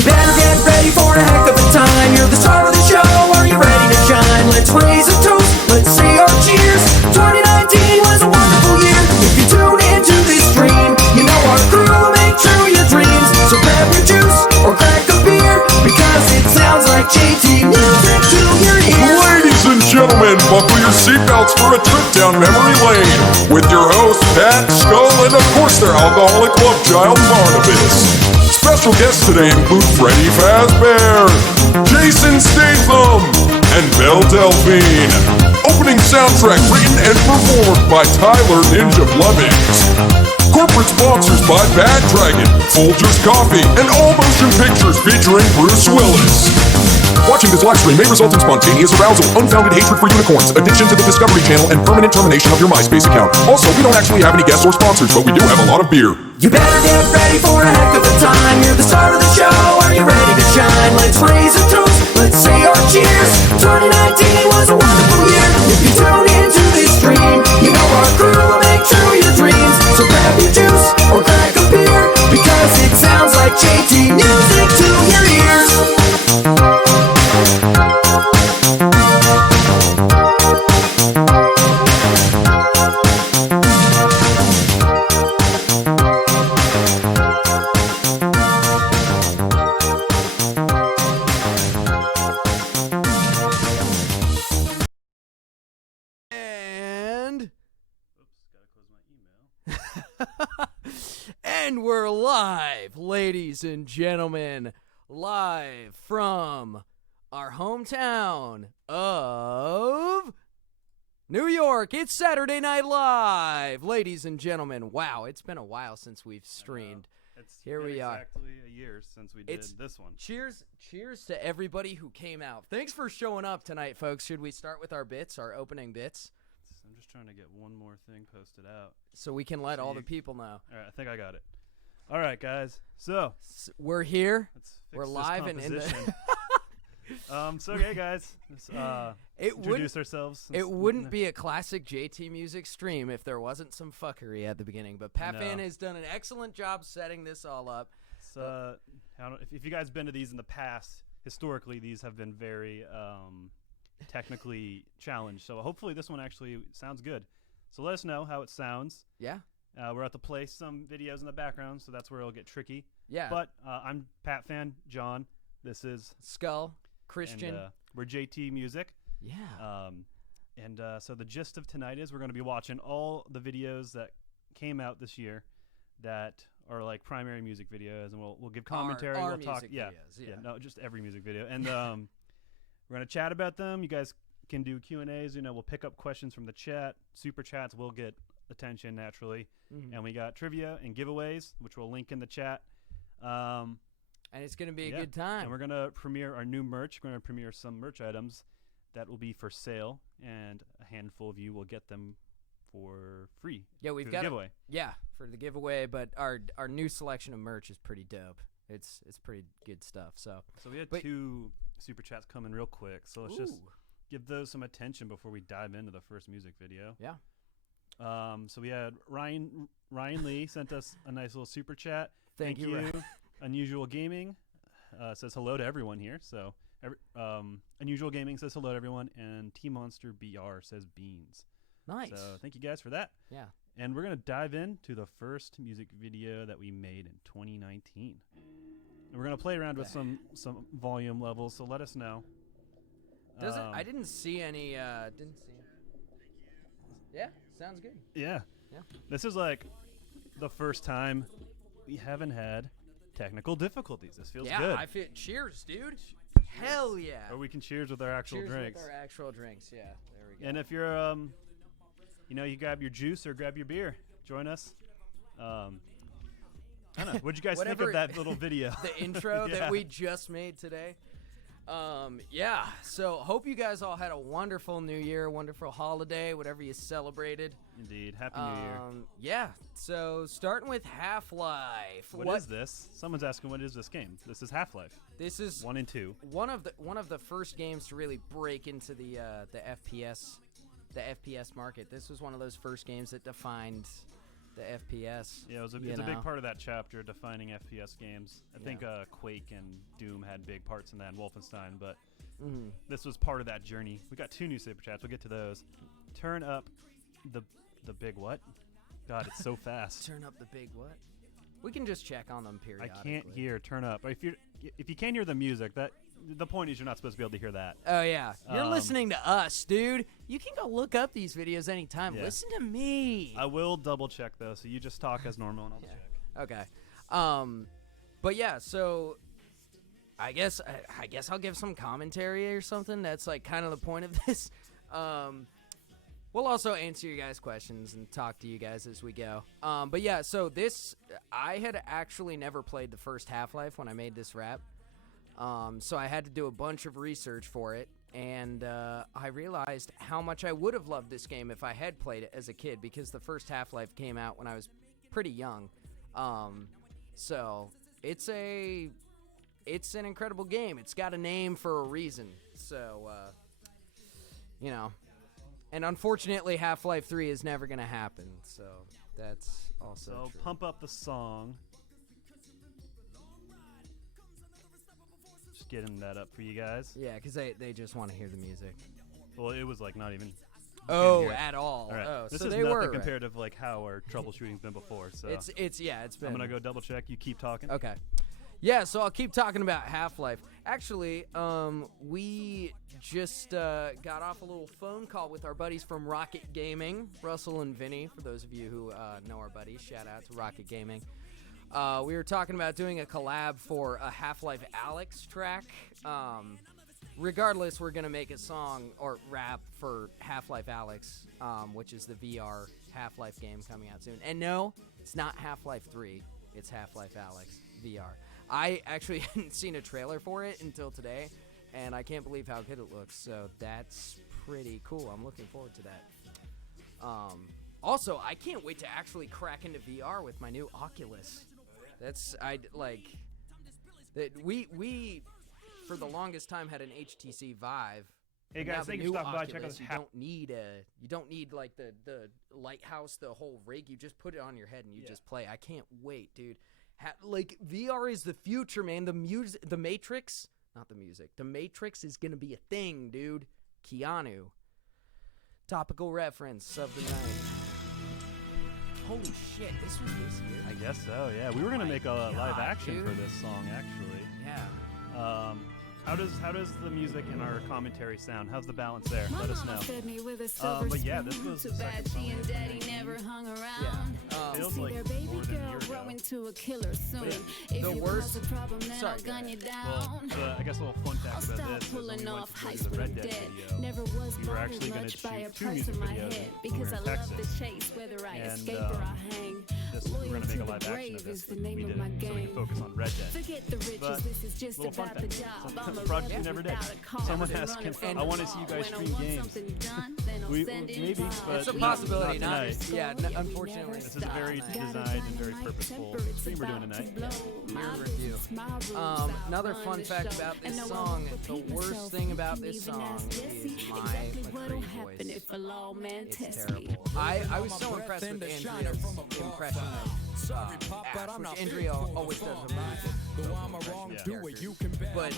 You better get ready for a heck of a time. You're the star of the show, are you ready to shine? Let's raise a toast, let's say our cheers. 2019 was a wonderful year. If you tune into this stream, you know our crew will make true your dreams. So grab your juice or crack a beer, because it sounds like JT music to your ears. Ladies and gentlemen, buckle your seatbelts for a trip down memory lane with your hosts, Pat, Skull, and of course their alcoholic love child, Barnabas. Special guests today include Freddie Fazbear, Jason Statham, and Belle Delphine. Opening soundtrack written and performed by Tyler Ninja Flemings. Corporate sponsors by Bad Dragon, Folgers Coffee, and All Motion Pictures featuring Bruce Willis. Watching this live stream may result in spontaneous arousal, unfounded hatred for unicorns, addiction to the Discovery Channel, and permanent termination of your MySpace account. Also, we don't actually have any guests or sponsors, but we do have a lot of beer. You better get ready for a heck of a time. You're the star of the show, are you ready to shine? Let's raise a toast, let's say our cheers. 2019 was a wonderful year. If you tune into this stream, you know our crew will make true your dreams. So grab your juice or crack a beer, because it sounds like JT music to your ears. And we're live, ladies and gentlemen, live from our hometown of New York. It's Saturday Night Live, ladies and gentlemen. Wow, it's been a while since we've streamed. Here we are. Exactly a year since we did this one. Cheers to everybody who came out. Thanks for showing up tonight, folks. Should we start with our bits, our opening bits? I'm just trying to get one more thing posted out, so we can let all the people know. All right, I think I got it. All right, guys. So we're here. We're live and in the. So hey guys, introduce ourselves. It wouldn't be a classic JT music stream if there wasn't some fuckery at the beginning. But Pat Fan has done an excellent job setting this all up. So if you guys been to these in the past, historically these have been very technically challenged. So hopefully this one actually sounds good. So let us know how it sounds. Yeah. We're at to play some videos in the background, so that's where it'll get tricky. Yeah. But I'm Pat Fan, John. This is Skull, Christian. And, we're JT Music. Yeah. So the gist of tonight is we're going to be watching all the videos that came out this year that are like primary music videos, and we'll give commentary. Our we'll talk. Videos, yeah. No, just every music video, and we're going to chat about them. You guys can do Q&As. We'll pick up questions from the chat. Super chats will get attention naturally. Mm-hmm. And we got trivia and giveaways, which we'll link in the chat. And it's going to be a good time. And we're going to premiere our new merch. We're going to premiere some merch items that will be for sale, and a handful of you will get them for free. Yeah, we've got the giveaway. For the giveaway, but our new selection of merch is pretty dope. It's pretty good stuff. So we had two super chats coming real quick. So let's just give those some attention before we dive into the first music video. Yeah. So we had Ryan Lee sent us a nice little super chat. Thank you. Unusual Gaming says hello to everyone here. So Unusual Gaming says hello to everyone, and T Monster BR says beans. Nice. So thank you guys for that. Yeah. And we're gonna dive into the first music video that we made in 2019. And we're gonna play around with some volume levels. So let us know. I didn't see any. Yeah, sounds good. Yeah. This is like the first time we haven't had technical difficulties. This feels good. Yeah, I feel. Cheers, dude. Hell yeah. Or we can cheers with our actual drinks. With our actual drinks. Yeah. There we go. And if you're you grab your juice or grab your beer, join us. I don't know. What'd you guys think of that little video? The intro that we just made today. Yeah, so hope you guys all had a wonderful New Year, wonderful holiday, whatever you celebrated. Indeed. Happy New Year. Yeah, so starting with Half-Life. What is this? Someone's asking, what is this game? This is Half-Life. This is 1 and 2. One of the first games to really break into the FPS market. This was one of those first games that defined the FPS. Yeah, it's a big part of that chapter defining FPS games. I think Quake and Doom had big parts in that, and Wolfenstein, but this was part of that journey. We got 2 new super chats. We'll get to those. Turn up the big what? God, it's so fast. Turn up the big what? We can just check on them periodically. I can't hear turn up. If you can't hear the music, the point is you're not supposed to be able to hear that. Oh yeah, you're listening to us, dude. You can go look up these videos anytime. Yeah. Listen to me. I will double check though, so you just talk as normal and I'll check. Okay. But yeah, so I guess I'll give some commentary or something. That's like kind of the point of this. We'll also answer your guys' questions and talk to you guys as we go. But yeah, so I had actually never played the first Half-Life when I made this rap. So I had to do a bunch of research for it, and I realized how much I would have loved this game if I had played it as a kid, because the first Half-Life came out when I was pretty young. So it's an incredible game. It's got a name for a reason. So, and unfortunately Half-Life 3 is never going to happen. So that's also So true. pump up the song. Just getting that up for you guys. Yeah, because they just want to hear the music. Well, it was like not even. Oh, hear it. at all. All right. Oh, This so is they nothing were compared to like how our troubleshooting's been before. So It's been. I'm gonna go double check. You keep talking. Okay. Yeah, so I'll keep talking about Half-Life. Actually, we just got off a little phone call with our buddies from Rocket Gaming, Russell and Vinny, for those of you who know our buddies. Shout out to Rocket Gaming. We were talking about doing a collab for a Half-Life Alyx track. Regardless, we're going to make a song or rap for Half-Life Alyx, which is the VR Half-Life game coming out soon. And no, it's not Half-Life 3. It's Half-Life Alyx VR. I actually hadn't seen a trailer for it until today, and I can't believe how good it looks. So that's pretty cool. I'm looking forward to that. Also, I can't wait to actually crack into VR with my new Oculus. We for the longest time had an HTC Vive. Hey And now guys, the thank you new for stopping by. Oculus, Check out this you don't need like the lighthouse, the whole rig. You just put it on your head and you just play. I can't wait, dude. Like VR is the future, man. The Matrix, not the music. The Matrix is gonna be a thing, dude. Keanu. Topical reference of the night. Holy shit, this was this year. I guess so. Yeah, we were gonna make a live action dude. for this song actually. Yeah. How does the music and our commentary sound? How's the balance there? Let us know. But yeah, this was the second song. Yeah. Feels like more than a year ago. The worst. Sorry. Go ahead. Well, I guess a little fun fact about this is when we went to do the Red Dead video, we were actually going to shoot 2 music videos when we were in Texas. And we're going to make a live action of this. We did it so we can focus on Red Dead. But little fun fact, some project we never did. Someone asked, I want to see you guys stream games. Maybe, but It's a possibility, not not. tonight. Yeah, unfortunately. This is a very designed and very purposeful stream we're doing tonight. Year review. Another fun fact about this song, the worst thing about this song is my McCree voice. It's terrible. I was so impressed with Andrea's impression of Ash, which Andrea always does a really good character. But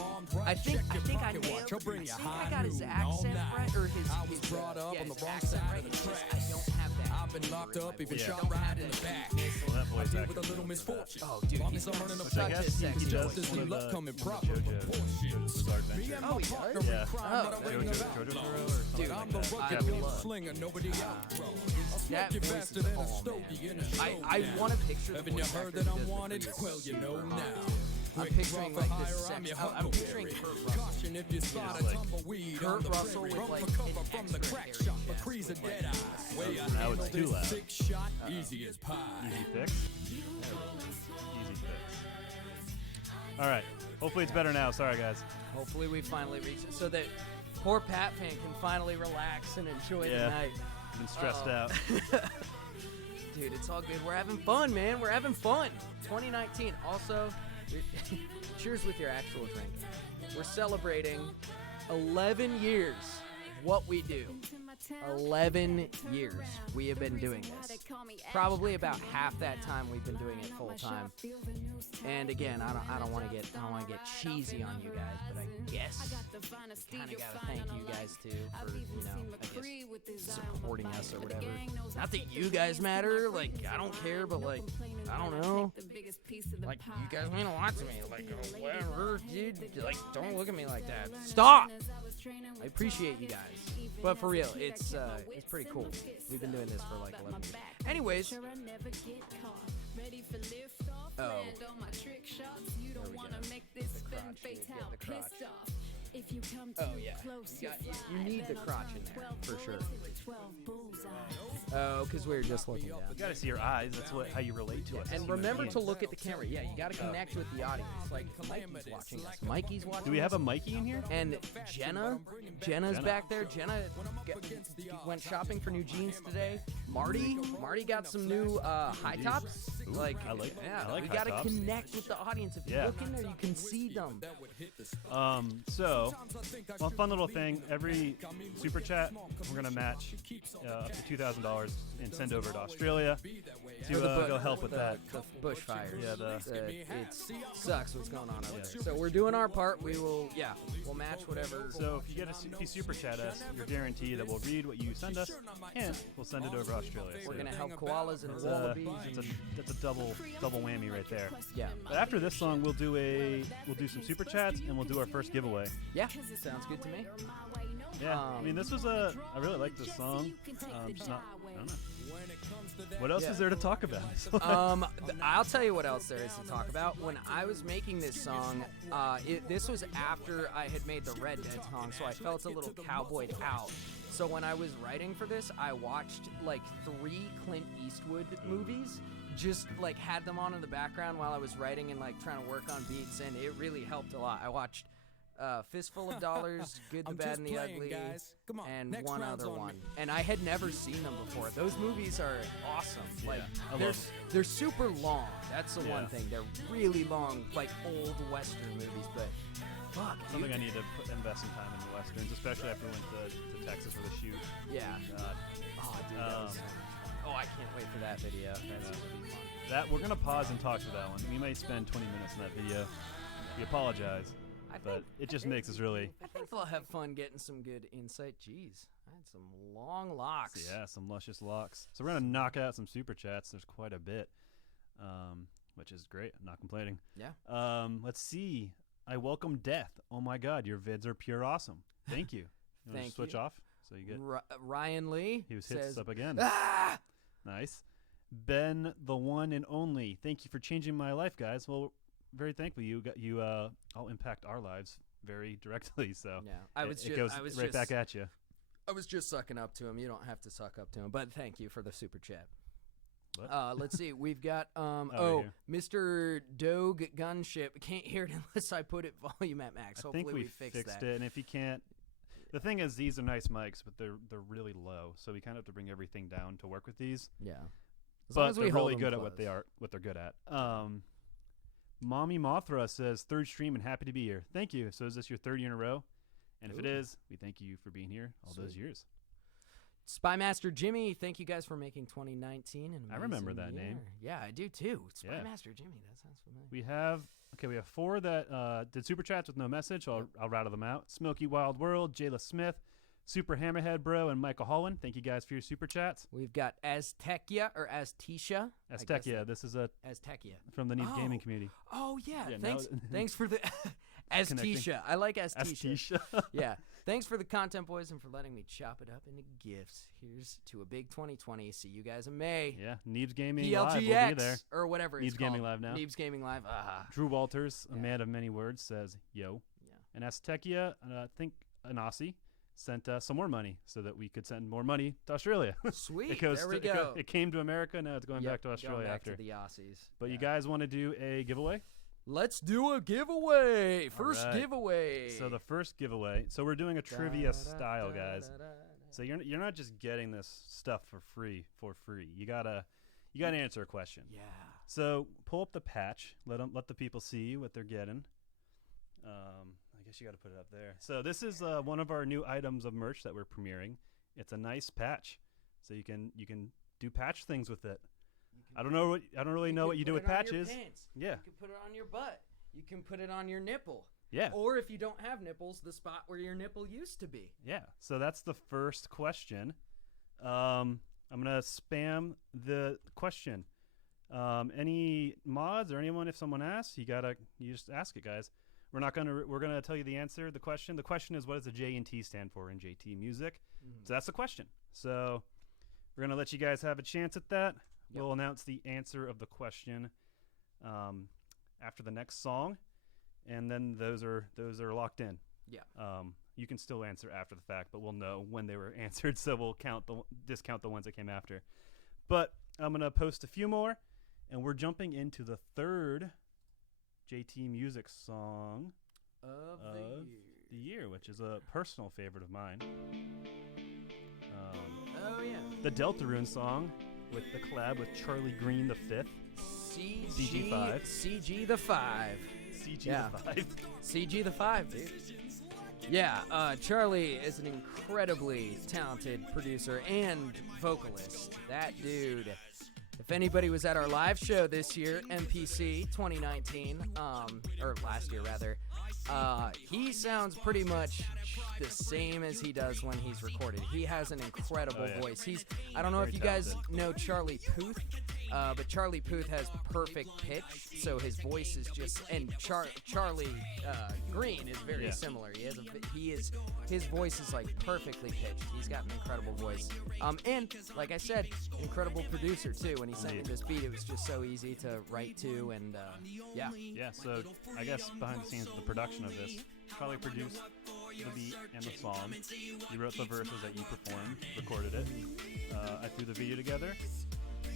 I think I nailed it. I got his accent right, or his accent right. It's just I don't have that. I've been locked up, even Yeah. shot right in the back. Well, that voice With a acting little is misfortune. Oh, dude, he's I'm running got a Which I such a guess sexy he does voice. one of the coming JoJo proper Bizarre Adventure. Oh, he does? Yeah. Oh, JoJo Taro or something dude, like that. I Japanese. love slinger, nobody out. that Get voice faster is than a all, stogie man. in a show. I want to picture the Haven't you voice heard actor that who I'm does the wanted? voice Well, you know super now. hot. I'm picturing like this sex. I'm picturing Kurt Russell. Caution if you spot a like tumbleweed Kurt on the Russell prairie. with Run like for cover an from the extra crack hairy shot. chest McCree's a with, dead eye. Way I Now it's handled too this loud. 6 shot, easy as pie. Easy fix. Easy fix. All right. Hopefully it's better now. Sorry, guys. Hopefully we finally reach it so that poor Pat fan can finally relax and enjoy the Yeah. night. Been stressed Oh. out. Dude, it's all good. We're having fun, man. We're having fun. 2019. Also, cheers with your actual drink. We're celebrating 11 years of what we do. 11 years we have been doing this. Probably about half that time we've been doing it full time. And again, I don't want to get cheesy on you guys, but I guess kind of gotta thank you guys too for I guess supporting us or whatever. Not that you guys matter, like I don't care, but like I don't know, like you guys mean a lot to me. Like whatever, dude. Like don't look at me like that. Stop. I appreciate you guys, but for real, it's pretty cool. We've been doing this for like 11 years. Anyways, oh, there we go. The crotch. Oh yeah, you need the crotch in there for sure. Oh, because we were just looking down. We gotta see your eyes. That's how you relate to us. And remember to look at the camera. Yeah, you gotta connect with the audience. Like Mikey's watching us. Mikey's watching. Do we have a Mikey in here? And Jenna's back there. Jenna went shopping for new jeans today. Marty got some new high tops. Like, I like we high gotta tops. connect with the audience. If you look in there, you can see them. So, one fun little thing. Every super chat, we're gonna match up to $2,000 and send over to Australia to go help with that. The bushfires. Yeah, it sucks what's going on over there. So we're doing our part. We'll match whatever. So if you super chat us, you're guaranteed that we'll read what you send us, and we'll send it over to Australia. We're So gonna help koalas and it's wallabies. that's a double whammy right there. Yeah. But after this song, we'll do some super chats and we'll do our first giveaway. Yeah, sounds good to me. Yeah, I mean, this was I really like this song. Just not, I don't know. What else is there to talk about? I'll tell you what else there is to talk about. When I was making this song, this was after I had made the Red Dead song, so I felt a little cowboyed out. So when I was writing for this, I watched like 3 Clint Eastwood movies, just like had them on in the background while I was writing and like trying to work on beats, and it really helped a lot. I watched Fistful of Dollars, Good, the Bad, and the Ugly, and one other one. And I had never seen them before. Those movies are awesome. Like they're super long. That's the one thing. They're really long, like old Western movies, but fuck, Something dude. I need to invest some time in the Westerns, especially after we went to Texas for the shoot. Yeah. God. Oh, dude, that was so much fun. Oh, I can't wait for that video. That's gonna be fun. We're gonna pause and talk for that one. We may spend 20 minutes in that video. We apologize, but it just makes us really. I think they'll have fun getting some good insight. Jeez, I had some long locks. Yeah, some luscious locks. So we're gonna knock out some super chats. There's quite a bit, which is great. I'm not complaining. Yeah. Let's see. I welcome death. Oh my God, your vids are pure awesome. Thank you. You want to Thank switch you. off so you get. Ryan Lee. He was hits says, up again. Ah! Nice. Ben, the one and only. Thank you for changing my life, guys. Well, very thankful. You all impact our lives very directly. So Yeah, it goes right back at you. I was just sucking up to him. You don't have to suck up to him, but thank you for the super chat. What? Let's see. We've got here. Mr. Dogue Gunship. Can't hear it unless I put it volume at max. I Hopefully think we fixed fixed that. it. And if you can't, the thing is, these are nice mics, but they're really low, so we kind of have to bring everything down to work with these. Yeah. As long But as we they're hold really them good at close. what they're good at. Mommy Mothra says third stream and happy to be here. Thank you. So is this your third year in a row? And if it is, we thank you for being here all those years. Spymaster Jimmy, thank you guys for making 2019 an amazing I remember that year. name. Yeah, I do too. Yeah. Spymaster Jimmy, that sounds familiar. We have 4 that did super chats with no message. So I'll rattle them out. Smoky Wild World, Jayla Smith, Super Hammerhead Bro, and Michael Holland. Thank you guys for your super chats. We've got Aztecia or Aztecia. Aztecia, this is Aztecia. from the Needs Gaming community. Oh yeah, Yeah, thanks. now- Thanks for the Aztecia. I like Aztecia. Aztecia. Yeah. Thanks for the content, boys, and for letting me chop it up into gifts. Here's to a big 2020. See you guys in May. Yeah, Neebs Gaming Live will be PLGX there. or whatever it's Neebs called. Gaming Live now. Neebs Gaming Live. Drew Walters, a Yeah. man of many words, says, yo. Yeah. And Aztecia, I think an Aussie, sent some more money so that we could send more money to Australia. Sweet. There we go. It came to America, now it's going Yep, back to Australia going back after. to the Aussies. But Yeah. you guys want to do a giveaway? Let's do a giveaway. First right. giveaway. So the first giveaway. So we're doing a trivia style, guys. So you're not just getting this stuff for free. You gotta answer a question. Yeah. So pull up the patch. Let the people see what they're getting. I guess you got to put it up there. So this is one of our new items of merch that we're premiering. it's a nice patch, so you can do patch things with it. I don't really know what you do with patches. Yeah. You can put it on your butt. You can put it on your nipple. Yeah. Or if you don't have nipples, the spot where your nipple used to be. Yeah. So that's the first question. I'm gonna spam the question. Any mods or anyone, if someone asks, you just ask it, guys. We're gonna tell you the answer. The question is, what does the J and T stand for in JT music? So that's the question. So we're gonna let you guys have a chance at that. Yep. We'll announce the answer of the question after the next song, and then those are locked in. Yeah. You can still answer after the fact, but we'll know when they were answered, so we'll discount the ones that came after. But I'm gonna post a few more, and we're jumping into the third JT music song of the year, which is a personal favorite of mine. The Deltarune song with the collab with Charlie Green the Fifth. CG5. CG the 5. CG the 5. CG the 5, dude. Yeah, Charlie is an incredibly talented producer and vocalist. That dude, if anybody was at our live show this year, MPC 2019, or last year rather, he sounds pretty much the same as he does when he's recorded. He has an incredible voice. I don't know if you guys know Charlie Puth, but Charlie Puth has perfect pitch, so his voice is just, and Charlie Green is very similar. His voice is like perfectly pitched. He's got an incredible voice. And like I said, incredible producer too. When he sent me this beat, it was just so easy to write to, and yeah. Yeah, so I guess behind the scenes of the production of this, Charlie produced the beat and the song. He wrote the verses that you performed, recorded it. I threw the video together.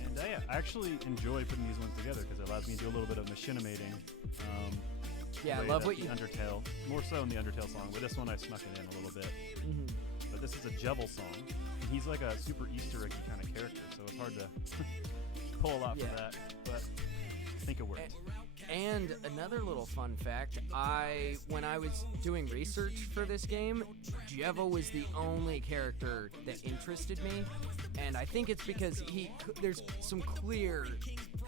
And I actually enjoy putting these ones together because it allows me to do a little bit of machinimating. I love what you... Undertale, more so in the Undertale song, but this one I snuck it in a little bit. But this is a Jevil song. And he's like a super Easter eggy kind of character, so it's hard to pull a lot for that. But I think it worked. And another little fun fact, when I was doing research for this game, Jevil was the only character that interested me, and I think it's because there's some clear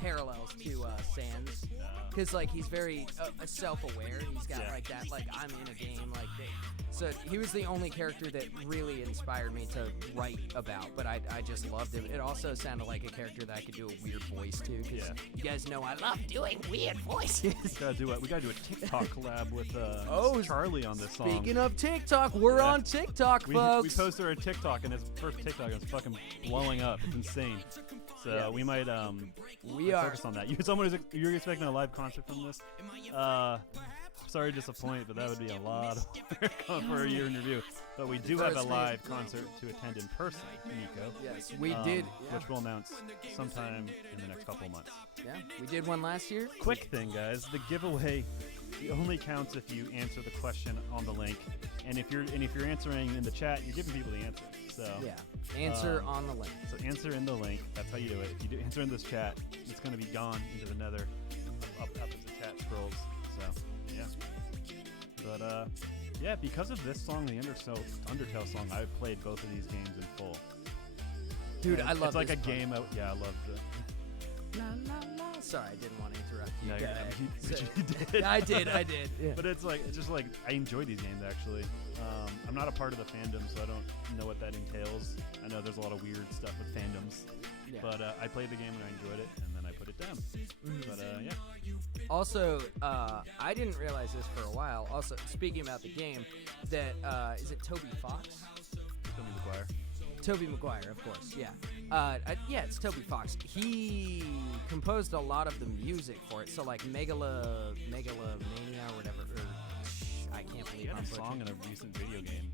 parallels to Sans, because like he's very self-aware. He's got like that, like I'm in a game, like so he was the only character that really inspired me to write about. But I just loved him. It also sounded like a character that I could do a weird voice to, because you guys know I love doing weird voices. We gotta do a TikTok collab with Charlie on this song. Speaking of TikTok, we're on TikTok, folks. We posted our TikTok, and his first TikTok is fucking blowing up. It's insane. So we might focus on that. You're expecting a live concert from this? Sorry to disappoint, but that would be a lot of work for a year in review. But we do have a live concert to attend in person, Nico. Yes, we did. Which we'll announce sometime in the next couple of months. Yeah, we did one last year. Quick thing, guys. The giveaway only counts if you answer the question on the link. And if you're answering in the chat, you're giving people the answer. So answer on the link. So answer in the link. That's how you do it. If you do answer in this chat, it's going to be gone into the nether up as the chat scrolls. So yeah. But because of this song, the Undertale song, I've played both of these games in full. Dude, I love it's like this a game. I love the. La, la, la. Sorry, I didn't want to interrupt you. No, you did. I did. Yeah. But it's just like I enjoy these games actually. I'm not a part of the fandom, so I don't know what that entails. I know there's a lot of weird stuff with fandoms, but I played the game and I enjoyed it, and then I put it down. But Also, I didn't realize this for a while. Also, speaking about the game, that is it Toby Fox? Tobey Maguire. Tobey Maguire, of course, yeah. It's Toby Fox. He composed a lot of the music for it. So like Megalomania or whatever. I can't believe he had a song in a recent video game.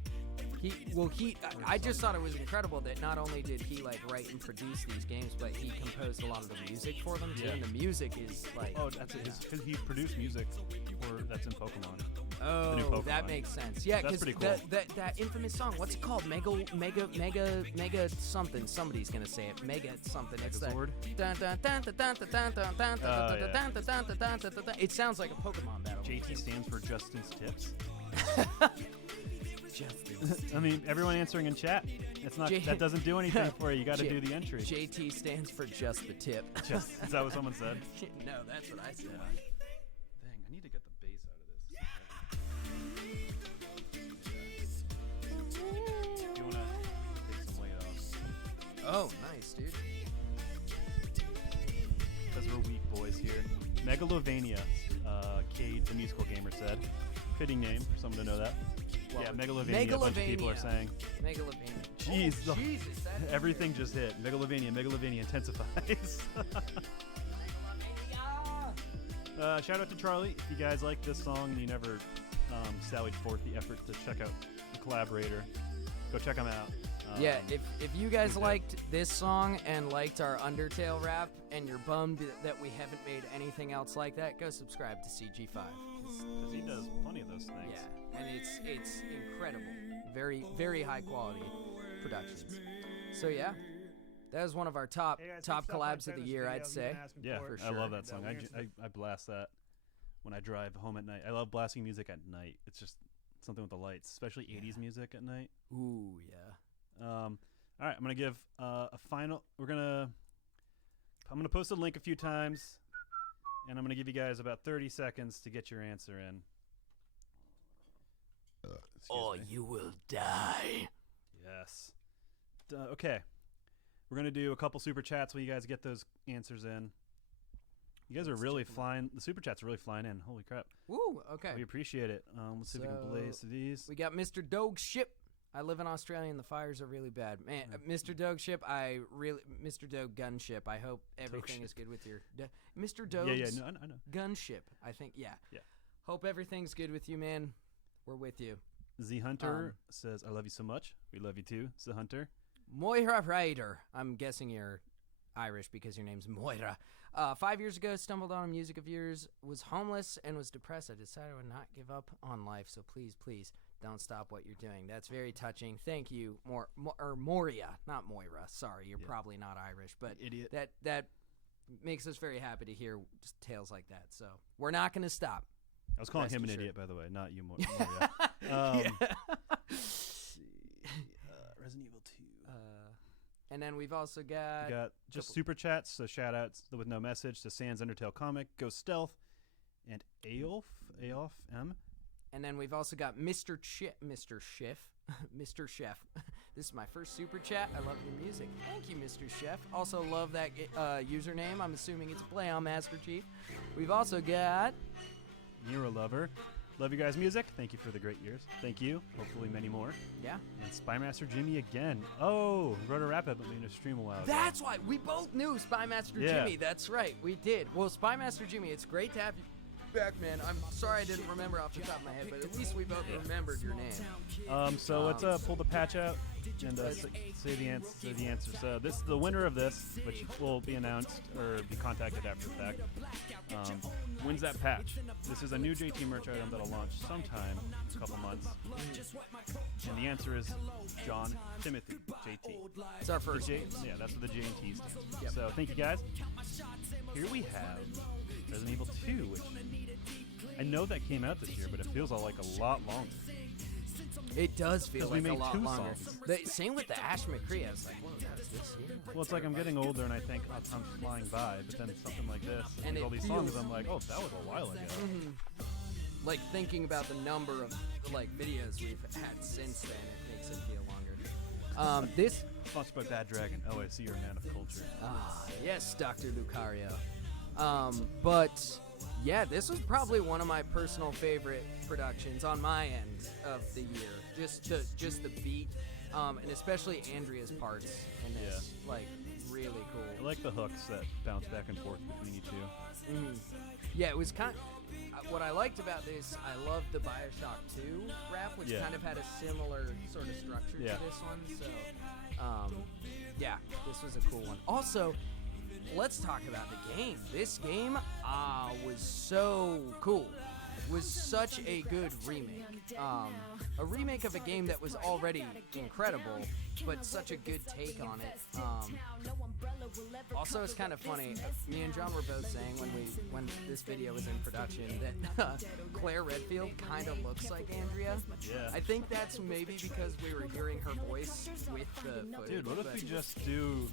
I just thought it was incredible that not only did he like write and produce these games, but he composed a lot of the music for them too. And the music is like because he produced music that's in Pokemon. Oh, Pokemon. That makes sense. Yeah, because cool. that infamous song, what's it called? Mega something. Somebody's gonna say it. Mega something. It's that. It sounds like a Pokemon battle. JT stands for Justin's Tips. Justice. I mean, everyone answering in chat. It's not. That doesn't do anything for you. You got to do the entry. JT stands for just the tip. Is that what someone said? No, that's what I said. Dang, I need to get the bass out of this. You want to take some weight off? Oh, nice, dude. Because we're weak boys here. Megalovania, Cade, the musical gamer, said. Fitting name for someone to know that. Well, yeah, Megalovania, a bunch of people are saying. Megalovania. Jeez, Oh, Jesus, that's everything weird. just hit. Megalovania intensifies. Shout out to Charlie. If you guys like this song and you never sallied forth the effort to check out the collaborator, go check them out. Yeah, if you guys liked this song and liked our Undertale rap and you're bummed that we haven't made anything else like that, go subscribe to CG5. Because he does plenty of those things. Yeah, and it's incredible. Very, very high quality productions. So yeah, that was one of our top collabs of the year, I'd say. Yeah, for I sure. love that song. I blast that when I drive home at night. I love blasting music at night. It's just something with the lights, especially 80s music at night. Ooh, yeah. All right, I'm gonna give a final. I'm gonna post a link a few times, and I'm gonna give you guys about 30 seconds to get your answer in. Or you will die. Yes. Okay. We're gonna do a couple super chats while you guys get those answers in. You guys are really flying. The super chats are really flying in. Holy crap! Woo. Okay. We appreciate it. Let's see if we can blaze these. We got Mr. Dogue Ship. I live in Australia and the fires are really bad. Man, Mr. Dogue Ship, Mr. Dogue Gunship, I hope everything is good with your... Mr. Dogue's I know. Gunship, I think, yeah. Yeah. Hope everything's good with you, man. We're with you. Z Hunter says, I love you so much. We love you too, Z Hunter. Moira Ryder. I'm guessing you're Irish because your name's Moira. 5 years ago, stumbled on a music of yours, was homeless and was depressed. I decided I would not give up on life, so please, don't stop what you're doing. That's very touching. Thank you, Moria, not Moira. Sorry, you're probably not Irish, but Idiot. that makes us very happy to hear just tales like that. So we're not going to stop. I was calling Rest him an assured. idiot, by the way, not you, Moria. Let's see. Resident Evil 2. And then we've also got... We got just super chats, so shout outs with no message to Sans Undertale Comic, Ghost Stealth, and Aolf M. And then we've also got Mr. Chef. Mr. Chef. This is my first super chat. I love your music. Thank you, Mr. Chef. Also love that username. I'm assuming it's a play on Master Chief. We've also got... Nero Lover. Love you guys' music. Thank you for the great years. Thank you. Hopefully many more. Yeah. And Spymaster Jimmy again. Oh, wrote a rap about me in a stream a while ago. That's why. We both knew Spymaster Jimmy. That's right. We did. Well, Spymaster Jimmy, it's great to have you back, man. I'm sorry I didn't remember off the top of my head, but at least we both remembered your name. So let's pull the patch out and say the answer. So this the winner of this, which will be announced or be contacted after the fact, wins that patch. This is a new JT merch item that'll launch sometime in a couple months. And the answer is John Timothy JT. It's our first. Yeah, that's what the J and T stands for. So thank you guys. Here we have Resident Evil 2, which I know that came out this year, but it feels a lot longer. It does feel like we a made lot 2 longer. songs. Same with the Ash McCree. I was like, whoa, that's this year? Well, it's like I'm getting older and I think, oh, time's flying by, but then something like this, And and all it these songs, feels- I'm like, oh, that was a while ago. Like thinking about the number of like videos we've had since then, it makes it feel longer. This Sponsored by Bad Dragon. Oh, I see you're a man of culture. yes, Dr. Lucario. But yeah, this was probably one of my personal favorite productions on my end of the year. Just the beat, and especially Andrea's parts in this, like really I cool. like the hooks that bounce back and forth between you two. Yeah, it was kind. What I liked about this, I loved the BioShock 2 rap, which Yeah. kind of had a similar sort of structure Yeah. to this one. So, yeah, this was a cool one. Also, let's talk about the game. This game was so cool. Was such a good remake. A remake of a game that was already incredible, but such a good take on it. Also, it's kind of funny. Me and John were both saying when this video was in production that Claire Redfield kind of looks like Andrea. Yeah. I think that's maybe because we were hearing her voice with the footage. Dude, what if we just do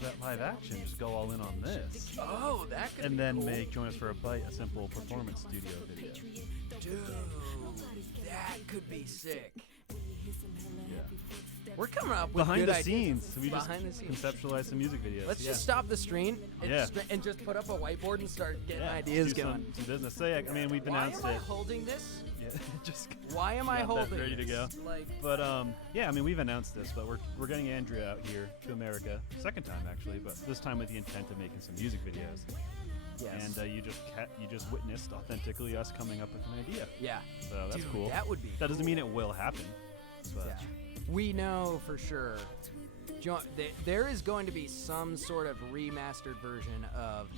that live action? Just go all in on this. Oh, that could And be then cool. make Join Us for a Bite a simple performance studio video. Dude, that could be sick. Yeah. We're coming up with Behind good the ideas. scenes. We just Behind the scenes. conceptualize some music videos. Let's yeah. just stop the stream and, Yeah. and just put up a whiteboard and start getting yeah, ideas do going. some business. So, yeah, I mean, we've Why announced am I it. holding this? Yeah, just Why am I got that holding ready to this? go. Like, But yeah, I mean, we've announced this, but we're getting Andrea out here to America, second time actually, but this time with the intent of making some music videos. yes. And you just witnessed authentically us coming up with an idea. yeah. So that's Dude, cool. That would be. That doesn't cool. mean it will happen. But Yeah. We know for sure. There is going to be some sort of remastered version of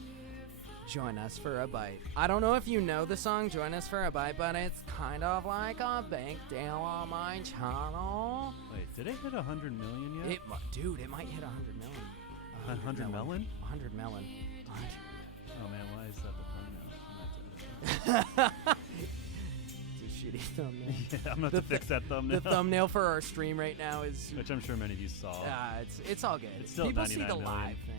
Join Us for a Bite. I don't know if you know the song Join Us for a Bite, but it's kind of like a bank deal on my channel. wait, did it hit 100 million yet? Dude, it might hit 100 million. 100 melon? 100 melon. Oh man, why is that the thumbnail? It's a shitty thumbnail. Yeah, I'm gonna have to fix that thumbnail. The thumbnail for our stream right now is. Which I'm sure many of you saw. It's all good. It's still People see 99 the million. live thing.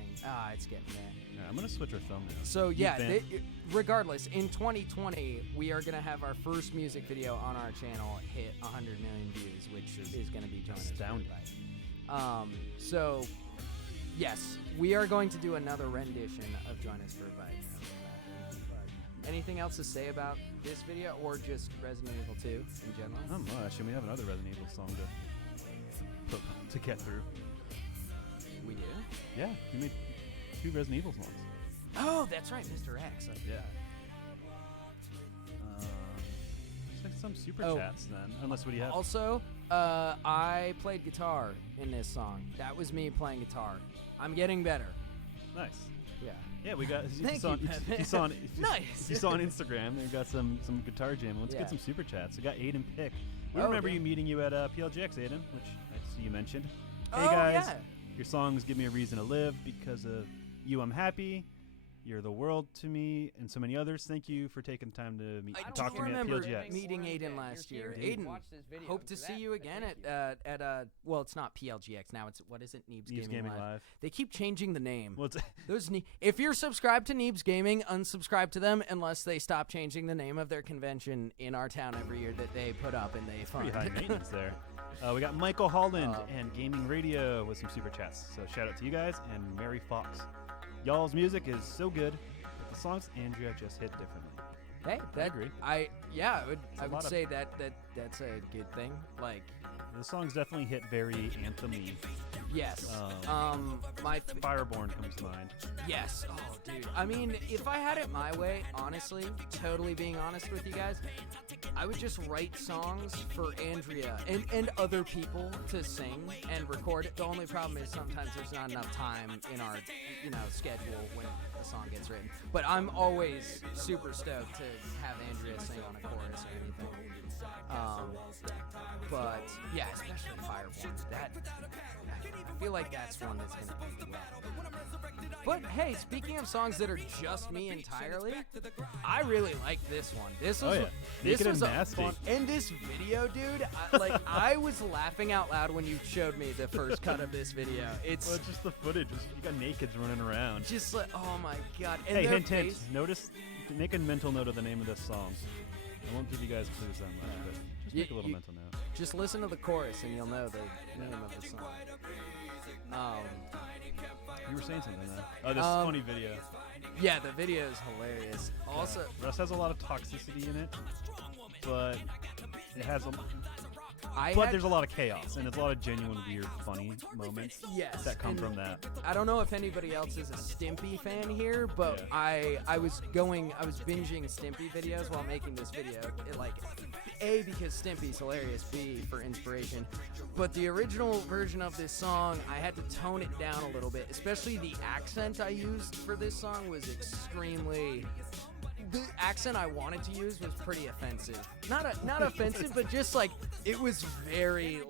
It's getting there. Yeah, I'm gonna switch our thumbnail. So You yeah, fan? regardless, in 2020 we are gonna have our first music video on our channel hit 100 million views, which is gonna be Join Us for a astounding. Bite. So yes, we are going to do another rendition of Join Us for a Bite. Anything else to say about this video, or just Resident Evil 2 in general? Not much, and we have another Resident Evil song to get through. We do. Yeah, we made 2 Resident Evil songs. Oh, that's right, Mr. X. Yeah. Looks like some super Oh. chats then. Unless what do you have? Also, I played guitar in this song. That was me playing guitar. I'm getting better. Nice. Yeah. Yeah, we got. If you Thank saw, you, if Pepe. you saw on, Nice. If you saw on Instagram, we got some guitar jam. Let's Yeah. get some super chats. We got Aiden Pick. We Oh, remember yeah. you meeting you at PLGX, Aiden, which I see you mentioned. Hey Oh, guys, yeah. your songs give me a reason to live. Because of you, I'm happy. You're the world to me, and so many others. Thank you for taking the time to meet, I talk to do me at remember PLGX. meeting Aiden last year. Dude. Aiden, hope to see you again at well, it's not PLGX now. It's what is it? Neebs Neebs Gaming Gaming Live. Live. They keep changing the name. Well, it's Those if you're subscribed to Neebs Gaming, unsubscribe to them unless they stop changing the name of their convention in our town every year that they put up and they fund. pretty high maintenance there. We got Michael Holland and Gaming Radio with some super chats. So shout out to you guys and Mary Fox. Y'all's music is so good, but the songs Andrea just hit differently. Hey, that, agree. I would a lot of- say that's a good thing. Like, The songs definitely hit very anthem-y. yes, my Fireborn comes to mind. yes. Oh, dude. I mean, if I had it my way, honestly, totally being honest with you guys, I would just write songs for Andrea and other people to sing and record it. The only problem is sometimes there's not enough time in our, schedule when a song gets written. But I'm always super stoked to have Andrea sing on a chorus or anything. But yeah, especially Fireborn. I feel like that's one that's gonna be But hey, speaking of songs that are just me entirely, I really like this one. This was Oh, yeah. this Naked and was a Nasty. fun. And this video, dude, I was laughing out loud when you showed me the first cut of this video. It's Well, it's just the footage. You got nakeds running around. just like, oh my god. And Hey, their hint, hint. face- Notice, make a mental note of the name of this song. I won't give you guys clues on much, but just make a little mental note. Just listen to the chorus and you'll know the name of the song. You were saying something though. Oh, this funny video. Yeah, the video is hilarious. Also, Russ has a lot of toxicity in it, but it has a. There's a lot of chaos, and it's a lot of genuine, weird, funny moments Yes, that come and from that. I don't know if anybody else is a Stimpy fan here, but Yeah. I was binging Stimpy videos while making this video. A, because Stimpy's hilarious, B, for inspiration. But the original version of this song, I had to tone it down a little bit, especially the accent I used for this song was extremely... The accent I wanted to use was pretty offensive. Not offensive, but just it was very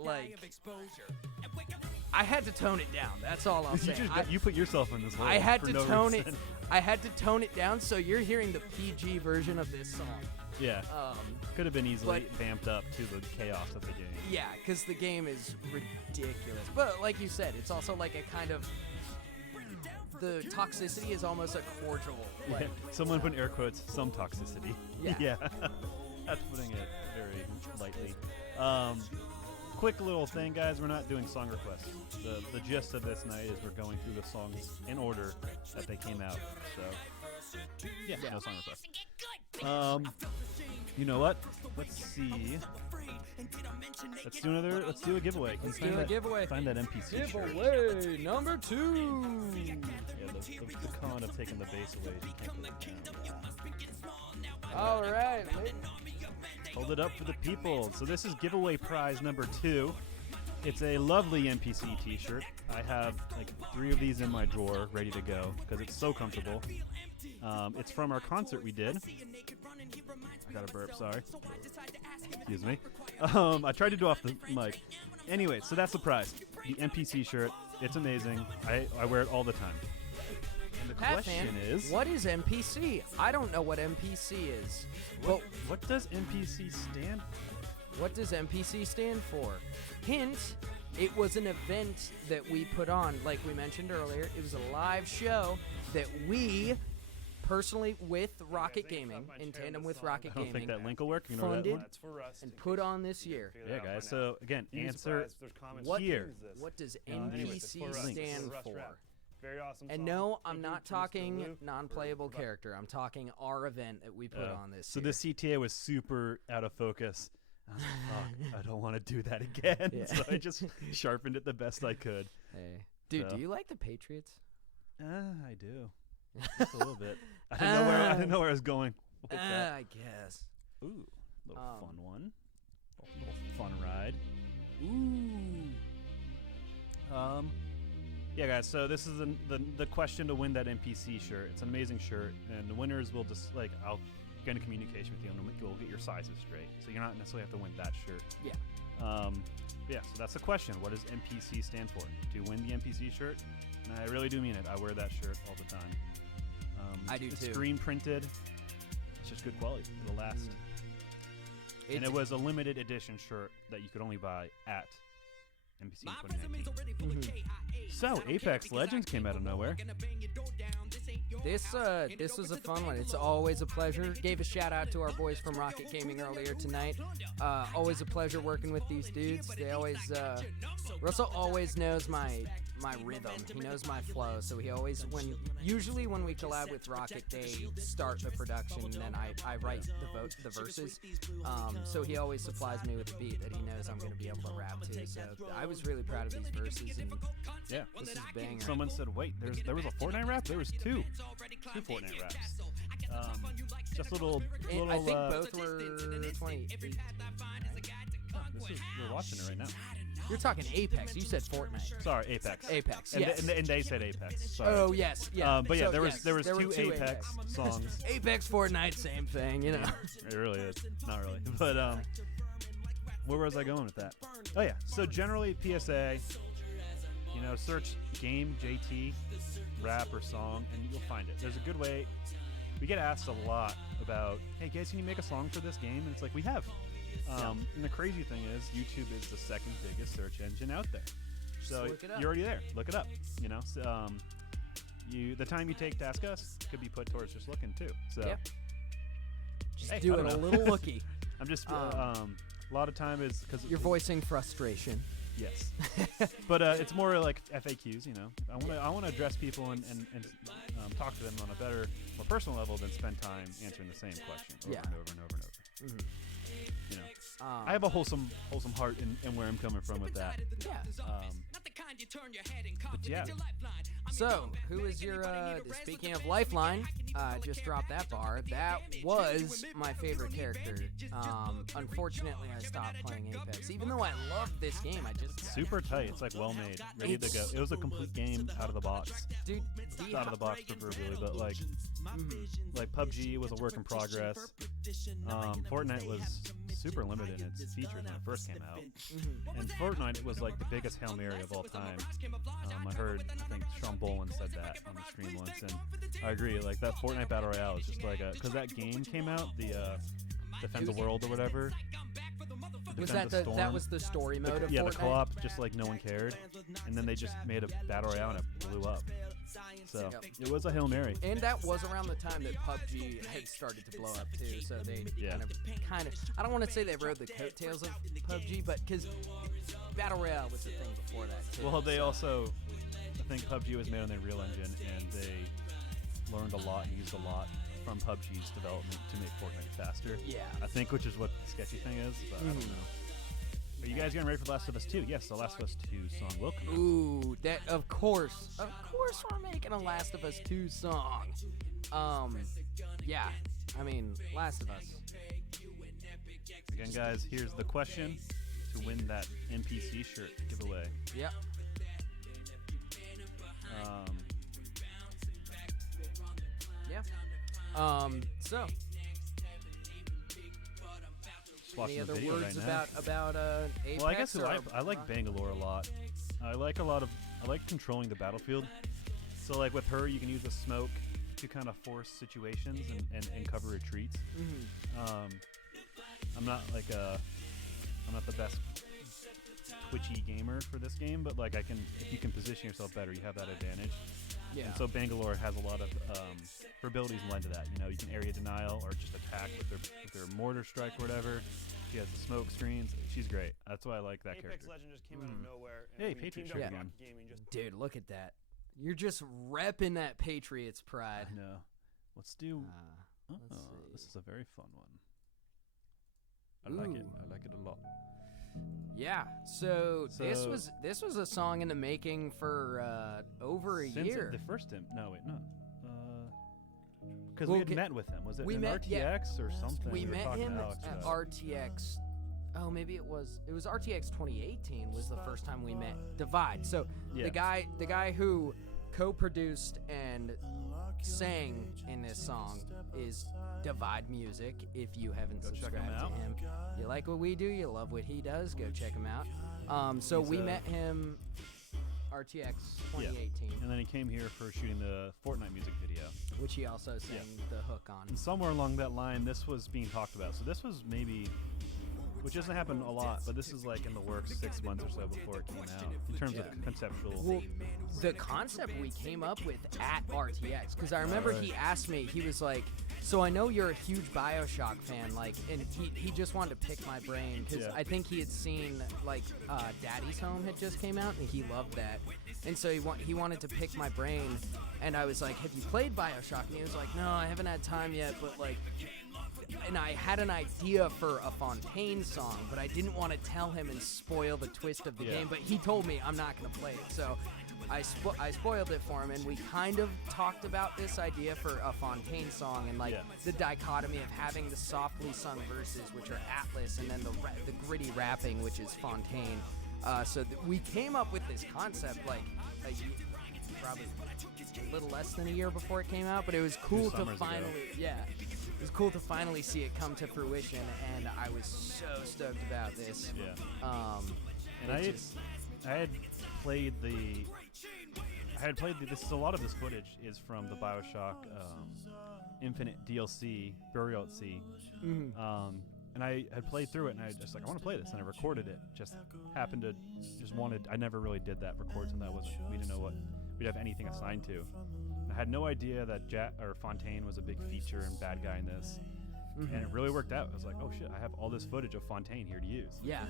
I had to tone it down. That's all I'll say. You put yourself in this hole. I had for to no tone reason. it. I had to tone it down, so you're hearing the PG version of this song. Yeah. Could have been easily but- vamped up to the chaos of the game. Yeah, because the game is ridiculous. But like you said, it's also like a kind of the toxicity is almost a cordial. Like, Someone put in air quotes, some toxicity. Yeah. That's putting it very lightly. Quick little thing, guys. We're not doing song requests. The gist of this night is we're going through the songs in order that they came out. So, yeah. No song requests. You know what? Let's see. Let's do a giveaway. Let's do a giveaway. Find that NPC shirt. giveaway number 2. Yeah, the con of taking the base away is you can't put it down. All right. Hold it up for the people. So this is giveaway prize number 2. It's a lovely NPC t-shirt. I have like 3 of these in my drawer ready to go because it's so comfortable. It's from our concert we did. I got a burp, sorry. Excuse me. I tried to do off the mic. Anyway, so that's the prize. The NPC shirt. It's amazing. I wear it all the time. And the question is... what is NPC? I don't know what NPC is. Well, What does NPC stand for? what does NPC stand for? Hint, it was an event that we put on, like we mentioned earlier. It was a live show that we, personally with Rocket Gaming, in tandem with Rocket I don't think Gaming, that link will work. You know that funded one? That's for us. and put on this year. Yeah, guys. So again, answer What, here. what does anyways, it's NPC for us. stand Rush for? Rap. Very awesome. And song. no, I'm Thank you not to Mr. talking Lou non-playable for- character. I'm talking our event that we put on this So year. the CTA was super out of focus. I was like, fuck, I don't want to do that again. Yeah. So I just sharpened it the best I could. Hey. Dude, So. do you like the Patriots? I do. Just a little bit. I didn't know where I was going with that. I guess. Ooh, little Um, fun one. Little fun ride. Yeah, guys. So this is the question to win that NPC shirt. It's an amazing shirt, and the winners will just I'll get in communication with you, and we'll get your sizes straight. So you're not necessarily have to win that shirt. Yeah. Yeah. So that's the question. What does NPC stand for? To win the NPC shirt, and I really do mean it. I wear that shirt all the time. I do it's too. screen printed. It's just good quality. It'll last. And It's- it was a limited edition shirt that you could only buy at NPC 2019. So, Apex Legends came out of nowhere. This was a fun one. It's always a pleasure. Gave a shout out to our boys from Rocket Gaming earlier tonight. Always a pleasure working with these dudes. They always Russell always knows my rhythm. He knows my flow. So he always usually when we collab with Rocket, they start the production and then I write the verses. So he always supplies me with a beat that he knows I'm going to be able to rap to. So I was really proud of these verses and Yeah. this is a banger. Someone said, wait, there was a Fortnite rap? There was two Fortnite raps. Just little, And I think both were 20. we're watching it right now. You're talking Apex. You said Fortnite. Sorry, Apex. Apex, And, yes. and they said Apex. Sorry. Oh yes, yeah. But yeah, So, there was yes, there was were two Apex songs. Apex, Fortnite, same thing, you know. It really is. Not really. But where was I going with that? Oh yeah. So generally PSA, search game JT rap or song and you'll find it. There's a good way. We get asked a lot about, hey guys, can you make a song for this game? And it's like we have. And the crazy thing is YouTube is the second biggest search engine out there. So look it up. you're already there. Look it up. So, the time you take to ask us could be put towards just looking too. So Yep. Just hey, do I it don't a know. little looky. I'm just a lot of time is because You're voicing frustration. yes, but it's more like FAQs. I want to address people and talk to them on a better, more personal level than spend time answering the same question over Yeah. and over and over and over. Mhm. I have a wholesome heart in where I'm coming from with that. Yeah. But yeah, So, who is your, speaking of Lifeline, just dropped that bar. That was my favorite character. Unfortunately, I stopped playing Apex. Even though I loved this game, I just... super tight. It's like well made, ready to go. It was a complete game out of the box. Dude, Out of the box proverbially, but like PUBG was a work in progress. Fortnite was super limited in its features when it first came out. And Fortnite was like the biggest Hail Mary of all time. I heard, I think Sean Boland said that on the stream once, and I agree. Like that Fortnite Battle Royale is just like because that game came out, the Defend the World or whatever. Was that was the story mode of yeah, Fortnite? the co-op, just like no one cared, and then they just made a Battle Royale and it blew up. So it was a Hail Mary. And that was around the time that PUBG had started to blow up too. So they kind of I don't want to say they rode the coattails of PUBG, but because Battle Royale was the thing before that too. Well, they also, I think PUBG was made on the Unreal Engine, and they learned a lot and used a lot from PUBG's development to make Fortnite faster. Yeah. I think, which is what the sketchy thing is, but I don't know. Are you guys getting ready for The Last of Us 2? Yes, The Last of Us 2 song will come out. Ooh, that of course we're making a Last of Us 2 song. Yeah, I mean, Last of Us. Again, guys, here's the question to win that NPC shirt giveaway. Yep. Yeah. So. Watching Any the other video words right about Apex? Well, I guess or I like Bangalore a lot. I like controlling the battlefield. So like with her, you can use the smoke to kind of force situations and cover retreats. I'm not the best twitchy gamer for this game, but like if you can position yourself better, you have that advantage. Yeah. And so Bangalore has a lot of her abilities lend to that. You know, you can area denial or just attack with their mortar strike or whatever. She has the smoke screens. She's great. That's why I like that Apex character. Legend just came out of nowhere. And Hey, we Patriots teamed up again. with Rocket Gaming just Dude, look at that. You're just repping that Patriots pride. No. Let's do. Let's see. This is a very fun one. I like it. I like it a lot. Yeah. So this was a song in the making for over a year. The first time. No, wait, no. Because Well, we had met with him. Was it we an met- yeah. RTX or something? We were met talking him to Alex at about? RTX. Oh, maybe it was RTX 2018 was the first time we met. Divide. So Yeah. the guy who co-produced and sang in this song is Divide Music. If you haven't Go check subscribed him to out. him, you like what we do, you love what he does. Go check him out. So He's, we met him RTX 2018, And then he came here for shooting the Fortnite music video. which he also sang the hook on. And somewhere along that line, this was being talked about. So this was maybe, which doesn't happen a lot, but this is like in the works 6 months or so before it came out in terms of conceptual. Well, the concept we came up with at RTX, because I remember he asked me, he was like, so I know you're a huge BioShock fan, like, and he just wanted to pick my brain, because I think he had seen, like, Daddy's Home had just came out, and he loved that, and so he wanted to pick my brain, and I was like, have you played BioShock? And he was like, no, I haven't had time yet, but, like, and I had an idea for a Fontaine song, but I didn't want to tell him and spoil the twist of the game. But he told me I'm not going to play it, so I spoiled it for him, and we kind of talked about this idea for a Fontaine song and like the dichotomy of having the softly sung verses, which are Atlas, and then the gritty rapping, which is Fontaine. So we came up with this concept like probably a little less than a year before it came out, but it was cool to finally it was cool to finally see it come to fruition, and I was so stoked about this. And I had played this. A lot of this footage is from the BioShock Infinite DLC, Burial at Sea. And I had played through it, and I just like, I want to play this, and I recorded it. I never really did that, record something we didn't know what we'd have anything assigned to. I had no idea that Fontaine was a big feature and bad guy in this. And it really worked out. I was like, oh shit, I have all this footage of Fontaine here to use. Yeah.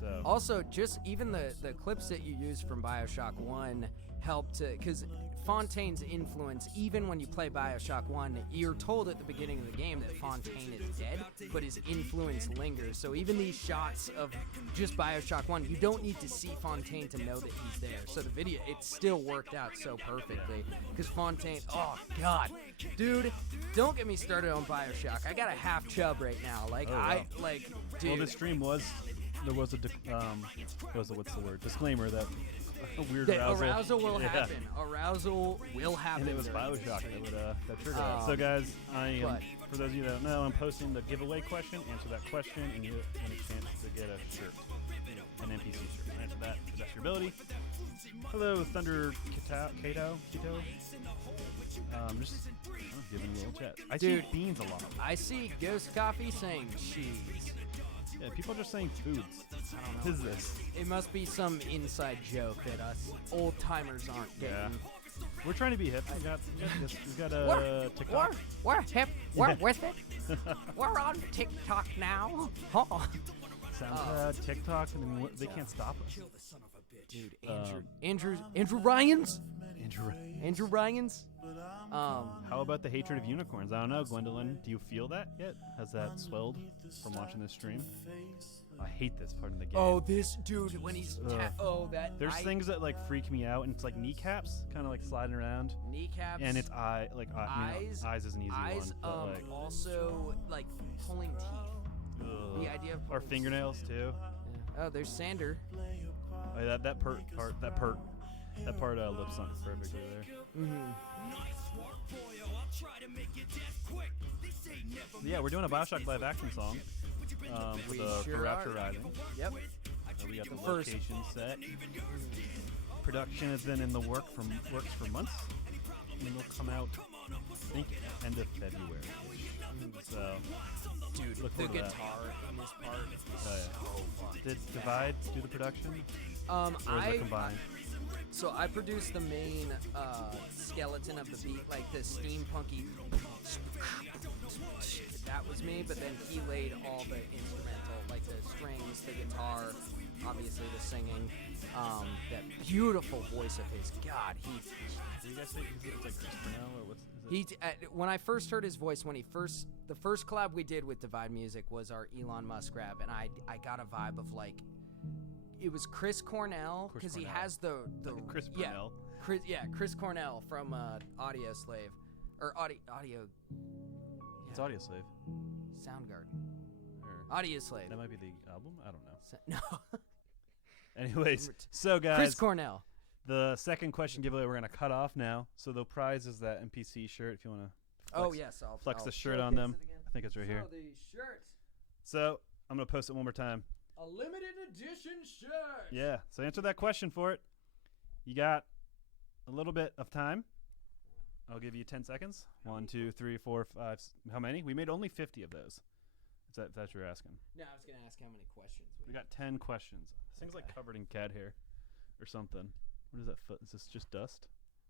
So Also, just even the clips that you used from BioShock 1 helped to, because Fontaine's influence, even when you play BioShock 1, you're told at the beginning of the game that Fontaine is dead, but his influence lingers. So even these shots of just BioShock 1, you don't need to see Fontaine to know that he's there. So the video, it still worked out so perfectly. Because Fontaine, oh god, dude, don't get me started on BioShock. I got a half chub right now. Dude. well, this stream there was a disclaimer that weird That arousal. arousal will Yeah. happen. Arousal will happen. And it was during Bioshock this that stream. would that triggered that. So guys, I am, But- for those of you that don't know, I'm posting the giveaway question. Answer that question, and you have a chance to get a shirt, an NPC shirt. Answer that to the best of your ability. Hello, Thunder Kato. Just giving a little chat. I Dude. see beans a lot. I see Ghost Coffee saying cheese. Yeah, people are just saying foods. What is this? It must be some inside joke that us old timers aren't getting. Yeah. We're trying to be hip. We got We're, TikTok. we're hip. We're with it. We're on TikTok now. Oh. SoundCloud, TikTok, I mean, they can't stop us. Dude, Andrew Ryans? Andrew. Andrew Ryans? How about the hatred of unicorns? I don't know, Gwendolyn. Do you feel that yet? Has that swelled from watching this stream? I hate this part of the game. Oh, this dude, when he's... There's things that like freak me out, and it's like kneecaps, kind of like sliding around. Kneecaps. And it's eyes. eyes is an easy Eyes, one. But like, also, like, pulling teeth. ugh. The idea of Our pulling fingernails too. Oh, there's Sander. Oh, that part lip sunk perfectly there. Yeah, we're doing a Bioshock live action song for We the sure for Rapture are. Rising. Yep. We got the First. location set. Production has been in the works for months, and it'll come out, I think, end of February. So, Dude, look the forward to that. guitar in this part is Oh, yeah. so fun. Did Divide do the production, or is it combined? So I produced the main skeleton of the beat, like the steampunky. That was me, but then he laid all the instrumental, like the strings, the guitar, obviously the singing. That beautiful voice of his. God, Do you guys think it's like Chris Cornell, or what's is it? when I first heard his voice, the first collab we did with Divide Music was our Elon Musk rap, and I got a vibe of like, it was Chris Cornell, Chris because he Cornell. has the Chris yeah, Cornell. Chris Cornell from Audio Slave, or Audio. It's Audio Slave. Soundgarden. Or Audio Slave. that might be the album. I don't know. No. Anyways, so guys, Chris Cornell. the second question giveaway we're gonna cut off now. So the prize is that NPC shirt. If you wanna. Oh yes, I'll flex I'll the shirt on showcase them. it again. I think it's right here. So the shirt, So I'm gonna post it one more time. a limited edition shirt. Yeah. So answer that question for it. You got a little bit of time. I'll give you 10 seconds. 1, 2, 3, 4, 5. How many? We made only 50 of those. Is that what you're asking? No, I was gonna ask how many questions We got 10 questions. This thing's like covered in cat hair or something. What is that foot? Is this just dust?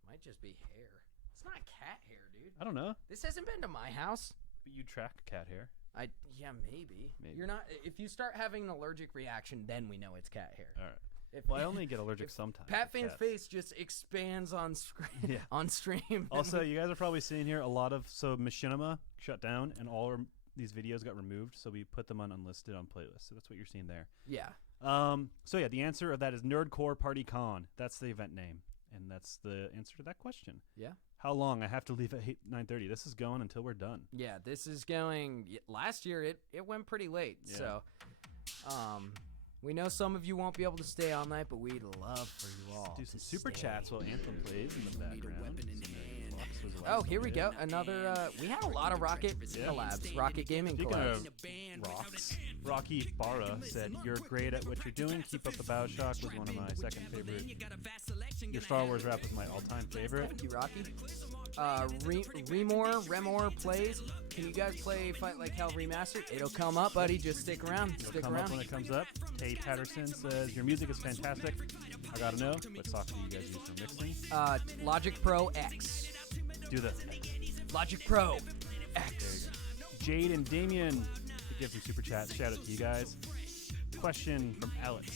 Might just be hair. It's not cat hair, dude. I don't know. This hasn't been to my house. But you track cat hair. Maybe. Maybe. You're not. If you start having an allergic reaction, then we know it's cat hair. All right. If, Well, I only get allergic sometimes. Pat to Fan's cats. face just expands on screen. Yeah. On stream. Also, you guys are probably seeing here a lot of Machinima shut down and all these videos got removed, so we put them on unlisted on playlists. So that's what you're seeing there. yeah. So yeah, the answer of that is Nerdcore Party Con. That's the event name, and that's the answer to that question. Yeah. How long? I have to leave at 9:30. This is going until we're done. Yeah. This is going. Last year it went pretty late. Yeah. So, we know some of you won't be able to stay all night, but we'd love for you all. Do some to super stay. chats while Anthem plays in the background. Fox was the Oh, last here one we we go. did. Another. We had a lot of Rocket collabs. Rocket Gaming Speaking collabs. of rocks, Rocky Barra said, "You're great at what you're doing. Keep up the Bioshock." Was one of my second favorite. Your Star Wars rap was my all-time favorite. Thank you, Rocky. Remor plays. Can you guys play Fight Like Hell Remastered? It'll come up, buddy. Just stick around. It'll Stick come up around. when it comes up. Tay Patterson says, "Your music is fantastic. I gotta know, what software do you guys use for mixing?" Logic Pro X. Do the. Logic Pro There X. you go. Jade and Damien, to give some super chats. Shout out to you guys. Question from Alex.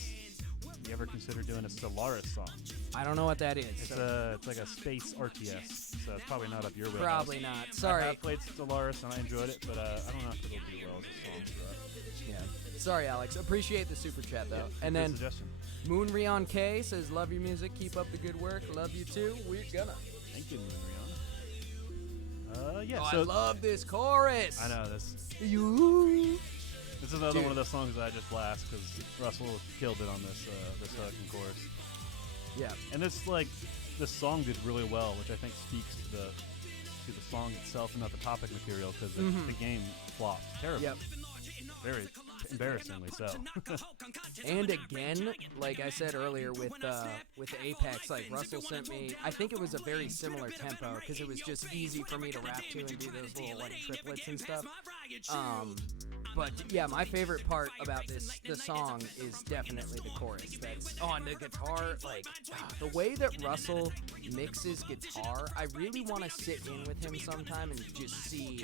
You ever consider doing a Stellaris song? I don't know what that is. It's like a space RTS, so it's probably not up your wheelhouse. Probably not. I Sorry. have played Stellaris and I enjoyed it, but I don't know if it'll do well as a song. Yeah. Sorry, Alex. Appreciate the super chat though. And Good then suggestion. Moon Rion K says, "Love your music. Keep up the good work. Love you too. We're gonna." Thank you, Rihanna. Yeah. Oh, so I love this chorus. I know this. You. This is another Dude. one of those songs that I just blast because Russell killed it on this fucking chorus. Yeah. And this song did really well, which I think speaks to the song itself and not the topic material, because the game flopped terribly. Yep. Very embarrassingly so. And again, like I said earlier with Apex, like Russell sent me, I think it was a very similar tempo because it was just easy for me to rap to and do those little like triplets and stuff. But yeah, my favorite part about the song is definitely the chorus. That's on the guitar. Like the way that Russell mixes guitar, I really want to sit in with him sometime and just see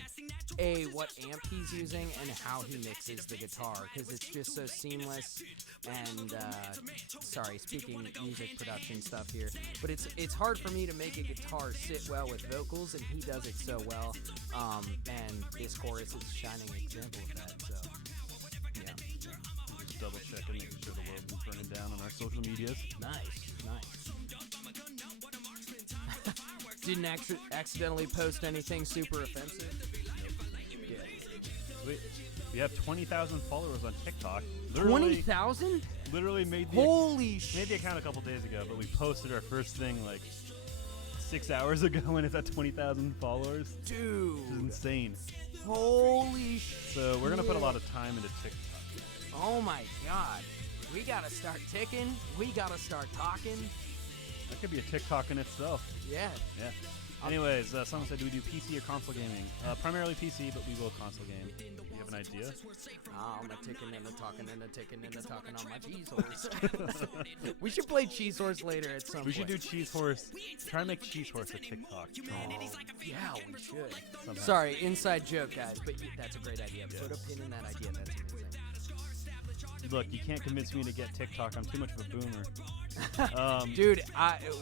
what amp he's using and how he mixes the guitar, because it's just so seamless. And sorry, speaking music production stuff here, but it's hard for me to make a guitar sit well with vocals, and he does it so well. And this chorus is a shining example of that. So yeah, Just double checking, making sure the world is burning down on our social medias. nice. Didn't accidentally post anything super offensive. Good. We have 20,000 followers on TikTok. 20,000? Literally made the Holy shit! made the account a couple days ago, but we posted our first thing like 6 hours ago, and it's at 20,000 followers. Dude, Which is insane. holy shit! So we're gonna put a lot of time into TikTok. Oh my god, we gotta start ticking. We gotta start talking. That could be a TikTok in itself. Yeah. Yeah. Anyways, someone said, do we do PC or console gaming? Primarily PC, but we will console game. Do you have an idea? I'm a ticking and a talking and a ticking and a talking on my cheese horse. We should play cheese horse later at some point. We should do Cheese Horse. Try and make Cheese Horse a TikTok. Yeah, we should. Somehow. Sorry, inside joke, guys, but that's a great idea. Put a pin in that idea. That's amazing. Look, you can't convince me to get TikTok. I'm too much of a boomer. Dude,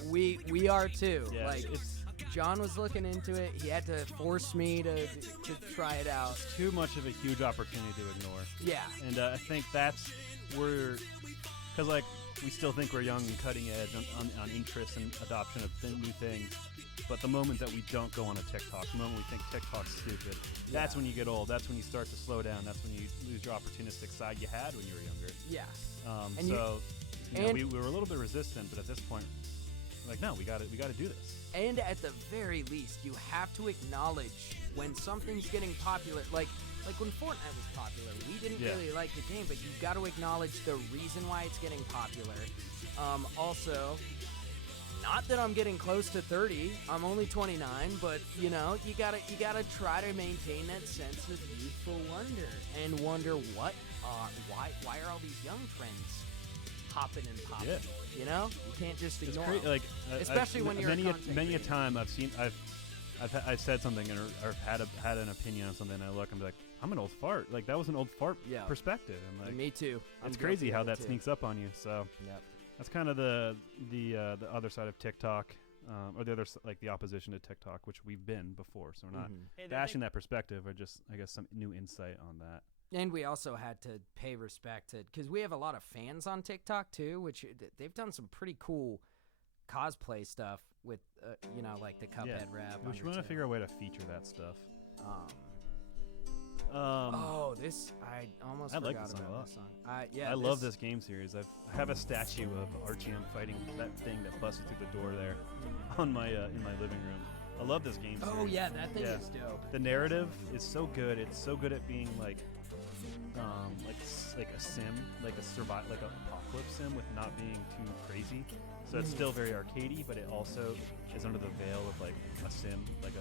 we are too. Yeah, Like, John was looking into it. He had to force me to try it out. Too much of a huge opportunity to ignore. Yeah. And I think that's where, because like we still think we're young and cutting edge on interest and adoption of new things, but the moment that we don't go on a TikTok, the moment we think TikTok's stupid, that's when you get old. That's when you start to slow down. That's when you lose your opportunistic side you had when you were younger. Yeah. And so we were a little bit resistant, but at this point, like, no, we got to do this. And at the very least, you have to acknowledge when something's getting popular. Like when Fortnite was popular, we didn't really like the game, but you've got to acknowledge the reason why it's getting popular. Also, not that I'm getting close to 30. I'm only 29, but you gotta try to maintain that sense of youthful wonder and wonder why are all these young friends hopping and popping? Yeah. You can't just ignore them. Like, especially when you're many a time I've said something or had an opinion on something, and I look and be like, I'm an old fart. Like, that was an old fart perspective. I'm like, me too. It's crazy how that sneaks up on you. So that's kind of the other side of TikTok, or the other like the opposition to TikTok, which we've been before. So we're not bashing that perspective, or just I guess some new insight on that. And we also had to pay respect to, because we have a lot of fans on TikTok too, which they've done some pretty cool cosplay stuff with, like the Cuphead rap. We want to figure a way to feature that stuff. I almost forgot like this song about a lot. this song. I love this game series. I have a statue of Archie fighting that thing that busted through the door there on my in my living room. I love this game series. Oh yeah, that thing is dope. The narrative is so good. It's so good at being like a sim, like a apocalypse sim with not being too crazy. So it's still very arcadey, but it also is under the veil of like a sim, like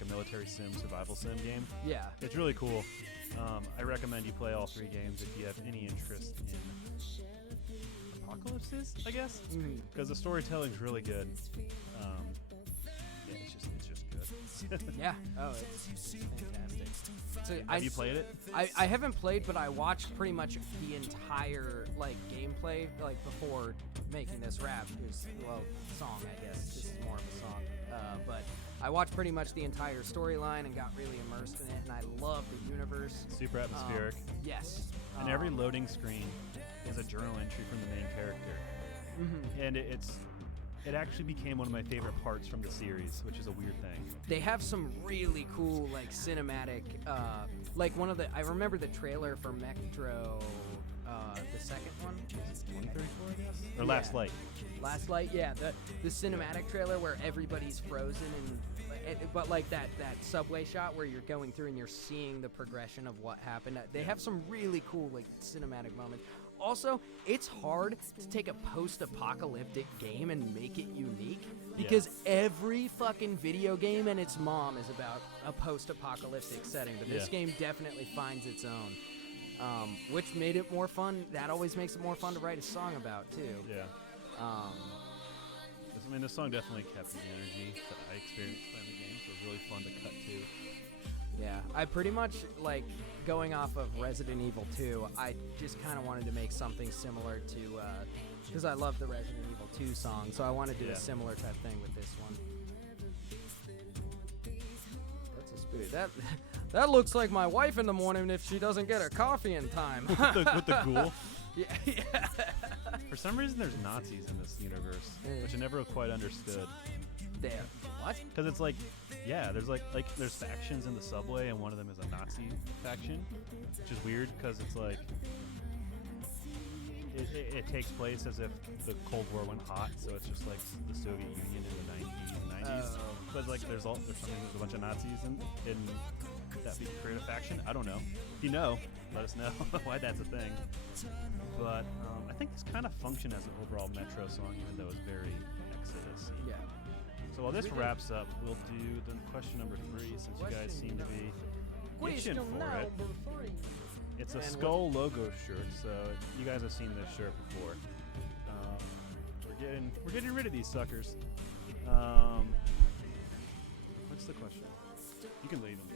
a military sim, survival sim game. Yeah, It's really cool. I recommend you play all three games if you have any interest in apocalypses, I guess, because the storytelling's really good. It's just good. yeah. Oh, it's fantastic. So Have you played it? I haven't played, but I watched pretty much the entire gameplay before making this rap. Song, I guess. This is more of a song. But I watched pretty much the entire storyline and got really immersed in it, and I love the universe. Super atmospheric. Yes. And every loading screen is a journal entry from the main character. And it actually became one of my favorite parts from the series, which is a weird thing. They have some really cool cinematic, I remember the trailer for Metro The second one? 134, I guess? Or Last Light. Last Light, yeah. The cinematic trailer where everybody's frozen but like that subway shot where you're going through and you're seeing the progression of what happened. They have some really cool like cinematic moments. Also, it's hard to take a post-apocalyptic game and make it unique because every fucking video game and its mom is about a post-apocalyptic setting, but this game definitely finds its own, which made it more fun. That always makes it more fun to write a song about, too. Yeah. I mean, the song definitely kept the energy that I experienced playing the game, so it was really fun to cut to. Yeah, I pretty much, like, going off of Resident Evil 2, I just kind of wanted to make something similar to, because I love the Resident Evil 2 song, so I want to do a similar type thing with this one. That's a spirit. That looks like my wife in the morning if she doesn't get her coffee in time. with the ghoul? Yeah. For some reason, there's Nazis in this universe, which I never quite understood. There. What? Because it's like, there's there's factions in the subway, and one of them is a Nazi faction, which is weird because it's like it takes place as if the Cold War went hot, so it's just like the Soviet Union in the 90s. But like there's a bunch of Nazis in that we create a faction. I don't know. If you know, let us know why that's a thing. But I think this kind of functioned as an overall Metro song, even though it's very Exodus. Yeah. So while this wraps up, we'll do the question number 3, since you guys seem to be itching for it. It's a Skull logo shirt, so you guys have seen this shirt before. We're getting rid of these suckers. What's the question? You can leave them.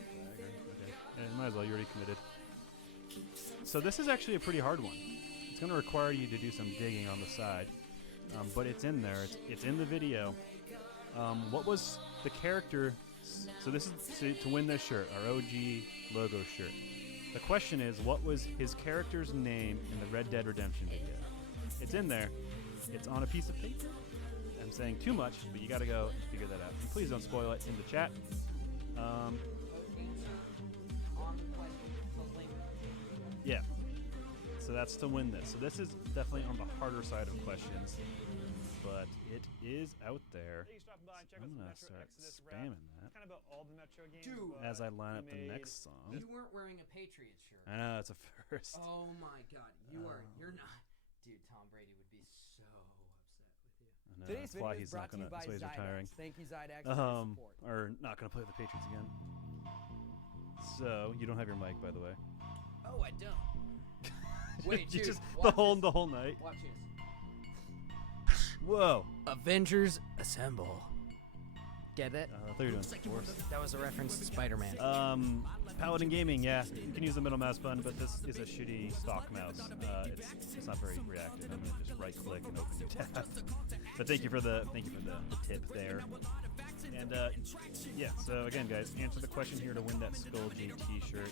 Okay. Might as well. You already committed. So this is actually a pretty hard one. It's going to require you to do some digging on the side, but it's in there. It's in the video. What was the character? So this is to win this shirt, our OG logo shirt. The question is, what was his character's name in the Red Dead Redemption video? It's in there. It's on a piece of paper. I'm saying too much, but you got to go and figure that out. And please don't spoil it in the chat. Yeah. So that's to win this. So this is definitely on the harder side of questions, but it is out there. I'm going to start spamming that as I line up the next song. You weren't wearing a Patriots shirt. I know, it's a first. Oh my God. You're not. Dude, Tom Brady would be so upset with you. I know, that's why he's not going to, that's why he's retiring. Thank you, Zydex, for your support. Or not going to play with the Patriots again. So, you don't have your mic, by the way. Oh, I don't. Wait, you dude, just the whole night. Watch this. Whoa! Avengers Assemble. Get it? I thought you were doing Force. That was a reference to Spider-Man. Paladin Gaming, yeah. You can use the middle mouse button, but this is a shitty stock mouse. It's not very reactive. I'm gonna just right click and open the tab. But thank you for the tip there. And yeah. So again, guys, answer the question here to win that Skull G T-shirt.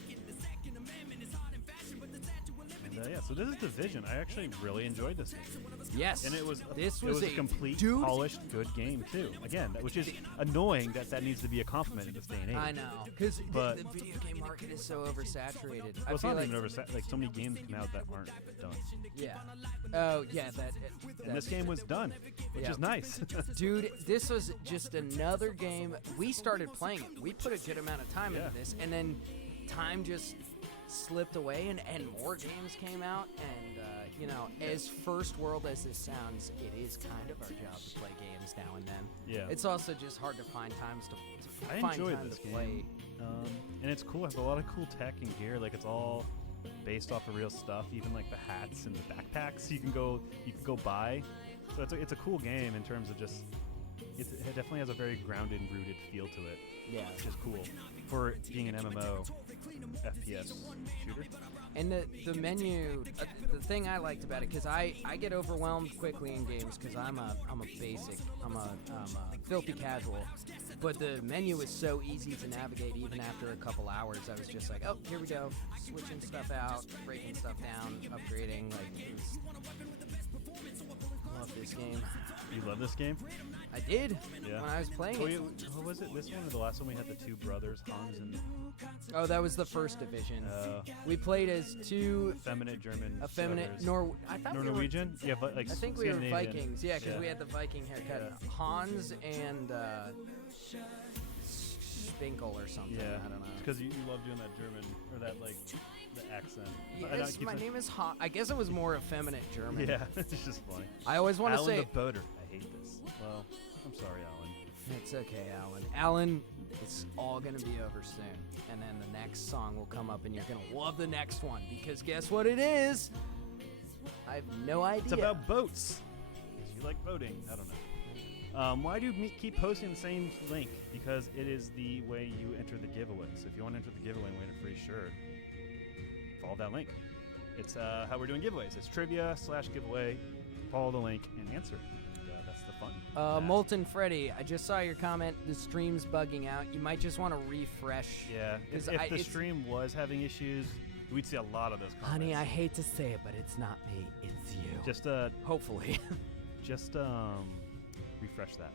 And yeah, so this is Division. I actually really enjoyed this game. Yes. And it was a a complete, polished, good game too. Again, which is annoying that needs to be a compliment in this day and age. I know, because the video game market is so oversaturated. Well, it's not even oversaturated. Like so many games come out that aren't done. Yeah. Oh yeah, and this game was done, which is nice. Dude, this was just another game. We started playing it. We put a good amount of time into this, and then time just slipped away, and more games came out, and you know, as first world as this sounds, it is kind of our job to play games now and then. Yeah. It's also just hard to find times to I find enjoyed time this to game. play. And it's cool. It has a lot of cool tech and gear. Like it's all based off of real stuff. Even like the hats and the backpacks you can go buy. So it's a cool game in terms of just. It definitely has a very grounded and rooted feel to it. Yeah. Which is cool for being an MMO FPS shooter. And the menu, the thing I liked about it, because I get overwhelmed quickly in games because I'm a filthy casual, but the menu is so easy to navigate even after a couple hours. I was just like, oh, here we go, switching stuff out, breaking stuff down, upgrading. Like, it was, love this game. You love this game? I did Yeah. when I was playing Oh, it. what was it? This one or the last one? We had the two brothers, Hans and Oh, that was the first division. uh, We played as two effeminate German. effeminate brothers. I thought we were, Norwegian? Yeah, but like I think we were Scandinavian. Vikings. Yeah, because Yeah. we had the Viking haircut. Yeah. Hans and Spinkle or something. Yeah, I don't know. because you love doing that German or that like the accent. Yes, my name is I guess it was more effeminate German. Yeah, it's just funny. I always want to Alan say the boater. I hate this. Well, I'm sorry, Alan. it's okay, Alan. Alan, it's all gonna be over soon, and then the next song will come up, and you're gonna love the next one because guess what it is? I have no idea. It's about boats. 'Cause you like boating. I don't know. Why do you keep posting the same link? Because it is the way you enter the giveaway. So if you want to enter the giveaway and win a free shirt, follow that link. It's how we're doing giveaways. It's trivia/giveaway. Follow the link and answer. And, that's the fun. Molten Freddy, I just saw your comment. The stream's bugging out. You might just want to refresh. Yeah. 'Cause If the it's- stream was having issues, we'd see a lot of those comments. Honey, I hate to say it, but it's not me. It's you. just Hopefully. just refresh that.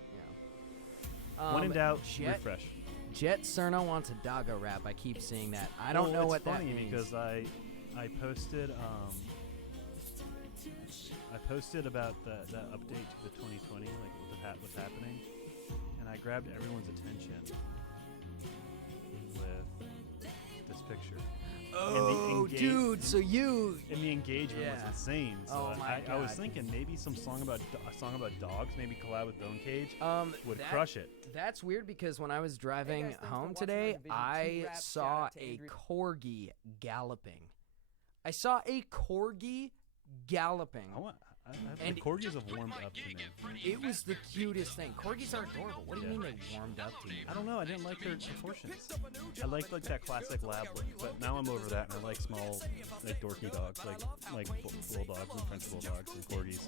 Yeah. When in doubt, Jet, refresh. Jet Cerno wants a doggo rap. I keep seeing that. I don't know it's what that funny means. because I posted about the update to the 2020, like what's happening, and I grabbed everyone's attention with this picture. Oh, dude, so you... And the engagement was Yeah. insane. So Oh my I was God. thinking maybe a song about dogs, maybe collab with Bone Cage, would that- crush it. That's weird because when I was driving thanks for home watching today, our video. I Two rap, saw shout out to a Adrian. corgi galloping. I saw a corgi galloping. The corgis have warmed up to me. It was the cutest thing. Corgis are adorable. What do you Yeah. mean they warmed up to you? I don't know. I didn't like their proportions. I liked like that classic lab look, but now I'm over that, and I like small, like dorky dogs, like bulldogs and French bulldogs and corgis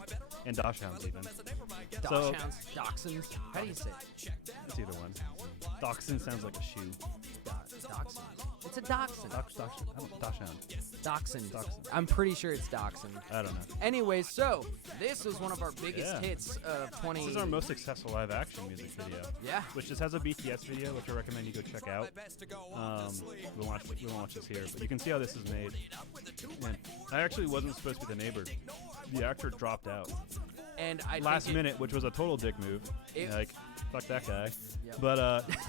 and dachshunds even. So Dachshunds, dachshunds. How do you say it? it's either one. Dachshund sounds like a shoe. Dachshund. It's a dachshund. Dachshund. Dachshund. Dachshund. I'm pretty sure it's dachshund. I don't know. Anyways, so this was one of our biggest Yeah. hits of 20. This is our most successful live action music video. Yeah. Which just has a BTS video, which I recommend you go check out. We won't watch this here, but you can see how this is made. And I actually wasn't supposed to be the neighbor. The actor dropped out And I last think minute, which was a total dick move. It- Like, fuck that guy. Yep. But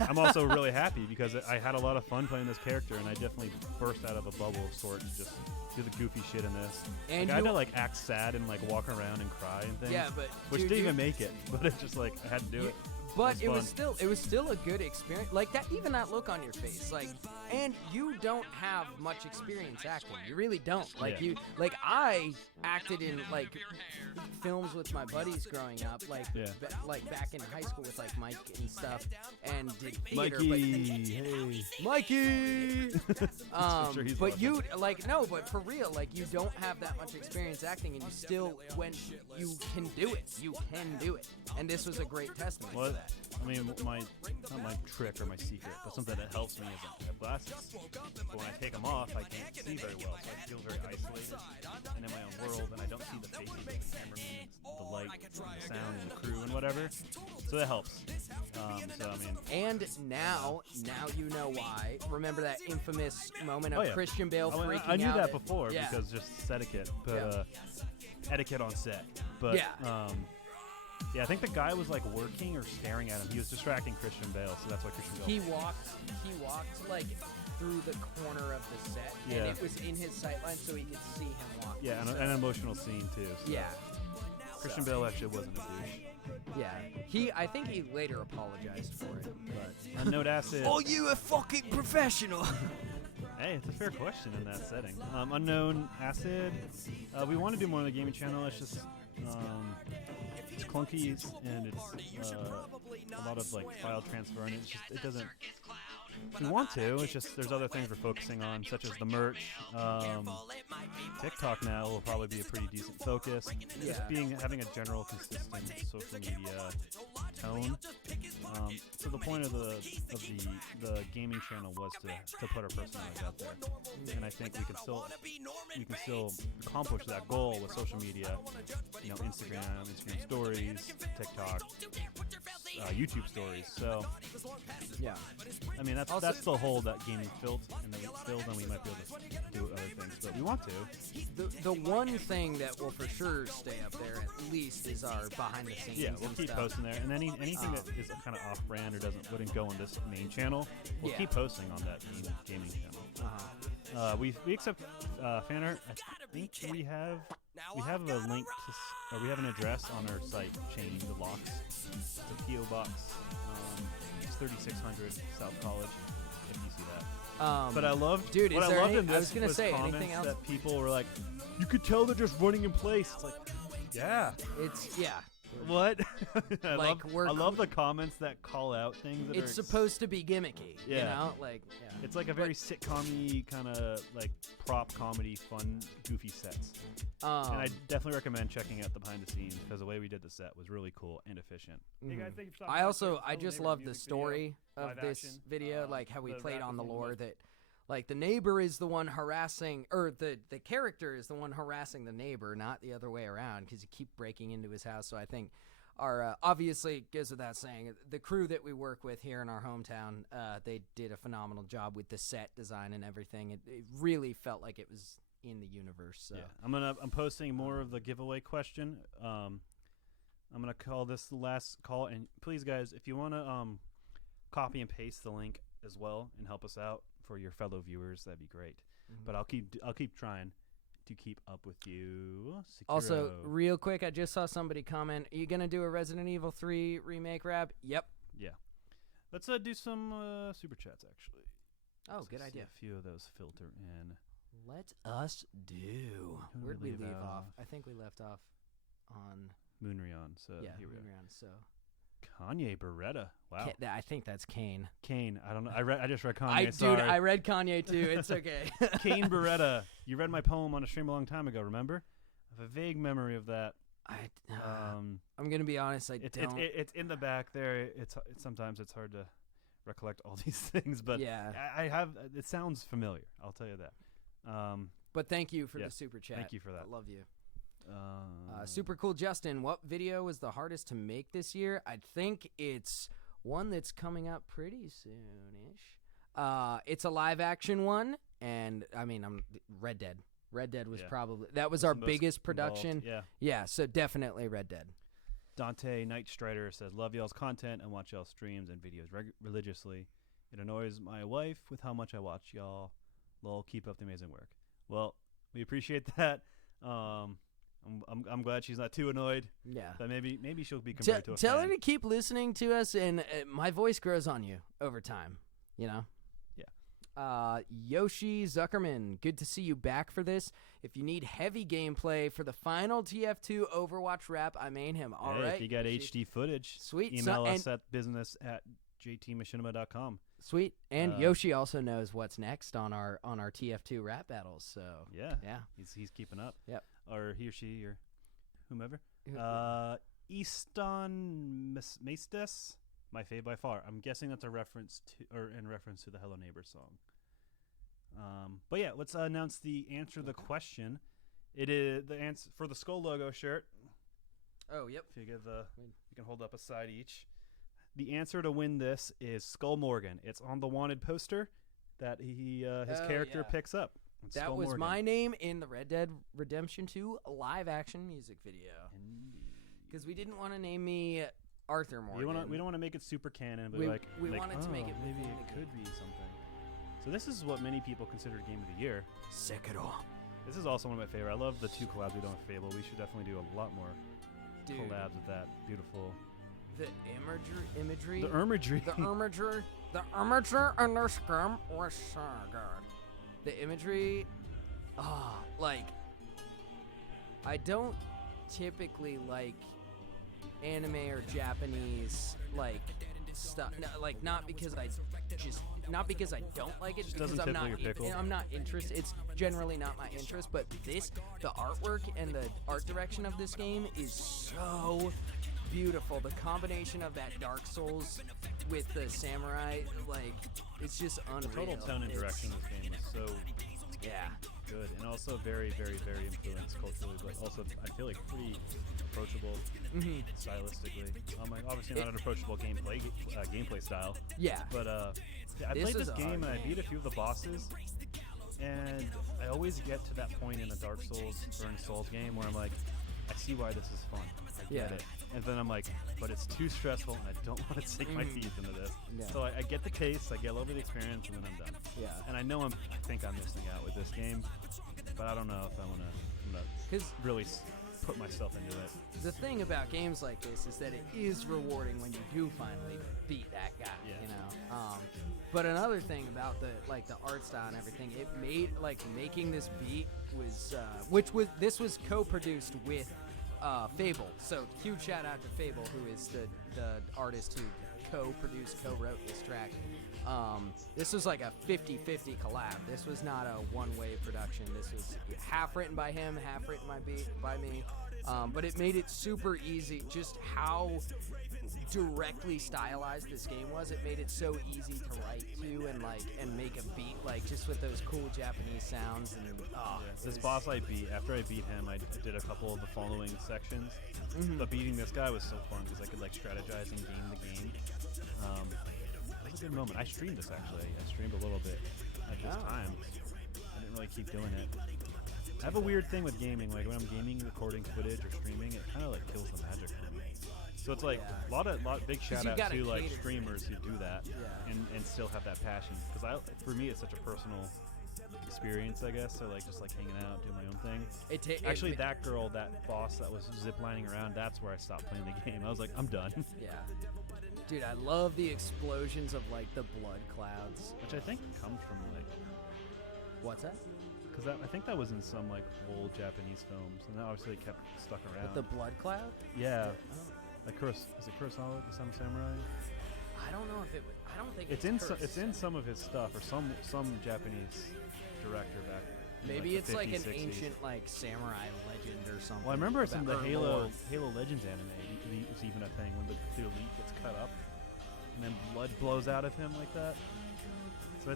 I'm also really happy because I had a lot of fun playing this character, and I definitely burst out of a bubble of sorts. Just do the goofy shit in this. And Like, I had you- to like act sad and like walk around and cry and things. Yeah, but which dude, didn't even make it. But it's just like I had to do it. But it was fun. still a good experience. Like that, even that look on your face, like, and you don't have much experience acting. You really don't. Like Yeah. I acted in like films with my buddies growing up, like Yeah. like back in high school with like Mike and stuff, and did theater. Mikey, hey. Mikey. I'm sure he's But watching. you like no, but for real, like you don't have that much experience acting, and you still when you can do it, you can do it, and this was a great testament Well, to that. I mean, not my trick or my secret, but something that helps me is I have glasses. But when I take them off, I can't see very well, so I feel very isolated and in my own world, and I don't see the faces of the cameraman, the light, and the sound, and the crew, and whatever. So that helps. So I mean, And now you know why. Remember that infamous moment of Oh, yeah. Christian Bale freaking out? I knew that at- before yeah. because just etiquette, but Yeah. etiquette on set. But Yeah. yeah, I think the guy was like working or staring at him. He was distracting Christian Bale, so that's why Christian Bale. He walked like through the corner of the set, Yeah. and it was in his sightline, so he could see him walk. Yeah, and an emotional scene too. So. Yeah. Christian Bale actually wasn't a douche. Yeah. I think he later apologized for it, but. Unknown Acid. Oh, you a fucking professional! Hey, it's a fair question in that setting. Unknown Acid. We want to do more on the gaming channel. It's just it's clunky and it's a lot of like file transfer, and it doesn't We want to. It's just there's other things we're focusing on, such as the merch. TikTok now will probably be a pretty decent focus. Just having a general consistent social media tone. So the point of the gaming channel was to put our personalities out there, and I think we can still accomplish that goal with social media. Instagram stories, TikTok, YouTube stories. So Yeah. I mean that's the hole that gaming filled, and we might be able to do other things, but we want to. The one thing that will for sure stay up there at least is our behind the scenes. Yeah, we'll and keep stuff. posting there, and anything that is kind of off brand or wouldn't go on this main channel, we'll keep posting on that main gaming channel. We accept fan art. I think we have a link or we have an address on our site, Chain the Locks. It's a PO box. It's 3600 South College. If you see that. But I loved, dude. what Is I there loved any, in this I was gonna was say comments anything else. that people were like, you could tell they're just running in place. It's like, yeah. It's What? I Like, love the comments that call out things that It's supposed to be gimmicky. Yeah. It's like a very But- sitcom-y kind of like prop comedy, fun, goofy sets. And I Um, definitely recommend checking out the behind the scenes because the way we did the set was really cool and efficient. Hey guys, thank you for stopping by. I just love the story of this video, like how we played on the lore that, like, the neighbor is the one harassing, or the character is the one harassing the neighbor, not the other way around, because you keep breaking into his house. So I think our obviously goes without saying, the crew that we work with here in our hometown, they did a phenomenal job with the set design and everything. It really felt like it was in the universe. So. Yeah, I'm posting more of the giveaway question. I'm gonna call this the last call, and please, guys, if you want to copy and paste the link as well and help us out for your fellow viewers, that'd be great. But I'll keep trying to keep up with you. Sekiro. Also, real quick, I just saw somebody comment, are you going to do a Resident Evil 3 remake rap? Yep. Yeah. Let's do some super chats, actually. Oh, Let's good see idea. a few of those filter in. Let us do. Who Where'd did we we leave leave off? off? I think we left off on Moonryon. So yeah, here we are. around, so Kanye Beretta. Wow. I think that's Kane. Kane. I don't know. I just read Kanye. Dude, I read Kanye too. It's okay. Kane Beretta. You read my poem on a stream a long time ago. Remember? I have a vague memory of that. I'm gonna be honest. It's in the back there. It's sometimes it's hard to recollect all these things, but Yeah. I have. It sounds familiar. I'll tell you that. But thank you for Yeah, the super chat. thank you for that. I love you. Super cool, Justin. What video was the hardest to make this year? I think it's one that's coming up pretty soonish. It's a live action one, and I mean, Red Dead. Red Dead was probably our the most biggest production. involved, Yeah, so definitely Red Dead. Dante Night Strider says, "Love y'all's content and watch y'all's streams and videos religiously. It annoys my wife with how much I watch y'all. Lol, keep up the amazing work." Well, we appreciate that. I'm glad she's not too annoyed. Yeah. But maybe she'll be compared to a Tell fan. her to keep listening to us, and my voice grows on you over time. You know. Yeah. Yoshi Zuckerman, good to see you back for this. If you need heavy gameplay for the final TF2 Overwatch wrap, I main him. All right. If you got Yoshi. HD footage, Sweet. email us at business@jtmachinima.com. Sweet. And Yoshi also knows what's next on our TF2 rap battles. So Yeah. yeah. He's keeping up. Yep. Or he or she or whomever. Easton Maestas, my fave by far. I'm guessing that's a reference to, or in reference to the Hello Neighbor song. But yeah, let's announce the answer to the question. It is the answer for the Skull logo shirt. Oh, yep. If you give you can hold up a side each. The answer to win this is Skull Morgan. It's on the wanted poster that his character picks up. It's That Skull was Morgan. my name in the Red Dead Redemption 2 live action music video. Because we didn't want to name me Arthur Morgan. We don't want to make it super canon, but We like wanted to make it maybe within it the could be something. So this is what many people consider Game of the Year. Sekiro. This is also one of my favorite. I love the 2 collabs we do with Fable. We should definitely do a lot more Dude. collabs with that beautiful. The imagery. The imagery. The imagery. The imagery in this game was so good. The imagery. Like, I don't typically like anime or Japanese, like, stuff. No, like not because I don't like it, because doesn't I'm tickle not your pickle? I'm not interested. It's generally not my interest, but the artwork and the art direction of this game is so beautiful. The combination of that Dark Souls with the samurai, like, it's just unreal. The total tone and direction of this game is so Yeah. good, and also very, very, very influenced culturally, but also I feel like pretty approachable stylistically. Like, obviously not an approachable gameplay style. Yeah. But I This played is this a game hard and I game. beat a few of the bosses, and I always get to that point in a Dark Souls or in a Souls game where I'm like, I see why this is fun. I get Yeah. it. And then I'm like, but it's too stressful and I don't want to sink my teeth into this. Yeah. So I get the taste, I get a little bit of experience, and then I'm done. Yeah. And I know I think I'm missing out with this game, but I don't know if I'm gonna 'Cause really put myself into it. the thing about games like this is that it is rewarding when you do finally beat that guy, Yeah. you know. But another thing about the art style and everything, it made making this beat was this was co-produced with Fable. So huge shout out to Fable, who is the artist who co-wrote this track. This was like a 50-50 collab. This was not a one-way production. This was half written by him, half written by me. But it made it super easy, just how directly stylized this game was. It made it so easy to write to and make a beat, like, just with those cool Japanese sounds. And This boss after I beat him, I did a couple of the following sections. But beating this guy was so fun because I could like strategize and game the game. It was a good moment. I streamed this actually. I streamed a little bit at this time. I didn't really keep doing it. I have a weird thing with gaming. Like when I'm gaming, recording footage or streaming, it kind of like kills the magic for me. So it's like a lot big shout you out gotta to like cater to streamers who do that Yeah. and still have that passion. Because for me, it's such a personal experience, I guess. So like just like hanging out, doing my own thing. Actually, that boss that was ziplining around, that's where I stopped playing the game. I was like, I'm done. Yeah. Dude, I love the explosions of like the blood clouds. Which I think comes from like, What's that? because I think that was in some like old Japanese films, and that obviously kept stuck around. With the blood cloud? Yeah. Oh. Like is it Kurosawa, the Seven Samurai? I don't know if it. I don't think It's in some of his stuff, or some Japanese director back. in, Maybe the it's like 50s, an 60s. ancient like samurai legend or something. Well, I remember it's in the or lore. Halo Legends anime. It's even a thing when the elite gets cut up, and then blood blows out of him like that. So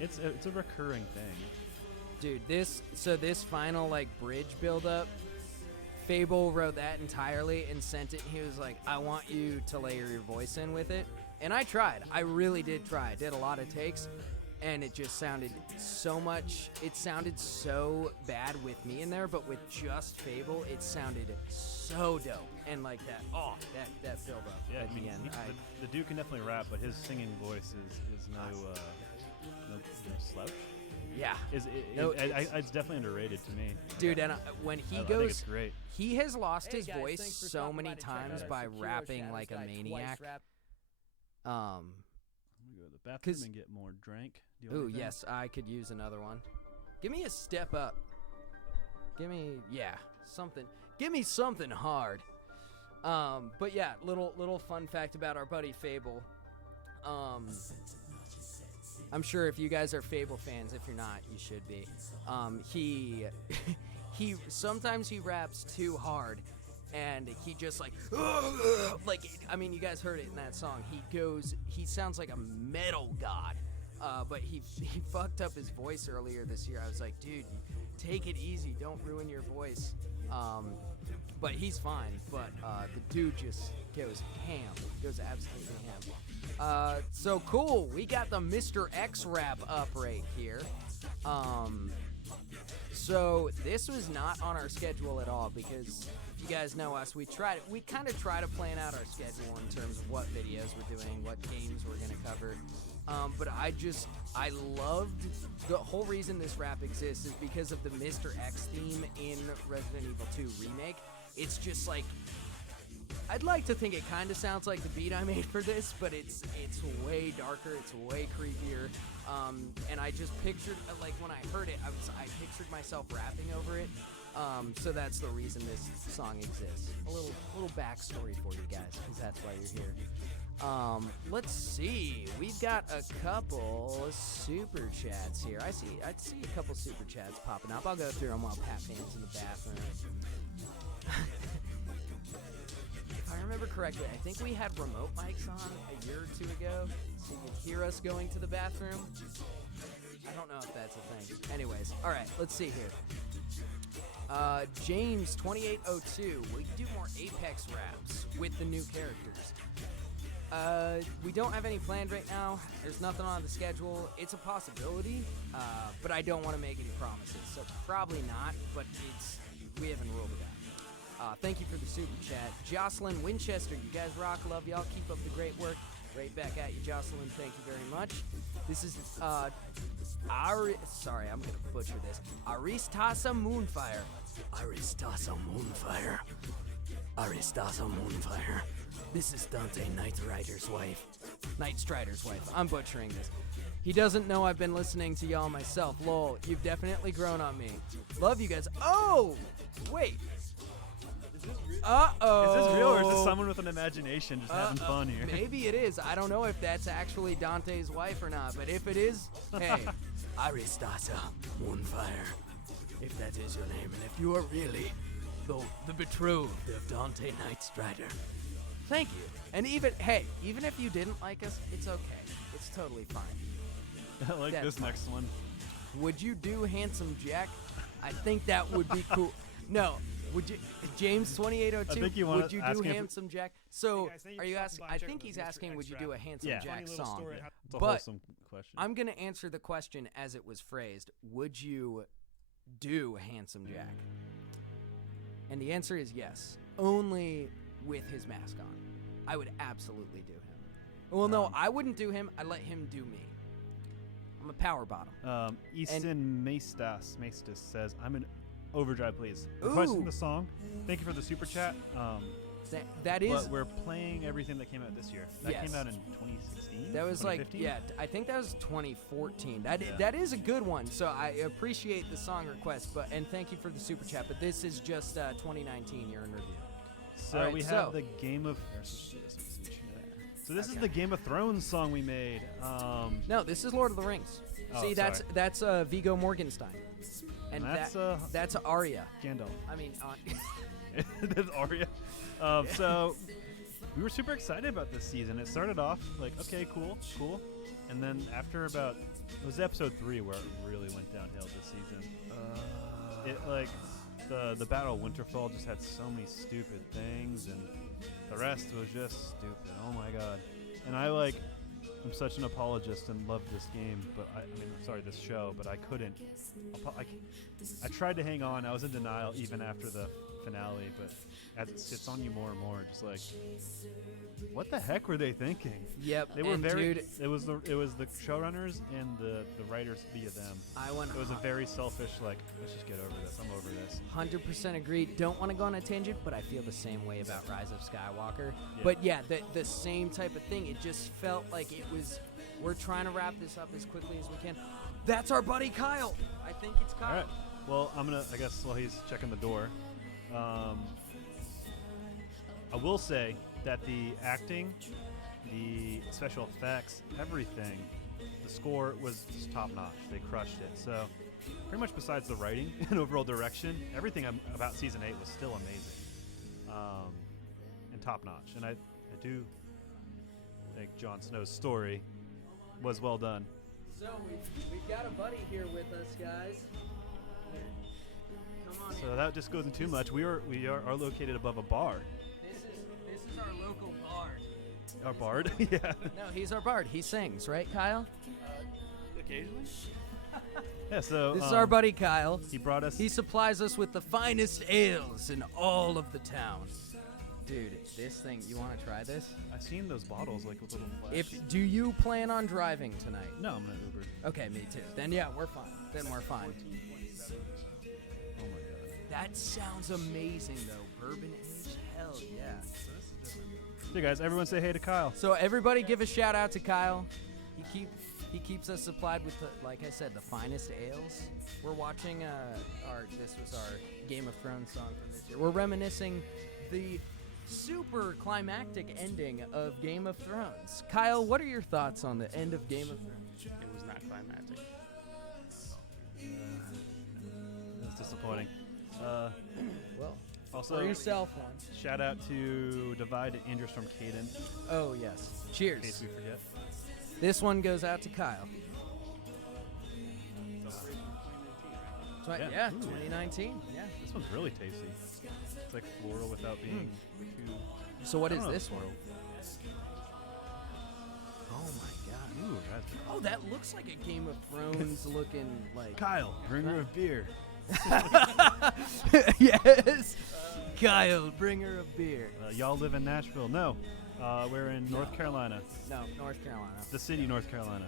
it's a recurring thing. Dude, this final like bridge buildup, Fable wrote that entirely and sent it. He was like, I want you to layer your voice in with it. And I tried. I really did try. I did a lot of takes, and it just sounded it sounded so bad with me in there, but with just Fable, it sounded so dope. And like that build up Yeah, at I mean, the end. the dude can definitely rap, but his singing voice is no slouch. Yeah. It's definitely underrated to me. Dude, and when he I think goes, it's great. he has lost Hey his guys, voice thanks for so stopping many by to check times out by our secure rapping chat. like This a guy twice maniac. rapped. Um, I'm gonna go to the bathroom 'cause- and get more drink. Do you want ooh, anything? yes, I could use another one. Give me a step up. Give me something hard. But yeah, little fun fact about our buddy Fable. I'm sure if you guys are Fable fans, if you're not, you should be. He sometimes he raps too hard, and he just like I mean, you guys heard it in that song. He sounds like a metal god. But he fucked up his voice earlier this year. I was like, dude, take it easy, don't ruin your voice. But he's fine. But the dude just goes ham, goes absolutely ham. So cool. We got the Mr. X rap up right here. So this was not on our schedule at all because you guys know us. We kind of try to plan out our schedule in terms of what videos we're doing, what games we're gonna cover. But I loved the whole reason this rap exists is because of the Mr. X theme in Resident Evil 2 Remake. It's just like, I'd like to think it kind of sounds like the beat I made for this, but it's way darker, it's way creepier. And I just pictured, like when I heard it, I pictured myself rapping over it. So that's the reason this song exists. A little backstory for you guys, because that's why you're here. Let's see. We've got a couple super chats here. I see a couple super chats popping up. I'll go through them while Pat Pan's in the bathroom. If I remember correctly, I think we had remote mics on a year or two ago, so you could hear us going to the bathroom. I don't know if that's a thing. Anyways, all right, let's see here. James 2802, will you do more Apex raps with the new characters? We don't have any planned right now. There's nothing on the schedule. It's a possibility, but I don't want to make any promises, so probably not, but we haven't ruled it out. Thank you for the super chat. Jocelyn Winchester, you guys rock. Love y'all. Keep up the great work. Right back at you, Jocelyn. Thank you very much. This is, sorry, I'm going to butcher this. Aristasa Moonfire. Aristasa Moonfire. Aristasa Moonfire. This is Dante Night Strider's wife. I'm butchering this. He doesn't know I've been listening to y'all myself. Lol, you've definitely grown on me. Love you guys. Oh, wait. Uh-oh. Is this real, or is this someone with an imagination just having fun here? Maybe it is. I don't know if that's actually Dante's wife or not, but if it is, hey, Aristasa Moonfire, if that is your name, and if you are really the betrothed of Dante Nightstrider, thank you. And even if you didn't like us, it's okay. It's totally fine. I like That's this fine. next one. Would you do Handsome Jack? I think that would be cool. No. Would you, James 2802? I think you would you do him Handsome Jack? So, Hey guys, are you asking? I think he's asking, would you do a Handsome Yeah. Jack Funny little song? story. It's a But wholesome question. I'm gonna answer the question as it was phrased. Would you do Handsome Jack? And the answer is yes, only with his mask on. I would absolutely do him. Well, no, I wouldn't do him. I'd let him do me. I'm a power bottom. Easton Maestas says, I'm in overdrive, please. Requesting Ooh. the song. Thank you for the super chat. That is. But we're playing everything that came out this year. That Yes. came out in 2016? That was like, 2015? yeah, I think that was 2014. That is a good one. So I appreciate the song request, and thank you for the super chat. But this is just 2019 year in review. So All right, we so- have the Game of. So this is the Game of Thrones song we made. No, this is Lord of the Rings. Oh, See, that's Viggo Mortenstein, and that's Arya. Gandalf. I mean, That's Arya. So we were super excited about this season. It started off like, okay, cool. And then after it was episode 3 where it really went downhill this season. It like the Battle of Winterfell just had so many stupid things, and the rest was just stupid. Oh my god. And I'm such an apologist and love this game, but this show, but I couldn't. I tried to hang on. I was in denial even after the finale, but as it sits on you more and more, just like, what the heck were they thinking? yep. They were and very. dude, It was the showrunners and the writers via them. It was a very selfish, like, let's just get over this. I'm over this. 100% agree. Don't want to go on a tangent, but I feel the same way about Rise of Skywalker. Yeah. But yeah, the same type of thing. It just felt like it was, we're trying to wrap this up as quickly as we can. That's our buddy Kyle. I think it's Kyle. All right. Well, I guess while he's checking the door, I will say that the acting, the special effects, everything, the score was just top notch. They crushed it. So pretty much besides the writing and overall direction, everything about season 8 was still amazing and top notch. And I do think Jon Snow's story was well done. So we've got a buddy here with us, guys. Here. Come on in. So that just goes into too much. We are located above a bar. This is our local bard. Our bard, yeah. No, he's our bard. He sings, right, Kyle? Occasionally. Yeah. So This is our buddy Kyle. He brought us. He supplies us with the finest ales in all of the town. Dude, this thing, you want to try this? I've seen those bottles like with little flash. Do you plan on driving tonight? No, I'm gonna Uber. Okay, me too. Then yeah, we're fine. We're fine. Oh my god. That sounds amazing though. Bourbon aged, hell yeah. Hey guys, everyone say hey to Kyle. So everybody give a shout out to Kyle. He keeps us supplied with like I said, the finest ales. We're watching this was our Game of Thrones song from this year. We're reminiscing the super climactic ending of Game of Thrones. Kyle, what are your thoughts on the end of Game of Thrones? It was not climactic. That's disappointing. Well, Also, for yourself one. shout out to Divide and Andrews from Caden, Oh, yes. in Cheers. case we forget. This one goes out to Kyle. Yeah, Ooh. 2019. Yeah. This one's really tasty. It's like floral without being too. So what I is don't know, this one? floral. Oh my god. Ooh, raspberry. Oh, that looks like a Game of Thrones looking like. Kyle, bringer of beer. Yes. Kyle, bringer of beer. Y'all live in Nashville? No. We're in North Carolina. No, North Carolina. The city, North Carolina.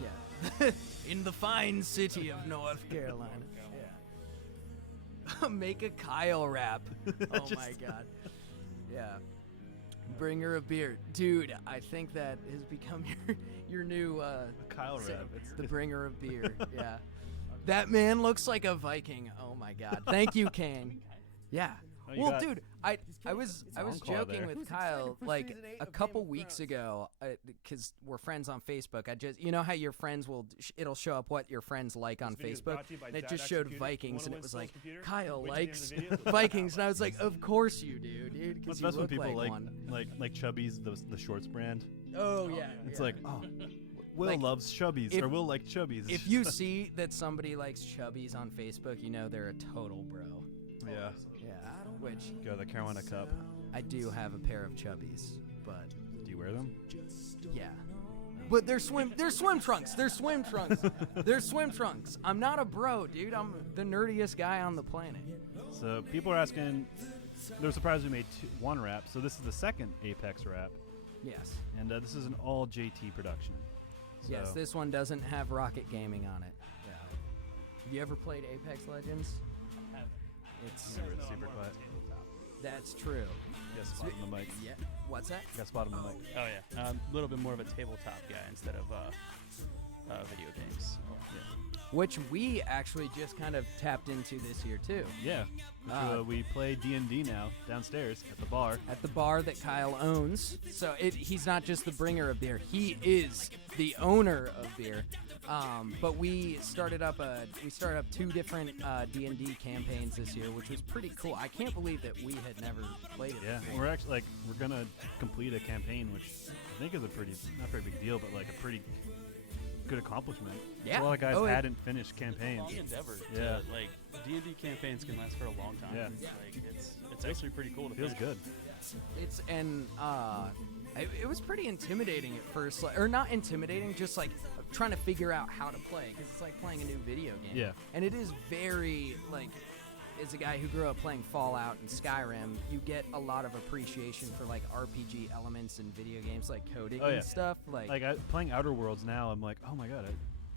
Yeah. In the fine city of North Carolina. Yeah. Make a Kyle rap. Oh my god. Yeah. Bringer of beer. Dude, I think that has become your new Kyle rap. the bringer of beer. Yeah. That man looks like a Viking. Oh my god. Thank you, Kane. Yeah. Oh, you Well, got- dude, I was encore joking there. with Kyle like a couple weeks ago because we're friends on Facebook. I just how your friends will it'll show up what your friends like on video is Facebook. brought to you by And it Dad just showed Executor. Vikings, and Wanna it was win like Soul's computer? Kyle Wait till the end of likes the video. Vikings, and I was like, of course you do, dude. What's Because the you best when look people like one. like Chubby's, the shorts brand? Oh yeah. It's yeah. like, oh, Will Like, loves Chubby's, if- or Will like Chubby's. If you see that somebody likes Chubbies on Facebook, you know they're a total bro. yeah, Yeah. Which go to the Carolina Cup. I do have a pair of Chubbies, but Do you wear them? yeah. But they're swim trunks. They're swim trunks. They're swim trunks. I'm not a bro, dude. I'm the nerdiest guy on the planet. So people are asking. They're surprised we made one rap. So this is the second Apex rap, Yes. and this is an all JT production. So Yes, this one doesn't have Rocket Gaming on it. Yeah. Have you ever played Apex Legends? It's Remember, it's super quiet. that's true. You got spot on the mic. Yeah. What's that? You got spot on the mic. Oh yeah, a little bit more of a tabletop guy instead of video games. Which we actually just kind of tapped into this year too. Yeah. We play D&D now downstairs at the bar. At the bar that Kyle owns. So he's not just the bringer of beer; he is the owner of beer. But we started up two different D&D campaigns this year, which was pretty cool. I can't believe that we had never played it. Yeah, before. we're actually we're gonna complete a campaign, which I think is a pretty not very big deal, but like a pretty good accomplishment. Yeah. A lot of guys Oh, it- hadn't finished campaigns. Long endeavor. Yeah. Like D&D campaigns can last for a long time. Yeah. Like it's actually pretty cool to Feels finish. good. It's it was pretty intimidating at first, or not intimidating, just like trying to figure out how to play because it's like playing a new video game. Yeah. And it is very like, as a guy who grew up playing Fallout and Skyrim, you get a lot of appreciation for like RPG elements in video games, like coding Oh, yeah. and stuff. Like, Playing Outer Worlds now, I'm like, oh my god,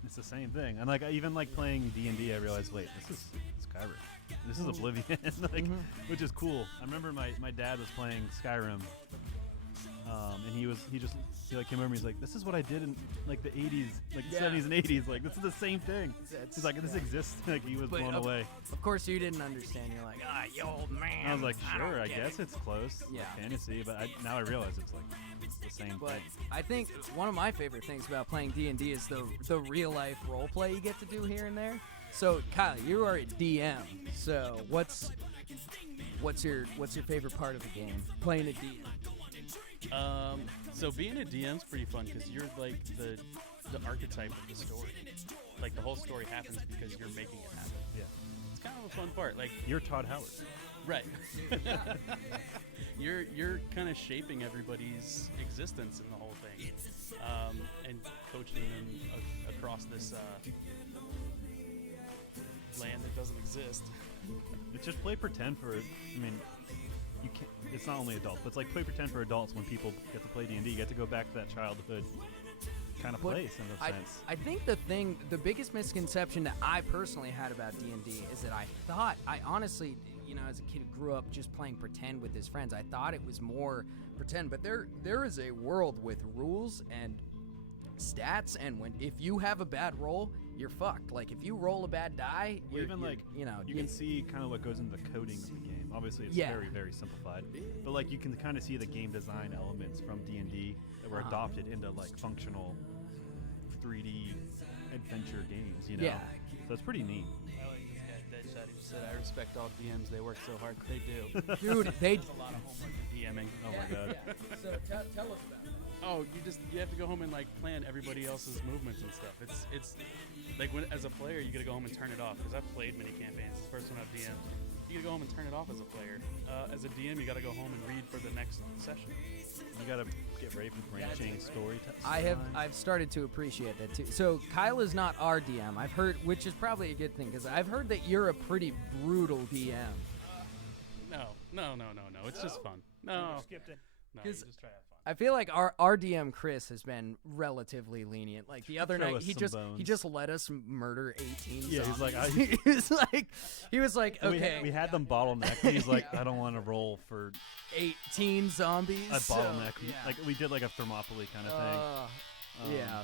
it's the same thing. And I even like playing D&D, I realized, wait, this is Skyrim. This is Oblivion, which is cool. I remember my dad was playing Skyrim, and he came over and he's like, this is what I did in like the 80s, like the Yeah. 70s and 80s. Like this is the same thing. That's- He's like, this yeah. exists. Like he was But blown away. Of course, you didn't understand. You're like, you old man. I was like, don't sure, I get guess it." it's close. Yeah. Like fantasy, but now I realize it's like it's the same But thing. I think one of my favorite things about playing D&D is the real life role play you get to do here and there. So Kyle, you are a DM. So what's your favorite part of the game? Playing a DM. So being a DM's pretty fun because you're like the archetype of the story. Like the whole story happens because you're making it happen. Yeah. It's kind of a fun part. Like You're Todd Howard. right. you're kind of shaping everybody's existence in the whole thing, and coaching them across this land that doesn't exist. It's just play pretend for. I mean, you can't. It's not only adults, but it's like play pretend for adults. When people get to play D&D, you get to go back to that childhood kind of But place in a sense. I think the biggest misconception that I personally had about D&D is that I honestly, as a kid who grew up just playing pretend with his friends, I thought it was more pretend. But there is a world with rules and stats, and if you have a bad roll, you're fucked. Like if you roll a bad die, Well, even you're, like you can see kind of what goes into the coding of the game. Obviously, it's Yeah. very, very simplified. But like you can kind of see the game design elements from D&D that were adopted into like functional 3D adventure games. You know. Yeah. So it's pretty neat. I like this guy, Deadshot, who said, I respect all DMs. They work so hard. They do. Dude, they. It's a lot of homework in DMing. Oh my god. So tell us about that. Oh, you have to go home and like plan everybody else's movements and stuff. It's like as a player, you gotta go home and turn it off. Because I've played many campaigns. It's the first one I've DM'd. You gotta go home and turn it off as a player. As a DM, you gotta go home and read for the next session. You gotta get ready for branching story. I've started to appreciate that too. So Kyle is not our DM. I've heard, which is probably a good thing, because I've heard that you're a pretty brutal DM. No. It's just fun. No. Skipped it. No, you 'Cause just try to have fun. I feel like our DM Chris has been relatively lenient. Like the other Throw night, us he some just bones. let us murder 18 Yeah, he's like, zombies. he was like, And okay, we had them bottlenecked. And he's like, I don't want to roll for 18 zombies. a bottleneck. Yeah. Like we did like a Thermopylae kind of thing. Yeah.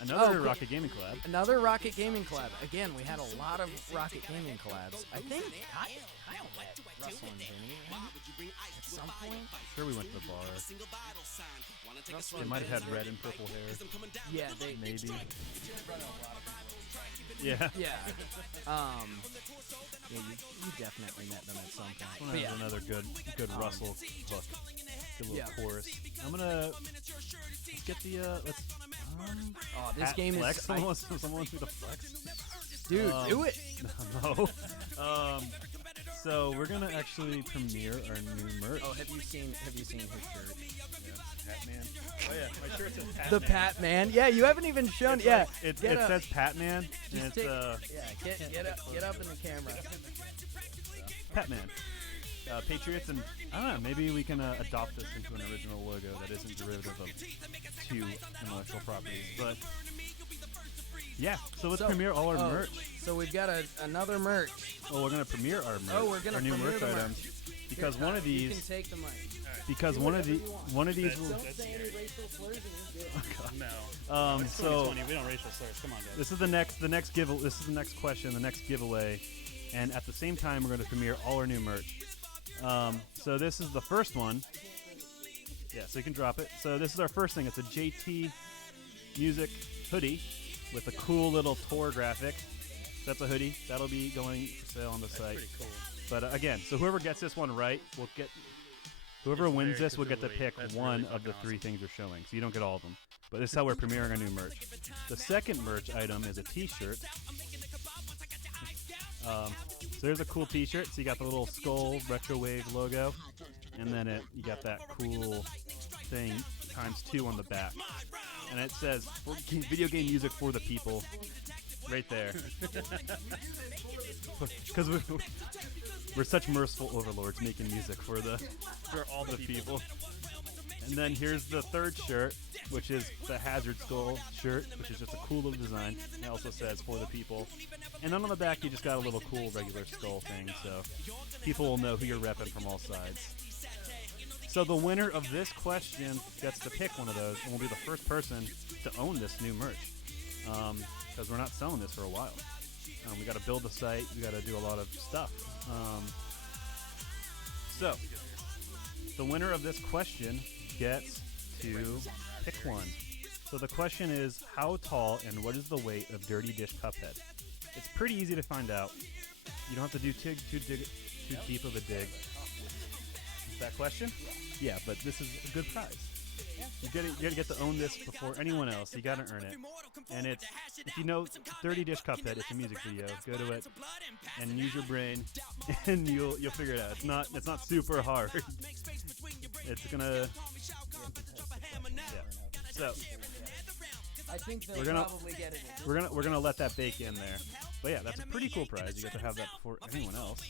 Another cool. Rocket Gaming collab. Another Rocket Gaming collab. Again, we had a lot of Rocket Gaming collabs. I think Kyle met Russell and Vinny at some point. Sure, we went to the bar. They might have had red and purple hair. Yeah, they Maybe. Yeah. Yeah. Yeah, you definitely met them at some point. Well, But yeah. Another good Russell hook. Good little Yeah. chorus. I'm gonna get the let's. Oh, this at game flex. is. Someone wants me to flex. Dude, do it. No. So we're gonna actually premiere our new merch. Oh, have you seen his shirt? Patman. Oh yeah, my shirt says Patman. The Pat Man. Yeah, you haven't even shown. Yeah. It Get up. says Patman, and Just it's take, yeah, get up in the camera. Patman. Patriots, and I don't know, maybe we can adopt this into an original logo that isn't derivative of two intellectual properties. But yeah, so let's premiere all our merch. So we've got another merch. Well, we're gonna premiere our merch. Oh, we're gonna our new premiere merch the merch. items because Here, one of You can these take the mic. because one of these will. Don't say any racial slurs and you're good. No. So We don't racial slurs. Come on, guys. this is the next This is the next question, the next giveaway, and at the same time we're going to premiere all our new merch. So this is the first one. Yeah, so you can drop it. So this is our first thing. It's a JT Music hoodie with a cool little tour graphic. That's a hoodie. That'll be going for sale on the site. Pretty cool. But again, so whoever gets this one right will get. Whoever It's wins very this will get to Cthulhu-y. pick That's one really of the fucking three awesome. things we're showing. So you don't get all of them. But this is how we're premiering our new merch. The second merch item is a T-shirt. So there's a cool T-shirt. So you got the little skull retro wave logo, and then you got that cool thing ×2 on the back, and it says "Video game music for the people," right there. Because we're such merciful overlords making music for all the people. And then here's the third shirt, which is the Hazard Skull shirt, which is just a cool little design. It also says "for the people." And then on the back, you just got a little cool regular skull thing, so people will know who you're repping from all sides. So the winner of this question gets to pick one of those, and will be the first person to own this new merch. Because we're not selling this for a while. We got to build the site. We got to do a lot of stuff. So the winner of this question gets to pick one. So the question is, how tall and what is the weight of Dirty Dish Cuphead? It's pretty easy to find out. You don't have to do too deep of a dig. That question? Yeah, but this is a good prize. You gotta get to own this before anyone else. You gotta earn it. And it's, if you know 30 Dish Cuphead, it's a music video. Go to it and use your brain, and you'll figure it out. It's not super hard. It's gonna. Yeah. So I think they'll We're gonna- probably get it. we're gonna let that bake in there. But yeah, that's a pretty cool prize. You get to have that before anyone else.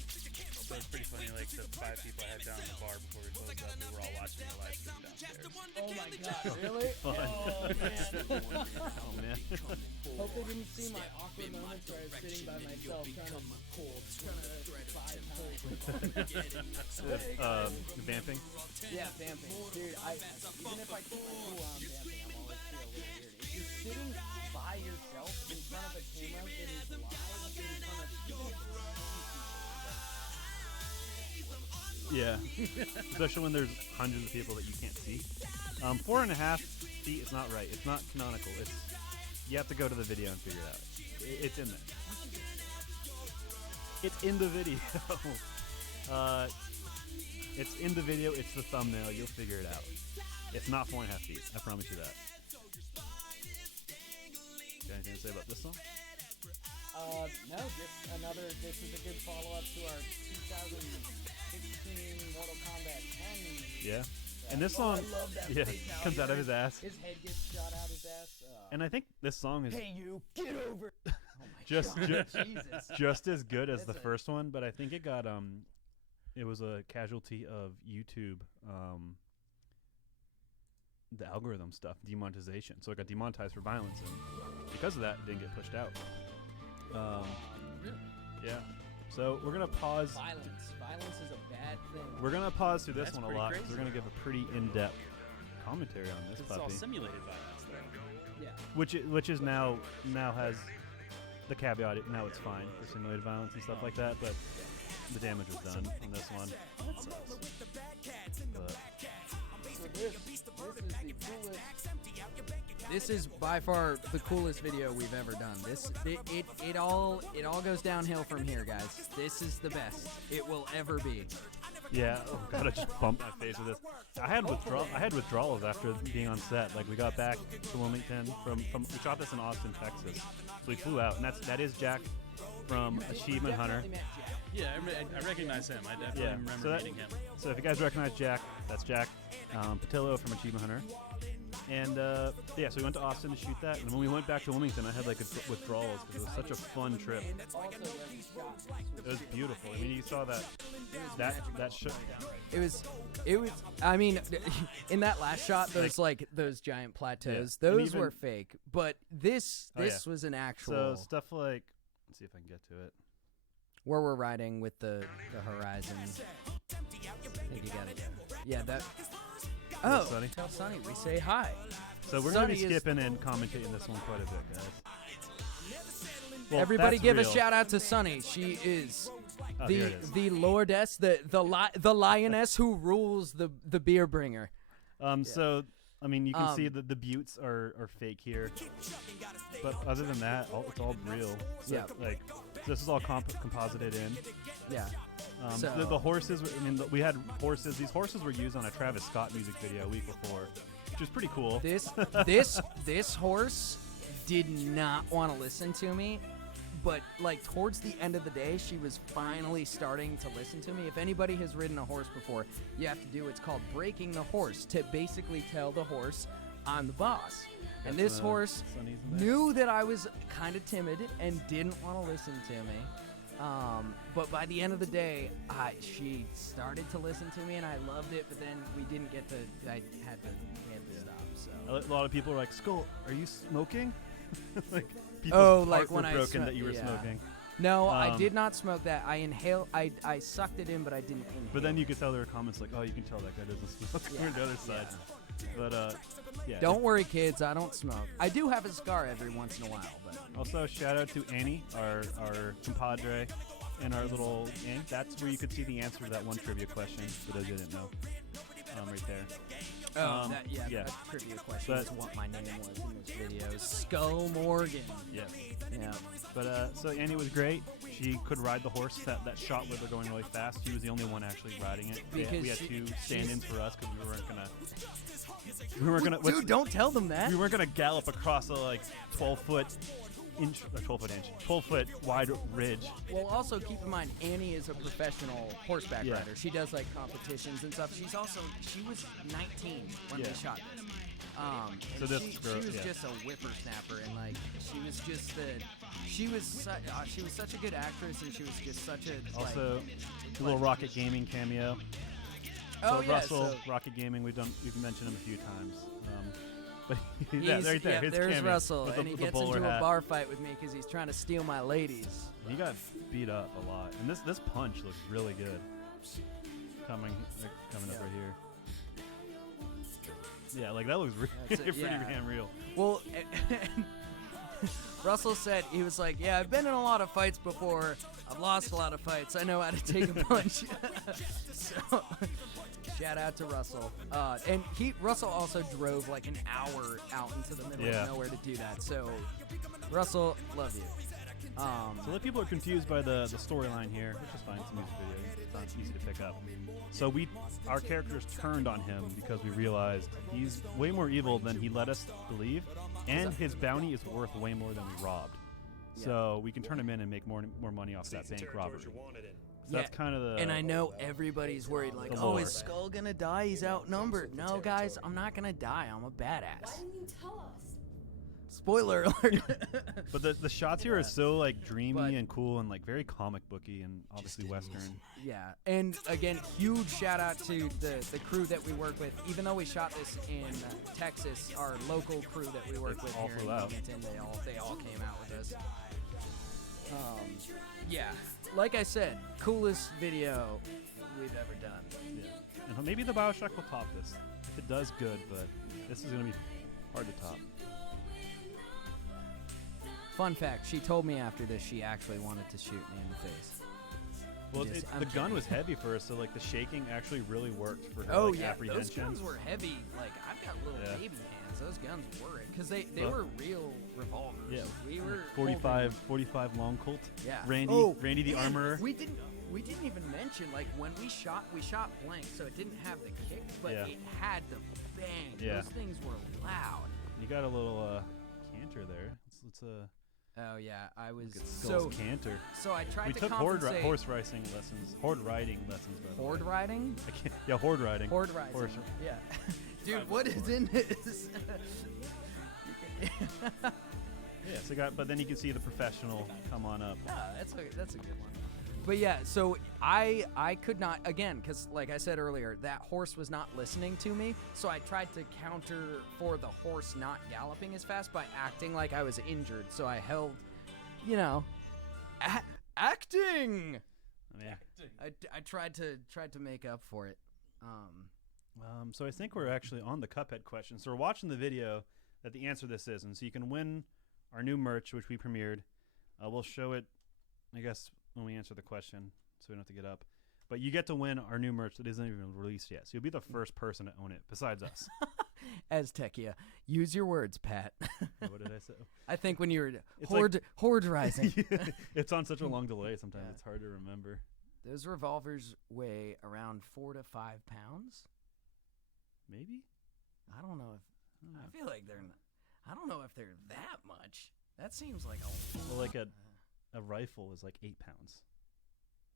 So it's pretty funny, like the 5 people I had down in the bar before we closed up, we were all watching the live stream downstairs. Oh my god, really? Fun. Oh man. Oh man. Hope they didn't see my awkward moments where I was sitting by myself trying to Vamping. Yeah, vamping. Dude, even if I keep my cool while I'm vamping, I'm always feel a little weird. If you're sitting by yourself in front of a camera that is live in front of people, Yeah, especially when there's hundreds of people that you can't see. 4.5 feet is not right. It's not canonical. You have to go to the video and figure it out. It's in there. It's in the video. It's in the video. It's the thumbnail. You'll figure it out. It's not 4.5 feet. I promise you that. Got anything to say about this song? No, this is a good follow-up to our 2016 Mortal Kombat 10. Yeah. And this song, I love that yeah, fatality comes out of his ass. His head gets shot out his ass. And I think this song is Hey, you, get over it. Oh my just God, Jesus. just as good as the That's first one, but I think it got it was a casualty of YouTube, the algorithm stuff, demonetization. So it got demonetized for violence, and because of that, it didn't get pushed out. Yeah. So we're gonna pause. Violence is a bad thing. We're gonna pause through this That's one a pretty lot. 'Cause crazy. we're gonna give a pretty in-depth commentary on this It's all puppy, simulated violence, though. Yeah. which is now has the caveat. Now it's fine for simulated violence and stuff like that, but the damage was done on this one. But This is by far the coolest video we've ever done. It all goes downhill from here, guys. This is the best it will ever be. yeah, oh god, I just bumped my face with this. I had withdrawals after being on set. Like we got back to Wilmington from we shot this in Austin, Texas. So we flew out, and that is Jack from Achievement Hunter. Yeah, I recognize him. I definitely Yeah, remember meeting him. So if you guys recognize Jack, that's Jack Patillo from Achievement Hunter. And yeah, so we went to Austin to shoot that, and when we went back to Wilmington, I had like withdrawals because it was such a fun trip. It was beautiful. I mean, you saw that show. It was. I mean, in that last shot, those giant plateaus, Yeah. And those even- were fake. But this Oh, yeah. was an actual. So stuff like, let's see if I can get to it. where we're riding with the horizon. I think you got it. Yeah, that. Oh, Sonny? tell Sonny we say hi. So we're going to be Sonny is- skipping and commentating this one quite a bit, guys. Well, Everybody that's give real. a shout out to Sonny. She is Oh, here it is. the lordess, the lioness who rules the beer bringer. So, I mean, you can see that the buttes are fake here, but other than that, it's all real. So, Yeah. like this is all composited in. Yeah. The horses. I mean, we had horses. These horses were used on a Travis Scott music video a week before, which was pretty cool. This horse did not want to listen to me, but like towards the end of the day, she was finally starting to listen to me. If anybody has ridden a horse before, you have to do what's called breaking the horse to basically tell the horse, I'm the boss. And this horse Sonny's in there. knew that I was kind of timid and didn't want to listen to me. But by the end of the day, she started to listen to me, and I loved it. But then we didn't get to. I had to stop. So. A lot of people are like, "Skull, are you smoking?" Like people's Oh, hearts like were when I broken sm- that you were yeah. smoking. No, I did not smoke that. I inhaled. I sucked it in, but I didn't inhale. But then you could tell there were comments like, "Oh, you can tell that guy doesn't smoke." We're on the other side. But yeah. Don't worry, kids. I don't smoke. I do have a scar every once in a while, but Also, shout out to Annie, our compadre, and our little gang. That's where you could see the answer to that one trivia question for those who didn't know. Right there. that trivia question But- is what my name was in this video. Skull Morgan. Yes. Yeah. But so Annie was great. She could ride the horse. That shot where they're going really fast. She was the only one actually riding it. Because we had she- two stand-ins for us because we weren't gonna. Dude, don't tell them that. We weren't gonna gallop across a 12 foot wide ridge. Well, also keep in mind, Annie is a professional horseback Yeah. rider. She does like competitions and stuff. She was 19 when Yeah. they shot this. So And this she girl- was yeah. just a whippersnapper, and like she was just she was such a good actress, and she was just such a Also, a little Rocket Gaming cameo. oh So yeah, Russell, so Rocket Gaming, we've mentioned him a few times. But he's, right there. His there's cameo Russell, with and the, he with the gets bowler into a hat. bar fight with me because he's trying to steal my ladies. He got beat up a lot, and this punch looks really good. Coming up right here. Yeah, like that looks That's it, pretty yeah. damn real. Well, Russell said, he was like, yeah, I've been in a lot of fights before. I've lost a lot of fights. I know how to take a punch. So shout out to Russell. And Russell also drove like an hour out into the middle of nowhere to do that. So Russell, love you. So a lot of people are confused by the storyline here, which is fine. It's a music video. It's not easy to pick up. So our characters turned on him because we realized he's way more evil than he let us believe, and his bounty is worth way more than we robbed. So we can turn him in and make more money off that bank robbery. So that's kind of the... And I know everybody's worried, like, oh, is Skull gonna die? He's outnumbered. No, guys, I'm not gonna die. I'm a badass. Why didn't you tell us? Spoiler alert. But the shots here are so like dreamy and cool and like very comic booky and obviously Western. Yeah, and again, huge shout out to the crew that we work with. Even though we shot this in Texas, our local crew that we work with all here in flew out. Wilmington, they all came out with us. Yeah, like I said, coolest video we've ever done. Yeah. And maybe the Bioshock will top this. If it does, good, but this is going to be hard to top. Fun fact, she told me after this she actually wanted to shoot me in the face. Well, I'm the gun kidding. was heavy for her, so like the shaking actually really worked for her Oh like, yeah, apprehension. those guns were heavy. Like I've got little baby hands. Those guns were it because they were real revolvers. Yeah, we were 45 long Colt. Yeah. Randy the man, armorer. We didn't even mention like when we shot blank, so it didn't have the kick, but it had the bang. Yeah. Those things were loud. You got a little canter there. Let's Oh yeah, I was Skull's canter. So I tried we to took compensate. horse riding lessons. Horde riding lessons. By the Horde way. riding? I can't, yeah, horde riding. Horde riding. Yeah. Dude, what is in this? Yeah, but then you can see the professional come on up. Yeah, that's a good one. But yeah, so I could not, again, because like I said earlier, that horse was not listening to me, so I tried to counter for the horse not galloping as fast by acting like I was injured. So I held, acting. Yeah. I tried to make up for it. So I think we're actually on the Cuphead question. So we're watching the video that the answer to this is, and so you can win our new merch, which we premiered. We'll show it, I guess, when we answer the question, so we don't have to get up. But you get to win our new merch that isn't even released yet. So you'll be the first person to own it, besides us. Aztecia, use your words, Pat. What did I say? I think when you were It's horde rising. It's on such a long delay. Sometimes it's hard to remember. Those revolvers weigh around 4 to 5 pounds. Maybe. I don't know if I feel like they're. I don't know if they're that much. That seems like a. Well, like a rifle is like 8 pounds.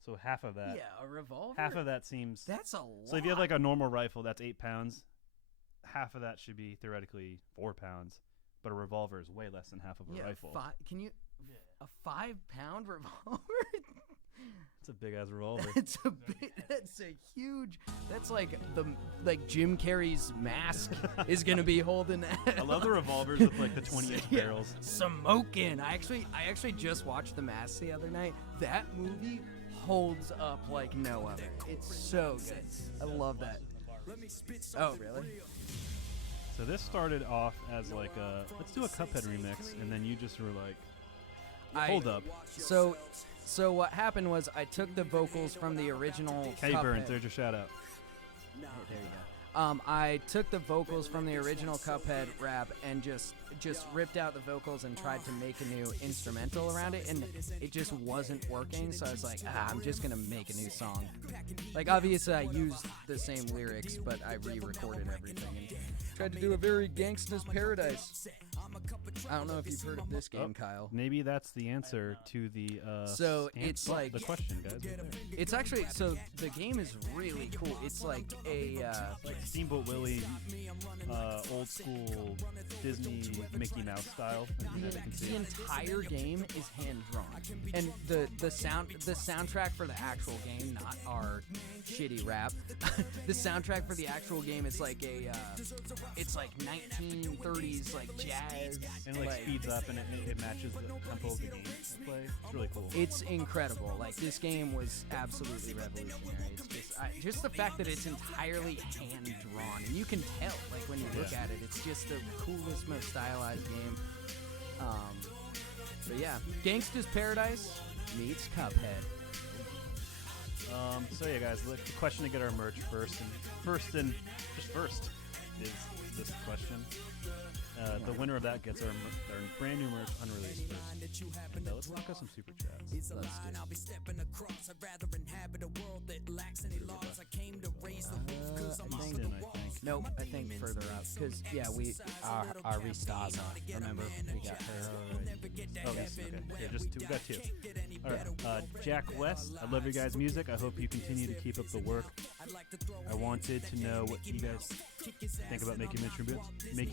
So half of that. Yeah, a revolver. Half of that seems. That's a lot. So if you have like a normal rifle, that's 8 pounds. Half of that should be theoretically 4 pounds, but a revolver is way less than half of a rifle. Can you? A 5-pound revolver? It's a big ass revolver. That's a huge. That's like Jim Carrey's mask is gonna be holding that. I love the revolvers with like the 20-inch barrels. Smoking. I actually just watched The Mask the other night. That movie holds up like no other. It's so good. I love that. Oh really? So this started off as like let's do a Cuphead remix, and then you just were like, hold up. So what happened was I took the vocals from the original Kenny Cuphead. Burns, there's your shout out. Hey, there you go. I took the vocals from the original Cuphead rap and just ripped out the vocals and tried to make a new instrumental around it, and it just wasn't working. So I was like, I'm just gonna make a new song. Like obviously I used the same lyrics, but I re-recorded everything and tried to do a very Gangsta's Paradise. I don't know if you've heard of this game, Kyle. Maybe that's the answer to the it's like the question, guys. Right there. It's actually the game is really cool. It's like a Like Steamboat Willie, old school Disney Mickey Mouse style. the entire game is hand drawn, and the soundtrack for the actual game, not our shitty rap. The soundtrack for the actual game is like it's like 1930s like jazz, and like speeds up and it matches the tempo of the game play. It's really cool. It's incredible. Like this game was absolutely revolutionary. It's just the fact that it's entirely hand drawn, and you can tell like when you look at it. It's just the coolest, most stylized game. But yeah, Gangsta's Paradise meets Cuphead. So yeah, guys, the question to get our merch first is this question. The winner of that gets our brand new merch unreleased first. And let's knock out some super chats. Nope, I think further up because our Ristaza. Remember, we got her. Okay. Yeah, just two. We got two. All right. Jack West, I love your guys' music. I hope you continue to keep up the work. I wanted to know what you guys think about making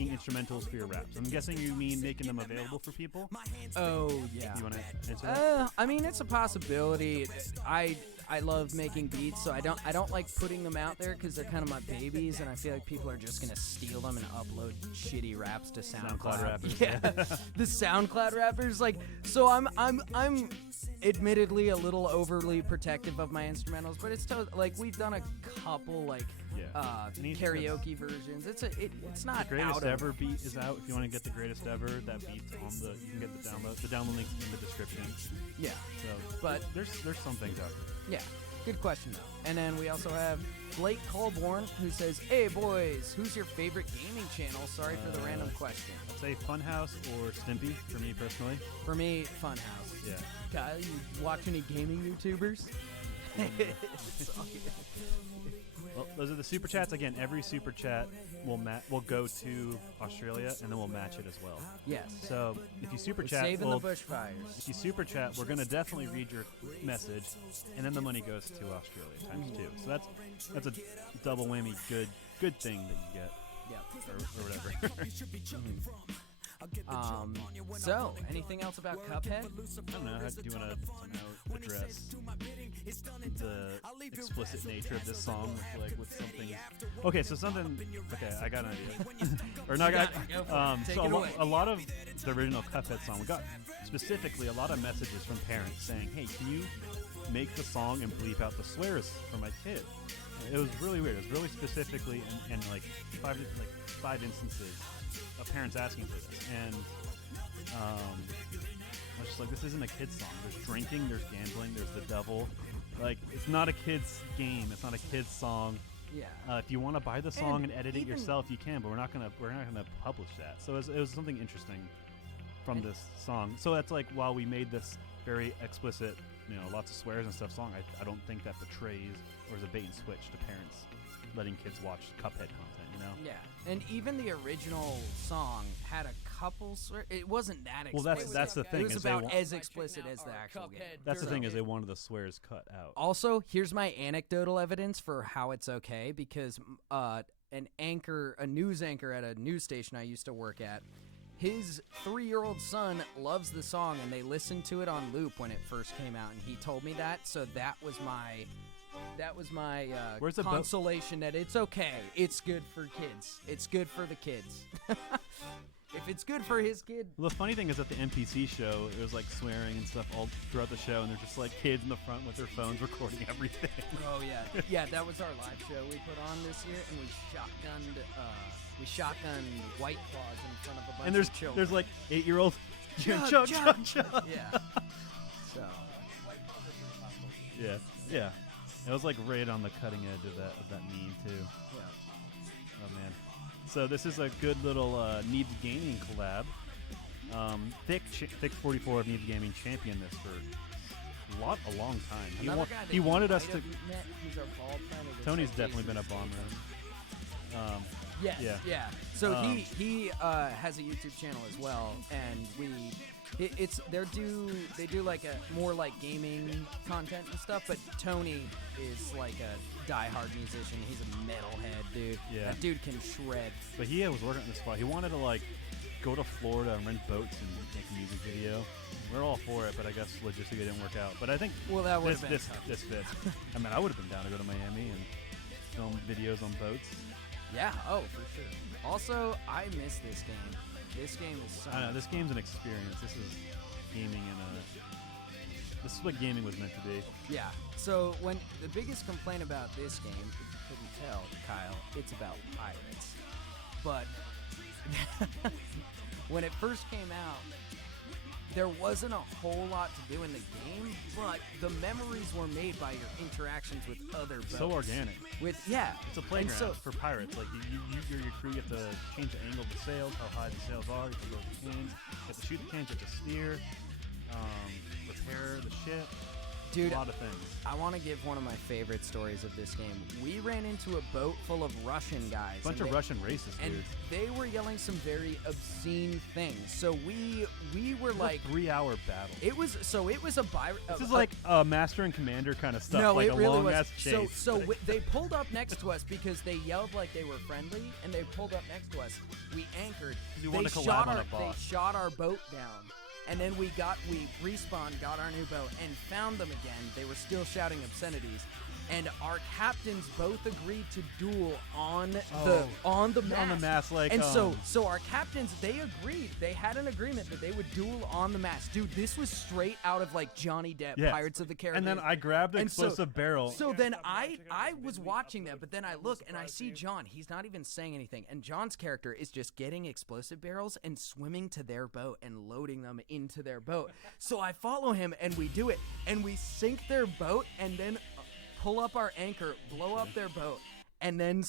instrumentals for your raps. I'm guessing you mean making them available for people. Oh yeah. You want to answer that? I mean, it's a possibility. I love making beats, so I don't like putting them out there because they're kind of my babies, and I feel like people are just gonna steal them and upload shitty raps to SoundCloud rappers. Yeah, the SoundCloud rappers. Like, so I'm admittedly a little overly protective of my instrumentals, but it's like we've done a couple like karaoke versions. It's not the greatest out of ever beat is out. If you want to get the greatest ever, that beat's on you can get the download. The download link's in the description. Yeah. So, but there's some things out there. Yeah, good question though. And then we also have Blake Colborn who says, "Hey boys, who's your favorite gaming channel?" Sorry for the random question. I'd say Funhouse or Stimpy for me personally. For me, Funhouse. Yeah. Kyle, you watch any gaming YouTubers? Well, those are the super chats. Again, every super chat will go to Australia, and then we'll match it as well. Yes. So if you super chat, saving the bushfires. If you super chat, we're gonna definitely read your message, and then the money goes to Australia ×2. So that's a double whammy. Good thing that you get. Yeah. Or whatever. So, anything else about Cuphead? I don't know. How do you want to address the explicit nature of this song with something? Okay, so something. Okay, I got an idea. Or not. A lot of the original Cuphead song, we got specifically a lot of messages from parents saying, "Hey, can you make the song and bleep out the swears for my kid?" It was really weird. It was really specifically and like five instances of parents asking for this, and I was just like, this isn't a kid's song. There's drinking, there's gambling, there's the devil. Like, it's not a kid's game. It's not a kid's song. Yeah. If you want to buy the song and edit it yourself, you can, but we're not gonna publish that. So it was something interesting from this song. So that's like, while we made this very explicit, lots of swears and stuff song, I don't think that betrays or is a bait and switch to parents letting kids watch Cuphead content. Yeah, and even the original song had a couple swear. It wasn't that explicit. Well, that's the thing. It was about as explicit as the actual game. That's the thing, is they wanted the swears cut out. Also, here's my anecdotal evidence for how it's okay, because a news anchor at a news station I used to work at, his 3-year-old son loves the song, and they listened to it on loop when it first came out, and he told me that, so that was my consolation that it's okay. It's good for kids. It's good for the kids. If it's good for his kid. Well, the funny thing is at the NPC show, it was like swearing and stuff all throughout the show, and there's just like kids in the front with their phones recording everything. Oh yeah, yeah. That was our live show we put on this year, and we shotgunned White Claws in front of a bunch of children. There's like 8-year-olds. Chug. Yeah. So. Yeah. It was like right on the cutting edge of that meme too. Yeah. Oh man. So this is a good little Needs Gaming collab. Thick 44 of Needs Gaming championed this for a long time. He wanted us to. He's our bald friend. Tony's definitely been a bomber. Yeah. So he has a YouTube channel as well, and they do like a more like gaming content and stuff, but Tony is like a diehard musician. He's a metalhead, dude. Yeah. That dude can shred. But he was working on the spot. He wanted to like go to Florida and rent boats and make a music video. We're all for it, but I guess logistically it didn't work out. But I think that would this fits. I mean, I would have been down to go to Miami and film videos on boats. Yeah, for sure. Also, I miss this game. This game is so I know, this game's an experience. This is gaming this is what gaming was meant to be. Yeah. So when the biggest complaint about this game, if you couldn't tell, Kyle, it's about pirates. But when it first came out, there wasn't a whole lot to do in the game, but the memories were made by your interactions with other boats. So organic. It's a playground for pirates. Like you're your crew, you have to change the angle of the sails, how high the sails are. You have to load the cans. You have to shoot the cans. You have to steer. Repair the ship. Dude, a lot of things. I want to give one of my favorite stories of this game. We ran into a boat full of Russian guys. Bunch of Russian racists, and dude. they were yelling some very obscene things. So we were like a 3-hour battle. It was a This is like Master and Commander kind of stuff. No, like it a really long was. ass chase. So they pulled up next to us because they yelled like they were friendly, and they pulled up next to us. We anchored. You want to collab on a They boss. shot our boat down. And then we respawned, got our new boat, and found them again. They were still shouting obscenities, and our captains both agreed to duel on the mast. On the mast, like. And so our captains, they agreed. They had an agreement that they would duel on the mast. Dude, this was straight out of like Johnny Depp, Yes. Pirates of the Caribbean. And then I grabbed an And explosive barrel. So then I was watching that, but then I look and I see John. He's not even saying anything. And John's character is just getting explosive barrels and swimming to their boat and loading them into their boat. So I follow him and we do it. And we sink their boat and then pull up our anchor, blow up their boat, and then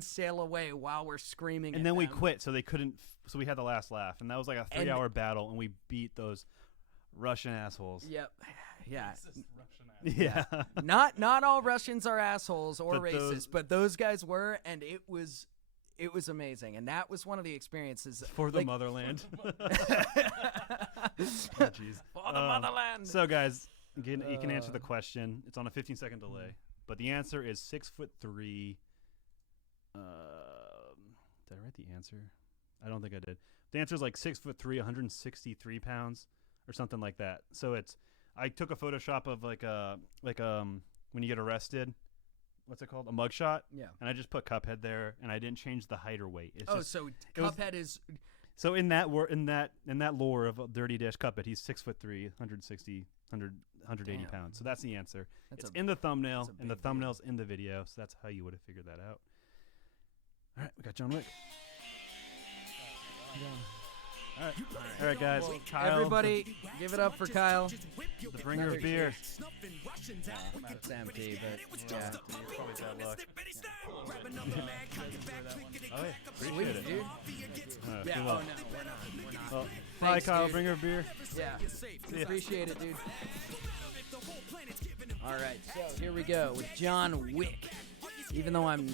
sail away while we're screaming And at then we them. quit, so they couldn't. So we had the last laugh, and that was like a 3-hour battle, and we beat those Russian assholes. Yep. Yeah. Yeah. Not all Russians are assholes or But racist, but those guys were, and it was amazing, and that was one of the experiences For the like, motherland. Oh, jeez. For the motherland. So, guys, you can answer the question. It's on a 15-second delay, but the answer is 6'3". Did I write the answer? I don't think I did. The answer is like 6'3", 163 pounds, or something like that. So I took a Photoshop of like when you get arrested. What's it called? A mugshot. Yeah. And I just put Cuphead there, and I didn't change the height or weight. It's So was- Cuphead is. So in that lore of Dirty Dash Cuphead, he's 6'3", 180 Damn. pounds. So that's the answer. That's It's a- in the thumbnail, that's a and the big deal. thumbnail's in the video. So that's how you would have figured that out. All right, we got John Wick. All right, guys. Kyle, Everybody, give it up for Kyle. the bringer of beer. It's empty, but yeah. Probably bad luck. Oh yeah, appreciate Sweet, it. dude. Yeah. Good Oh no, luck. we're not. Well, bye, Thanks, Kyle, dude. bringer of beer. Yeah. ya. Appreciate it, dude. All right, so here we go with John Wick. Even though I'm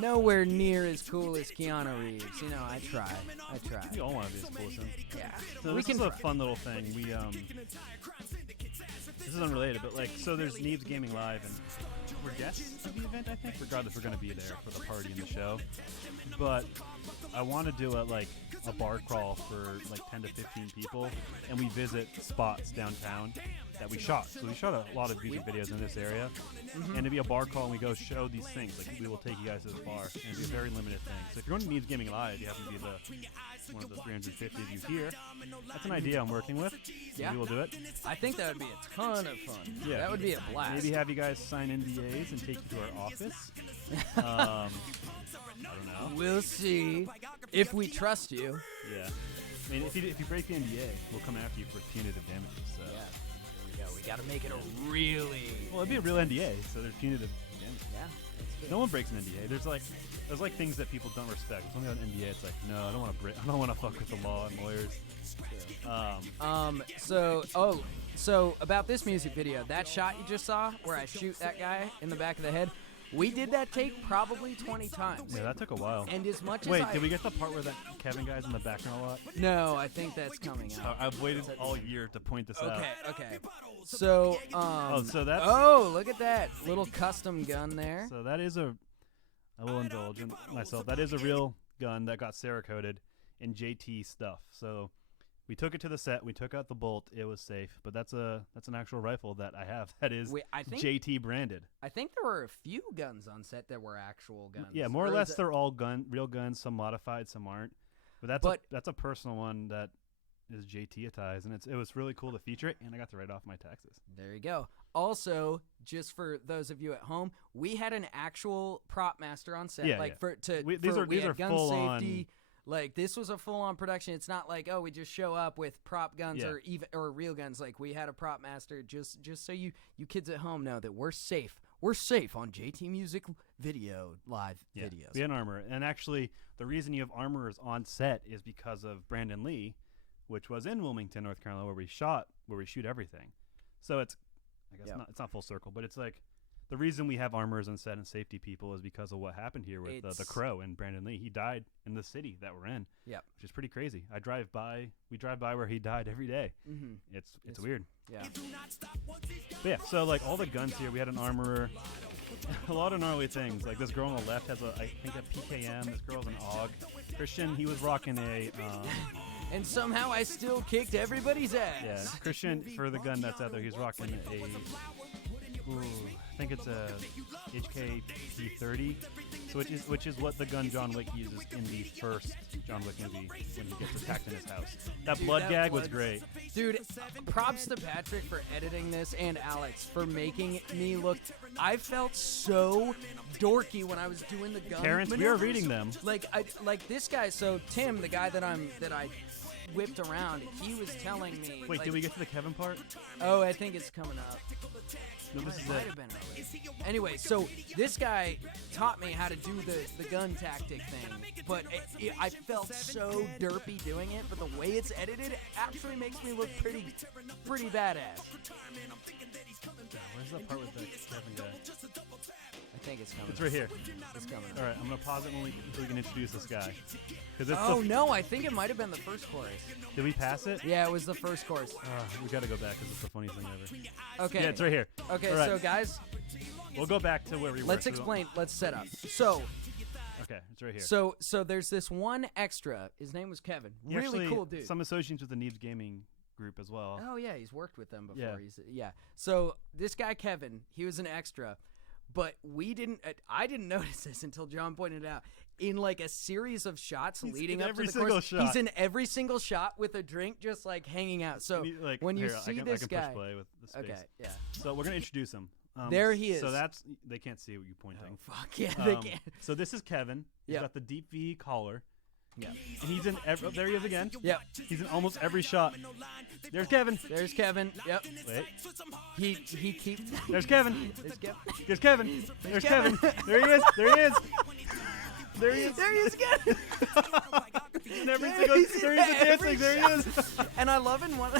nowhere near as cool as Keanu Reeves, you know, I try. We all want to be as cool as him. Yeah. So We this can is a try. fun little thing. This is unrelated, but like, so there's Neebs Gaming Live, and we're guests of the event, I think. Regardless, we're going to be there for the party and the show. But I want to do a bar crawl for like 10 to 15 people, and we visit spots downtown that we shot. So we shot a lot of music videos in this area, and it'd be a bar crawl, and we go show these things. Like, we will take you guys to this bar, and it'd be a very limited thing. So if you're going to Neebs Gaming Live, you happen to be one of the 350 of you here. That's an idea I'm working with. Yeah. Maybe we'll do it. I think that would be a ton of fun. Yeah. That would be a blast. Maybe have you guys sign NDAs and take you to our office. I don't know. We'll see if we trust you. Yeah. I mean, if you break the NDA, we'll come after you for punitive damages. So. Yeah. There we go. We got to make it a really. Well, it'd be a real NDA, so there's punitive damages. Yeah. That's good. No one breaks an NDA. There's like things that people don't respect. It's only on NDA. It's like, no, I don't want to fuck with the law and lawyers. So about this music video, that shot you just saw where I shoot that guy in the back of the head, we did that take probably 20 times. Yeah, that took a while. And as much Wait, as did we get the part where that Kevin guy's in the background a lot? No, I think that's coming out. I've waited all year to point this out. Okay. So, so that's- Oh, look at that little custom gun there. So that is I will indulge in myself. That is a real gun that got Cerakoted in JT stuff. So we took it to the set. We took out the bolt. It was safe. But that's an actual rifle that I have. That is I think- JT branded. I think there were a few guns on set that were actual guns. Yeah, more or is less it- they're all real guns. Some modified, some aren't. But that's a personal one that is JT-atized, and it was really cool to feature it, and I got to write off my taxes. There you go. Also, just for those of you at home, we had an actual prop master on set. Yeah, like yeah. we These are had gun full on- safety. Like, this was a full-on production. It's not like, oh, we just show up with prop guns or real guns. Like, we had a prop master just so you kids at home know that we're safe. We're safe on JT Music live videos. We had an armorer. And actually, the reason you have armorers on set is because of Brandon Lee, which was in Wilmington, North Carolina, where we shoot everything. So it's, I guess it's not full circle, but it's like, the reason we have armorers on set and safety people is because of what happened here with the Crow and Brandon Lee. He died in the city that we're in, which is pretty crazy. We drive by where he died every day. Mm-hmm. It's weird. Yeah. But yeah, so like all the guns here, we had an armorer. A lot of gnarly things. Like this girl on the left has I think a PKM. This girl's an AUG. Christian, he was rocking a... and somehow I still kicked everybody's ass. Yeah, Christian, for the gun that's out there, he's rocking a... I think it's a HK P30, so which is what the gun John Wick uses in the first John Wick movie when he gets attacked in his house. That blood gag was great. Dude, props to Patrick for editing this and Alex for making me look... I felt so dorky when I was doing the gun. Terrence, we are reading them. Like this guy, so Tim, the guy that I whipped around, he was telling me... Wait, did we get to the Kevin part? Oh, I think it's coming up. No, this is might have been earlier. Anyway, so this guy taught me how to do the gun tactic thing, but I felt so derpy doing it, but the way it's edited actually makes me look pretty badass. Where's that part with the Kevin guy? I think it's coming. It's right here. It's coming. All right, I'm gonna pause it until we can introduce this guy. No, I think it might have been the first chorus. Did we pass it? Yeah, it was the first chorus. We gotta go back because it's the funniest thing ever. Okay. Yeah, it's right here. Okay, right. So guys, we'll go back to where we were. Let's explain. Let's set up. So. Okay, it's right here. So there's this one extra. His name was Kevin. Really cool dude. Some associates with the Neebs Gaming group as well. Oh yeah, he's worked with them before. Yeah. So this guy Kevin, he was an extra, but I didn't notice this until John pointed it out. In like a series of shots leading up to the course, he's in every single shot with a drink just like hanging out. So when you see this guy, I can push play with the space. Okay, yeah. So we're gonna introduce him. There he is. So they can't see what you're pointing. Oh, fuck yeah, they can't. So this is Kevin. He's got the deep V collar. Yeah. And he's in there he is again. Yep. He's in almost every shot. There's Kevin. There's Kevin. Yep. Wait. He keeps. There's Kevin. There's Kevin. There's Kevin. There he is. There he is. There he is. There he is again. In every single, there he is dancing. There he is. And I love in one,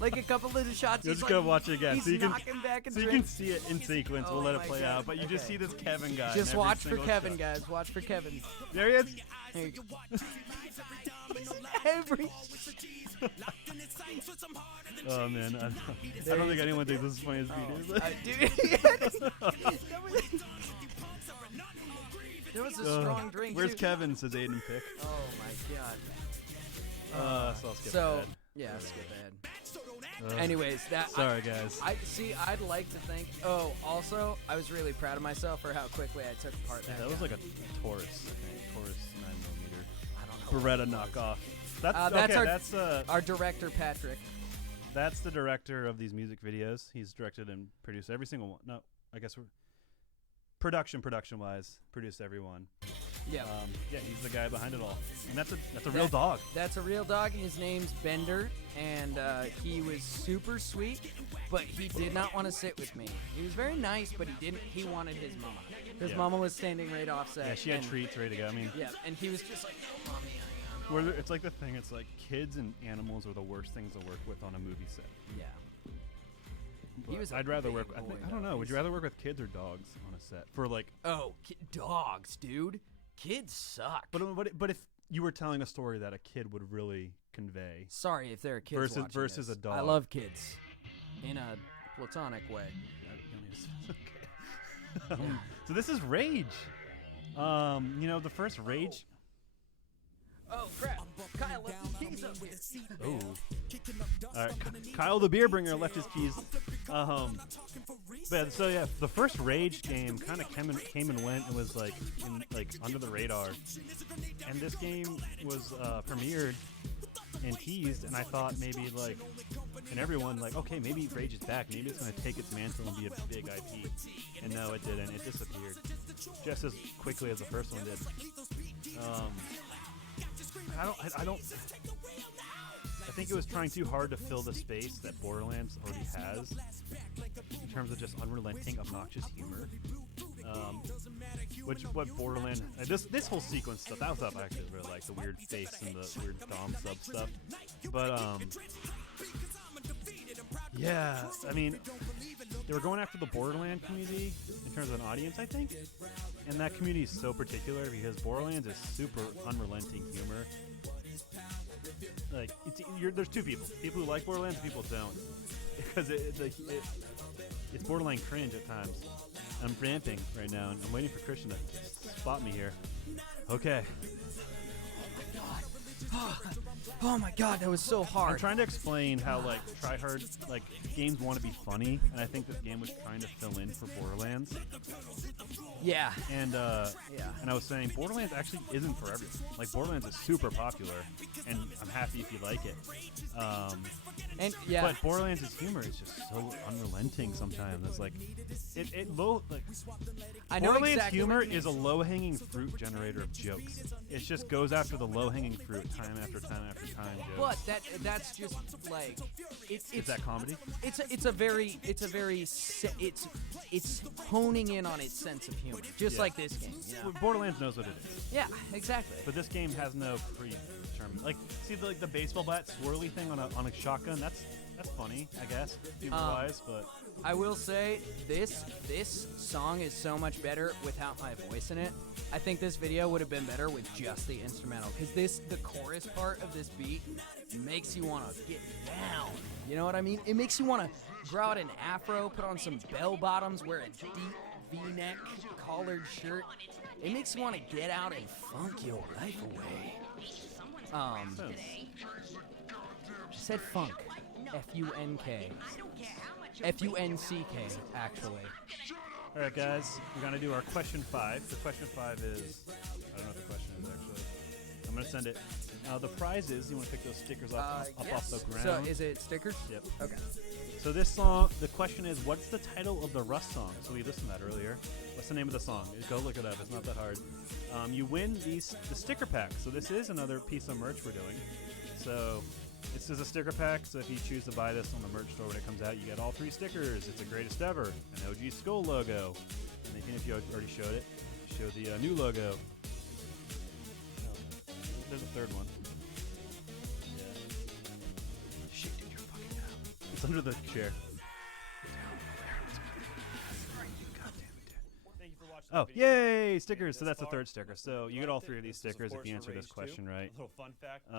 like a couple of the shots. You're just gonna watch it again, He's so you can knocking back and so you can see it in sequence. Oh we'll let it my play God. out, but you just see this Kevin guy. Just in watch every for single Kevin, shot. guys. Watch for Kevin. There he is. There you go. Every. Oh man, I don't think anyone thinks this is funny as me. Dude. There was a strong drink. Where's too. Kevin? Says Aiden Pick. Oh my God. So I'll skip So ahead. yeah, skip ahead. Anyways, Sorry guys. I'd like to think. Oh, also, I was really proud of myself for how quickly I took apart that. That was gun. like a Taurus, I think. Taurus 9mm. I don't know. Beretta knockoff. That's our director Patrick. That's the director of these music videos. He's directed and produced every single one. No, I guess we're production wise, produced every one. Yeah. Yeah, he's the guy behind it all. And that's a real dog. That's a real dog. His name's Bender, and he was super sweet, but he did not want to sit with me. He was very nice, but he wanted his mama. His mama was standing right offset. Yeah, she had treats ready to go. I mean, yeah, and he was just like, "No, mommy, it's like the thing. It's like kids and animals are the worst things to work with on a movie set. yeah." But I'd rather work. big boy, I don't know. Would you rather work with kids or dogs on a set for like? Oh, dogs, dude. Kids suck. But if you were telling a story that a kid would really convey, Sorry if there are kids versus this. a dog. I love kids, in a platonic way. Okay. So this is Rage. The first Rage. Oh crap! Kyle left his keys up here. Oh. All right, Kyle the beer bringer left his keys. But so yeah, the first Rage game kind of came and went. It was like under the radar, and this game was premiered and teased, and I thought maybe and everyone okay, maybe Rage is back. Maybe it's gonna take its mantle and be a big IP. And no, it didn't. It disappeared just as quickly as the first one did. I think it was trying too hard to fill the space that Borderlands already has in terms of just unrelenting, obnoxious humor. Which what Borderlands this whole sequence stuff, that was stuff I actually really like, the weird face and the weird Dom sub stuff. But yeah, I mean, they were going after the Borderland community in terms of an audience, I think. And that community is so particular because Borderlands is super unrelenting humor. Like, there's two people who like Borderlands and people who don't. Because it's borderline cringe at times. I'm ramping right now, and I'm waiting for Christian to spot me here. Okay. Oh my god, that was so hard. I'm trying to explain how, like, tryhard, like, games want to be funny, and I think this game was trying to fill in for Borderlands. Yeah. And Yeah. and I was saying Borderlands actually isn't for everyone. Like, Borderlands is super popular, and I'm happy if you like it. And yeah. But Borderlands' humor is just so unrelenting sometimes. It's like I know Borderlands exactly humor what you mean. is a low-hanging fruit generator of jokes. It just goes after the low-hanging fruit time after time after time. Jokes. But that's just like it's Is that comedy? it's honing in on its sense of humor, just Yeah. like this game. You know? Borderlands knows what it is. Yeah, exactly. But this game has no predetermined. Like, see the baseball bat swirly thing on a shotgun. That's funny, I guess, humor-wise. But I will say this song is so much better without my voice in it. I think this video would have been better with just the instrumental, because the chorus part of this beat makes you want to get down. You know what I mean? It makes you want to grow out an afro, put on some bell bottoms, wear a deep V-neck collared shirt. It makes you want to get out and funk your life away. I said funk. F-U-N-K. F-U-N-C-K, actually. all right, guys, we're gonna do our question 5. The question 5 is, I don't know what the question is actually. I'm gonna send it. The prize is, you want to pick those stickers off Yes. the ground. So is it stickers? Yep. Okay. So this song, the question is, what's the title of the Rust song? So we listened to that earlier. What's the name of the song? Go look it up. It's not that hard. You win the sticker pack. So this is another piece of merch we're doing. So this is a sticker pack. So if you choose to buy this on the merch store when it comes out, you get all 3 stickers. It's the greatest ever. An OG Skull logo. And even if you already showed it, show the new logo. There's a third one. Yeah. Shit, dude, you're fucking it up. It's under the chair. Oh, yay! Stickers! So that's the third sticker. So you get all 3 of these stickers if you answer this question right. A little fun fact: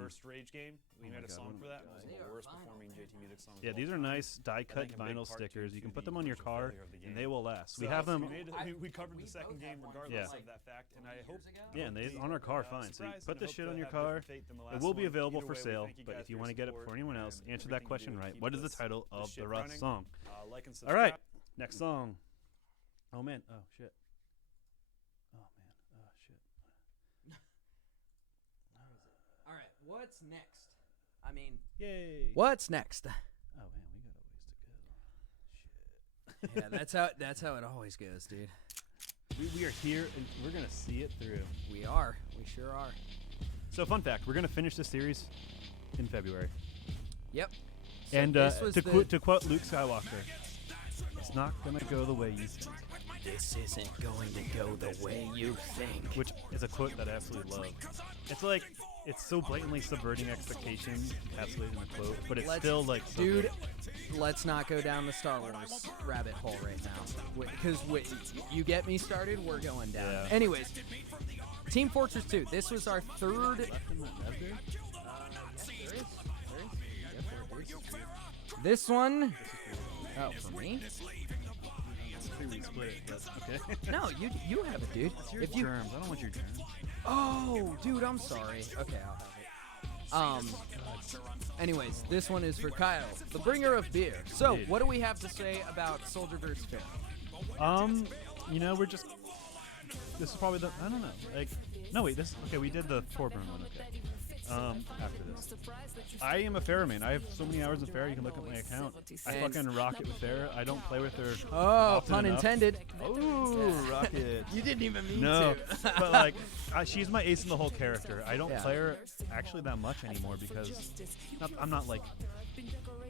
first Rage game, we made a song for that. It was the worst performing JT Music song. Yeah, these are nice die-cut vinyl stickers. You can put them on your car, and they will last. We have them. We covered the second game regardless of that fact, and I hope. Yeah, and they on our car fine. So you put this shit on your car. It will be available for sale, but if you want to get it before anyone else, answer that question right. What is the title of the Rust song? All right, next song. Oh man. Oh shit. Oh man. Oh shit. All right, what's next? I mean, Yay. what's next? Oh man, we got a ways to go. Shit. Yeah, that's how it always goes, dude. We are here and we're gonna see it through. We are. We sure are. So fun fact, we're gonna finish this series in February. Yep. So And this was to quote Luke Skywalker, it's not gonna go the way you think. This isn't going to go the way you think. Which is a quote that I absolutely love. It's like, it's so blatantly subverting expectations, encapsulated in a quote, but it's still like so dude, good. let's not go down the Star Wars rabbit hole right now. Because you get me started, we're going down. Yeah. Anyways, Team Fortress 2. This was our third. This one. Oh, for me? We split it, but okay. No, you have it, dude. If you germs, I don't want your germs. Oh, dude, I'm sorry. Okay, I'll have it. Anyways, this one is for Kyle, the bringer of beer. So, Indeed. what do we have to say about Soldier vs. Finn? You know, we're just. This is probably the. I don't know. Like, no, wait. Okay, we did the Torbjorn one. Okay. after this. I am a Pharah main. I have so many hours of Pharah. You can look at my account. I fucking rock it with Pharah. I don't play with her. Oh, often pun enough. intended. Oh, rocket. You didn't even mean No, to. but like, she's my ace in the whole character. I don't Yeah. play her actually that much anymore because I'm not like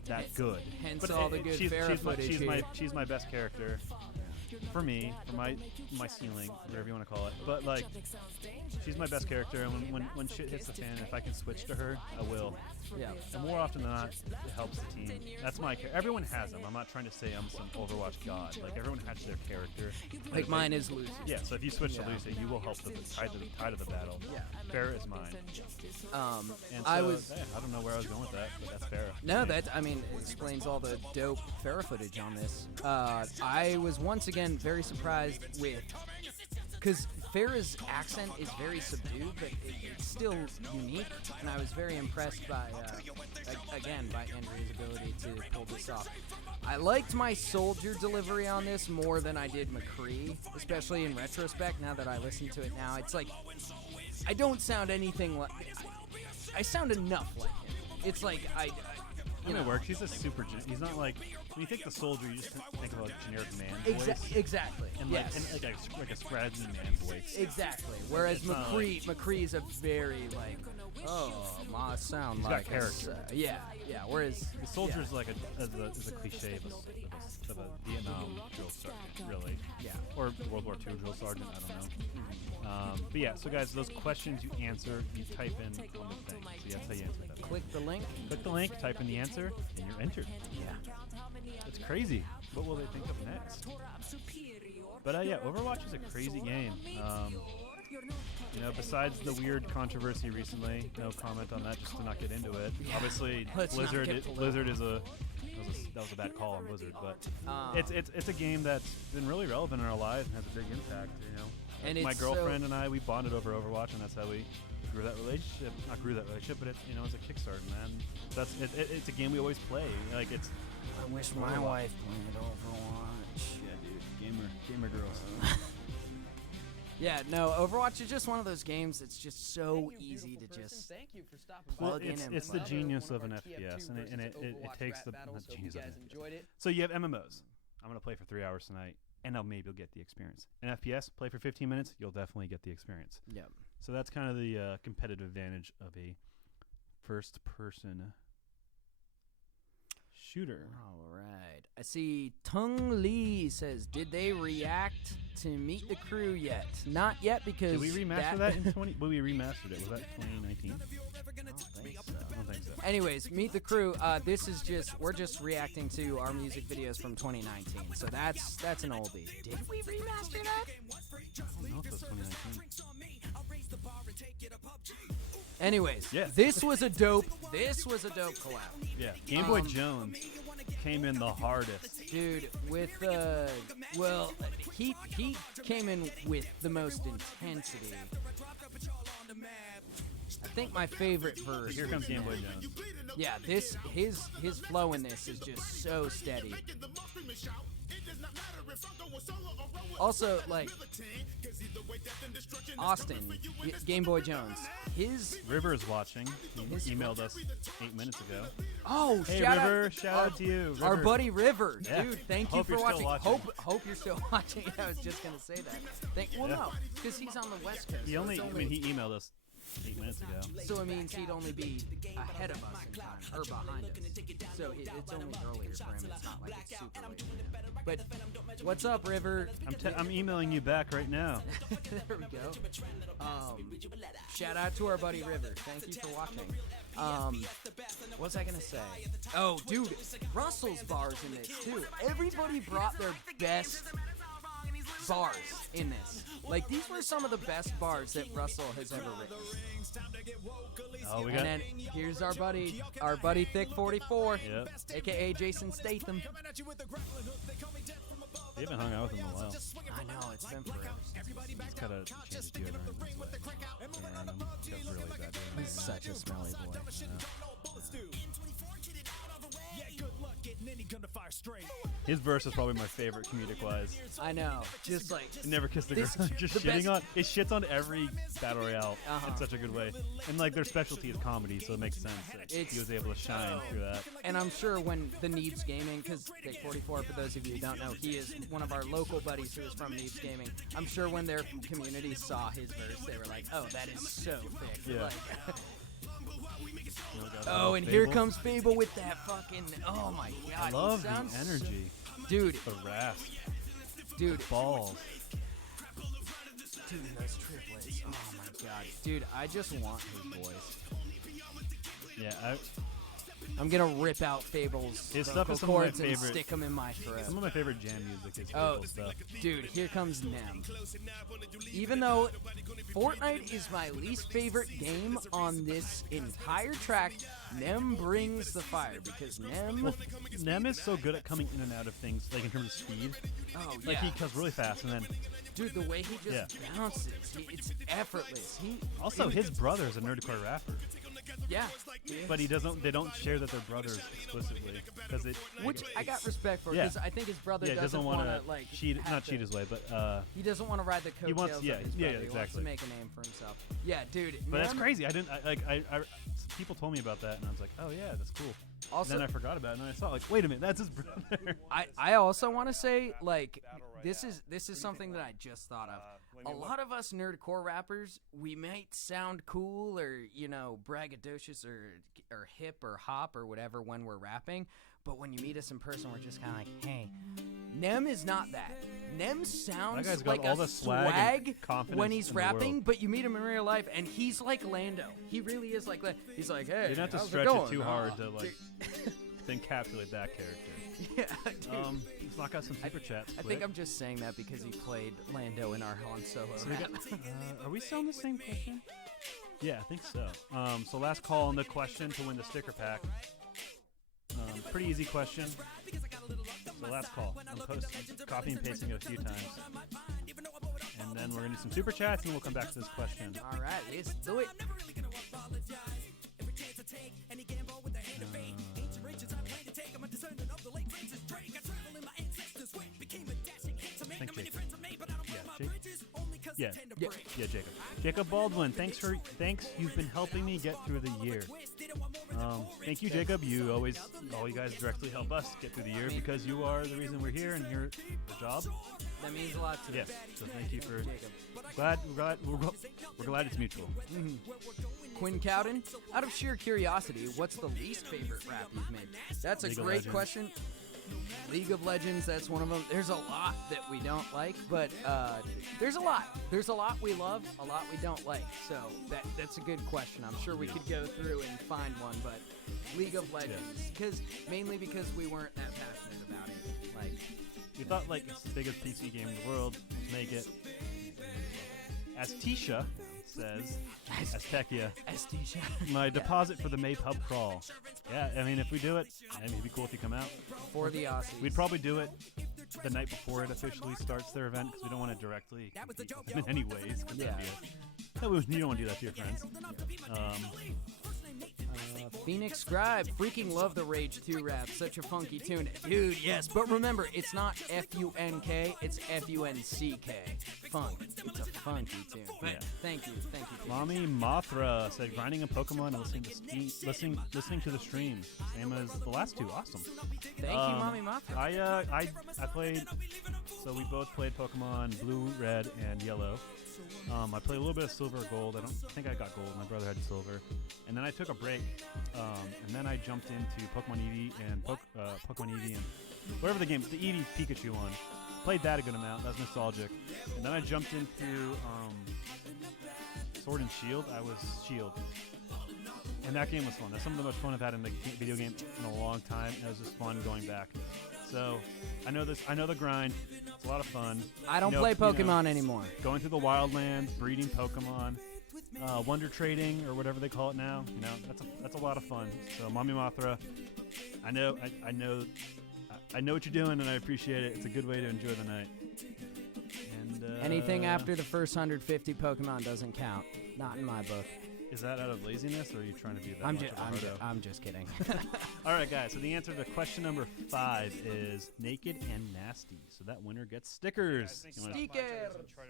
that good. Hence But all the good Pharah footage here. she's my best character for me, for my ceiling, whatever you want to call it. But like, she's my best character, and when shit hits the fan, if I can switch to her, I will. Yeah. And more often than not, it helps the team. That's my character. Everyone has them. I'm not trying to say I'm some Overwatch god. Like, everyone has their character. Like mine is Lucy. Yeah, so if you switch to Lucy, you will help the tide of the battle. Yeah. Pharah is mine. And I so, was. yeah, I don't know where I was going with that, but that's Pharah. No, I mean, it explains all the dope Pharah footage on this. I was once again very surprised with, because Pharah's accent is very subdued, but it's still unique, and I was very impressed by, again, by Andrea's ability to pull this off. I liked my soldier delivery on this more than I did McCree, especially in retrospect, now that I listen to it now. It's like, I don't sound anything like, I sound enough like him. It's like, you know. It works. He's a super. He's not like when you think the soldier, you just think of a generic man voice. Exactly. And yes. like a scraggly man voice. Exactly. Whereas McCree's a very like, my sound He's like got character. Yeah. Whereas The soldier's like is a cliche of a Vietnam drill sergeant, really. Yeah. Or World War II drill sergeant. I don't know. But yeah, so guys, those questions you answer, you type in on the thing. So that's how you answer that. Click the link. Click the link, type in the answer, and you're entered. Yeah. It's crazy. What will they think of next? But yeah, Overwatch is a crazy game. You know, besides the weird controversy recently, no comment on that, just to not get into it. Yeah. Obviously, Let's not Blizzard get political. Blizzard is that was a bad call on Blizzard, but it's a game that's been really relevant in our lives and has a big impact. You know, And my it's girlfriend and I, we bonded over Overwatch, and that's how we grew that relationship. Not grew that relationship, but it's it's a Kickstarter, man. That's it's a game we always play. Like it's. I wish my wife played Overwatch. Yeah, dude, gamer girls. Yeah, no, Overwatch is just one of those games that's just so easy to just Thank you for stopping Well, plug in and it's the play. genius of One an our TF2 FPS, and it versus takes Overwatch the rap battles. not Hope genius you of guys an FPS. enjoyed it. So you have MMOs. I'm gonna play for 3 hours tonight, and maybe you'll get the experience. An FPS, play for 15 minutes, you'll definitely get the experience. Yeah. So that's kind of the competitive advantage of a first-person shooter. All right. I see Tung Lee says, did they react to Meet the Crew yet? Not yet because Did we remaster that in 20? Well, we remastered it. Was that 2019? I don't think so. I don't think so. Anyways, Meet the Crew. This is we're just reacting to our music videos from 2019. So that's an oldie. Did we remaster that? I don't know if it was 2019. Anyways, Yeah. this was a dope collab. Yeah, Game Boy Jones came in the hardest. Dude, with he came in with the most intensity. I think my favorite verse. Here comes Game Boy Jones. Yeah, his flow in this is just so steady. Also, like Austin, Game Boy Jones, his River is watching. He emailed us 8 minutes ago. Hey River, shout out to you, our River. buddy River, Yeah. dude. Thank you Hope for you're still watching. watching. Hope you're still watching. I was just gonna say that. Yeah. No, because he's on the West Coast. He so only, it's I mean, he emailed us 8 minutes ago. So it means he'd only be ahead of us in time, or behind us. So it's only earlier for him. It's not like it's super late for him. But what's up, River? I'm emailing you back right now. There we go. Shout out to our buddy River. Thank you for watching. What was I gonna say? Oh, dude, Russell's bars in this too. Everybody brought their best bars in this. Like, these were some of the best bars that Russell has ever written. Oh, we got. And then here's our buddy Thick44, Yep. aka Jason Statham. We haven't hung out with him in a while. I know, it's been forever. He's got to change his deodorant. He's got really bad deodorant. He's such a smelly boy. Yeah, good luck getting any gun to fire straight. His verse is probably my favorite comedic-wise. I know. Just like Never kissed a This- girl. Just the shitting best- on. It shits on every battle royale Uh-huh. in such a good way. And like their specialty is comedy, so it makes sense that It's- he was able to shine through that. And I'm sure when the Neebs Gaming, because Dick 44, for those of you who don't know, he is one of our local buddies who is from Neebs Gaming. I'm sure when their community saw his verse, they were like, "Oh, that is so thick." Yeah. Like, So we got oh, and Fable. here comes Fable with that fucking. Oh my god, I love he the sounds energy, dude, the rasp, dude, balls. dude, those triplets. Oh my god, dude, I just want his voice. Yeah, I'm gonna rip out Fable's His stuff vocal is some of my cords and favorite- stick them in my throat. some of my favorite jam music is Oh, Fable stuff. dude, here comes Nem. Even though Fortnite is my least favorite game on this entire track, Nem brings the fire because Nem. Well, Nem is so good at coming in and out of things, like in terms of speed. Oh Like yeah, he goes really fast, and then dude, the way he just Yeah. bounces, it's effortless. also his brother is a nerdcore rapper, Yeah, but he doesn't. They don't share that they're brothers explicitly because it. which I got respect for Yeah. because I think his brother Yeah, doesn't want want to like cheat, have not to- cheat his way, but He doesn't want to ride the coattails wants- yeah, of his yeah, brother. He wants to exactly. make a name for himself. Yeah, dude. but that's Nem- crazy. I didn't I people told me about that, and I was like, oh yeah, that's cool. Also, And then I forgot about it, and I saw like, wait a minute, that's his brother. I also want to say like this is something that I just thought of. A lot of us nerdcore rappers, we might sound cool or braggadocious or hip or hop or whatever when we're rapping, but when you meet us in person, we're just kind of like, hey. Nem is not that. Nem sounds That guy's got like all a the swag and confidence when he's in the rapping, world. but you meet him in real life, and he's like Lando. He really is like he's like, hey, You don't have to how's stretch going? it too hard Ah, to like to encapsulate that character. yeah, dude. Let's knock out some super chats. I think I'm just saying that because he played Lando in our Han Solo. So we rap. got, are we still on the same question? Yeah, I think so. So last call on the question to win the sticker pack. Pretty easy question. So last call. I'm copy and pasting it a few times. And then we're going to do some super chats and we'll come back to this question. All right, let's do it. Thank Jacob. Yeah, Jacob. Jacob Baldwin, thanks. You've been helping me get through the year. Thank you, Jacob. All you guys directly help us get through the year because you are the reason we're here and you're the job. That means a lot to Yes. us. So thank you for. Jacob. We're glad it's mutual. Quinn Cowden, out of sheer curiosity, what's the least favorite rap you've made? That's a League of great Legends. question. League of Legends, that's one of them. There's a lot that we don't like, but there's a lot. There's a lot we love, a lot we don't like. So that's a good question. I'm sure we could go through and find one, but League of Legends, mainly because we weren't that passionate about it. Like, We thought like it's the biggest PC game in the world. Let's make it. As Tisha says, Aztecia, Estisha. my deposit for the May pub crawl. Yeah, I mean if we do it, it'd be cool if you come out. For the Aussies. We'd probably do it the night before it officially starts their event because we don't want to directly compete with them in any ways. 'Cause Yeah. you don't want to do that to your friends. Phoenix Scribe, freaking love the Rage 2 rap. Such a funky tune. Dude, yes, but remember, it's not F-U-N-K, it's F-U-N-C-K. Funk. It's a funky tune. But Yeah. thank you. Mommy Mothra said grinding a Pokemon and listening to the stream. Same as the last two. Awesome. Thank you, Mommy Mothra. I played. So we both played Pokemon Blue, Red, and Yellow. I played a little bit of Silver or Gold. I don't think I got Gold. My brother had Silver. And then I took a break. And then I jumped into Pokemon Eevee and Pokemon Eevee and whatever the game, the Eevee Pikachu one. Played that a good amount. That was nostalgic. And then I jumped into Sword and Shield. I was Shield. And that game was fun. That's some of the most fun I've had in the video game in a long time. And it was just fun going back. So I know the grind. It's a lot of fun. I don't You know- play you know, Pokemon anymore. Going through the wildlands, breeding Pokemon, wonder trading or whatever they call it now. You know, that's a lot of fun. So, Mommy Mothra, I know what you're doing, and I appreciate it. It's a good way to enjoy the night. And Anything after the first 150 Pokemon doesn't count. Not in my book. is that out of laziness, or are you trying to be that? I'm much of a hardo? I'm just kidding. All right, guys. So the answer to question number 5 is naked and nasty. So that winner gets stickers.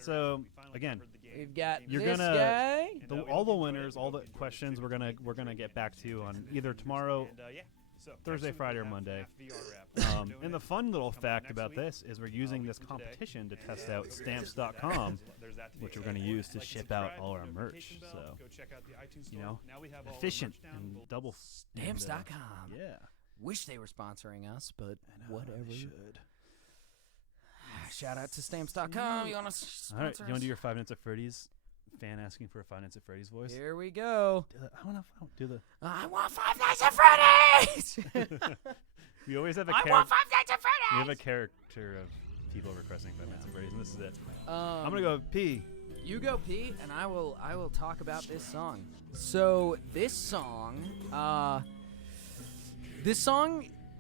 So again, We've got you're this gonna guy. all the winners, all the questions we're gonna get back to you on either tomorrow, Thursday, Friday, or Monday. And the fun little fact about this is we're using this competition to test out stamps.com, which we're going to use to ship out all our merch. So, you know, efficient and double. Stamps.com. Yeah. Wish they were sponsoring us, but whatever. They should. Shout out to stamps.com. You want to sponsor All right. You want to us? do your 5 Nights at Freddy's? Fan asking for a 5 Nights at Freddy's voice? Here we go. I want to do the. I want 5 Nights at Freddy's! We always have a I character. want 5 Nights at Freddy's! We have a character of people requesting 5 Nights at Freddy's, and this is it. I'm I'm gonna go P. You go, Pete, and I will talk about this song. So this song,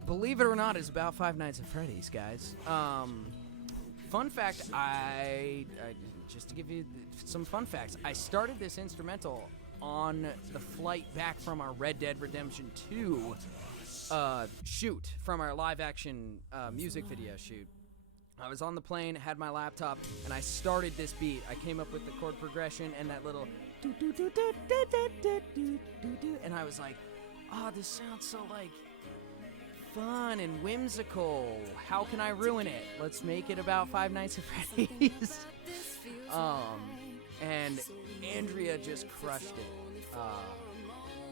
believe it or not, is about 5 Nights at Freddy's, guys. Fun fact, I just to give you some fun facts, I started this instrumental on the flight back from our Red Dead Redemption 2 shoot, from our live-action music video shoot. I was on the plane, had my laptop, and I started this beat. I came up with the chord progression and that little do-do-do-do-do-do-do-do-do, and I was like, oh, this sounds so, like, fun and whimsical. How can I ruin it? Let's make it about 5 Nights at Freddy's. And Andrea just crushed it.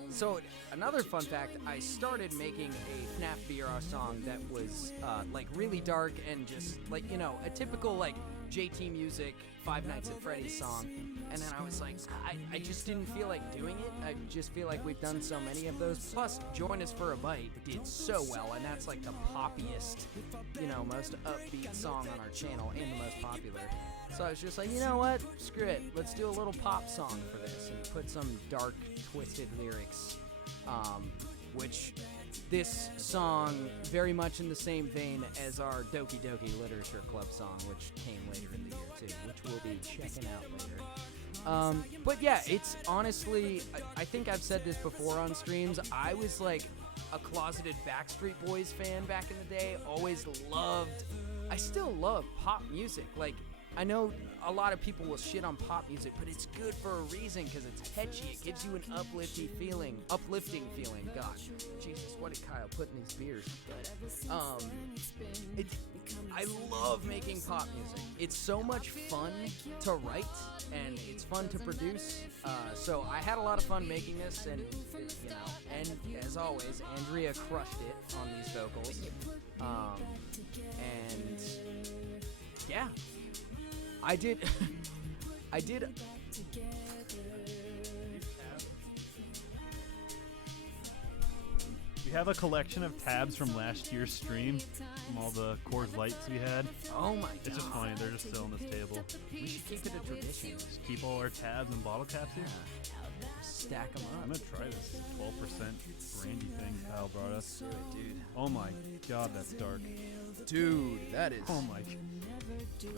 So another fun fact, I started making a FNAF VR song that was like really dark and just like, you know, a typical like JT Music 5 Nights at Freddy's song. And then I was like, I just didn't feel like doing it. I just feel like we've done so many of those. Plus, Join Us for a Bite did so well, and that's like the poppiest, you know, most upbeat song on our channel and the most popular. So I was just like, you know what? Screw it. Let's do a little pop song for this and put some dark, twisted lyrics. Which this song, very much in the same vein as our Doki Doki Literature Club song, which came later in the year too, which we'll be checking out later. But yeah, it's honestly, I think I've said this before on streams, I was like a closeted Backstreet Boys fan back in the day, always loved, I still love pop music. Like, I know a lot of people will shit on pop music, but it's good for a reason because it's catchy. It gives you an uplifting feeling. Gosh, Jesus, what did Kyle put in these beers? I love making pop music. It's so much fun to write, and it's fun to produce. So I had a lot of fun making this, and you know, and as always, Andrea crushed it on these vocals. And yeah. I did. We have a collection of tabs from last year's stream, from all the Coors Lights we had. Oh my god. It's just funny, they're just still on this table. We should keep it a tradition. Just keep all our tabs and bottle caps here. Stack them I'm up. gonna try this 12% brandy thing Kyle brought us. Do it, dude. Oh my god, that's dark. Dude, that is. Oh my.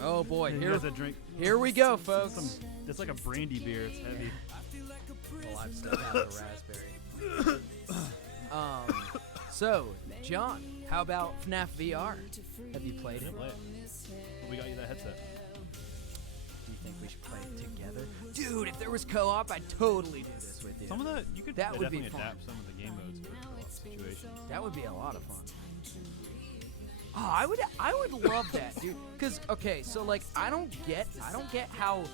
Oh boy, You here, guys a drink. here we go, folks. It's like a brandy beer. It's heavy. Well, I've still got the raspberry. So, John, how about FNAF VR? Have you played it? Play it. We got you that headset. Do you think we should play it together? Dude, if there was co-op, I'd totally do this with you. Some of the you could That would be definitely fun. adapt some of the game modes for co-op situations. That would be a lot of fun. Oh, I would love that, dude. Cause okay, so like I don't get how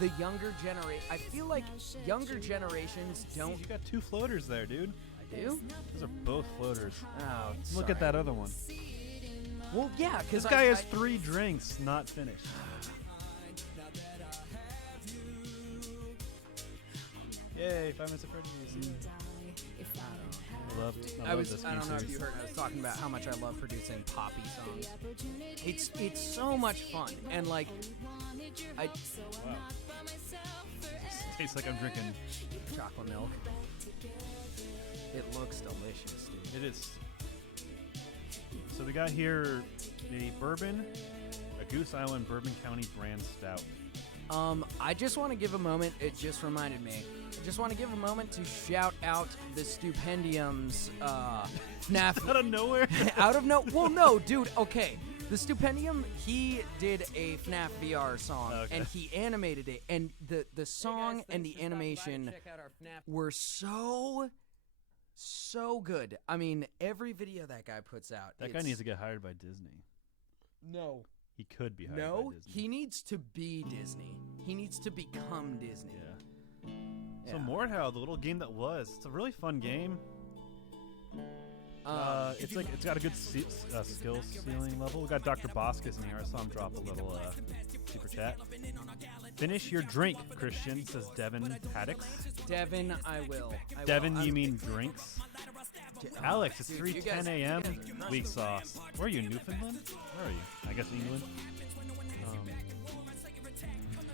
the younger generation. I feel like younger generations don't. You got 2 floaters there, dude. I do. Those are both floaters. Oh, Look at that other one. Well, yeah, cause This guy has 3 drinks not finished. Yay, 5 Minutes of Freddy's. I love this I don't game know if series. you heard. I was talking about how much I love producing poppy songs. It's so much fun, and like, Wow. Tastes like I'm drinking. chocolate milk. It looks delicious, dude. It is. So we got here a bourbon, a Goose Island Bourbon County brand stout. I just want to give a moment. It just reminded me. I just want to give a moment to shout out the Stupendium's FNAF. Out of nowhere. Well, no, dude. Okay, the Stupendium. He did a FNAF VR song, and he animated it, and the song and the animation were so good. I mean, every video that guy puts out. That guy needs to get hired by Disney. No. He could be hired by No, Disney. he needs to be Disney. He needs to become Disney. Yeah. So Mordhau, the little game that was, it's a really fun game. It's got a good skill ceiling level. We got Dr. Boskus in here. I saw him drop a little super chat. Finish your drink, Christian, says Devin Haddix. Devin, I will. Devin, you mean drinks? Alex, it's 3:10 a.m. Weak sauce. Where are you, Newfoundland? Where are you? I guess England.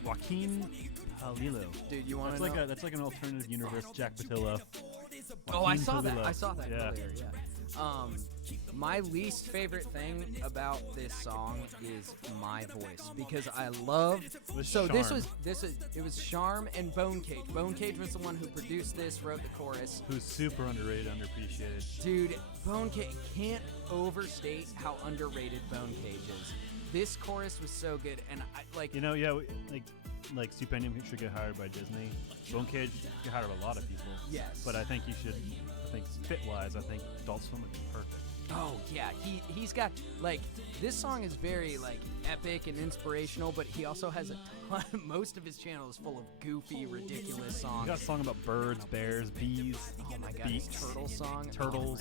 Joaquin Halilo. Dude, you want to know? know? That's like an alternative universe Jack Patillo. Oh, I Joaquin saw that. Halilo. I saw that Yeah. earlier. Yeah. My least favorite thing about this song is my voice because I love. So Charm. it was Charm and Bone Cage. Bone Cage was the one who produced this, wrote the chorus. Who's super underrated, underappreciated. Dude, Bone Cage can't overstate how underrated Bone Cage is. This chorus was so good, and I like. You know, yeah, like Stupendium should get hired by Disney. Bone Cage get hired a lot of people. Yes. But I think you should. I think fit-wise, I think Adult Swim would be perfect. Oh yeah, he's got like this song is very like epic and inspirational, but he also has a ton. Most of his channel is full of goofy, ridiculous songs. You got a song about birds, bears, bees. Oh my god, his beaks, turtle song. turtles.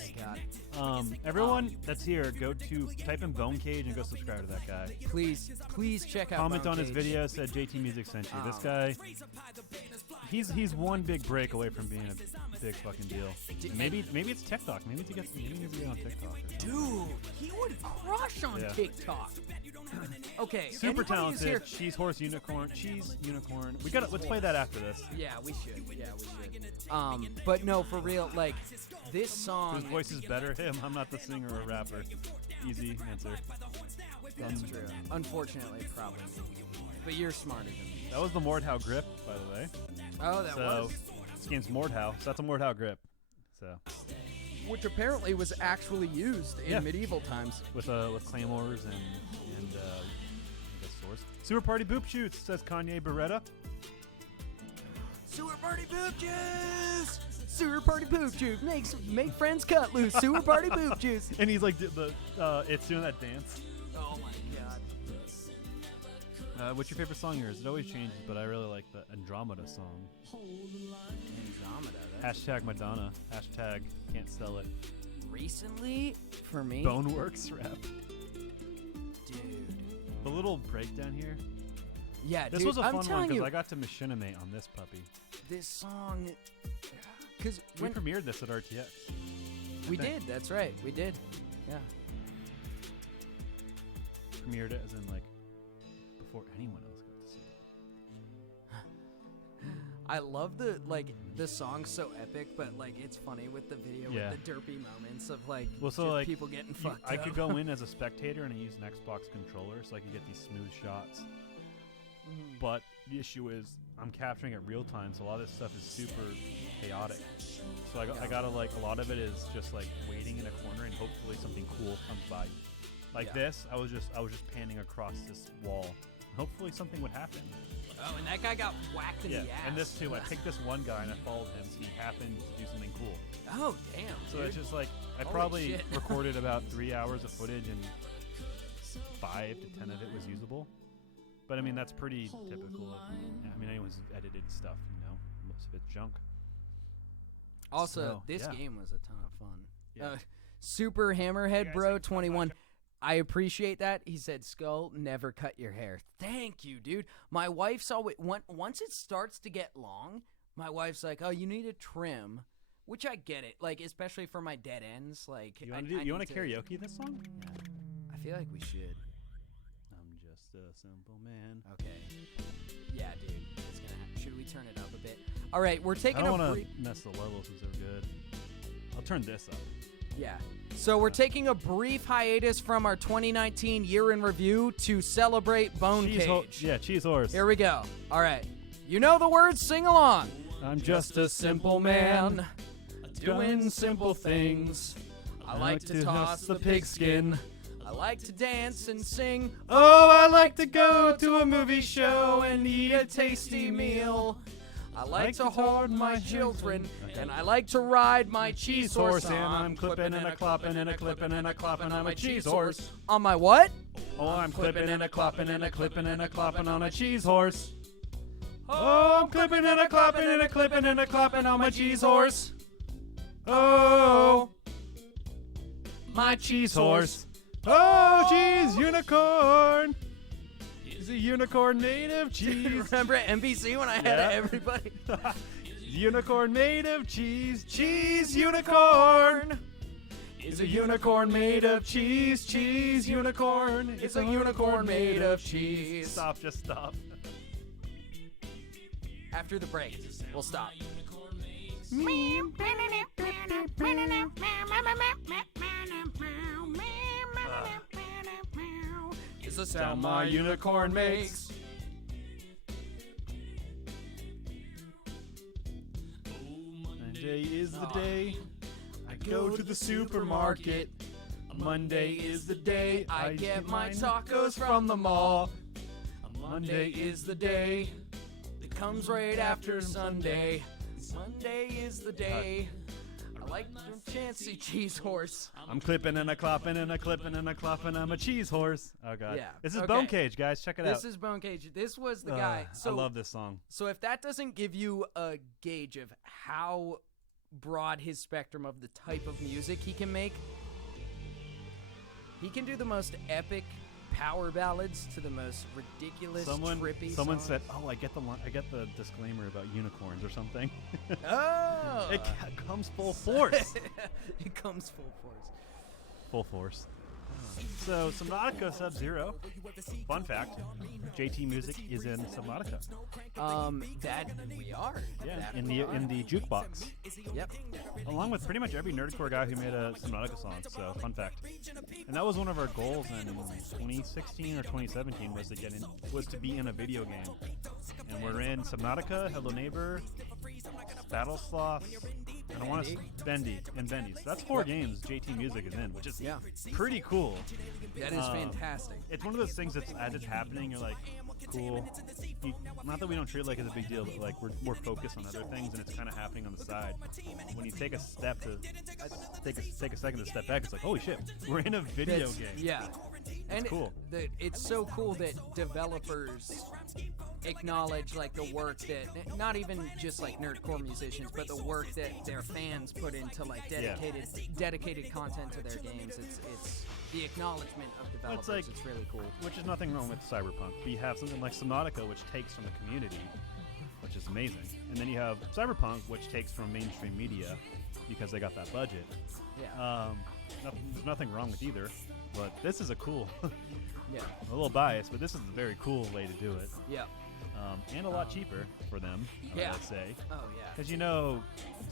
Oh my god. Everyone that's here, go to type in Bone Cage and go subscribe to that guy. Please check out. Comment Bone on his Cage. video. Said JT Music sent you. This guy, he's one big break away from being a big fucking deal. Maybe it's TikTok. Maybe he needs to get on TikTok. Dude, he would crush on TikTok. Okay, Super anybody who's talented. here- Cheese horse unicorn. Cheese unicorn. Let's play that after this. Yeah, we should. Yeah, we should. But no, for real, like this song. Whose voice is better? Him. I'm not the singer or rapper. Easy answer. That's true. Unfortunately, probably me. But you're smarter than me. That was the Mordhau grip, by the way. Oh, that was. This game's Mordhau, so that's a Mordhau grip. So Which apparently was actually used in medieval times. with claymores and I guess swords. Super Party Boop Shoots, says Kanye Beretta. Sewer party poop juice. Sewer party poop juice. Make friends cut loose. Sewer party poop juice. And he's like it's doing that dance. Oh my god. What's your favorite song of yours? It always changes, but I really like the Andromeda song. Andromeda. Hashtag Madonna. Hashtag can't sell it. Recently, for me, Boneworks rap. dude. The little breakdown here. Yeah, This dude, was a I'm fun one telling because you, I got to machinimate on this puppy. this song. Because We premiered this at RTX. we think. did, that's right, we did. Yeah. Premiered it as in like before anyone else got to see it. I love the song's so epic, but like it's funny with the video Yeah. with the derpy moments of like Well, so just like people getting fucked I up. could go in as a spectator and I use an Xbox controller, so I could get these smooth shots. But the issue is I'm capturing it real time, so a lot of this stuff is super chaotic. So I gotta like a lot of it is just like waiting in a corner and hopefully something cool comes by. Like this, I was just panning across this wall. Hopefully something would happen. Oh, and that guy got whacked in Yeah, the ass. and this too. I picked this one guy and I followed him, and he happened to do something cool. Oh damn! So dude. it's just like I Holy probably shit. recorded about 3 hours of footage and 5 to 10 of it was usable. But I mean that's pretty typical of. I mean anyone's edited stuff, you know, most of it's junk. Also, So, this yeah. game was a ton of fun. Yeah. Super Hammerhead Bro 21. I appreciate that. He said, "Skull, never cut your hair." Thank you, dude. My wife's always once it starts to get long, my wife's like, "Oh, you need a trim," which I get it. Like especially for my dead ends. Like You I want need to karaoke this song? Yeah. I feel like we should. I'm just a simple man. Okay. Yeah, dude. It's gonna. Should we turn it up a bit? All right, we're I taking don't a want break. to mess the levels because they're good. I'll turn this up. Yeah. So we're taking a brief hiatus from our 2019 year in review to celebrate Bone Cage. Cheese horse. Here we go. All right. You know the words, sing along. I'm just a simple man doing simple things. I like to toss the pigskin. I like to dance and sing. Oh, I like to go to a movie show and eat a tasty meal. I like to hold my children, and I like to ride my cheese horse. And I'm clipping and a clopping and a clipping and a clopping on a cheese horse. On my what? Oh, I'm clipping and a clopping and a clipping and a clopping on a cheese horse. Oh, I'm clipping and a clopping and a clipping and a clopping on my cheese horse. Oh, my cheese horse. Oh, cheese unicorn. Is a unicorn made of cheese? Remember at NBC when I had everybody? Unicorn made of cheese. Cheese unicorn. Is a unicorn made of cheese. Cheese unicorn. It's a unicorn made of cheese. Stop, just stop. After the break, we'll stop. It's the sound my unicorn makes. Monday is the day I go to the supermarket. Monday is the day I get my tacos from the mall. Monday is the day that comes right after Sunday. Monday is the day I like the fancy cheese horse. I'm clipping and a clopping and a clipping and a clopping. I'm a cheese horse. Oh god. Yeah. This is Okay. Bone Cage, guys. Check it out. This is Bone Cage. This was the guy. So I love this song. So if that doesn't give you a gauge of how broad his spectrum of the type of music he can make, he can do the most epic power ballads to the most ridiculous, trippy Someone songs. said, "Oh, I get the disclaimer about unicorns or something." Oh! It comes full force. It comes full force. Full force. So, Subnautica Sub-Zero. Fun fact: JT Music is in Subnautica. That we are. Yeah, That in we the are. the jukebox, Yep. along with pretty much every nerdcore guy who made a Subnautica song. So, fun fact. And that was one of our goals in 2016 or 2017 was to be in a video game. And we're in Subnautica, Hello Neighbor, Battle Sloth, and I want to Bendy. So that's 4 games JT Music is in, which is pretty cool. That is fantastic. It's one of those things that's as it's happening, you're like, cool. Not that we don't treat it like it's a big deal, but like we're focused on other things, and it's kind of happening on the side. When you take a step to take a second to step back, it's like, holy shit, we're in a video game. Yeah. And cool. It's so cool that developers acknowledge like the work that not even just like nerdcore musicians, but the work that their fans put into like dedicated content to their games. It's the acknowledgement of developers. It's really cool. Which is nothing wrong with Cyberpunk. But you have something like Subnautica, which takes from the community, which is amazing. And then you have Cyberpunk, which takes from mainstream media because they got that budget. Yeah. There's nothing wrong with either, but this is a cool, Yeah. a little biased, but this is a very cool way to do it. Yeah. And a lot cheaper for them, Yeah. I'd say. Oh yeah. Because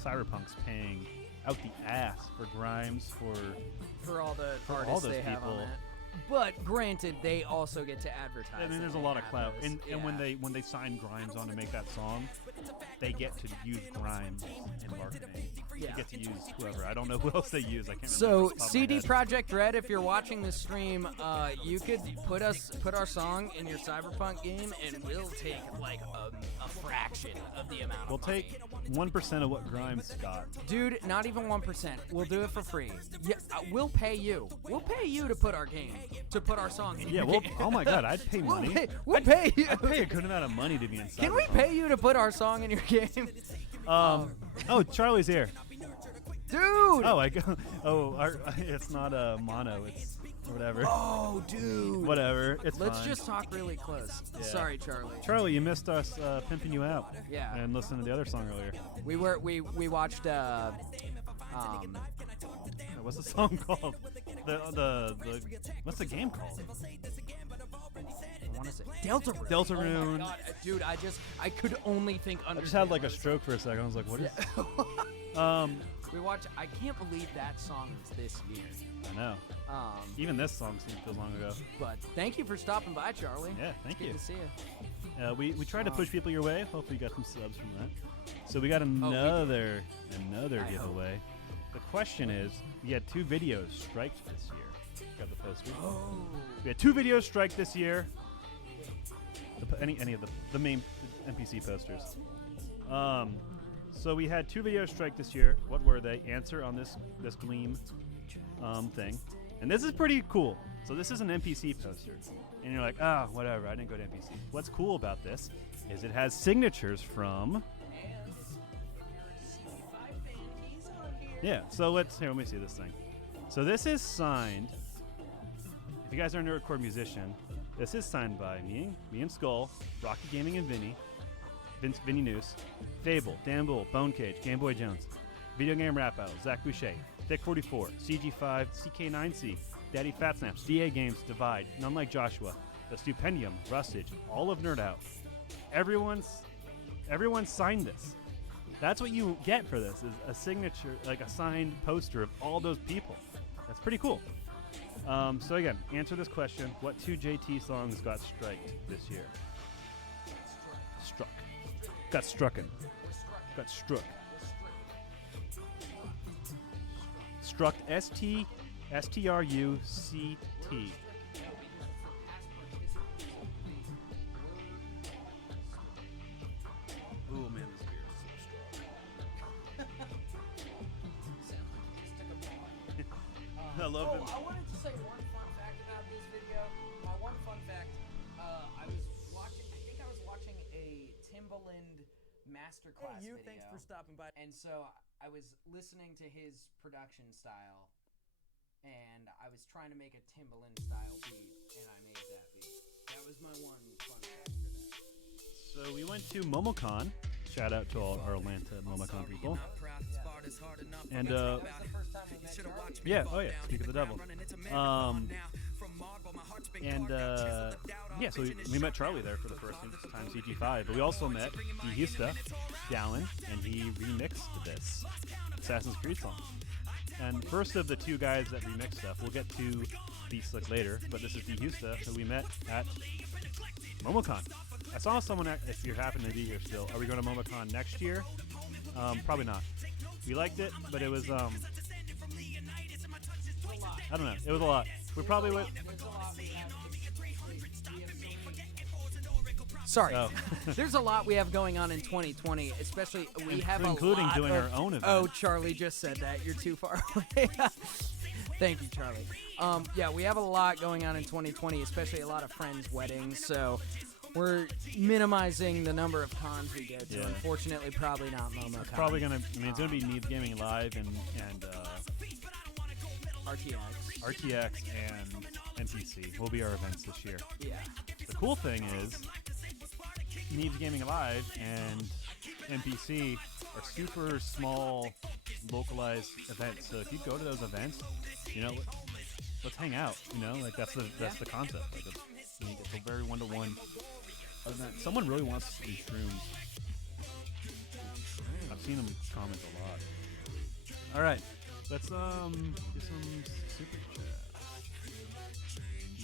Cyberpunk's paying out the ass for Grimes, For all the all artists those they have on people. that. But granted, they also get to advertise. I mean, that there's a they lot of have clout, those. and when they sign Grimes on to make that song, they get to use Grimes in marketing. Yeah. They get to use whoever. I don't know who else they use. I can't remember. So off the top of my CD head. Projekt Red, if you're watching this stream, you could put our song in your Cyberpunk game, and we'll take like a fraction of the amount. We'll of money. take 1% of what Grimes got. Dude, not even 1%. We'll do it for free. Yeah, we'll pay you. We'll pay you to put our song in Yeah, your well, game. oh my God, I'd pay money. We'll pay you. I'd pay a good amount of money to be inside. Can we pay you to put our song in your game? Oh, Charlie's here. Dude! Oh, it's not a mono. It's whatever. Oh, dude. Whatever. It's Let's fine. just talk really close. Yeah. Sorry, Charlie. Charlie, you missed us pimping you out. Yeah. And listening to the other song earlier. We watched What's the song called? The what's the game called? want to say Deltarune. Deltarune. Oh my god, dude! I could only think. I just had like a stroke for a second. I was like, what is? We watched. I can't believe that song is this year. I know. Even this song seems so long ago. But thank you for stopping by, Charlie. Yeah, thank you. Good to see you. We tried to push people your way. Hopefully, you got some subs from that. So we got another giveaway. The question is, we had 2 videos striked this year. Got the poster. Oh. We had 2 videos strike this year. Any of the main NPC posters. So we had 2 videos strike this year. What were they? Answer on this Gleam thing. And this is pretty cool. So this is an NPC poster. And you're like, whatever, I didn't go to NPC. What's cool about this is it has signatures from... Yeah, so let me see this thing. So this is signed... If you guys are a nerdcore musician, this is signed by me and Skull, Rocky Gaming and Vinny Noose, Fable, Dan Bull, Bonecage, Game Boy Jones, Video Game Rap Battle, Zach Boucher, Thick44, CG5, CK9C, Daddy Fat Snaps, DA Games, Divide, None Like Joshua, The Stupendium, Rustage, all of Nerd Out. Everyone signed this. That's what you get for this, is a signature, like a signed poster of all those people. That's pretty cool. So again, answer this question. What 2 JT songs got striked this year? Struck. Got strucken. Got struck. Struck. S-T-R-U-C-T. Oh man, this beer is so strong. I love it. I wanted to say one fun fact about this video. My one fun fact, I was watching a Timbaland masterclass video. Thanks for stopping by. And so I was listening to his production style, and I was trying to make a Timbaland style beat, and I made that beat. That was my one fun fact for that. So we went to MomoCon. Shout out to all our Atlanta MomoCon people. And yeah, speak of the devil. So we met Charlie there for the first time, CG5, but we also met Dhusta, Dallin, and he remixed this Assassin's Creed song. And first of the 2 guys that remixed stuff, we'll get to Beastlick later, but this is Dhusta, who we met at MomoCon. I saw someone, if you happen to be here still, are we going to MomoCon next year? Probably not. We liked it, but it was, I don't know, it was a lot. We probably would... Sorry. Oh. There's a lot we have going on in 2020, especially we have including a lot doing of, our own event. Oh, Charlie just said that. You're too far away. Thank you, Charlie. Yeah, we have a lot going on in 2020, especially a lot of friends' weddings, so we're minimizing the number of cons we go to. Yeah. Unfortunately, probably not MomoCon. It's probably going to, it's going to be Needs Gaming Live and RTX and NPC will be our events this year. Yeah. The cool thing is, Needs Gaming Live and NPC are super small, localized events. So if you go to those events, let's hang out. Like that's the concept. Like it's a very one-to-one event. Someone really wants to do shrooms. I've seen them comment a lot. All right, let's do some super chats.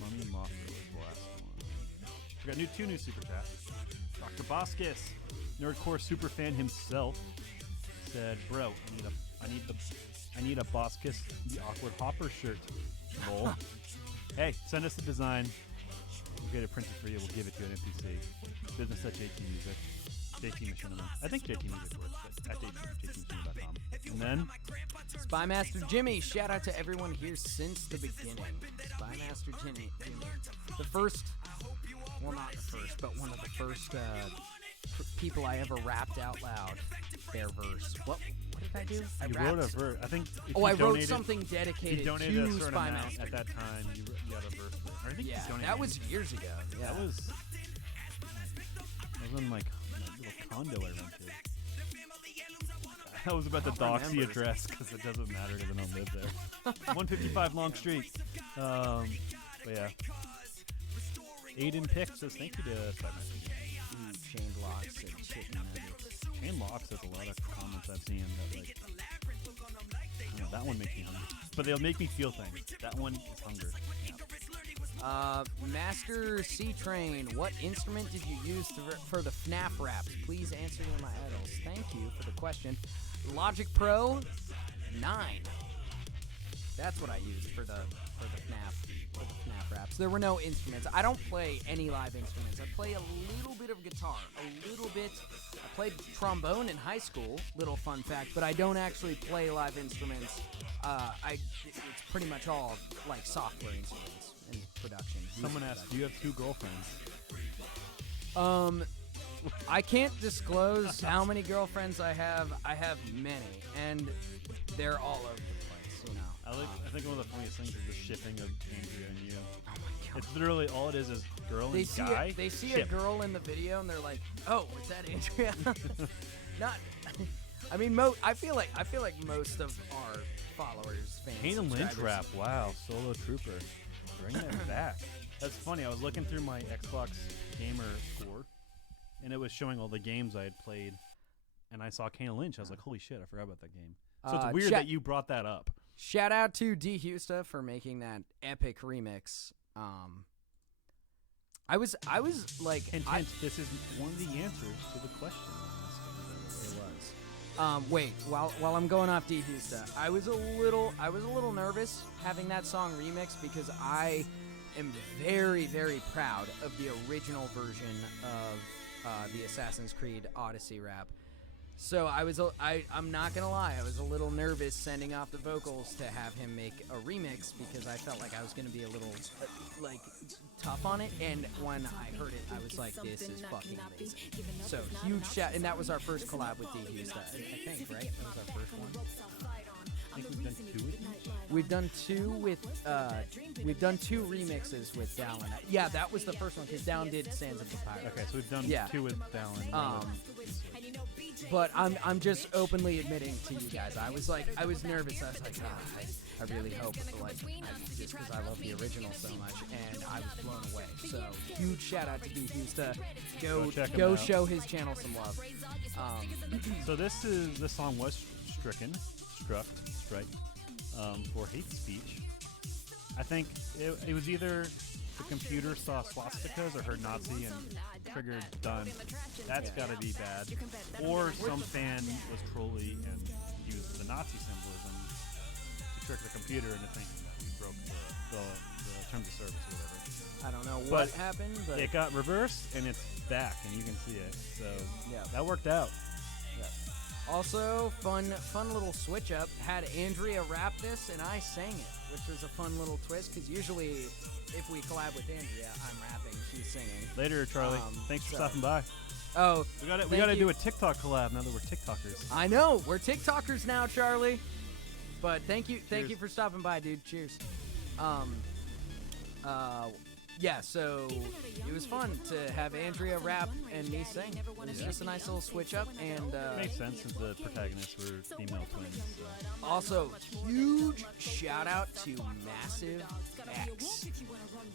Mummy Mothra was the last one. We got 2 new super chats. Dr. Boskis, nerdcore superfan himself, said, "Bro, I need a Boskis the Awkward Hopper shirt." Lol. Hey, send us the design. We'll get it printed for you. We'll give it to an NPC. Business at JT Music. JT Machinima. I think JT Music works, but at jtmachinima.com. And then Spymaster Jimmy, shout out to everyone here since the beginning. Spymaster Jimmy. The first, well, not the first, but one of the first people I ever rapped out loud their verse. What did I do? you wrote a verse. I think if I you wrote donated, something if dedicated you to donated a certain amount Spymaster. at that time, you got a verse. Or I think Yeah, you donated. that was years ago. Yeah. That was in like a little condo I rented. I was about to dox the address because it doesn't matter because I don't live there. 155 Long Street. But yeah. Aiden Pick says thank you to Simon. Chain locks and chicken nuggets. Chain Locks has a lot of comments I've seen that like, I don't know, that one makes me hungry. But they'll make me feel things. That one is hunger. Yeah. Master C Train, what instrument did you use for the FNAF raps? Please answer me, my idols. Thank you for the question. Logic Pro 9. That's what I used for the FNAF raps. There were no instruments. I don't play any live instruments. I play a little bit of guitar, a little bit. I played trombone in high school. Little fun fact, but I don't actually play live instruments. It's pretty much all like software instruments in production. Someone asked, do you have 2 girlfriends? I can't disclose how many girlfriends I have. I have many, and they're all over the place, you know. I think one of the funniest things is the shipping of Andrea and you. Oh my God. It's literally all it is girl and guy. They see ship. a girl in the video and they're like, "Oh, is that Andrea?" Not. I mean, I feel like most of our followers, fans, Hayden Lynch subscribers- rap. Wow, Solo Trooper. Bring that back. That's funny. I was looking through my Xbox gamer score, and it was showing all the games I had played, and I saw Kane Lynch. I was like, holy shit, I forgot about that game. So it's weird that you brought that up. Shout out to D. Husta for making that epic remix. I was like, Hint, this is one of the answers to the question. It was. Wait, while I'm going off D. Husta, I was a little nervous having that song remixed because I am very, very proud of the original version of the Assassin's Creed Odyssey rap. So I'm not gonna lie, I was a little nervous sending off the vocals to have him make a remix because I felt like I was gonna be a little like tough on it. And when I heard it, I was like, this is fucking amazing. So huge shout, and that was our first collab with D. Husta, I think, right? That was our first one. I think we've done 2 with you. We've done 2 remixes with Dallin. Yeah, that was the first one because Dallin did Sands of the Pirates. Okay, so we've done 2 with Dallin. But I'm just openly admitting to you guys, I was nervous. I was like, I really hope, like, just because I love the original so much, and I was blown away. So huge shout out to D. Husta. Go show his channel some love. So this song was struck for hate speech. I think it was either the computer saw swastikas or heard Nazi and triggered done. That's gotta be bad. Or some fan was trolly and used the Nazi symbolism to trick the computer into thinking that we broke the terms of service or whatever. I don't know what happened, but it got reversed and it's back and you can see it. So yeah, that worked out. Also, fun little switch up. Had Andrea rap this, and I sang it, which was a fun little twist. Because usually, if we collab with Andrea, I'm rapping, she's singing. Later, Charlie. Thanks for stopping by. Oh, we gotta do a TikTok collab now that we're TikTokers. I know we're TikTokers now, Charlie. But thank you for stopping by, dude. Cheers. Yeah, so it was fun to have Andrea rap and me sing. It was just a nice little switch up, and makes sense since the protagonists were female twins. So. Also, huge shout out to Massive X.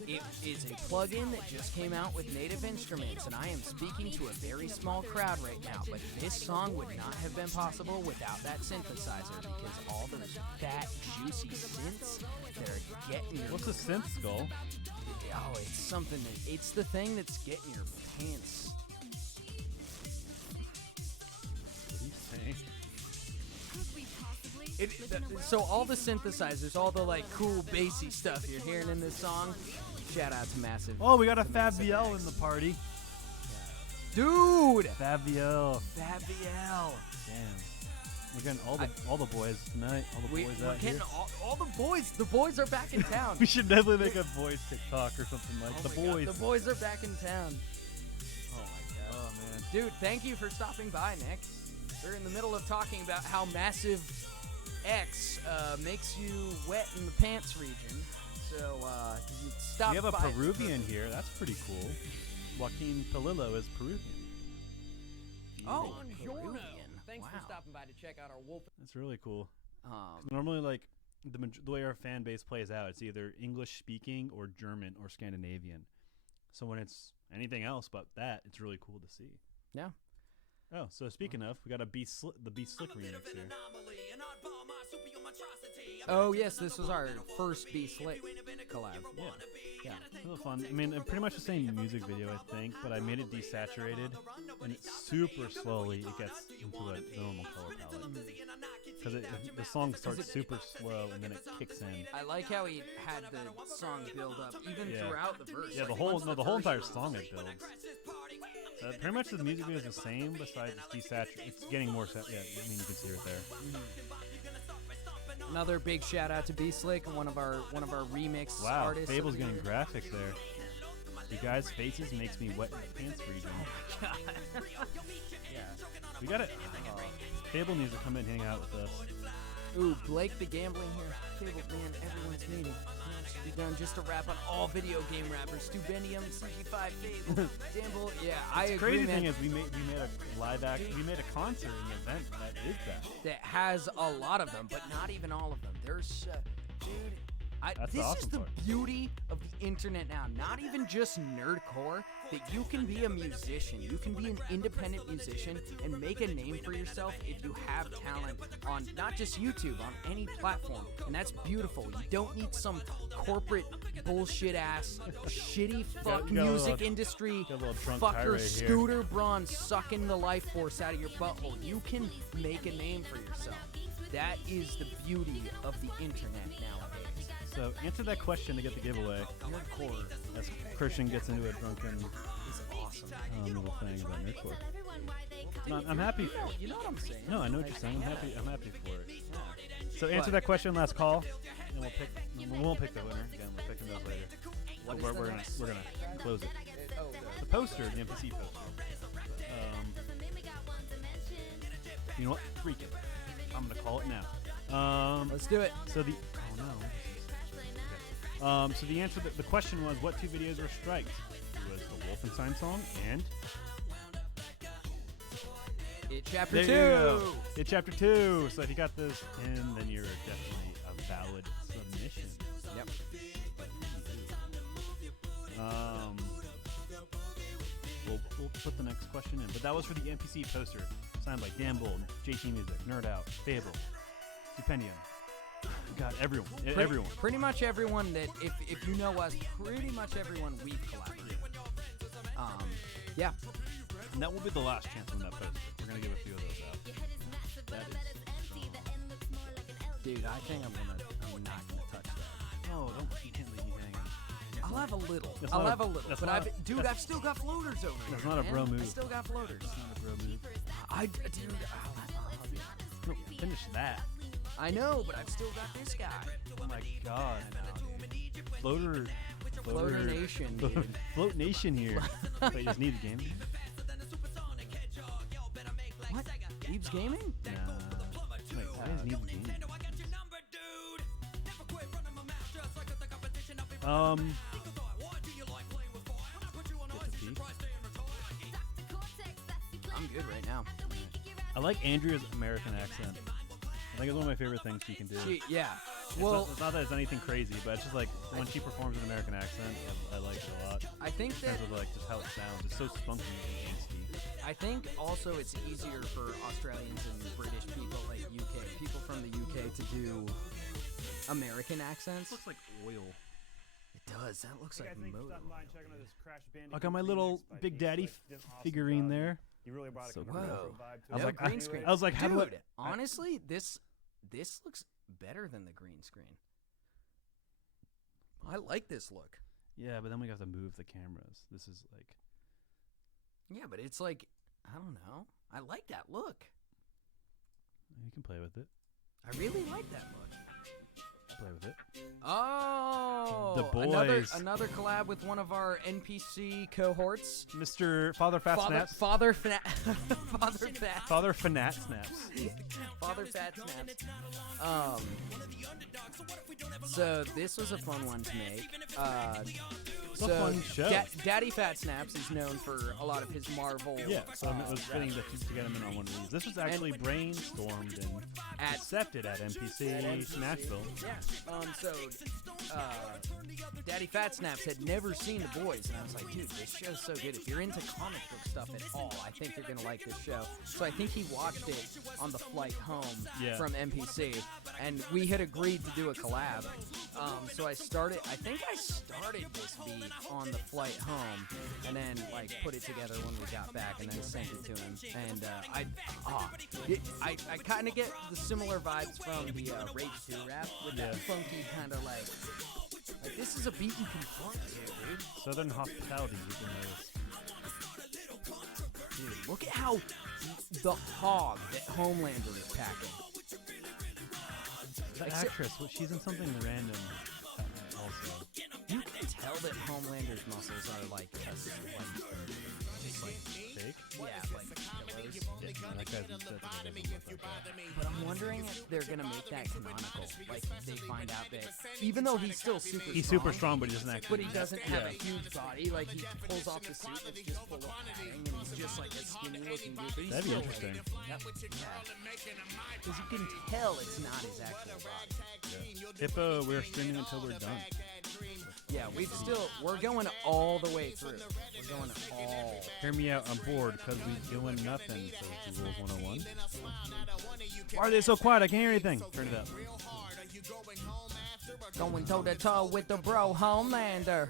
It is a plugin that just came out with native instruments, and I am speaking to a very small crowd right now, but this song would not have been possible without that synthesizer, because all those fat, juicy synths that are getting your... What's a synth, Skull? Oh, it's something that... It's the thing that's getting your pants. What are you saying? So all the synthesizers, all the like cool bassy stuff you're hearing in this song, shout out to Massive. Oh, we got a Fabiel in the party. Dude! Fabiel. Fabiel. Damn. We're getting all the boys tonight. All the boys we're out getting here. all the boys. The boys are back in town. We should definitely make a boys TikTok or something like the boys. God, the boys are back in town. Oh my god. Oh man. Dude, thank you for stopping by, Nick. We're in the middle of talking about how Massive X makes you wet in the pants region. So stop. We have a by Peruvian here. That's pretty cool. Joaquin Palillo is Peruvian. Oh, Peruvian. Thanks for stopping by to check out our wolf. That's really cool. Normally, like the way our fan base plays out, it's either English speaking or German or Scandinavian. So when it's anything else but that, it's really cool to see. Yeah. Oh, so speaking of, we got the Be Slick remix here. Oh yes, this was our first Be Slick collab. Yeah, it was fun. I mean, pretty much the same music video, I think, but I made it desaturated, and it's super slowly it gets into a normal color palette. Because the song starts super slow, and then it kicks in. I like how he had the song build up even throughout the verse. Yeah, Like, the whole verse entire is song it builds. Pretty much the music video is the same, besides it's desaturated. It's getting more. Yeah, I mean you can see it there. Another big shout out to Be Slick, one of our remix Wow, artists. Fable's getting graphic there. You guys' faces makes me wet my pants for you. Yeah, we got it. Fable needs to come in and hang out with us. Ooh, Blake the Gambling here. Fable, man, everyone's meeting. Should be done just to wrap on all video game rappers. Stubendium, CG5, Fable, Damble. Yeah, I agree, Crazy man. thing is we made a live act. We made a concert and event that did that. That has a lot of them, but not even all of them. There's, dude. That's the this is awesome the part. beauty of the internet now. Not even just nerdcore, that you can be a musician. You can be an independent musician and make a name for yourself if you have talent on not just YouTube, on any platform. And that's beautiful. You don't need some corporate bullshit ass, shitty fuck you got a music little- industry got a little drunk fucker tirade here. Scooter Braun sucking the life force out of your butthole. You can make a name for yourself. That is the beauty of the internet nowadays. So answer that question to get the giveaway. Nerdcore As Christian gets into a drunken is awesome. little thing about nerdcore. No, I'm happy. You know what I'm saying? No, I know what you're saying. I'm happy for it. So answer that question last call, and we'll pick. We won't pick the winner again. We're picking those later. We're gonna close it. The poster, the NPC poster. You know what? Freak it. I'm gonna call it now. Let's do it. So the so the answer, the question was, what two videos were striked? It was the Wolfenstein song and It Chapter there 2. you go. It Chapter 2. So if you got this in, then you're definitely a valid submission. Yep. We'll put the next question in, but that was for the NPC poster, signed by Dan Bull, JT Music, Nerd Out, Fable, Stupendium. God, everyone. Pretty much everyone that, if you know us, pretty much everyone we've collaborated with. Yeah. And that will be the last chance on that poster. We're gonna give a few of those out. That is. Dude, I think I'm not gonna touch that. No, you can't leave me hanging. I'll have a little. That's I'll not a- have a little. that's But not- I've still got floaters over here. That's not a man. bro move. I still got floaters. Not a bro move. Dude, No, finish that. I know, but I've still got this guy. Oh my god. Floater Nation, dude. Float Nation here. Wait, you just need the game? What? Eve's Gaming? Nah. Wait, why does need the game? Get to peek. I'm good right now. I like Andrea's American accent. I think it's one of my favorite things she can do. Yeah. Well, it's not that it's anything crazy, but it's just like when she performs an American accent, I like it a lot. I think In that terms of like just how it sounds, it's so spunky and angsty. I think also it's easier for Australians and British people, like UK people from the UK, to do American accents. It looks like oil. It does. That looks like motor. I got my little Big Daddy figurine there. You really brought a So contemporary cool. vibe to I was it. like, green screen. I was like, how do Dude, honestly, this looks better than the green screen. I like this look. Yeah, but then we have to move the cameras. This is like, Yeah, but it's like, I don't know. I like that look. you can play with it. I really like that look. Play with it. Oh, The boys. Another collab with one of our NPC cohorts. Mr. Father Fat Snaps. Father Fat Snaps. Father Fanat Snaps. Father Fat Snaps. So this was a fun one to make. a fun show. Daddy Fat Snaps is known for a lot of his Marvel. Yeah, so it was fitting to get him in on one of these. This was actually brainstormed and accepted at NPC Nashville. Yeah. Daddy Fat Snaps had never seen The Boys, and I was like, dude, this show's so good. If you're into comic book stuff at all, I think you're gonna like this show. So I think he watched it on the flight home from NPC, and we had agreed to do a collab. So I think I started this beat on the flight home, and then like put it together when we got back, and then sent it to him. And I kind of get the similar vibes from the Rage 2 rap with that funky kind of like this is a beat you can funk to, dude. Southern hospitality, you can notice. Dude, look at how the hog that Homelander is packing. The actress, she's in something random also. You can tell that Homelander's muscles are like just like Fake? yeah, like pillows. Yeah, that guy's doesn't look like that. But I'm wondering if they're gonna make that canonical. Like they find out that even though he's still super strong, but he doesn't actually. but he doesn't have a huge body. Like he pulls off the suit and it's just full of padding, and he's just like a skinny looking dude. But he's That'd be still interesting. Yep. Yeah. Because you can tell it's not his actual body. Yeah. If we're streaming until we're done. Yeah, we're going all the way through. We're going all. Hear me out, I'm bored because we doing nothing, says the Rules 101. Why are they so quiet? I can't hear anything. Turn it up. Going toe to toe with the bro Homelander.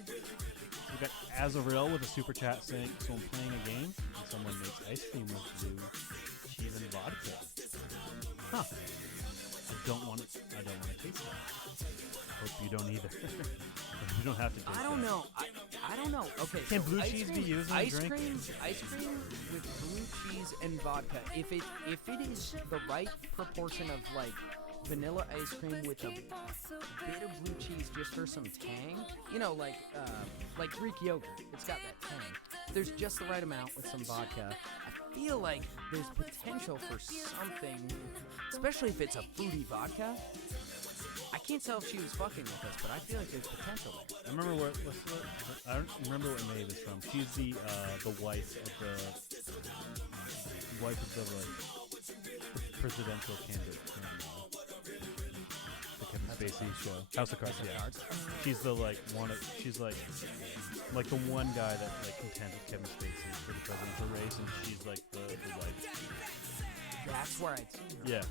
We got Azrael with a super chat saying, so I'm playing a game and someone makes ice cream with blue cheese and vodka. Huh. I don't want to taste that. Hope you don't either. You don't have to taste I don't that. know. I don't know. Okay. Can so blue ice cheese cream, be used in a ice drink? Ice cream with blue cheese and vodka. If it is the right proportion of like vanilla ice cream with a bit of blue cheese just for some tang, you know, like Greek yogurt. It's got that tang. There's just the right amount with some vodka. I feel like there's potential for something, especially if it's a fruity vodka. I can't tell if she was fucking with us, but I feel like there's potential there. I remember I don't remember what Maeve is from. She's the wife of the presidential candidate from the Kevin Spacey show, House of Cards. Yeah, she's the she's like the one guy that like contends with Kevin Spacey for the presidential race, and she's like the wife. That's where I'd seen her. Yeah.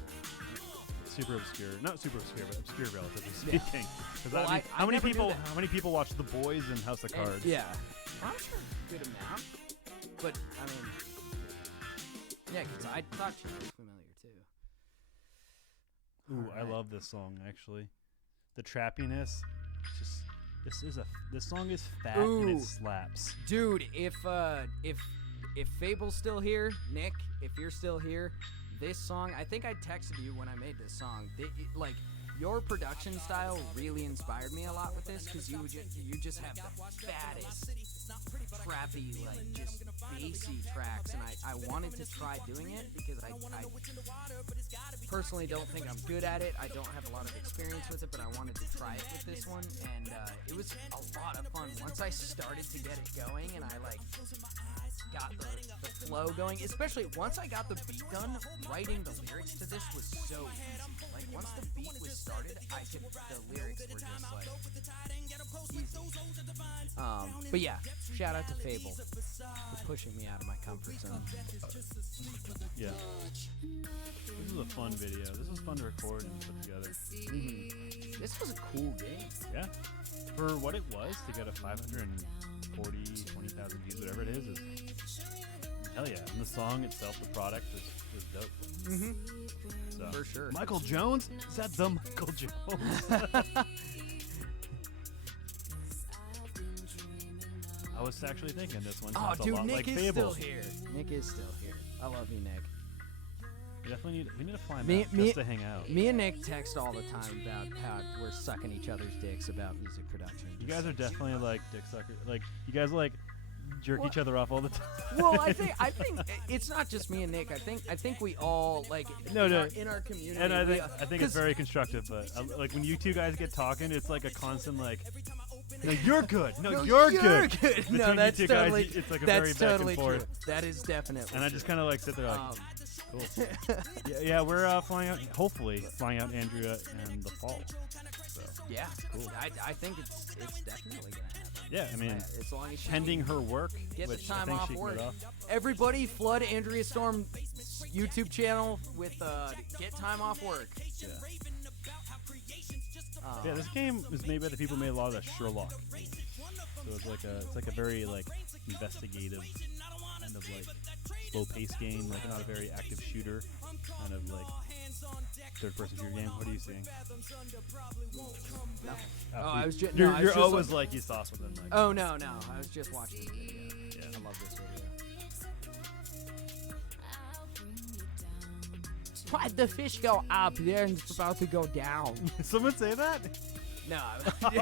Super obscure, not super obscure, but obscure relatively speaking. Well, how many never knew that. How many people watch The Boys and House of Cards? Yeah, I'm sure a good amount, but I mean, yeah, because I thought she was familiar too. Ooh, I love this song actually. The trappiness, this song is fat and it slaps. Dude, if Fable's still here, Nick, if you're still here. This song, I think I texted you when I made this song. Like, your production style really inspired me a lot with this because you just have the fattest, trappy, like just bassy tracks, and I wanted to try doing it because I personally don't think I'm good at it. I don't have a lot of experience with it, but I wanted to try it with this one, and it was a lot of fun. Once I started to get it going, and I like got the flow going, especially once I got the beat done, writing the lyrics to this was so easy. Like once the beat was started, the lyrics were just like easy. But yeah, shout out to Fable for pushing me out of my comfort zone. Yeah. This was a fun video. This was fun to record and put together. Mm-hmm. This was a cool game. Yeah. For what it was, to get a 20,000 views, whatever it is hell yeah. And the song itself, the product, was dope. Mm-hmm. So, for sure. Michael Jones? Is that the Michael Jones? I was actually thinking this one sounds a lot Nick like is Fable. still here. Nick is still here. I love you, Nick. We need to fly him out just to hang out. Me and Nick text all the time about how we're sucking each other's dicks about music production. You guys are definitely like dick suckers. Like you guys like jerk each other off all the time. Well, I think it's not just me and Nick. I think we all like in our community. And I think it's very constructive. But like when you two guys get talking, it's like a constant like. No, you're good. No, you're good. No, that's you two totally. Guys, it's like a that's very totally back and true. forth. That is definitely. And I just kind of like sit there like, cool. Yeah, we're flying out. Hopefully, flying out Andrea in the fall. So Yeah, cool. I think it's definitely gonna happen. Yeah, I mean, As long as she pending her work, get the which time I think off she can work. get off. Everybody flood Andrea Storm's YouTube channel with get time off work. Yeah. Yeah, this game is made by the people who made a lot of the Sherlock games. So it's like a very like investigative kind of like slow paced game, like not a very active shooter, kind of like third person shooter game. What are you seeing? I was just You're always like you saw something like. Oh no, I was just watching this video. Yeah. I love this video. Why'd the fish go up there and it's about to go down? Someone say that? No. I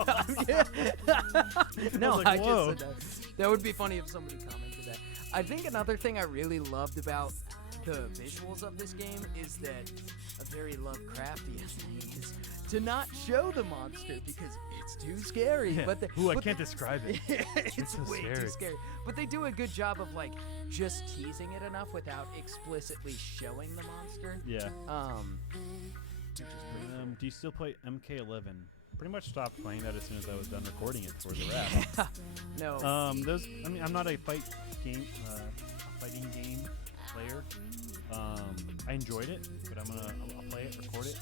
was like, whoa. just said that. That would be funny if somebody commented that. I think another thing I really loved about the visuals of this game is that a very Lovecraftian thing is to not show the monster because it's too scary. Yeah. But I can't describe it. it's so way scary. too scary. But they do a good job of like just teasing it enough without explicitly showing the monster. Yeah. Which is pretty cool. Do you still play MK11? Pretty much stopped playing that as soon as I was done recording it for the rap. No. I'm not a fighting game player. I enjoyed it, but I'll play it, record it,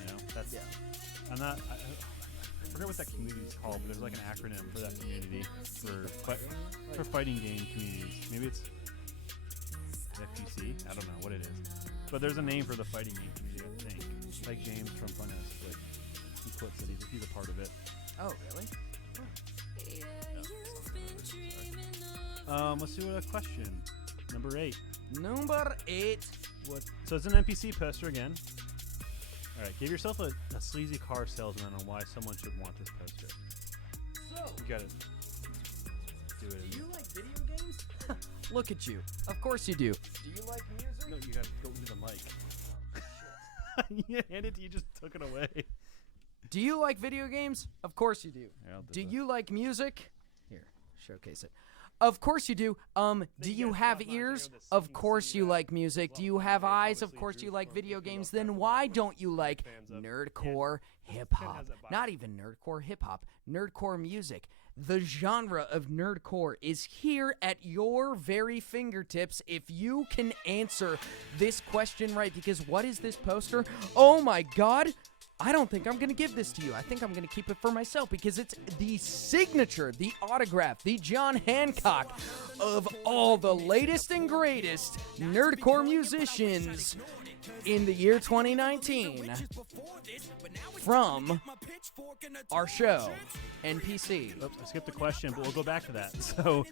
and then that's. Yeah. I'm not. I forget what that community is called, but there's like an acronym for that community for fighting game communities. Maybe it's FGC. I don't know what it is, but there's a name for the fighting game community. I think. Like James from Funhouse, like he puts that he's a part of it. Oh, really? Let's do a question. Number 8. Number 8. What? So it's an NPC poster again. All right, give yourself a sleazy car salesman on why someone should want this poster. So, You gotta do it. do you like video games? Look at you. Of course you do. Do you like music? No, you gotta go into the mic. You handed it, you just took it away. Do you like video games? Of course you do. Here, I'll Do that. you like music? Here, showcase it. Of course you do. Do you have ears? Of course you like music. Do you have eyes? Of course you like video games. Then why don't you like nerdcore hip hop? Not even nerdcore hip hop. Nerdcore music. The genre of nerdcore is here at your very fingertips if you can answer this question right. Because what is this poster? Oh my god! I don't think I'm going to give this to you. I think I'm going to keep it for myself because it's the signature, the autograph, the John Hancock of all the latest and greatest nerdcore musicians in the year 2019 from our show, NPC. Oops, I skipped a question, but we'll go back to that. So,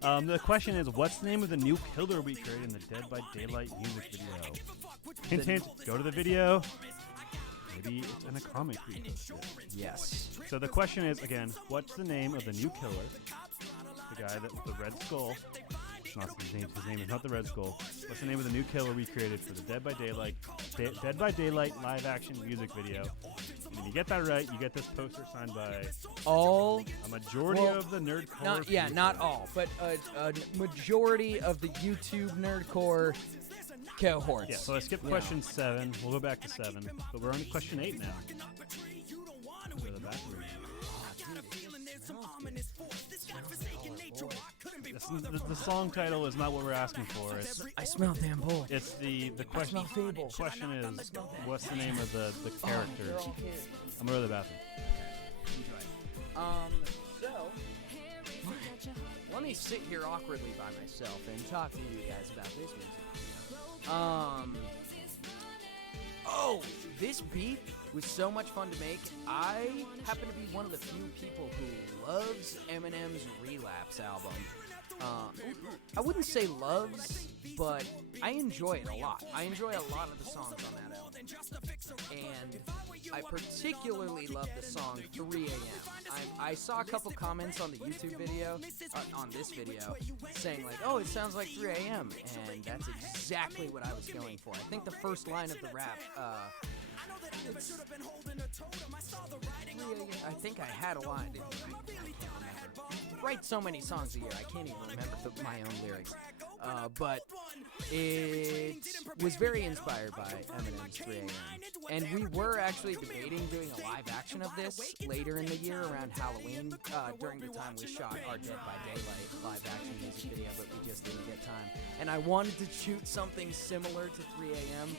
the question is, what's the name of the new killer we created in the Dead by Daylight music video? Hint, hint, go to the video. Maybe it's in a comic we posted. Yes. So the question is, again, what's the name of the new killer? The guy with the red skull. It's not his name is not the Red Skull. What's the name of the new killer we created for the Dead by Daylight live action music video? And if you get that right, you get this poster signed by a majority of the nerdcore. Not all, but a majority of the YouTube nerdcore cohorts. Yeah, so I skipped question 7. We'll go back to 7, but we're on to question 8 now. Go to the bathroom. The song title is not what we're asking for. I smell damn bull. It's the question. Fable. Question is, what's the name of the character? I'm gonna go to the bathroom. So let me sit here awkwardly by myself and talk to you guys about this music video. This beat was so much fun to make. I happen to be one of the few people who loves Eminem's Relapse album. I wouldn't say loves, but I enjoy it a lot. I enjoy a lot of the songs on that album. And I particularly love the song 3 a.m. I saw a couple comments on the YouTube video, on this video, saying like, oh, it sounds like 3 a.m. And that's exactly what I was going for. I think the first line of the rap, I think I had a line. I can't remember. Write so many songs a year, I can't even remember my own lyrics. But It was very inspired by Eminem's 3 a.m. And we were actually debating doing a live action of this later in the year around Halloween during the time we shot our Dead by Daylight live action music video, but we just didn't get time. And I wanted to shoot something similar to 3 a.m.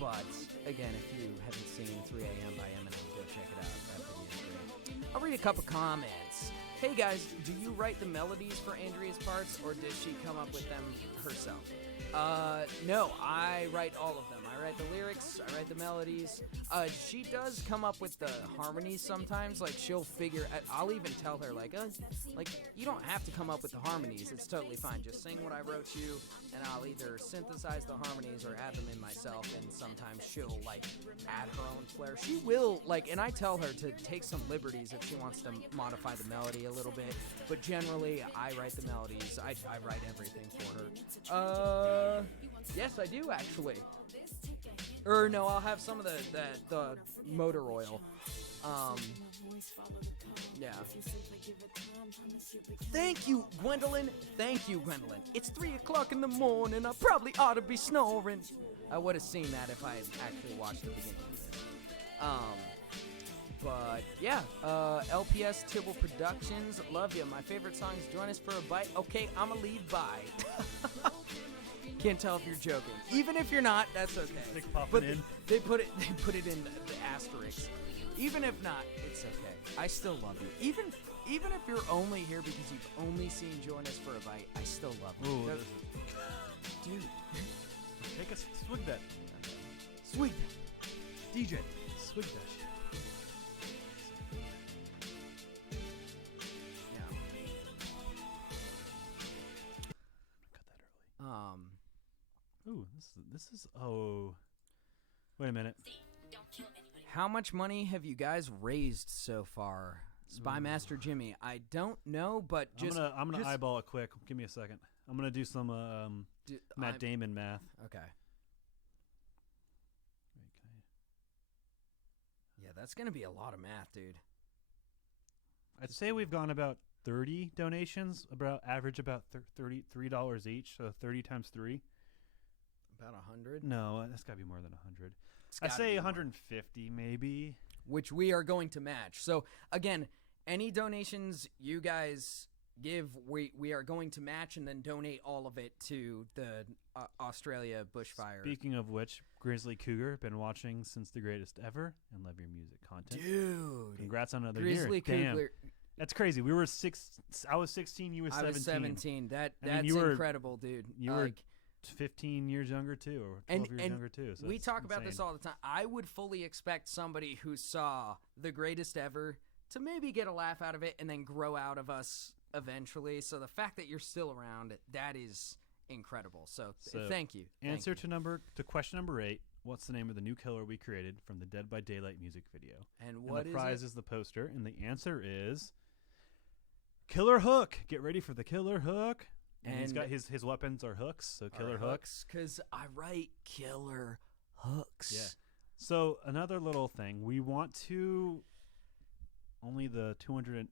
But again, if you haven't seen 3 a.m. by Eminem, go check it out. That video is great. I'll read a couple comments. Hey guys, do you write the melodies for Andrea's parts, or does she come up with them herself? No, I write all of them. I write the lyrics, I write the melodies. She does come up with the harmonies sometimes. Like, she'll figure, I'll even tell her, like, you don't have to come up with the harmonies. It's totally fine. Just sing what I wrote you, and I'll either synthesize the harmonies or add them in myself, and sometimes she'll, like, add her own flair. She will, like, and I tell her to take some liberties if she wants to modify the melody a little bit, but generally, I write the melodies. I write everything for her. Yes, I do, actually. Or no, I'll have some of the motor oil. Yeah. Thank you, Gwendolyn. Thank you, Gwendolyn. It's 3 o'clock in the morning. I probably ought to be snoring. I would have seen that if I had actually watched the beginning of this. But yeah, LPS Tibble Productions. Love you. My favorite song is Join Us for a Bite. Okay, I'ma leave bye. Can't tell if you're joking. Even if you're not, that's okay. But they put it in the asterisk. Even if not, it's okay. I still love you. Even if you're only here because you've only seen Join Us for a Bite, I still love you. Ooh, dude. Take a swig that. Swig that. DJ, swig that shit. Ooh, this is. Oh, wait a minute. How much money have you guys raised so far? Spy Master Jimmy. I don't know, but just I'm gonna eyeball it quick. Give me a second. I'm gonna do some Matt Damon math. Okay. Yeah, that's gonna be a lot of math, dude. I'd say we've gone about 30 donations, about average about $33 each, so 30 times 3. About 100? No, that's got to be more than 100. I'd say 150 maybe. Which we are going to match. So, again, any donations you guys give, we are going to match and then donate all of it to the Australia bushfire. Speaking of which, Grizzly Cougar, been watching since the greatest ever and love your music content. Dude. Congrats on another Grizzly year. Cougar. Damn. That's crazy. We were I was 16, you were 17. I was 17. That's incredible, dude. You were 15 years younger too, or 12 years younger too. So we talk about this all the time. I would fully expect somebody who saw the greatest ever to maybe get a laugh out of it and then grow out of us eventually. So the fact that you're still around, that is incredible. So thank you. Answer to question number 8. What's the name of the new killer we created from the Dead by Daylight music video? And what the is prize it? is the poster, and the answer is Killer Hook. Get ready for the Killer Hook. And he's got his weapons are hooks, so Killer Hooks. Because I write Killer Hooks. Yeah. So another little thing, we want to only the 300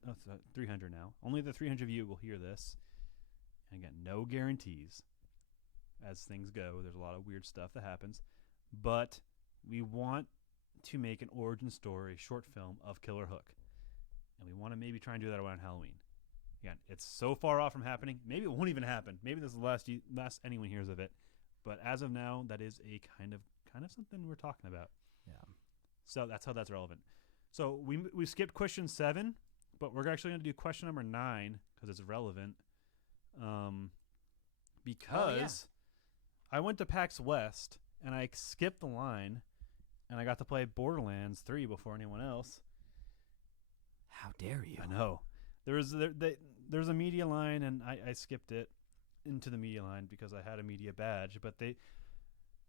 now. Only the 300 of you will hear this. And again, no guarantees as things go. There's a lot of weird stuff that happens, but we want to make an origin story short film of Killer Hook, and we want to maybe try and do that around Halloween. Again, it's so far off from happening. Maybe it won't even happen. Maybe this is the last anyone hears of it. But as of now, that is a kind of something we're talking about. Yeah. So that's how that's relevant. So we skipped question 7, but we're actually going to do question number 9 because it's relevant. Because I went to PAX West and I skipped the line, and I got to play Borderlands 3 before anyone else. How dare you? I know. There's a media line, and I skipped it into the media line because I had a media badge. But they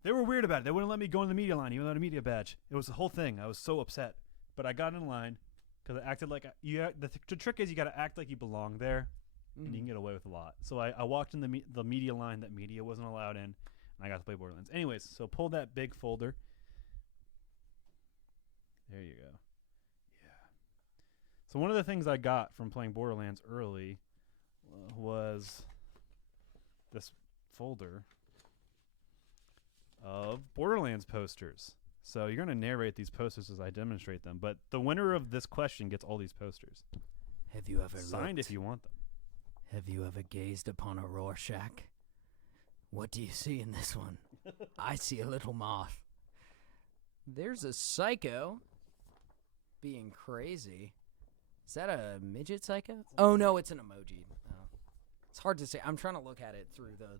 were weird about it. They wouldn't let me go in the media line even though I had a media badge. It was the whole thing. I was so upset. But I got in line because I acted like the trick is you got to act like you belong there, and you can get away with a lot. So I walked in the media line that media wasn't allowed in, and I got to play Borderlands. Anyways, so pull that big folder. There you go. So one of the things I got from playing Borderlands early was this folder of Borderlands posters. So you're going to narrate these posters as I demonstrate them. But the winner of this question gets all these posters. Have you ever Signed if you want them. Have you ever gazed upon a Rorschach? What do you see in this one? I see a little moth. There's a psycho being crazy. Is that a midget psycho? Oh, no, it's an emoji. Oh. It's hard to say. I'm trying to look at it through the...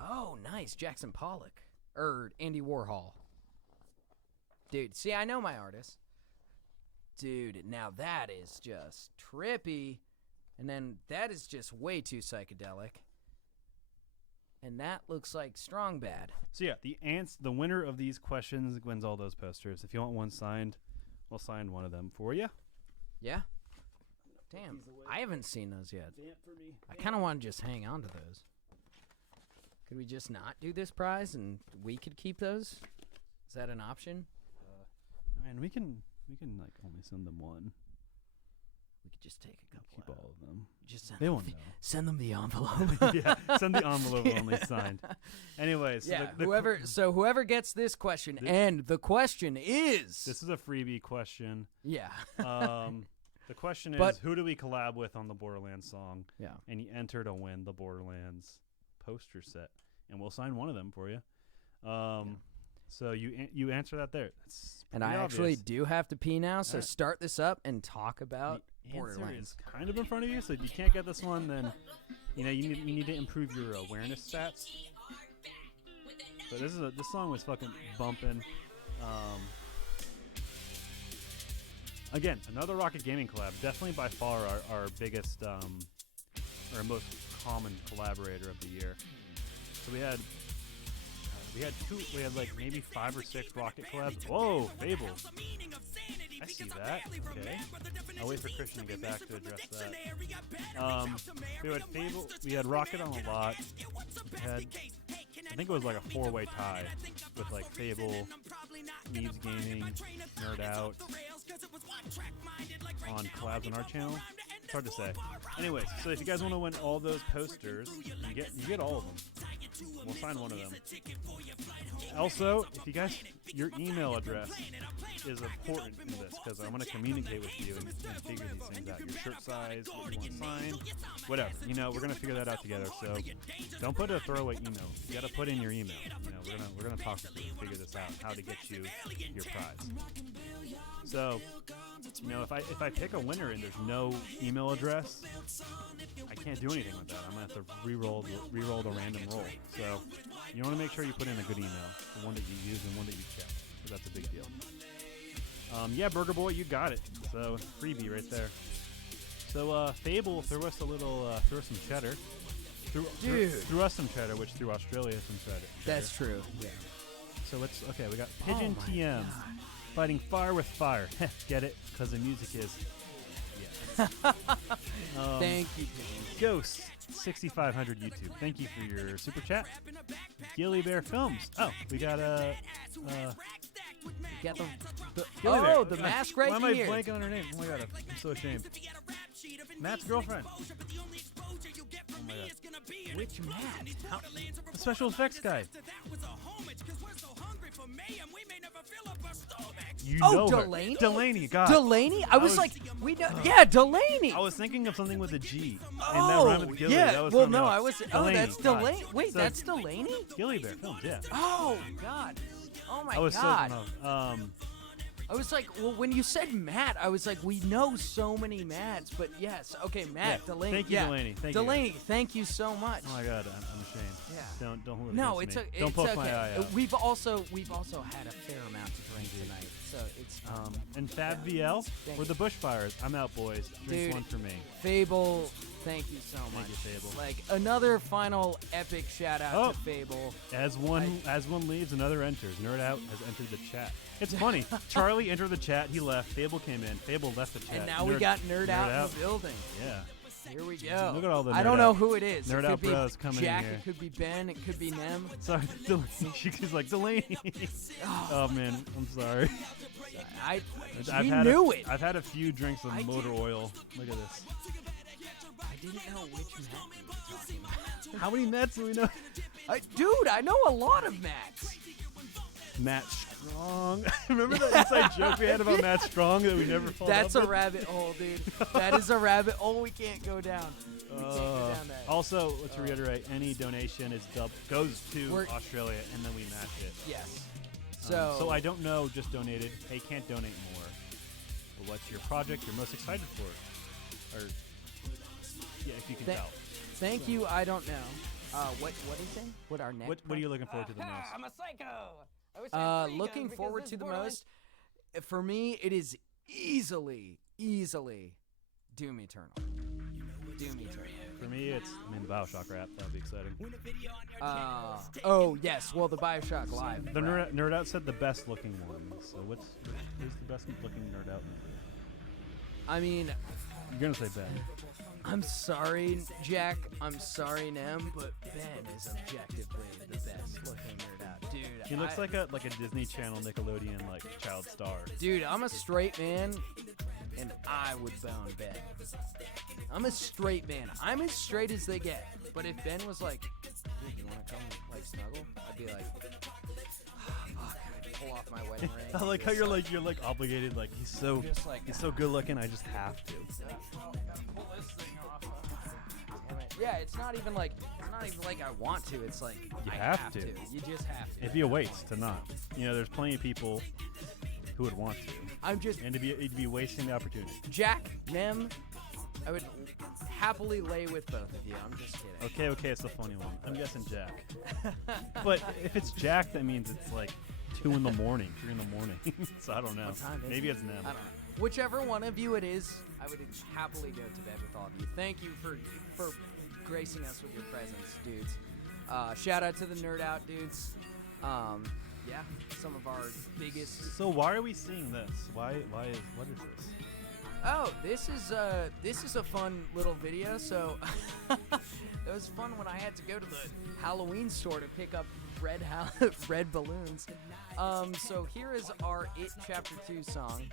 Oh, nice. Jackson Pollock. Andy Warhol. Dude, see, I know my artist. Dude, now that is just trippy. And then that is just way too psychedelic. And that looks like Strong Bad. So yeah, the winner of these questions wins all those posters. If you want one signed, we'll sign one of them for you. Yeah? Damn, I haven't seen those yet. I kind of want to just hang on to those. Could we just not do this prize and we could keep those? Is that an option? Man, we can like only send them one. We could just take a couple. Keep out. all of them. Just send They them won't know. Send them the envelope. Yeah, send the envelope only signed. Anyways, so yeah, whoever gets this question, and the question is... This is a freebie question. Yeah. The question is, who do we collab with on the Borderlands song? Yeah. And you enter to win the Borderlands poster set. And we'll sign one of them for you. So you answer that there. And I actually do have to pee now, so start this up and talk about Borderlands. Is kind of in front of you, so if you can't get this one, then you need to improve your awareness stats. But this song was fucking bumping. Again, another Rocket Gaming collab. Definitely by far our biggest or most common collaborator of the year. So we had like maybe 5 or 6 Rocket collabs. Whoa, Fable. I see that. Okay. I'll wait for Christian to get back to address that. We had Fable. We had Rocket on a lot. We had, I think it was like a 4-way tie with like Fable, Needs Gaming, Nerd Out on collabs on our channel. It's hard to say. Anyways, so if you guys want to win all those posters, you get all of them. We'll sign one of them. Also, if you guys, your email address is important in this because I'm going to communicate with you and figure these things out. Your shirt size, what you want signed, whatever. We're going to figure that out together. So don't put a throwaway email. You got to put in your email. We're gonna talk with you and figure this out, how to get you your prize. So, if I pick a winner and there's no email address, I can't do anything with that. I'm gonna have to re-roll the random roll. So you want to make sure you put in a good email, the one that you use and one that you check, because that's a big deal. Yeah, Burger Boy, you got it. So freebie right there. So Fable threw us some cheddar. Threw us some cheddar, which threw Australia some cheddar. That's true. Yeah. So okay. We got Pigeon TM fighting fire with fire. Get it? Because the music is. Yeah. Thank you, Ghost 6500 YouTube. Thank you for your super chat. Gilly Bear Films. Oh, we got the the mask right here. Why am I blanking on her name? Oh my god, I'm so ashamed. Matt's girlfriend. Oh my god. Which Matt? The special effects guy. You know her. Delaney? Delaney, God. Delaney? I was like, we know. Yeah, Delaney. I was thinking of something with a G. And that rhymed with Gilly. Yeah. That was Well, something no, else. I was. Delaney, that's Delaney. God. Wait, So, that's Delaney? Gilly Bear Films, yeah. Oh, God. Oh, my I was God. so I was like, well, when you said Matt, I was like, we know so many Matts, but yes, okay, Matt, Yeah. Delaney. Thank you, Delaney. Thank you, Delaney, thank you so much. Oh my God, I'm ashamed. Yeah. Don't hold it No, against it's me. it's Don't poke okay. my eye out. We've also had a fair amount to drink tonight, so it's And Fab VL for the Bushfires. I'm out, boys. Drink Dude. one for me. Fable. Thank you so much. Thank you, Fable. Like another final epic shout out to Fable. As one leaves, another enters. Nerd Out has entered the chat. It's funny. Charlie entered the chat. He left. Fable came in. Fable left the chat. And now we got Nerd Out in the building. Yeah. Here we go. Look at all the I don't Nerd know Out- who it is. Nerd It Out could be bros coming Jack, in here. it could be Ben, it could be Nem. Sorry, Delaney. She's like, Delaney. Oh, man. I'm sorry. We knew it. I've had a few drinks of motor oil. Look at this. I didn't know which Matt you were talking about. How many Mets do we know? Dude, I know a lot of Matts. Matt Strong. Remember that inside joke we had about Matt Strong that we never followed That's up a with? rabbit hole, dude. That is a rabbit hole we can't go down. We can't go down that. Also, let's reiterate, any donation goes to We're- Australia, and then we match it. Yes. So I don't know, just donated. Hey, can't donate more. But what's your project you're most excited for? Or, yeah, if you can tell. Thank you, I don't know. What is it? What our next? What are you looking forward to the most? I'm a psycho. I wish I had three Looking guns forward because to this the Borderlands- most. For me, it is easily Doom Eternal. Doom Eternal. For me, it's Bioshock rap. That'd be exciting. Oh yes, well the Bioshock Live. The rap. nerd out said the best looking one. So who's the best looking nerd out member? I mean, You're gonna say Ben. I'm sorry, Jack. I'm sorry, Nem, but Ben is objectively the best looking nerd out, dude. He looks like a Disney Channel Nickelodeon child star. Dude, I'm a straight man, and I would bone Ben. I'm a straight man. I'm as straight as they get. But if Ben was like, dude, you want to come snuggle? I'd be like, fuck, I'd pull off my wedding ring. I like how you're obligated. Like he's so good looking. I just have to. Pull this thing off. Damn it. Yeah, it's not even like I want to. It's like You I have to. You just have to. It'd be a waste to not. There's plenty of people who would want to, I'm just and it'd be wasting the opportunity. Jack, Nem. I would happily lay with both of you. I'm just kidding. Okay, it's the funny one. I'm guessing Jack. But if it's Jack, that means it's like 2 in the morning, 3 in the morning. So I don't know. What time is Maybe it? it's Nem. I don't know. Whichever one of you it is, I would happily go to bed with all of you. Thank you for gracing us with your presence, dudes. Shout out to the Nerd Out dudes. Yeah, some of our biggest. So why are we seeing this? What is this? Oh, this is a fun little video. So it was fun when I had to go to the Halloween store to pick up red balloons. So here is our It Chapter 2 song.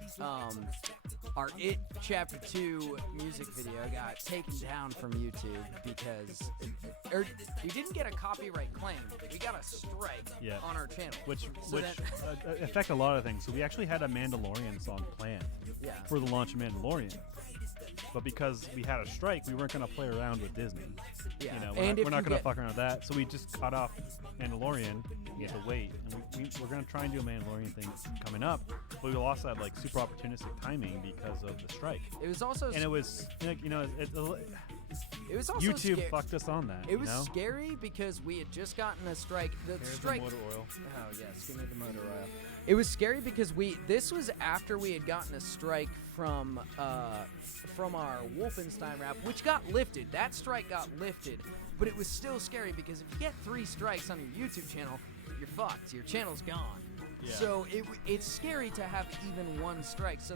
Our It Chapter 2 music video got taken down from YouTube because we didn't get a copyright claim. We got a strike on our channel. Which affect a lot of things. So we actually had a Mandalorian song planned for the launch of Mandalorian. But because we had a strike, we weren't going to play around with Disney. Yeah. We're not going to fuck around with that. So we just cut off Mandalorian. We had to wait. And we're going to try and do a Mandalorian thing coming up. But we lost that super opportunistic timing because of the strike. It was also And it was, it was also YouTube fucked us on that. It was scary because we had just gotten a strike. The strike. The motor oil. Oh yes, give me the motor oil. It was scary because this was after we had gotten a strike from our Wolfenstein rap, which got lifted. That strike got lifted, but it was still scary because if you get 3 strikes on your YouTube channel, you're fucked. Your channel's gone. Yeah. So it's scary to have even 1 strike. So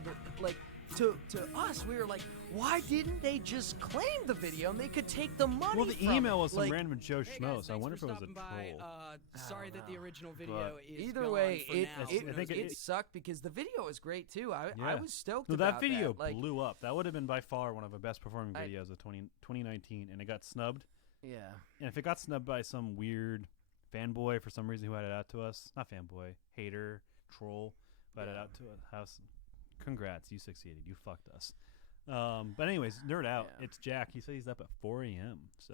to us, we were like, why didn't they just claim the video and they could take the money? Well, the from email it? was some Like, random Joe Hey Schmo, guys, so I wonder thanks if it for was a stopping troll. by. Sorry that the original video But is Either gone way, for it now. I think it sucked because the video was great too. I was stoked No, about that video that. Like, blew up. That would have been by far one of the best performing I- videos of 2019, and it got snubbed. yeah. And if it got snubbed by some weird fanboy for some reason who had it out to us, not fanboy, hater, troll, who had it out to us, congrats, you succeeded. You fucked us. But anyways, nerd out. Yeah. It's Jack. He said he's up at 4 a.m. So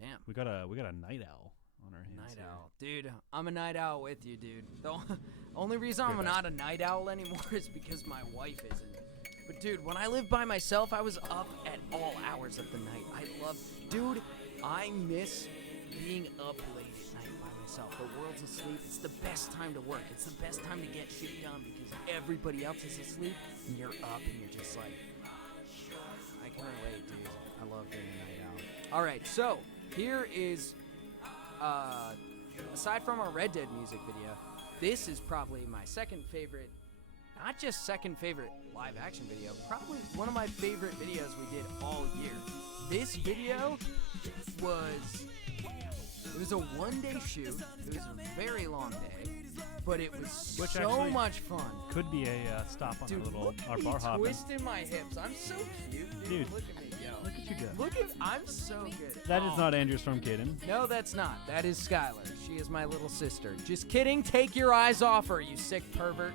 Damn. we got a night owl on our hands. Night here. owl. Dude, I'm a night owl with you, dude. The only reason I'm Great not a night owl anymore is because my wife isn't. But dude, when I lived by myself, I was up at all hours of the night. Dude, I miss being up late at night by myself. The world's asleep. It's the best time to work. It's the best time to get shit done because everybody else is asleep and you're up and you're just like, I can relate, dude. I love being a night owl. All right, so here is, aside from our Red Dead music video, this is probably my second favorite, not just second favorite live action video, probably one of my favorite videos we did all year. This video was a one-day shoot. It was a very long day, but it was Which so actually much fun. Could be a stop on Dude, our look our at bar me hopping. twisting my hips. I'm so cute, dude. Dude. Look at me, yo. Look at you go. Look at, I'm so good. That is not Andrew Storm Caden. No, that's not. That is Skylar. She is my little sister. Just kidding. Take your eyes off her, you sick pervert.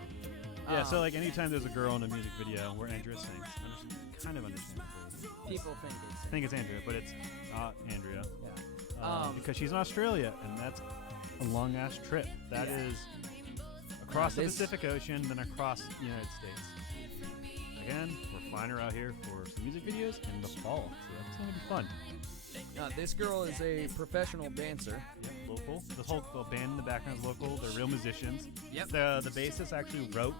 Yeah, so like anytime there's a girl in a music video where Andrea sings, kind of understandably. People think it's Andrea, but it's not Andrea. Yeah. Because she's in Australia, and that's a long ass trip. That is across the Pacific Ocean, then across the United States. Again, we're flying her out here for some music videos in the fall, so that's gonna be fun. This girl is a professional dancer. Yep, local. The whole band in the background is local. They're real musicians. Yep. The bassist actually wrote.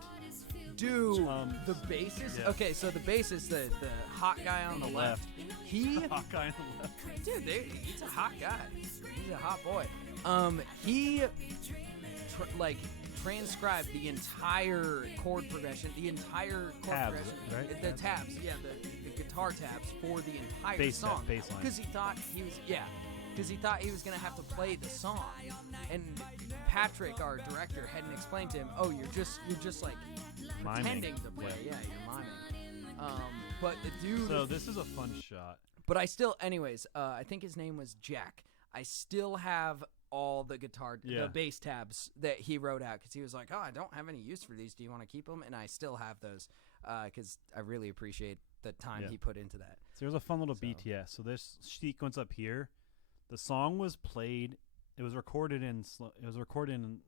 Dude, the bassist. Yeah. Okay, so the bassist, the hot guy on the left. He. Hot guy on the left. Dude, he's a hot guy. He's a hot boy. He transcribed the entire chord progression, the entire chord Tabs, progression, right? the tabs, yeah, the guitar tabs for the entire Bass song. bass line. Because he thought he was gonna have to play the song, and Patrick, our director, hadn't explained to him. Oh, you're just like Miming. pretending to play. Yeah, you're miming. But the dude. So this is a fun shot. But I still, anyways, I think his name was Jack. I still have all the the bass tabs that he wrote out because he was like, "Oh, I don't have any use for these. Do you want to keep them?" And I still have those because I really appreciate the time he put into that. So there's a fun little BTS. So this sequence up here, the song was played. It was recorded in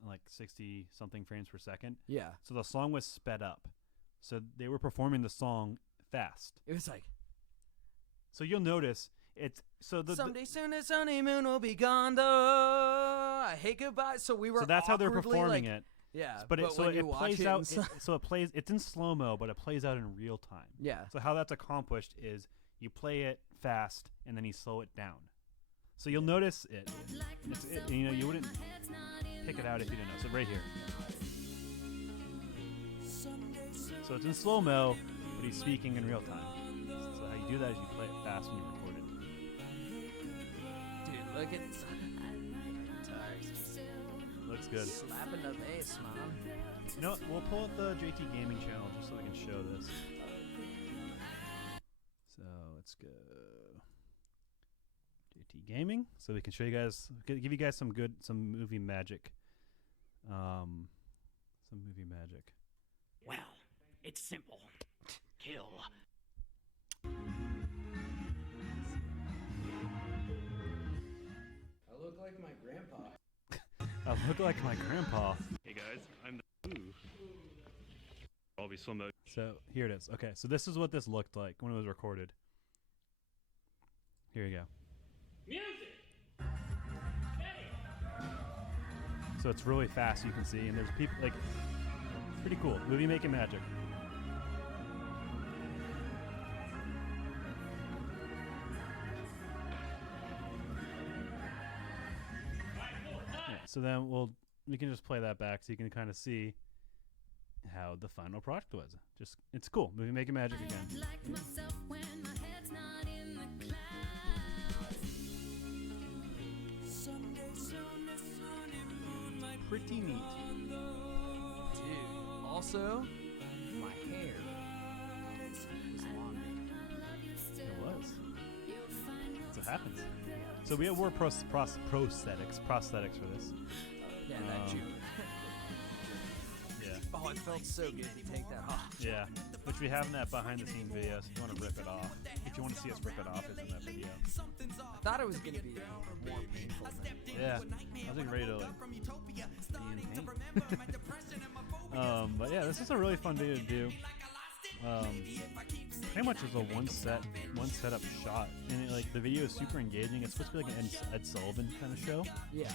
like 60 something frames per second. Yeah. So the song was sped up. So they were performing the song fast. It was like. So you'll notice it's someday soon this honeymoon will be gone though. I hate goodbye. So we were. So that's how they're performing like, it. Yeah, but when you it plays watch out. it, It plays. It's in slow mo, but it plays out in real time. Yeah. So how that's accomplished is you play it fast and then you slow it down. So you'll notice it. You wouldn't pick it out if you didn't know. So right here. So it's in slow mo, but he's speaking in real time. So how you do that is you play it fast when you record it. Dude, look at guitars. Looks good. Slapping the bass, man. You know what? We'll pull up the JT Gaming channel just so we can show this. So let's go JT Gaming, so we can show you guys, give you guys some movie magic. Some movie magic. Well, it's simple. Kill. I look like my grandpa. I look like my grandpa. Hey guys, I'm the I'll be slow mo. So here it is. Okay, so this is what this looked like when it was recorded. Here you go. Music. So it's really fast, you can see, and there's people like, pretty cool. Movie making magic. Yeah, so then we can just play that back so you can kind of see how the final product was. It's cool. Movie making magic again. Pretty neat. Dude, also, my hair was longer. It was. That's what happens. So we wore prosthetics for this. Yeah, that Jew. Yeah. Oh, it felt so good to take that off. Yeah, which we have in that behind-the-scenes video, so if you want to rip it off. If you want to see us rip it off, it's in that video. I thought it was going to be more painful than Yeah, I was like ready to like, be in pain. But yeah, this is a really fun video to do. Pretty much was a one setup shot, and like the video is super engaging. It's supposed to be like an Ed Sullivan kind of show. Yeah.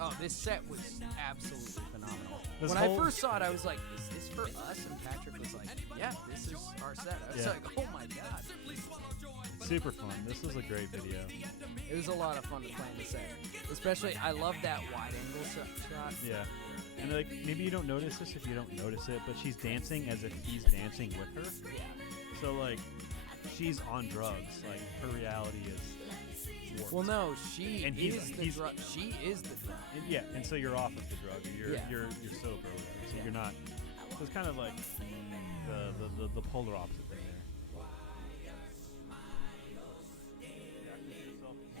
Oh, this set was absolutely phenomenal. This When whole- I first saw it, I was like, "Is this for us?" And Patrick was like, "Yeah, this is our set." I was Yeah. like, "Oh my god!" Super fun. This was a great video. It was a lot of fun to play in the set. Especially, I love that wide-angle shot. Yeah. And like maybe you don't notice this if you don't notice it, but she's dancing as if he's dancing with her. Yeah. So like she's on drugs. Like her reality is warped. Well, no, she And is the he's- drug. She is the drug. And yeah, and so you're off of the drug. You're sober with her. So Yeah. you're not. So it's kind of like the polar opposite thing there.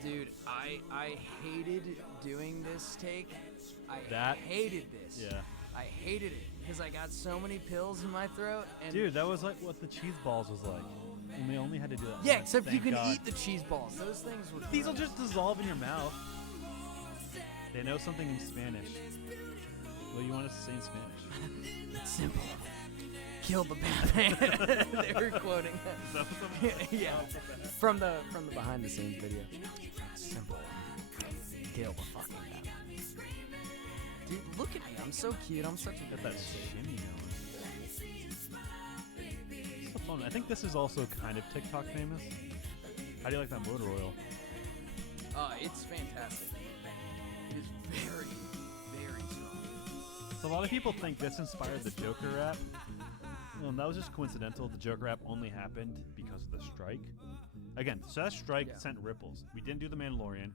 Dude, I hated doing this take. I hated this. Yeah. I hated it because I got so many pills in my throat. And Dude, that was like what the cheese balls was like. And we only had to do that. yeah, once, except you thank can God. eat the cheese balls. Those things were. These will gross. just dissolve in your mouth. They know something in Spanish. What do you want us to say in Spanish? It's simple. Kill the Batman. They were quoting that. Yeah, from the behind the scenes video. Simple. Kill the fucking Batman. Dude, look at me. I'm so cute. I'm such a Got that shimmy going. So fun. I think this is also kind of TikTok famous. How do you like that motor oil? It's fantastic. It is very, very strong. So a lot of people think this inspired the Joker rap. Well, that was just coincidental. The Joker rap only happened because of the strike. Again, so that strike sent ripples. We didn't do The Mandalorian.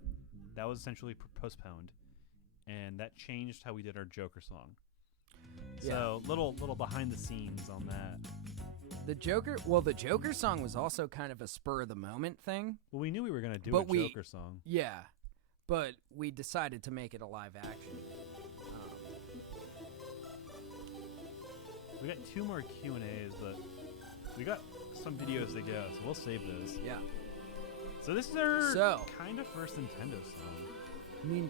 That was essentially postponed. And that changed how we did our Joker song. So little behind the scenes on that. The Joker song was also kind of a spur of the moment thing. Well, we knew we were going to do a Joker song. Yeah, but we decided to make it a live action. We got 2 more Q&As, but we got some videos to go, so we'll save those. Yeah. So this is our So- kind of first Nintendo song. I mean,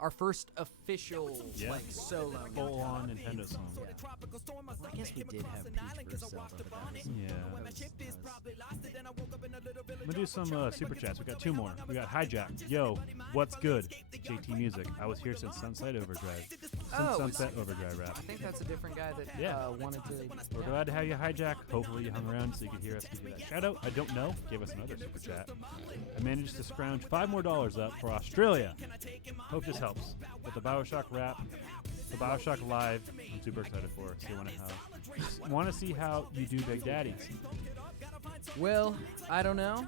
our first official like solo Full-on Nintendo song. Well, I guess we did have Peach vs. Zelda, but that was I'm gonna do some super chats. We got 2 more. We got Hijack. Yo, what's good? JT Music. I was here since Sunset Overdrive. Sunset Overdrive rap. I think that's a different guy that wanted to. We're glad to have you, Hijack. Hopefully you hung around so you could hear us give you that shout out. I don't know. Give us another super chat. I managed to scrounge $5 more up for Australia. Hope this helps. With the Bioshock rap, the Bioshock Live, I'm super excited for. So want to see how you do Big Daddies. Well, I don't know.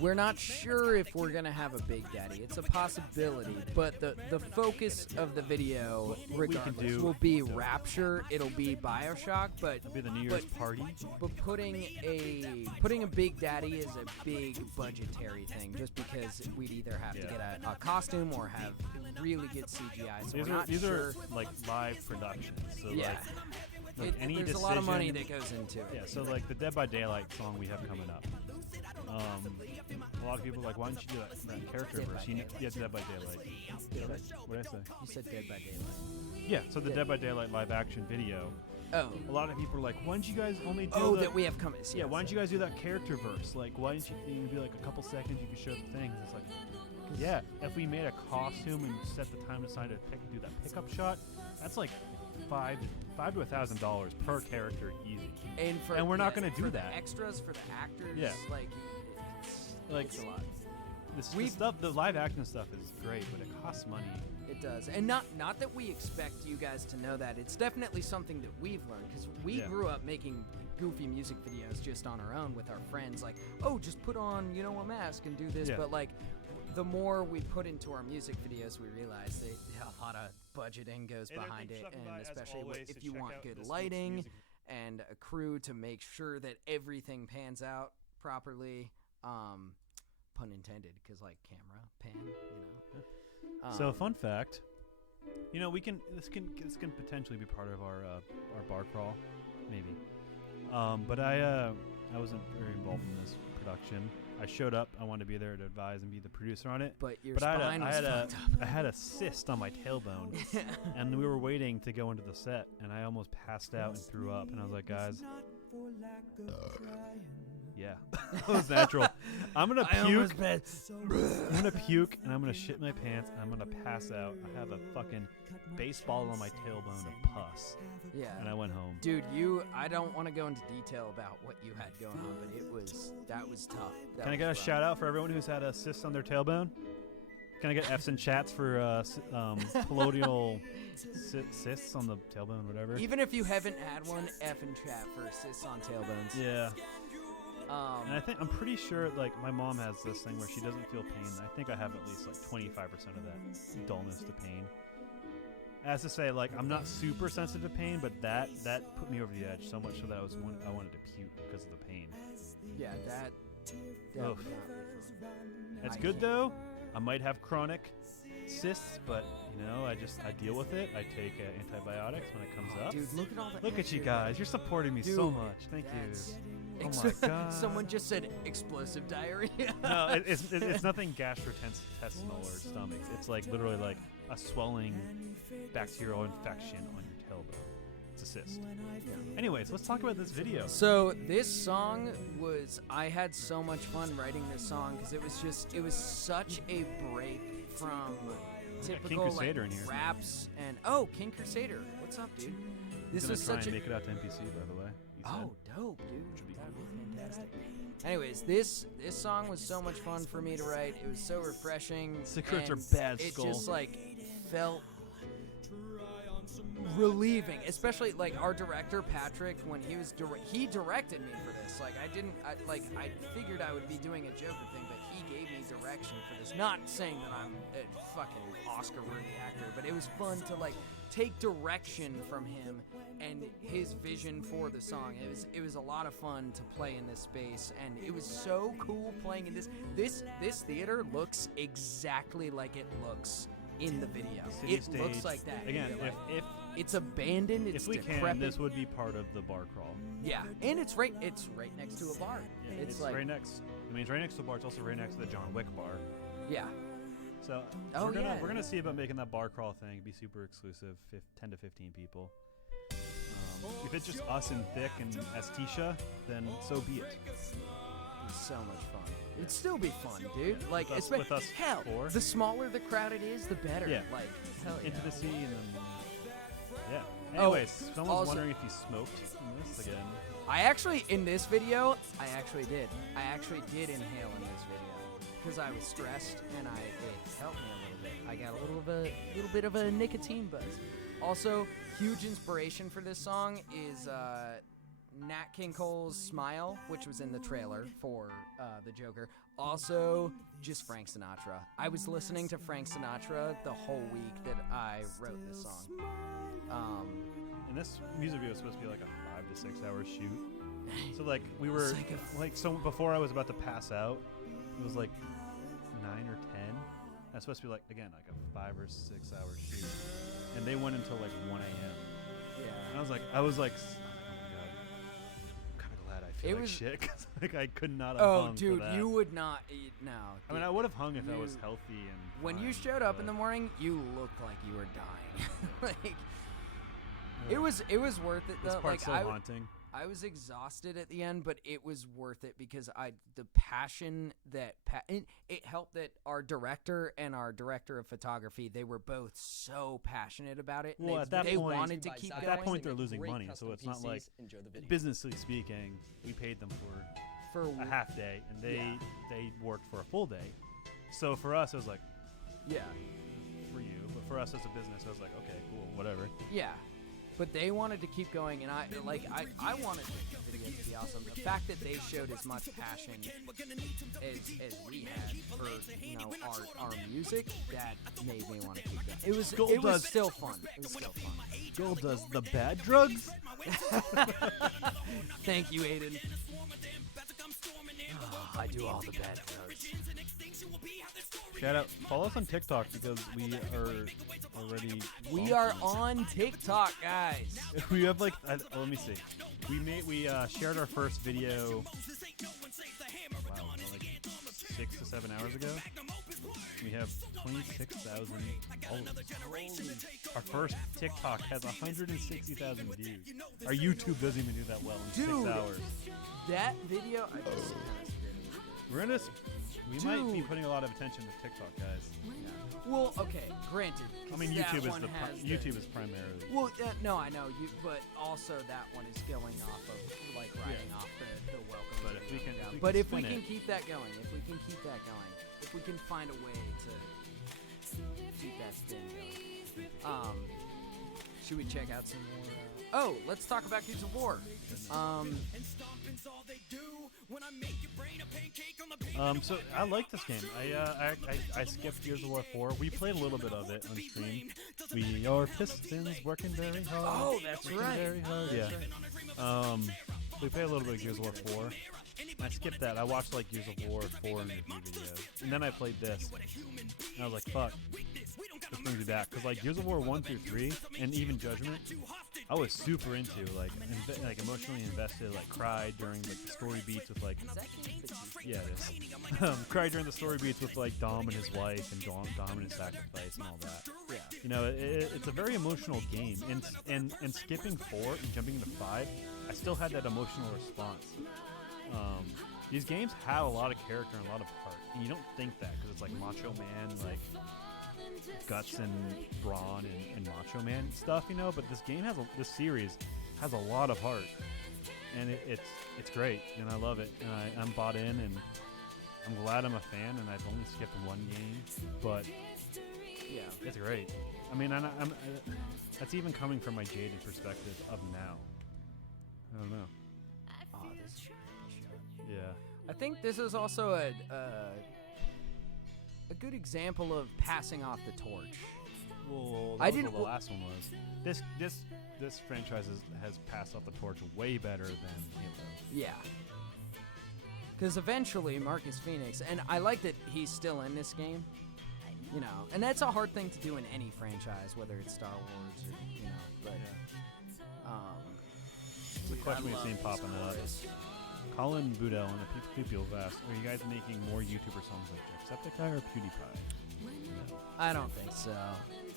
We're not sure if we're gonna have a Big Daddy. It's a possibility, but the focus of the video, regardless, will be Rapture. It'll be Bioshock, but It'll be the New Year's party. But putting a Big Daddy is a big budgetary thing, just because we'd either have to get a costume or have really good CGI. So These are like live productions. So there's a lot of money that goes into it. Yeah, so like the Dead by Daylight song we have coming up. A lot of people are like, why don't you do that character verse? Dead by Daylight. What did I say? You said Dead by Daylight. Yeah, so the Dead by Daylight live action video. Oh. A lot of people are like, why don't you guys only do that we have coming. Yeah, why don't you guys do that character verse? Like, why don't you be like a couple seconds you can show the things? It's like, yeah, if we made a costume and set the time aside to do that pickup shot, that's like $500 to $1,000 per character, easy. And we're not going to do that. The extras for the actors, it's a lot. The live action stuff is great, but it costs money. It does, and not that we expect you guys to know that. It's definitely something that we've learned because we grew up making goofy music videos just on our own with our friends. Like, oh, just put on a mask and do this. But like, the more we put into our music videos, we realize that a lot of budgeting goes behind it, and especially if you want good lighting and a crew to make sure that everything pans out properly. Pun intended, because like camera pan, So fun fact, this can potentially be part of our bar crawl, maybe. But I wasn't very involved in this production. I showed up. I wanted to be there to advise and be the producer on it. But your spine was fucked up. I had a cyst on my tailbone, and we were waiting to go into the set, and I almost passed out and threw up. And I was like, guys. Yeah, that was natural. I'm gonna puke. I'm gonna puke, and I'm gonna shit my pants, and I'm gonna pass out. I have a fucking baseball on my tailbone of pus. Yeah. And I went home. Dude, I don't want to go into detail about what you had going on, but that was tough. Can I get a shout out for everyone who's had a cyst on their tailbone? Can I get F's in chats for colloidal cysts on the tailbone, whatever? Even if you haven't had one, F in chat for cysts on tailbones. Yeah. And I'm pretty sure like my mom has this thing where she doesn't feel pain. I think I have at least like 25% of that dullness to pain. As to say, like I'm not super sensitive to pain, but that put me over the edge so much so that I wanted to puke because of the pain. Yeah, That Oof. would not be fun. That's I good can't. though. I might have chronic cysts, but I deal with it. I take antibiotics when it comes up. Dude, look at all that. Look at you guys. You're supporting me so Dude, much. Thank that's- you. Oh my god. Someone just said explosive diarrhea. No, it's nothing gastrointestinal or stomach. It's like literally like a swelling bacterial infection on your tailbone. It's a cyst. Anyways, let's talk about this video. So this song I had so much fun writing this song because it was such a break from typical like Crusader in here. raps and King Crusader. What's up, dude? This He's is gonna try such and a make it out to NPC, by the way. he said. Oh, dope, dude. That'd be fantastic. Anyways, this song was so much fun for me to write. It was so refreshing. Secrets are and bad, It Skull. just like felt relieving, especially like our director Patrick when he directed me for this. Like I figured I would be doing a Joker thing, but he gave me direction for this. Not saying that I'm a fucking Oscar-worthy actor, but it was fun to like take direction from him and his vision for the song. It was a lot of fun to play in this space, and it was so cool playing in this theater looks exactly like it looks in the video. City It stage. looks like that. Again, Like, if it's abandoned, it's we decrepit. can, this would be part of the bar crawl. Yeah, and it's right next to a bar. Yeah, it's like right next. I mean, it's right next to the bar. It's also right next to the John Wick bar. yeah. So Oh, we're yeah. gonna see about making that bar crawl thing be super exclusive, 10 to 15 people. If it's just us and Thick and Estisha, then so be it. It's so much fun. It'd still be fun, dude. Like, With us hell, four? the smaller the crowd it is, the better. Yeah. Like, hell yeah. Into the sea and then yeah. Oh, Anyways, someone's also- wondering if you smoked in this again. I actually, in this video, I actually did inhale in this video because I was stressed and it helped me a little bit. I got a little bit of a nicotine buzz. Also, huge inspiration for this song is Nat King Cole's "Smile," which was in the trailer for the Joker. Also, just Frank Sinatra. I was listening to Frank Sinatra the whole week that I wrote this song. And this music video was supposed to be like a 5 to 6 hour shoot. So like we were so before I was about to pass out, it was like 9 or 10. That's supposed to be like again like a 5 or 6 hour shoot, and they went until like 1 a.m. Yeah. And I was like, oh my god, I'm kind of glad I feel It like was- shit because like I could not have Oh, hung for dude, that. you would not. No. I mean, I would have hung if I was you- healthy and. When you fine, showed up in but- the morning, you looked like you were dying. like it was worth it This though. part's Like so haunting. I was exhausted at the end, but it was worth it because the passion that it helped that our director and our director of photography, they were both so passionate about it. Well, they, at that they point, wanted to keep at going. that point they're losing money, so it's not like businessly speaking, we paid them for a half day, and they worked for a full day. So for us, it was like, yeah, for you, but for us as a business, I was like, okay, cool, whatever. yeah. But they wanted to keep going, and I wanted the video to be awesome. The fact that they showed as much passion as we had for our music, that made me want to keep going. It was still fun. It was still fun. Skull does the bad drugs. Thank you, Aiden. I do all the bad drugs. Shout out, follow us on TikTok because we are already. We are on TikTok, guys. We have like, let me see. We shared our first video. Wow, like 6 to 7 hours ago. We have 26,000 followers. Our first TikTok has 160,000 views. Our YouTube doesn't even do that well in Dude, 6 hours. That video, I just We're gonna. We might be putting a lot of attention to TikTok, guys. Well, okay, granted. I mean, that YouTube is one has YouTube is primarily. Well, no, I know you, but also that one is going off of like riding off the welcome. But if we can, down. if we But can if we spin can it, keep that going, if we can find a way to keep that spin going, should we check out some more? Oh, let's talk about Gears of War. So I like this game. I skipped Gears of War 4. We played a little bit of it on stream. We are Pistons working very hard. Oh, that's working right. Very hard. Yeah. We played a little bit of Gears of War 4. I skipped that. I watched like Gears of War 4 and review videos, and then I played this, and I was like, "Fuck, this brings me back." Because like Gears of War 1 through 3, and even Judgment, I was super into, like emotionally invested, like cried during like the story beats with like, yeah, it is. Cried during the story beats with like Dom and his wife and Dom and his sacrifice and all that. Yeah. You know, it's a very emotional game, and skipping 4 and jumping into 5, I still had that emotional response. These games have a lot of character and a lot of heart, and you don't think that because it's like Macho Man, like guts and brawn and Macho Man stuff, you know. But this this series has a lot of heart, and it's great, and I love it, and I'm bought in, and I'm glad I'm a fan, and I've only skipped one game, but Yeah. it's great. I mean, I'm that's even coming from my jaded perspective of now. I don't know. Oh, this Yeah. I think this is also a good example of passing off the torch. Well, I that was didn't- what the last one was. This franchise has passed off the torch way better than Halo. Yeah. Because eventually Marcus Phoenix, and I like that he's still in this game, you know, and that's a hard thing to do in any franchise, whether it's Star Wars or, you know, but It's a question we've seen popping up. Colin Boudel and a people have asked, are you guys making more YouTuber songs like Jacksepticeye or PewDiePie? I don't think so.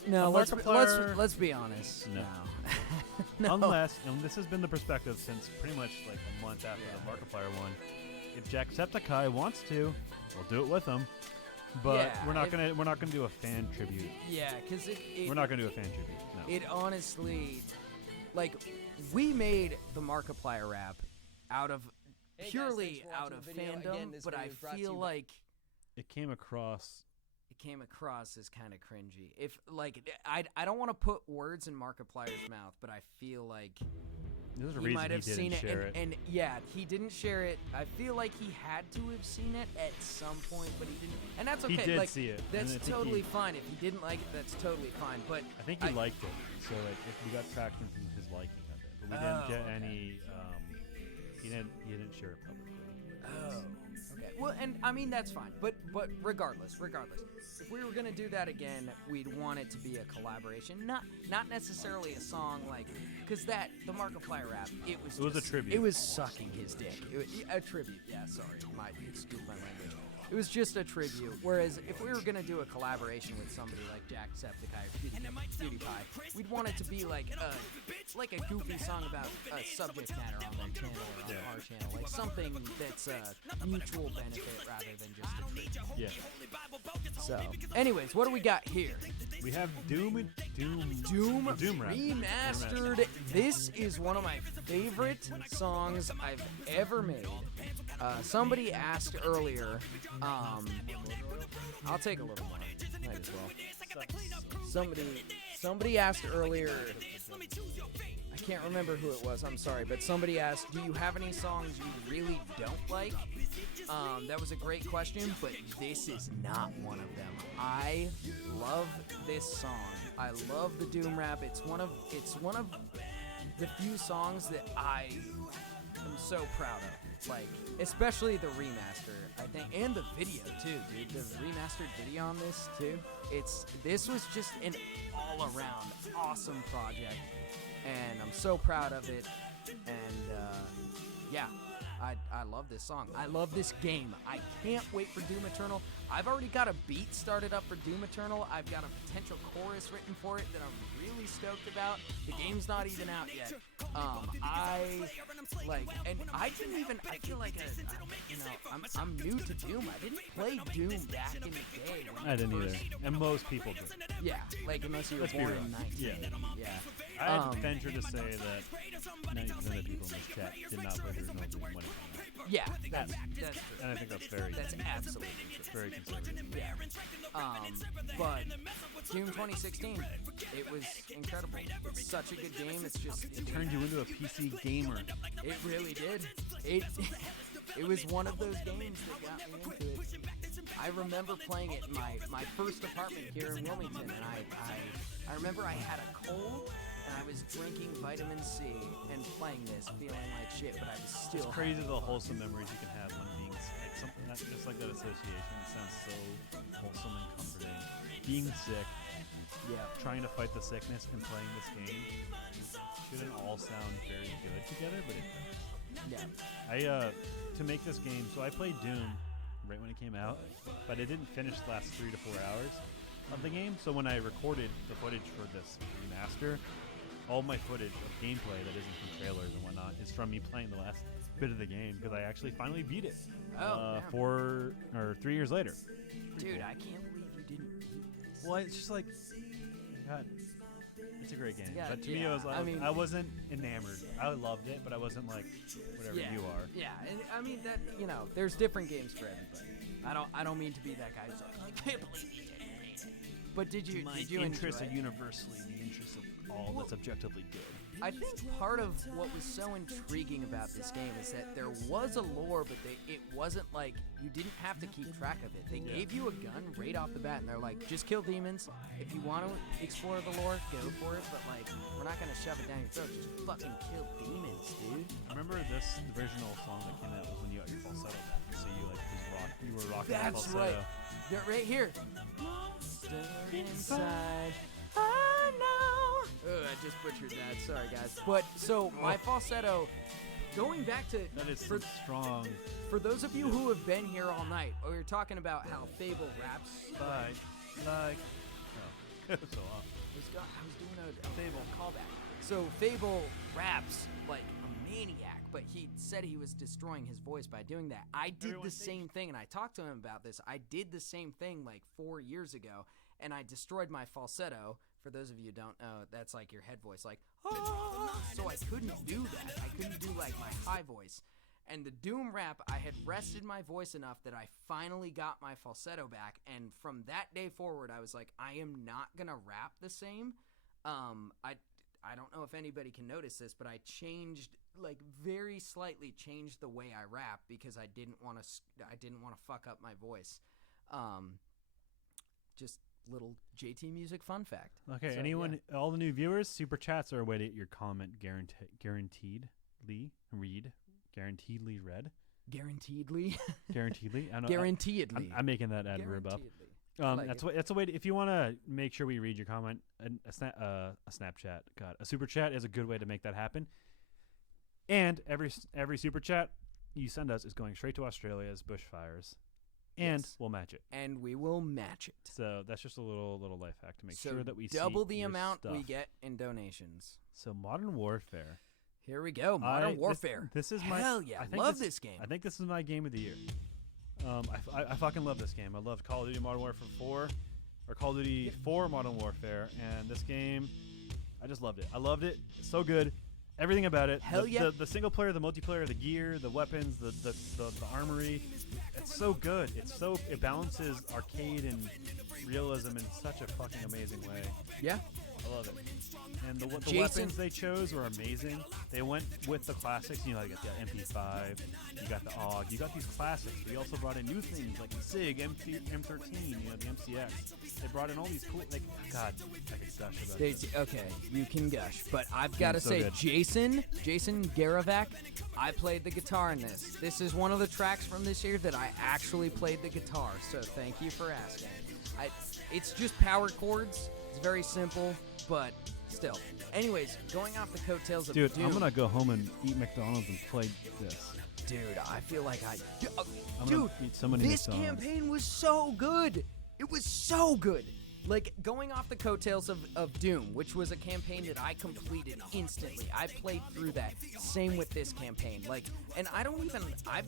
No, A Markiplier- let's be honest. No. No. Unless, and this has been the perspective since pretty much like a month after the Markiplier one, if Jacksepticeye wants to, we'll do it with him. But Yeah, we're not gonna do a fan tribute. Yeah, because We're not gonna do a fan tribute. No. It honestly, like, we made the Markiplier rap out of purely out of fandom, but I feel like It came across. it came across as kind of cringy. If like, I don't want to put words in Markiplier's mouth, but I feel like There's a he reason might have he seen didn't it, share it. and yeah, he didn't share it. I feel like he had to have seen it at some point, but he didn't, and that's okay. He did like, see it, and That's I think totally he- fine. If he didn't like it, that's totally fine. But I think he liked it, so like if we got traction from his liking of it, but we didn't get any. He didn't share it publicly. Oh, okay. Well, and I mean that's fine, but regardless, if we were gonna do that again, we'd want it to be a collaboration, not necessarily a song like, because the Markiplier rap, it was a tribute. It was sucking his dick. A tribute. Yeah, sorry, excuse my language. It was just a tribute. Whereas if we were gonna do a collaboration with somebody like Jacksepticeye or PewDiePie, we'd want it to be like a goofy song about a subject matter on their channel or on our channel, like something that's a mutual benefit rather than just a tribute. Yeah. So, anyways, what do we got here? We have Doom rap. Remastered. This is one of my favorite songs I've ever made. Somebody asked earlier. I'll take a little more. Might as well. Somebody asked earlier. I can't remember who it was. I'm sorry, but somebody asked, "Do you have any songs you really don't like?" That was a great question, but this is not one of them. I love this song. I love the Doom rap. It's one of the few songs that I am so proud of. Like, especially the remaster, I think, and the video too, dude. The remastered video on this too. This was just an all-around awesome project, and I'm so proud of it. And yeah. I love this song. I love this game. I can't wait for Doom Eternal. I've already got a beat started up for Doom Eternal. I've got a potential chorus written for it that I'm really stoked about. The game's not even out yet. And I feel like I'm new to Doom. I didn't play Doom back in the day. I didn't either, and most people did. Yeah, like unless you were Let's be born real. in 1980. Yeah. I'd venture to say that 90% of the people in this chat did not play the original Doom when it came out. Yeah, that's true. And I think that's very, That's absolutely true. very conservative. Yeah. But Doom 2016, it was incredible. It's such a good game. It's just It turned you into a PC gamer. It really did. It was one of those games that got me into it. I remember playing it in my first apartment here in Wilmington, and I remember I had a cold, and I was drinking vitamin C and playing this, feeling like shit, but I was still. It's crazy the wholesome memories you can have when being sick. Something that, just like that association sounds so wholesome and comforting. Being sick, trying to fight the sickness and playing this game shouldn't all sound very good together, but it does. To make this game, so I played Doom right when it came out, but it didn't finish the last 3 to 4 hours of the game. So when I recorded the footage for this remaster, all my footage of gameplay that isn't from trailers and whatnot is from me playing the last bit of the game because I actually finally beat it 3 years later. Dude, I can't believe you didn't beat this. Well, it's just like, God, it's a great game. Yeah, But to me, it was like, I wasn't enamored. I loved it, but I wasn't like whatever you are. Yeah, and I mean that there's different games for everybody. I don't mean to be that guy who's like, I can't believe you didn't hate it. But did you interests enjoy are it? universally the interests of all that's objectively good. I think part of what was so intriguing about this game is that there was a lore, but it wasn't like you didn't have to keep track of it. They gave you a gun right off the bat, and they're like, just kill demons. If you want to explore the lore, go for it, but like, we're not going to shove it down your throat. Just fucking kill demons, dude. I remember the original song that came out was when you got your falsetto back. So you were rocking the That's falsetto. right. They're right here. Monster inside. I know. I just butchered that. Sorry, guys. But so my falsetto, going back to That is so strong. for those of you who have been here all night, we were talking about how Fable raps. Like, oh, so off. I was doing a Fable callback. So Fable raps like a maniac, but he said he was destroying his voice by doing that. I did the same thing, and I talked to him about this. I did the same thing like 4 years ago, and I destroyed my falsetto. For those of you who don't know, that's like your head voice, like, so I couldn't do that. I couldn't do like my high voice. And the Doom rap, I had rested my voice enough that I finally got my falsetto back, and from that day forward, I was like, I am not gonna rap the same. I don't know if anybody can notice this, but I changed, like, very slightly changed the way I rap because I didn't want to fuck up my voice. Just little JT Music fun fact. Okay, So, all the new viewers, super chats are a way to get your comment guaranteedly read. Guaranteedly read. Guaranteedly. Guaranteedly. I know, Guaranteedly. I'm making that adverb up. Like that's a way if you want to make sure we read your comment. A Snapchat, a super chat is a good way to make that happen. And every super chat you send us is going straight to Australia's bushfires, and we'll match it. And we will match it. So that's just a little life hack to make sure that we double see the your amount stuff. we get in donations. So Modern Warfare. Here we go, Modern Warfare. This is my hell yeah. Love this game. I think this is my game of the year. I fucking love this game. I loved Call of Duty Modern Warfare 4, or Call of Duty 4 Modern Warfare, and this game, I just loved it. I loved it. It's so good. Everything about it. Hell yeah. The single player, the multiplayer, the gear, the weapons, the armory. It's so good. It balances arcade and realism in such a fucking amazing way. Yeah. I love it. And the weapons they chose were amazing. They went with the classics. You know, you got the MP5, you got the AUG, you got these classics. But you also brought in new things like the SIG, M13, you know, the MCX. They brought in all these cool, like, God, I could gush about this. Okay, you can gush, but I've got to so say, good. Jason Garavac, I played the guitar in this. This is one of the tracks from this year that I actually played the guitar, so thank you for asking. It's just power chords. It's very simple, but still. Anyways, going off the coattails of Dude, Doom. I'm gonna go home and eat McDonald's and play this. Dude, I feel like I'm gonna eat so many this McDonald's. campaign was so good. It was so good. Like, going off the coattails of Doom, which was a campaign that I completed instantly. I played through that. Same with this campaign. Like, and I've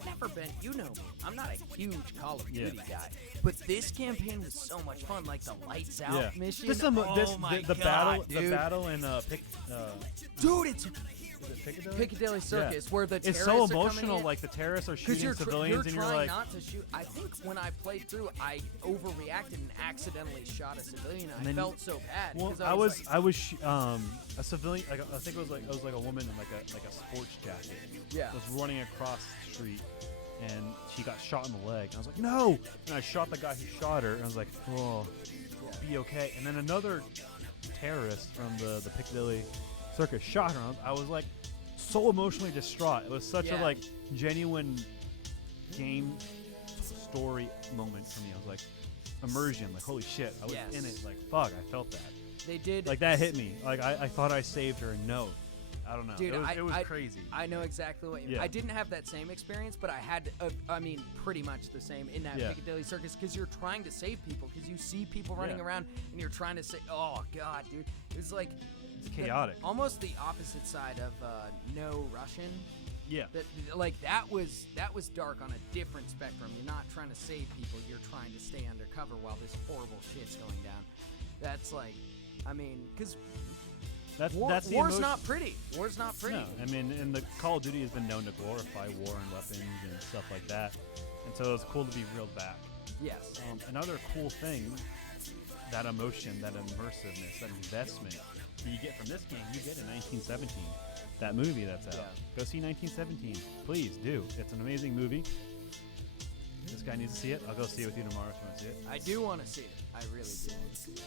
never been, you know me, I'm not a huge Call of Duty guy. But this campaign was so much fun. Like, the lights out mission. The battle in dude, it's Piccadilly? Piccadilly Circus, where the it's terrorists so are coming emotional. in. Like the terrorists are 'Cause shooting you're civilians, and you're trying like, not to shoot. I think when I played through, I overreacted and accidentally shot a civilian. I felt so bad. well, 'cause I was a civilian. Like I think it was like a woman in like a sports jacket. Yeah. Was running across the street, and she got shot in the leg. And I was like, no! And I shot the guy who shot her, and I was like, oh, be okay. And then another terrorist from the Piccadilly circus shotguns, I was like so emotionally distraught. It was such a Yeah. like genuine game story moment for me. I was like immersion, like holy shit, I was Yes. in it. Like fuck, I felt that. They did. Like that hit me. Like I thought I saved her. No, I don't know. Dude, it was crazy. I know exactly what you mean. Yeah. I didn't have that same experience, but I had, I mean, pretty much the same in that Yeah. Piccadilly Circus because you're trying to save people because you see people running Yeah. around and you're trying to say, oh god, dude, it was like It's chaotic. almost the opposite side of No Russian. Yeah. That was dark on a different spectrum. You're not trying to save people. You're trying to stay undercover while this horrible shit's going down. That's like, I mean, because That's the war's emotion. not pretty. War's not pretty. No, I mean, and the Call of Duty has been known to glorify war and weapons and stuff like that, and so it's cool to be reeled back. Yes. Another cool thing, that emotion, that immersiveness, that investment that you get from this game, you get in 1917. That movie that's out. Yeah. Go see 1917. Please do. It's an amazing movie. This guy needs to see it. I'll go see it with you tomorrow if you want to see it. I do want to see it. I really do want to see it.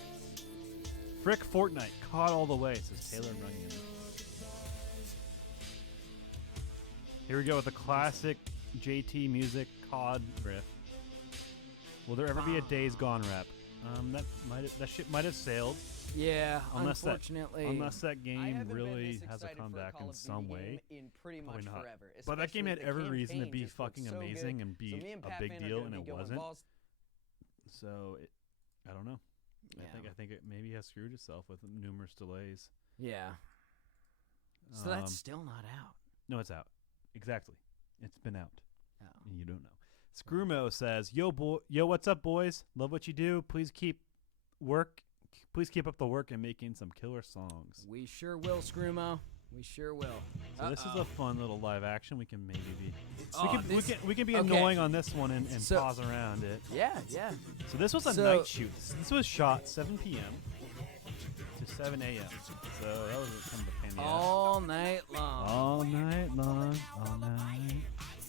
Frick Fortnite, caught all the way, says Taylor Runyon. Here we go with the classic JT music COD riff. Will there ever be a Days Gone rap? That shit might have sailed. Yeah, Unless unfortunately. unless that I game haven't been really this has a excited for comeback Call in of Duty some game way. in pretty Probably much not. forever. But that game had especially every the reason to campaign be just looked fucking so amazing good. and be So me and a Pat big Fan are deal, gonna and be it going wasn't. balls- So I don't know. Yeah. I think it maybe has screwed itself with numerous delays. Yeah. So that's still not out. No, it's out. Exactly. It's been out. Oh. And you don't know. Screwmo says, "Yo, what's up, boys? Love what you do. Please keep up the work and making some killer songs." We sure will, Screwmo. We sure will. So this is a fun little live action. We can maybe be Oh, we can be okay. annoying on this one and So- pause around it. Yeah, yeah. So this was a So- night shoot. This was shot 7 p.m. to 7 a.m. So that was kind of a pain in the ass. All night long. All night long, all night,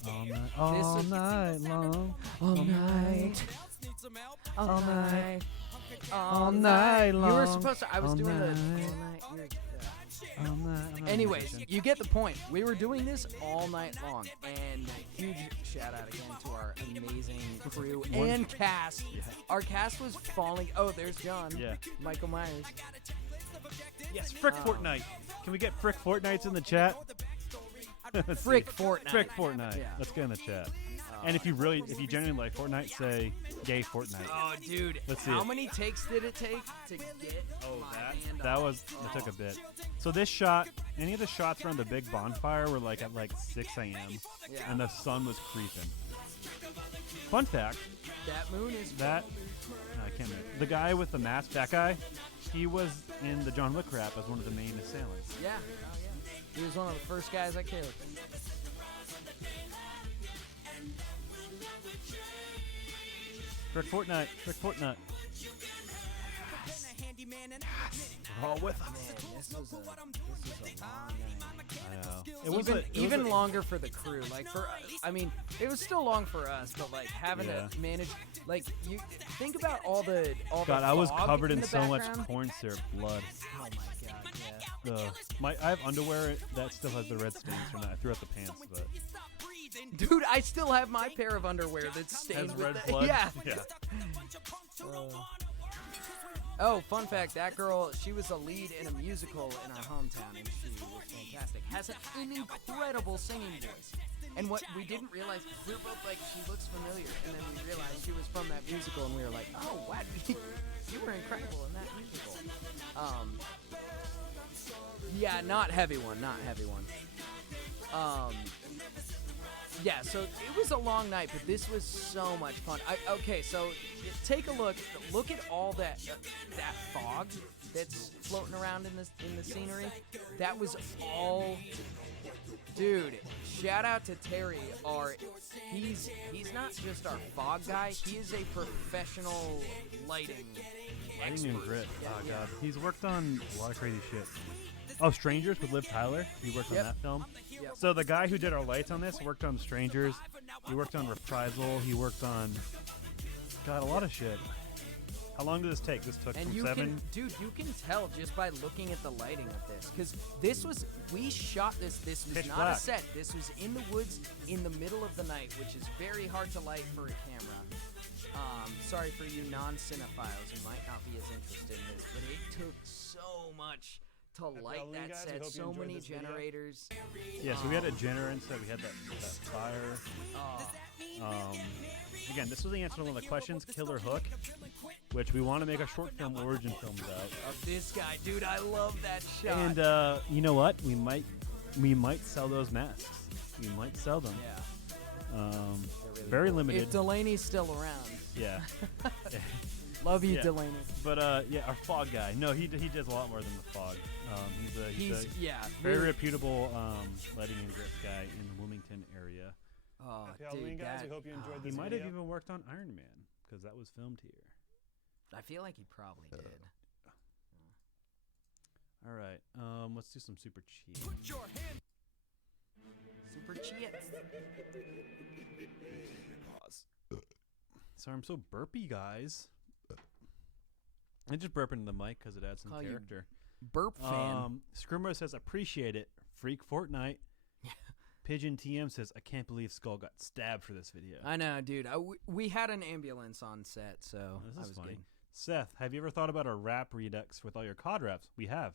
all night, all This is- night long, All night. All night. all night long. You were supposed to. I was all doing the. night, All night. You were- all night. I'm not a Anyways, musician. you get the point. We were doing this all night long, and huge shout out again to our amazing crew and cast. Yeah. Our cast was falling. Oh, there's John. Yeah. Michael Myers. Yes, Frick Fortnite. Can we get Frick Fortnites in the chat? Let's see. Frick Fortnite. Frick Fortnite. Yeah. Let's get in the chat. And if you genuinely like Fortnite, say gay Fortnite. Oh, dude. Let's see How it. many takes did it take to get my hand That off? took a bit. So this shot, any of the shots around the big bonfire were like at like 6 a.m. Yeah. and the sun was creeping. Fun fact, That moon is that I can't remember. The guy with the mask, that guy, he was in the John Wick rap as one of the main assailants. Yeah. Oh, yeah. He was one of the first guys I killed. Frick Fortnite, Frick Fortnite. We're all with us. Man, this was a long night. I know. Even longer for the crew. Like for, I mean, it was still long for us, but like having Yeah. to manage, like you think about all the God, the I was fog covered in the so much background. corn syrup blood. Oh my god, yeah. I have underwear that still has the red stains from that. I threw out the pants, but Dude, I still have my pair of underwear that's stained has with red the- blood. Yeah. Yeah. Oh, fun fact, that girl, she was a lead in a musical in our hometown, and she was fantastic. Has an incredible singing voice. And what we didn't realize, we were both like, she looks familiar, and then we realized she was from that musical, and we were like, oh, what? You were incredible in that musical. Yeah, not heavy one. Yeah, so it was a long night, but this was so much fun. Okay, so take a look. Look at all that fog that's floating around in the scenery. That was all. Dude, shout out to Terry. He's not just our fog guy. He is a professional lighting Lighting and expert. grit. Yeah, Oh yeah. god, he's worked on a lot of crazy shit. Oh, Strangers with Liv Tyler. He worked Yep. on that film. Yep. So the guy who did our lights on this worked on Strangers. He worked on Reprisal. He worked on a lot of shit. How long did this take? This took And from you 7. can, dude, you can tell just by looking at the lighting of this, because we shot this. This was Pitch not black. a set. This was in the woods in the middle of the night, which is very hard to light for a camera. Sorry for you non-cinephiles who might not be as interested in this, but it took so much to light Halloween, that guys. We set. hope you So enjoyed many this video. generators. Yeah, so we had a generator set. We had that fire. Again, this was the answer to one of the questions, Killer Hook, which we want to make a short film origin films out. Of this guy, dude, I love that shot. And you know what? We might sell those masks. We might sell them. yeah, Very limited. if Delaney's still around, Yeah. love you, Yeah. Delaney. But yeah, our fog guy. No, he does a lot more than the fog. He's a very really- reputable lighting and grip guy in the Wilmington area. Oh, Happy Halloween, dude, guys. that, We hope you enjoyed He this might video. have even worked on Iron Man because that was filmed here. I feel like he probably did. All right, let's do some super cheat. Super cheats. Sorry, I'm so burpy, guys. I just burp into the mic because it adds some Call you character. Burp fan. Scrimmer says, appreciate it. Freak Fortnite. Pigeon TM says, I can't believe Skull got stabbed for this video. I know, dude. We had an ambulance on set, so This I is was funny. good. Seth, have you ever thought about a rap redux with all your COD raps? We have.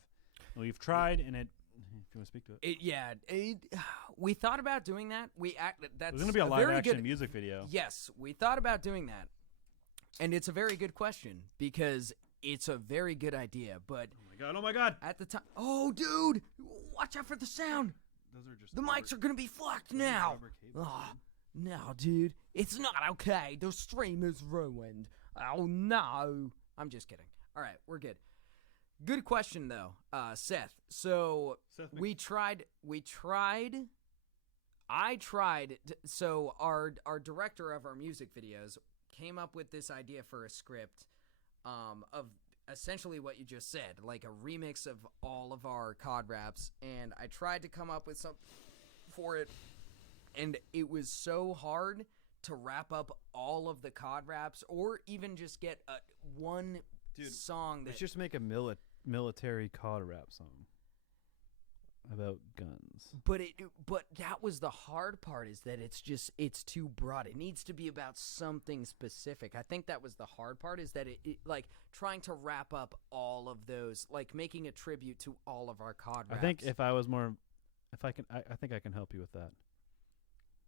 We've tried, and it. If you want to speak to it, We thought about doing that. That's there's going to be a live very action good, music video. Yes, we thought about doing that, and it's a very good question because it's a very good idea. But Oh my god! at the time, oh, dude, watch out for the sound. Those are just The mics are gonna be fucked now. Oh, no, dude, it's not okay. The stream is ruined. Oh no, I'm just kidding. All right, we're good. Good question though, Seth. So I tried. So our director of our music videos came up with this idea for a script of essentially what you just said, like a remix of all of our COD raps, and I tried to come up with something for it, and it was so hard to wrap up all of the COD raps or even just get one song that Let's just make a military COD rap song about guns. But that was the hard part, is that it's too broad. It needs to be about something specific. I think that was the hard part, is that it like trying to wrap up all of those, like making a tribute to all of our COD raps. I think if I think I can help you with that.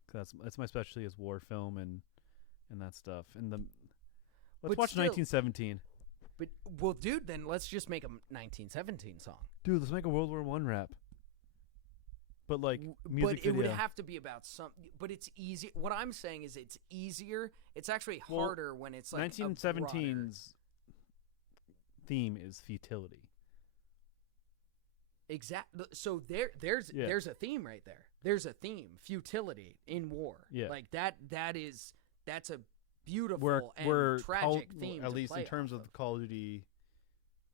'Cause that's my specialty is war film and that stuff. And let's watch 1917. But well, dude, then let's just make a 1917 song. Dude, let's make a World War I rap. But like music But it would video. have to be about some. But it's easy. What I'm saying is, it's easier. It's actually harder when it's like 1917's theme is futility. Exactly. So there's a theme right there. There's a theme, futility in war. Yeah. Like that's a beautiful We're and tragic theme. at to least play in terms off of Call of Duty,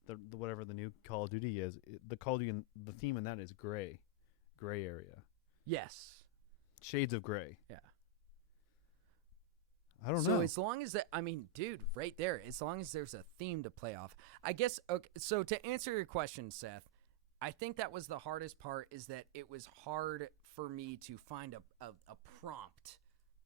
the whatever the new Call of Duty is, the Call of Duty the theme in that is gray area, Yes. shades of gray. Yeah. I don't So know. as long as dude, right there, as long as there's a theme to play off. I guess, okay, so to answer your question, Seth, I think that was the hardest part, is that it was hard for me to find a prompt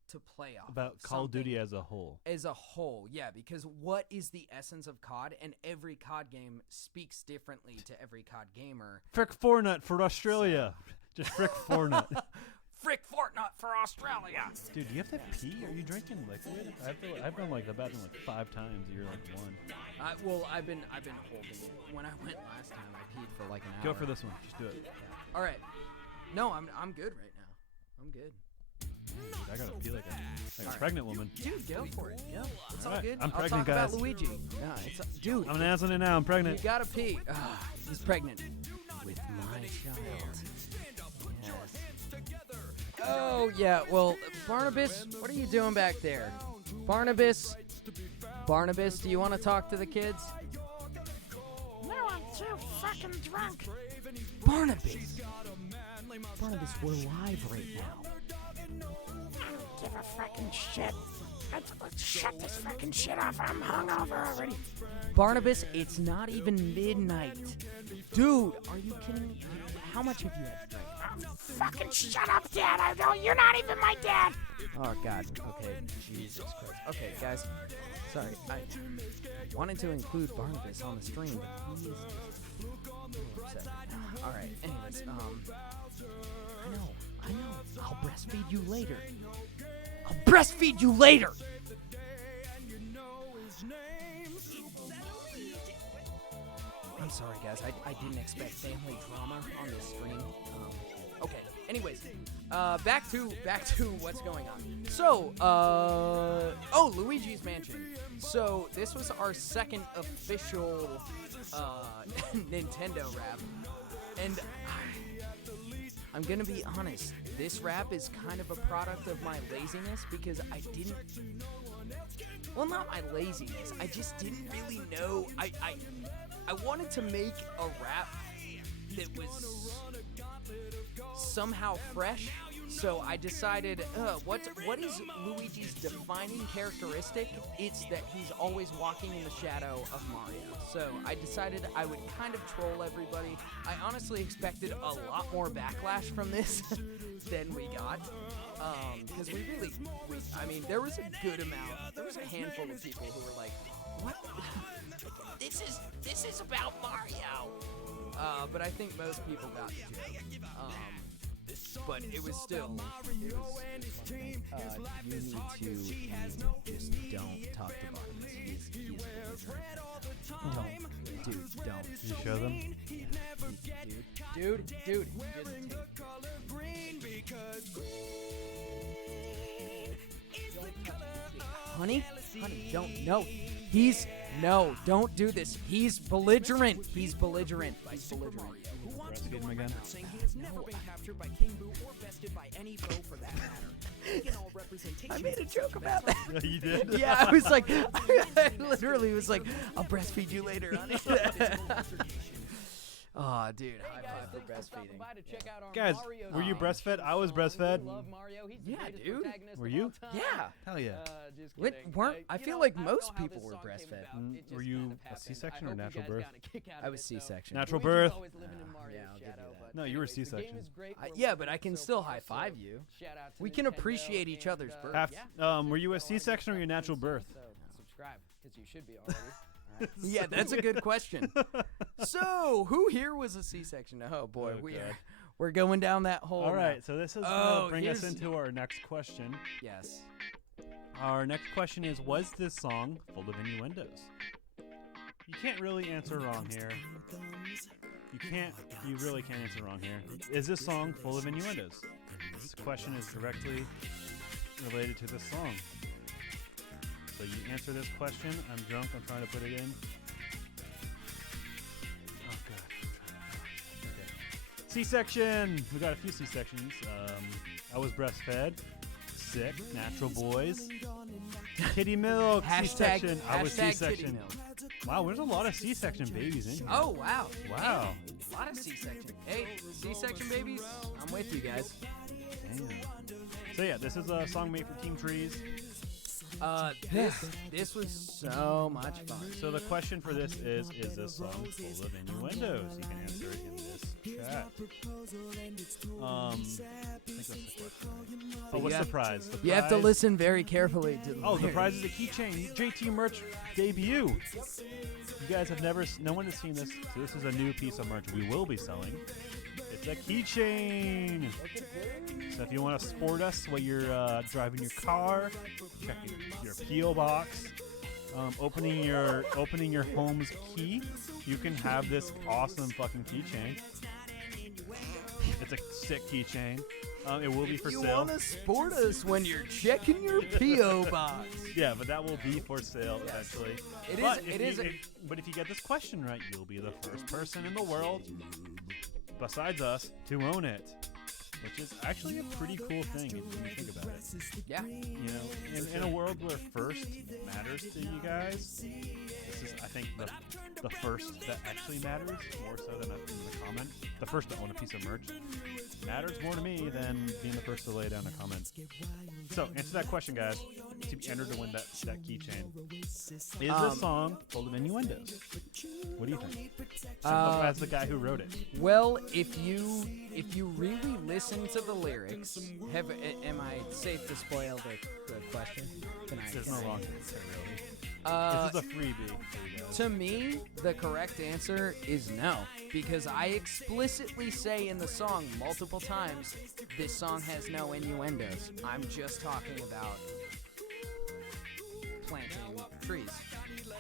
to play off About of, Call of Duty something as a whole. As a whole, yeah, because what is the essence of COD? And every COD game speaks differently to every COD gamer. Frick Fortnite for Australia. Just frick Fortnite. Frick Fortnite for Australia. Dude, do you have to pee? Are you drinking liquid? I've been like the bathroom like 5 times. You're like 1. Well, I've been holding it. When I went last time, I peed for like an hour. Go for this one. Just do it. Yeah. All right. No, I'm good right now. I'm good. Dude, I gotta pee like a right. pregnant woman. Dude, go for it. Go. It's all right. good. I'm I'll pregnant, talk guys. about Luigi. Yeah, dude. I'm announcing it now. I'm pregnant. You gotta pee. He's pregnant with my child. Yes. Oh yeah. Well, Barnabas, what are you doing back there? Barnabas, do you want to talk to the kids? No, I'm too fucking drunk. Barnabas, we're live right now. I don't give a fucking shit. Let's shut this fucking shit off. I'm hungover already. Barnabas, it's not even midnight. Dude, are you kidding me? How much have you had to drink? Fucking shut up, Dad. You're not even my dad. Oh, God. Okay. Jesus Christ. Okay, guys. Sorry. I wanted to include Barnabas on the stream, but he is a little upset right now. All right. Anyways, I know. I'll breastfeed you later. I'll breastfeed you later. I'm sorry, guys. I didn't expect family drama on this stream. Okay. Anyways, back to what's going on. So, Luigi's Mansion. So this was our second official Nintendo rap, and I'm gonna be honest. This rap is kind of a product of my laziness because I didn't. Well, not my laziness. I just didn't really know. I wanted to make a rap that was somehow fresh, so I decided, what is Luigi's defining characteristic? It's that he's always walking in the shadow of Mario. So I decided I would kind of troll everybody. I honestly expected a lot more backlash from this than we got. Because I mean, there was a good amount. There was a handful of people who were like, what? This is about Mario. But I think most people got the joke. But it was still. You need to just don't talk to Barnabas. He's don't. You show them? Dude, just Honey, don't. Don't do this. He's belligerent. Breastfeed him again? I made a joke about that. Yeah, you did? Yeah, I was like, I literally was like, I'll breastfeed you later, honey. Oh, dude, high five for breastfeeding. Guys, were you breastfed? I was breastfed. Yeah, dude. Were you? Yeah. Hell yeah. I feel like most people were breastfed. Were you a C-section or natural birth? I was C-section. Natural birth? Yeah, I'll give you that. No, you were C-section. Yeah, but I can still high five you. We can appreciate each other's birth. Were you a C-section or your natural birth? Subscribe, because you should be already. Yeah, that's a good question. So, who here was a C-section? Oh boy, we're going down that hole. All right, now. so this is going to bring us into our next question. Yes. Our next question is, was this song full of innuendos? You can't really answer wrong here. You really can't answer wrong here. Is this song full of innuendos? This question is directly related to this song. So you answer this question. I'm drunk. I'm trying to put it in. Oh, God. Okay. C-section. We got a few C-sections. I was breastfed. Sick. Natural boys. Kitty milk. C-section. I was C-section. Wow, there's a lot of C-section babies in here. Oh, wow. Wow. Hey, a lot of C-section. Hey, C-section babies, I'm with you guys. Damn. So yeah, this is a song made for Team Trees. This was so much fun. So the question for this is this song full of innuendos? You can answer it in this chat. I think that's the question. Oh, what's the prize? You have to listen very carefully to the the prize is a keychain. JT merch debut. You guys have no one has seen this, so this is a new piece of merch we will be selling. It's a keychain. So if you want to sport us while you're driving your car, checking your P.O. box, opening your home's key, you can have this awesome fucking keychain. It's a sick keychain. It will be for sale. You want to sport us when you're checking your P.O. box. Yeah, but that will be for sale eventually. But if you get this question right, you'll be the first person in the world, besides us, to own it. Which is actually a pretty cool thing if you think about it. Yeah. You know, in a world where first matters to you guys, this is, I think, the first that actually matters, more so than in the comment. The first to own a piece of merch. matters more to me than being the first to lay down a comment. So, answer that question, guys, to be entered to win that keychain. Is this song full of innuendos? What do you think? As the guy who wrote it. Well, if you really listen to the lyrics, am I safe to spoil the question? Can I There's no say wrong it? answer, really. This is a freebie for you guys. To me, the correct answer is no, because I explicitly say in the song multiple times, this song has no innuendos. I'm just talking about planting trees.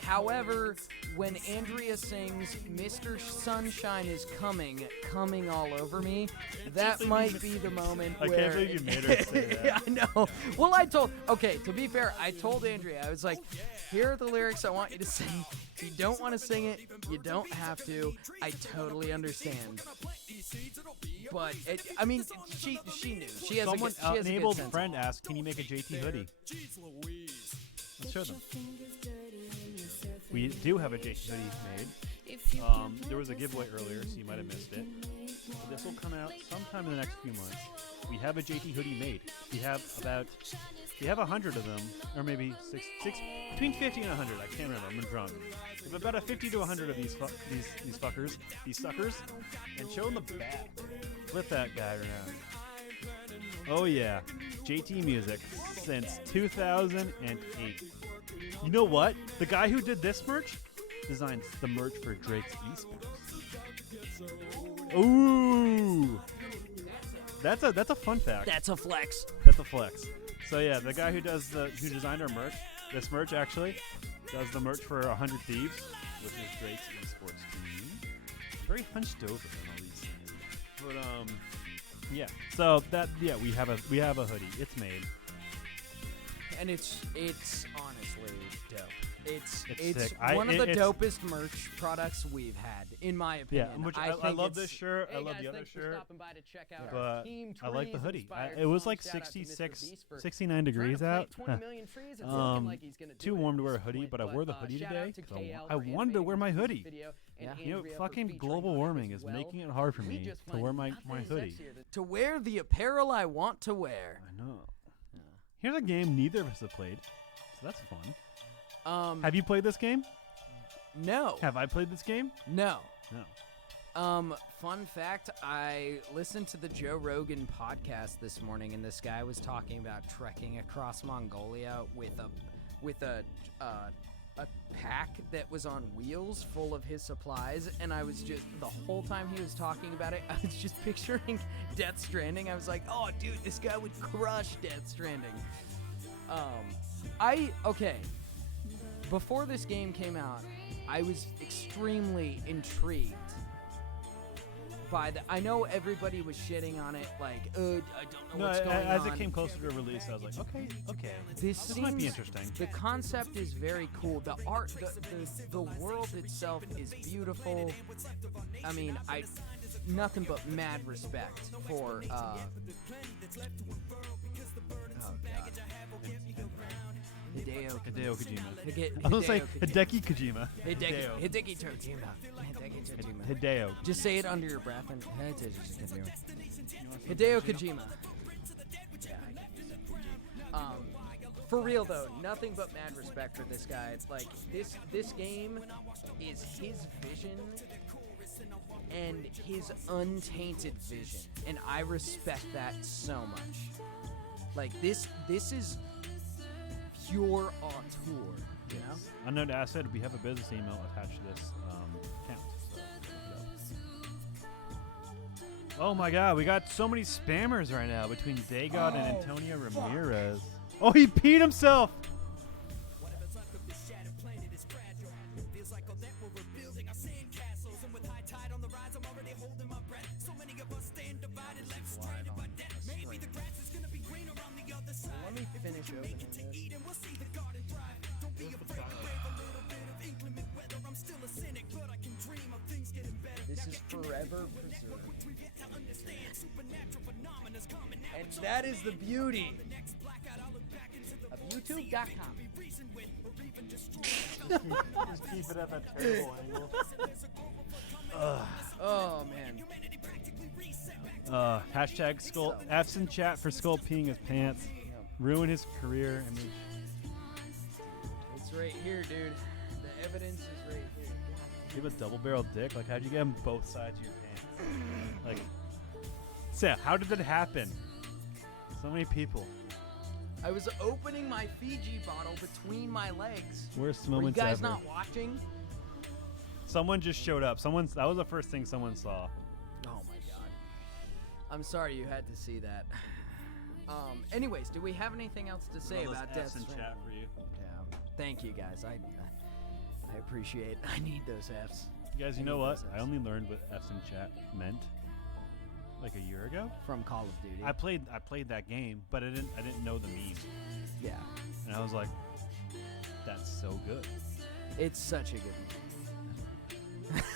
However, when Andrea sings Mr. Sunshine is coming all over me, that might be the moment where... I can't believe you made her say that. Yeah, I know. Well, to be fair, I told Andrea, I was like, here are the lyrics I want you to sing. If you don't want to sing it, you don't have to. I totally understand. But, she knew. She has Someone, a an enabled good friend asked, can you make a JT hoodie? Let's show them. We do have a JT hoodie made. There was a giveaway earlier, so you might have missed it. So this will come out sometime in the next few months. We have a JT hoodie made. We have 100 of them, or maybe six between 50 and 100. I can't remember. I'm drunk. We have about 50 to 100 of these suckers, and show them the back. Flip that guy around. Oh yeah, JT music since 2008. You know what? The guy who did this merch designs the merch for Drake's esports. Ooh, that's a fun fact. That's a flex. That's a flex. So yeah, the guy who designed our merch, this merch actually, does the merch for 100 Thieves, which is Drake's esports team. I'm very hunched over on all these things, but yeah. So we have a hoodie. It's made. And it's honestly dope. It's sick. one of the dopest merch products we've had, in my opinion. Yeah, I love this shirt. Hey I love guys, the other thanks for shirt. stopping by to check out But our Team I like the Trees hoodie. inspired It was song. like Shout out to Mr. 66, Beast for 69 degrees trying to out. plant 20 million trees. It's looking like he's gonna do Too it warm to at wear a this hoodie, point, but I wore the hoodie shout today out to 'cause KL I for wanted to wear my animating hoodie. this video, and You know, Andrea for fucking featuring global on it warming as is well. making it hard for We me just to find wear my nothing hoodie. sexier than to wear the apparel I want to wear. I know. Here's a game neither of us have played, so that's fun. Have you played this game? No. Have I played this game? No. No. Fun fact, I listened to the Joe Rogan podcast this morning, and this guy was talking about trekking across Mongolia with a pack that was on wheels full of his supplies, and I was just, the whole time he was talking about it, I was just picturing Death Stranding. I was like, oh dude, this guy would crush Death Stranding. Okay, before this game came out, I was extremely intrigued by I know everybody was shitting on it, like, I don't know what's going on. As it came closer to release, I was like, okay, this might be interesting. The concept is very cool. The art, the world itself is beautiful. I mean, nothing but mad respect for, oh god. Hideo Kojima. Hideo I was like Hideki Kojima. Hideki Kojima. Hideo. Just say it under your breath and Hideo Kojima. For real though, nothing but mad respect for this guy. It's like this game is his vision and his untainted vision, and I respect that so much. Like this is pure auteur, you know? Unknown asset. We have a business email attached to this account. So oh my god, we got so many spammers right now between Daygod and Antonio Ramirez. Oh, he peed himself! Let me finish opening this. This is forever preserved. And that is the beauty of YouTube.com. Just keep it at that terrible angle. Oh, man. Hashtag Skull F's in chat for Skull peeing his pants. Ruin his career. I mean, It's right here, dude. The evidence is right here. you have a double-barreled dick. Like, how'd you get on both sides of your pants? Like, Sam, how did that happen? So many people. I was opening my Fiji bottle between my legs. Worst Were you moments guys ever. not watching? Someone just showed up. That was the first thing someone saw. Oh my god. I'm sorry you had to see that. Anyways, do we have anything else to say about Death in Stranding? chat for you. Yeah. Thank you guys. I appreciate. I need those Fs. You guys, you I know need what? those I Fs. only learned what F's in chat meant like a year ago. From Call of Duty. I played that game, but I didn't know the meme. Yeah. And I was like, that's so good. It's such a good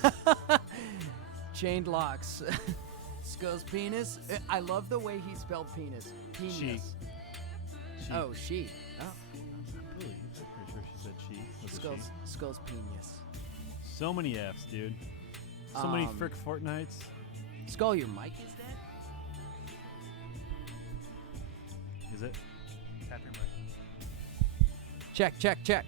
movie. Chained locks. Skull's penis. I love the way he spelled penis. Penis. She. Oh, she. Oh. I believe. I'm pretty sure she said she. Was it she? Skull's penis. So many F's, dude. So many frick Fortnites. Skull, your mic is dead? Is it? Tap your mic. Check. Check. Check.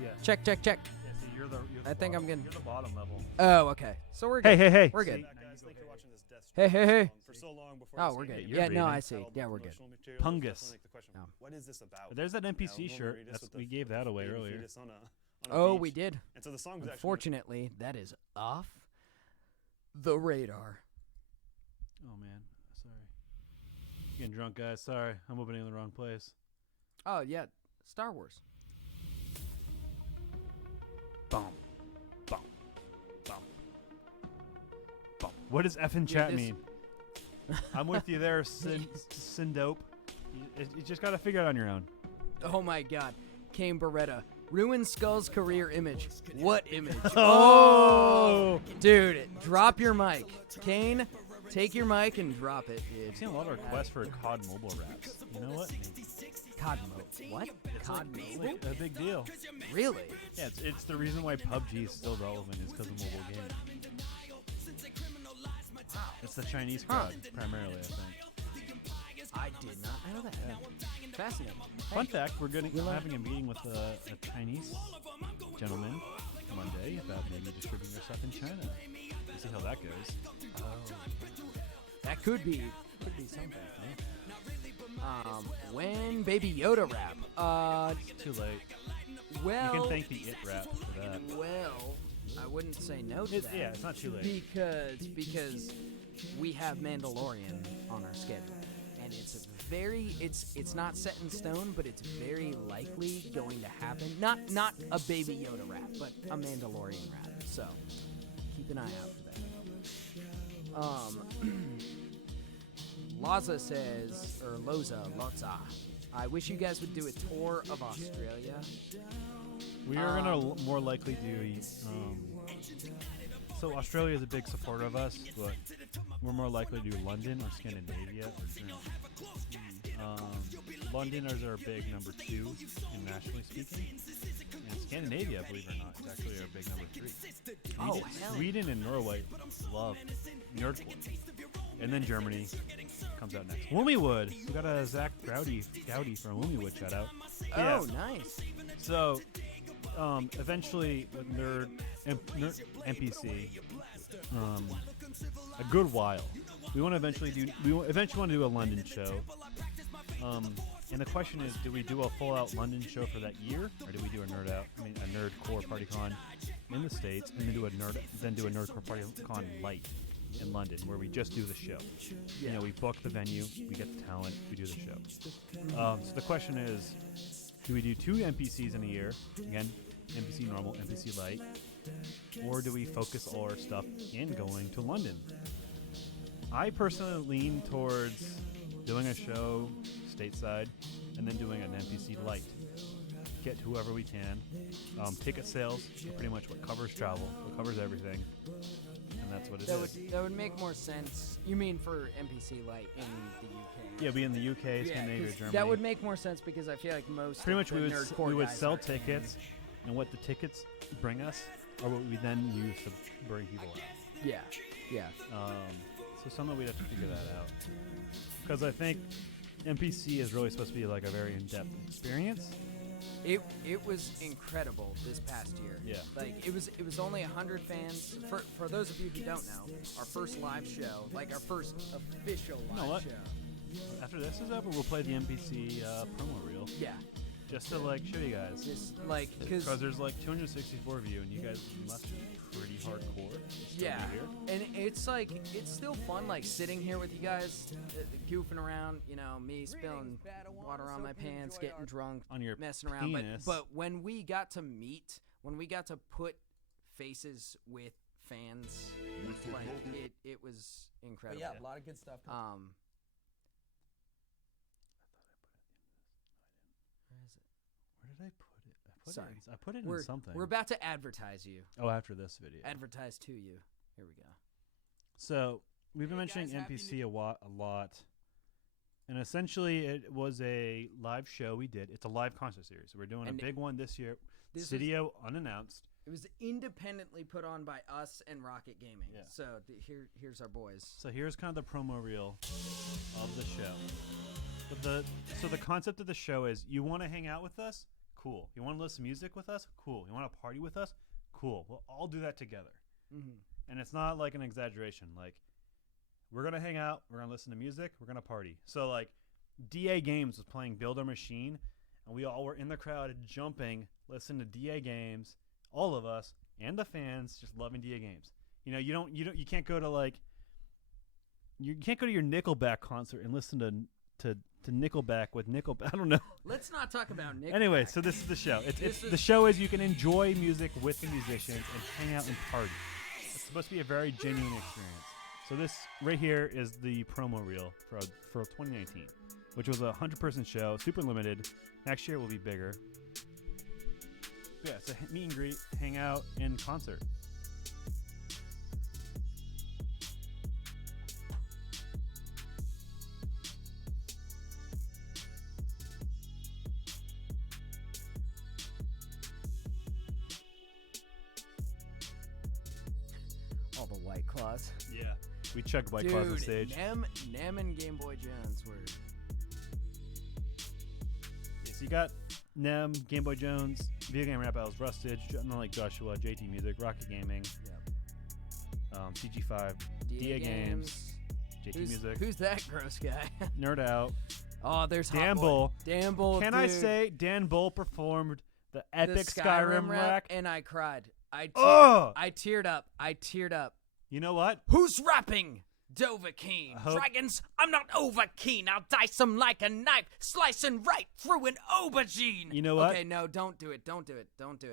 Yeah. Check. Check. Yeah, see, you're the I think I'm getting. You're the bottom level. Oh, okay. So we're good. Hey. We're good. Guys, thank you for watching this Death Hey. Stranding for so long before Oh, this we're game good. came You're Yeah, no, breathing. I see. out. Yeah, we're good. Promotional materials, Pungus. definitely make the question, No. what is this about? There's that You know, NPC Luna shirt. Reedus with We the gave that away baby earlier. fetus on a Oh, beach. we did. And so the song was actually Unfortunately, that is off the radar. Oh man, sorry. Getting drunk, guys. Sorry, I'm opening in the wrong place. Oh, yeah. Star Wars. Boom. What does F in Yeah, chat this- mean? I'm with you there, Sindope. You just gotta figure it out on your own. Oh, my God. Kane Beretta. Ruined Skull's career image. What image? Oh! Dude, drop your mic. Kane, take your mic and drop it, dude. I've seen a lot of requests for COD mobile raps. You know what? COD mode. What? COD mobile? It's a big deal. Really? Yeah, it's the reason why PUBG is still relevant is because of mobile gaming. It's the Chinese crowd, primarily, I think. I did not know that. Fascinating. Fun fact, we're having a meeting with a Chinese gentleman Monday about maybe distributing our stuff in China. We'll see how that goes. That could be something. When Baby Yoda rap? It's too late. Well, You can thank the It rap for that. Well, I wouldn't say no to that. Yeah, it's not too late. Because we have Mandalorian on our schedule, and it's not set in stone, but it's very likely going to happen. Not a Baby Yoda rap, but a Mandalorian rap. So keep an eye out for that. Loza, I wish you guys would do a tour of Australia. We are gonna more likely do. So Australia is a big supporter of us, but we're more likely to do London or Scandinavia or Germany. London is our big number 2 nationally speaking, and Scandinavia, believe it or not, is actually our big number 3. Oh, hell. Sweden and Norway love nerdcore, and then Germany comes out next. Woomiwood, we got a Zach Gowdy from Woomiwood shout out. Oh, nice. So, eventually, with Nerd NPC, a good while. We want to eventually want to do a London show. And the question is, do we do a full-out London show for that year, or do we do a nerdcore PartyCon in the States, and then do a nerdcore PartyCon light in London, where we just do the show? You know, we book the venue, we get the talent, we do the show. So the question is, do we do 2 NPCs in a year? Again, NPC normal, NPC light, or do we focus all our stuff in going to London? I personally lean towards doing a show stateside and then doing an NPC light. Get whoever we can. Ticket sales are pretty much what covers travel, what covers everything, and that's what it is. That would make more sense. You mean for NPC Light in the UK? Yeah, be in the UK, Scandinavia, Germany. That would make more sense because I feel like most pretty much of the we nerdcore would guys sell are- tickets, and what the tickets bring us or what we then use to bring people out. Yeah. Yeah. So something we'd have to figure that out. Because I think NPC is really supposed to be like a very in-depth experience. It was incredible this past year. Yeah. Like it was only 100 fans. For those of you who don't know, our first live show, like our first official live show. After this is over, we'll play the NPC promo reel. Yeah. Just to like show you guys. Just like because there's like 264 of you, and you guys must be pretty hardcore. Yeah. And it's like it's still fun, like sitting here with you guys, goofing around. You know, me spilling water on my pants, getting drunk, on your messing around. penis. But when we got to meet, when we got to put faces with fans, like it was incredible. But yeah, a lot of good stuff. Where did I put it? Sorry. I put it in something. We're about to advertise you. Oh, after this video. Advertise to you. Here we go. So we've been mentioning NPC a lot, and essentially it was a live show we did. It's a live concert series. So we're doing a big one this year. Studio unannounced. It was independently put on by us and Rocket Gaming. Yeah. So here's our boys. So here's kind of the promo reel of the show. But the concept of the show is you want to hang out with us? Cool. You want to listen to music with us? Cool. You want to party with us? Cool. We'll all do that together. Mm-hmm. And it's not like an exaggeration. Like, we're going to hang out. We're going to listen to music. We're going to party. So, like, DA Games was playing Build Our Machine, and we all were in the crowd jumping, listening to DA Games, all of us, and the fans just loving DA Games. You know, you can't go to, like, you can't go to your Nickelback concert and listen to Nickelback with Nickelback. I don't know. Let's not talk about Nickelback. Anyway, so this is the show. The show is you can enjoy music with the musicians and hang out and party. It's supposed to be a very genuine experience. So this right here is the promo reel for 2019, which was a 100-person show, super limited. Next year will be bigger. Yeah, it's a meet and greet, hang out, and concert. All the White Claws. Yeah. We chugged White Claws on stage. Nem and Game Boy Jones were... Yeah, so you got Nem, Game Boy Jones, Video Game Rap Battles, Rustage, not like Joshua, JT Music, Rocket Gaming, CG5, DA Games, JT Music. Who's that gross guy? Nerd Out. Oh, there's Dan Hot Bull. Boy. Dan Bull, Can dude. I say Dan Bull performed the epic Skyrim rap? And I cried. I teared up. You know what? Who's rapping? Dovahkiin. Dragons, I'm not over keen. I'll dice 'em like a knife, slicing right through an aubergine. You know what? Okay, no, don't do it. Don't do it.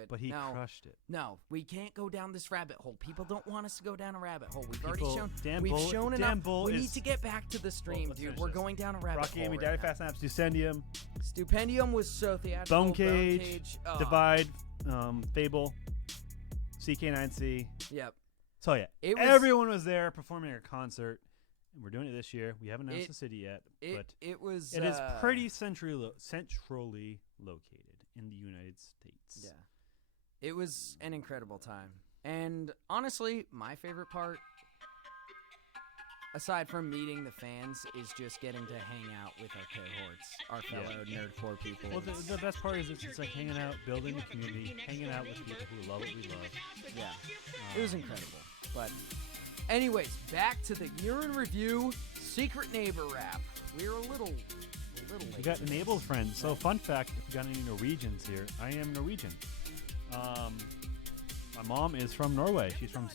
But he no. crushed it. No, we can't go down this rabbit hole. People don't want us to go down a rabbit hole. We've People- already shown. Dan we've Bull- shown Dan enough. Bull we is- need to get back to the stream, let's dude. finish We're this. going down a rabbit Rocket hole. Gaming, right Daddy now. Fast Snaps, Ducendium, Stupendium was so theatrical. Bone Cage, Oh. Divide, Fable, CK9C. Yep. So yeah, everyone was there performing a concert, and we're doing it this year. We haven't announced the city yet, but it was. It is pretty centrally located in the United States. Yeah, it was an incredible time, and honestly, my favorite part, aside from meeting the fans, is just getting to hang out with our cohorts, our fellow nerdcore people. Well, the best part is it's just like hanging out, building a community, hanging out with people who love what we love. Yeah, it was incredible. But anyways, back to the year in review, Secret Neighbor rap. We were a little late. We got enabled friends. So fun fact, if you got any Norwegians here, I am Norwegian. My mom is from Norway. She's from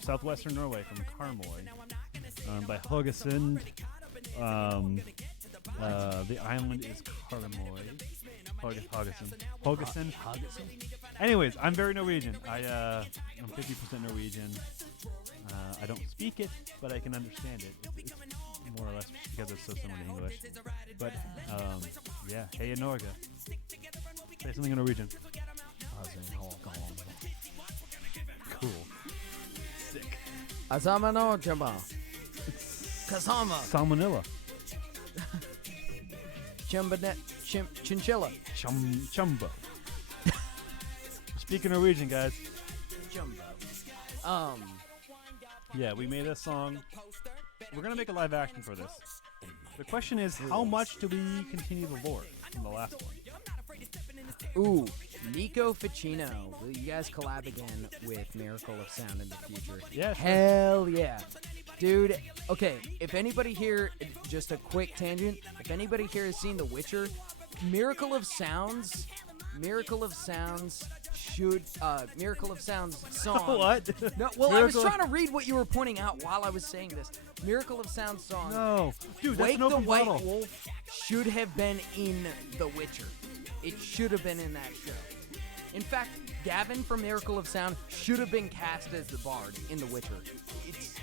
southwestern Norway, from Karmøy, by Haugesund. The island is Karmøy. Haugesund. Anyways, I'm very Norwegian. I'm 50% Norwegian. I don't speak it, but I can understand it. It's more or less because it's so similar to English. But yeah, hey in Norge. Say something in Norwegian. Cool. Sick. Azamano Jamba. Kazama. Salmonella. Chinchilla. Chumbo. speaking Norwegian, guys. Jumbo. Yeah, we made a song. We're gonna make a live action for this. The question is, how much do we continue the lore from the last one? Ooh, Nico Ficino. Will you guys collab again with Miracle of Sound in the future? Yeah, sure. Hell yeah. Dude, okay, if anybody here, just a quick tangent, if anybody here has seen The Witcher, Miracle of Sounds song. What? No, well, I was Miracle- trying to read what you were pointing out while I was saying this. Miracle of Sound song. No, dude, that's Wake an the open White bottle. Wolf should have been in The Witcher. It should have been in that show. In fact, Gavin from Miracle of Sound should have been cast as the Bard in The Witcher. It's...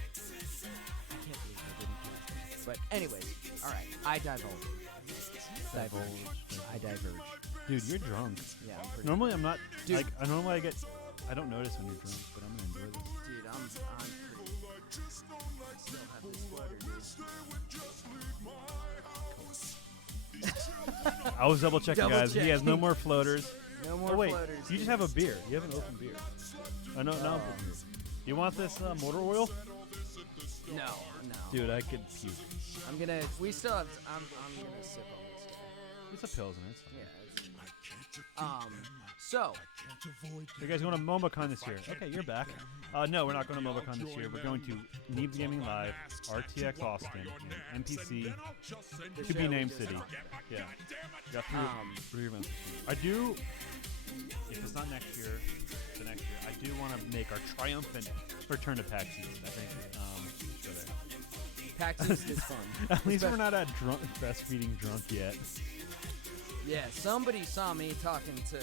I can't believe they didn't cast him. But anyways, all right, I diverge. I diverge. Dude, you're drunk. Yeah, I'm pretty... Normally, I'm not. Dude. Like, I don't notice when you're drunk, but I'm gonna enjoy this. Dude, I'm pretty... I still have this sweater, dude. I was double checking, guys. He has no Double-checking. more floaters. No more Oh wait, floaters. you just have a beer. You have an open beer. Oh no, no. You want this motor oil? No. Dude, I could puke. I'm gonna... We still have... I'm gonna sip on this guy. It's a Pilsner. It's fine. Yeah. So, You guys going to MomoCon this year? Okay, you're back. No, we're not going to MomoCon this year. We're going to Neve Gaming Live, RTX Austin, and NPC, to be named city. Yeah. We got three events. I do, if it's not next year, the next year, I do want to make our triumphant return to PAX East. I think, so there. PAX East is fun. At least we're not at breastfeeding drunk yet. Yeah, somebody saw me talking to...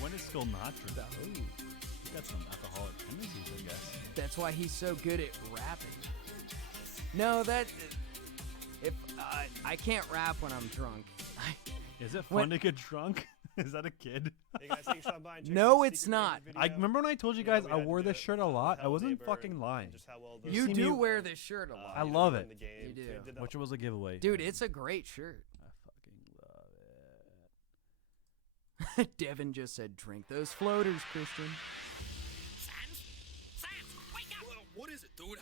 When is still not drunk? Ooh, you got some alcoholic tendencies, I guess. That's why he's so good at rapping. No, that... If I can't rap when I'm drunk. Is it fun to get drunk? Is that a kid? Hey guys, thanks for stopping by and checking No, out the it's Secret not. Ranger I video. remember when I told you Yeah, guys we I had wore to this shirt a lot. I how wasn't Neighbor fucking and lying. just how well the You see do me- wear this shirt a lot. I you know, love in it. the game. You do. They did Which was a giveaway. Dude, it's a great shirt. I fucking love it. Devin just said, drink those floaters, Christian. What is it, dude?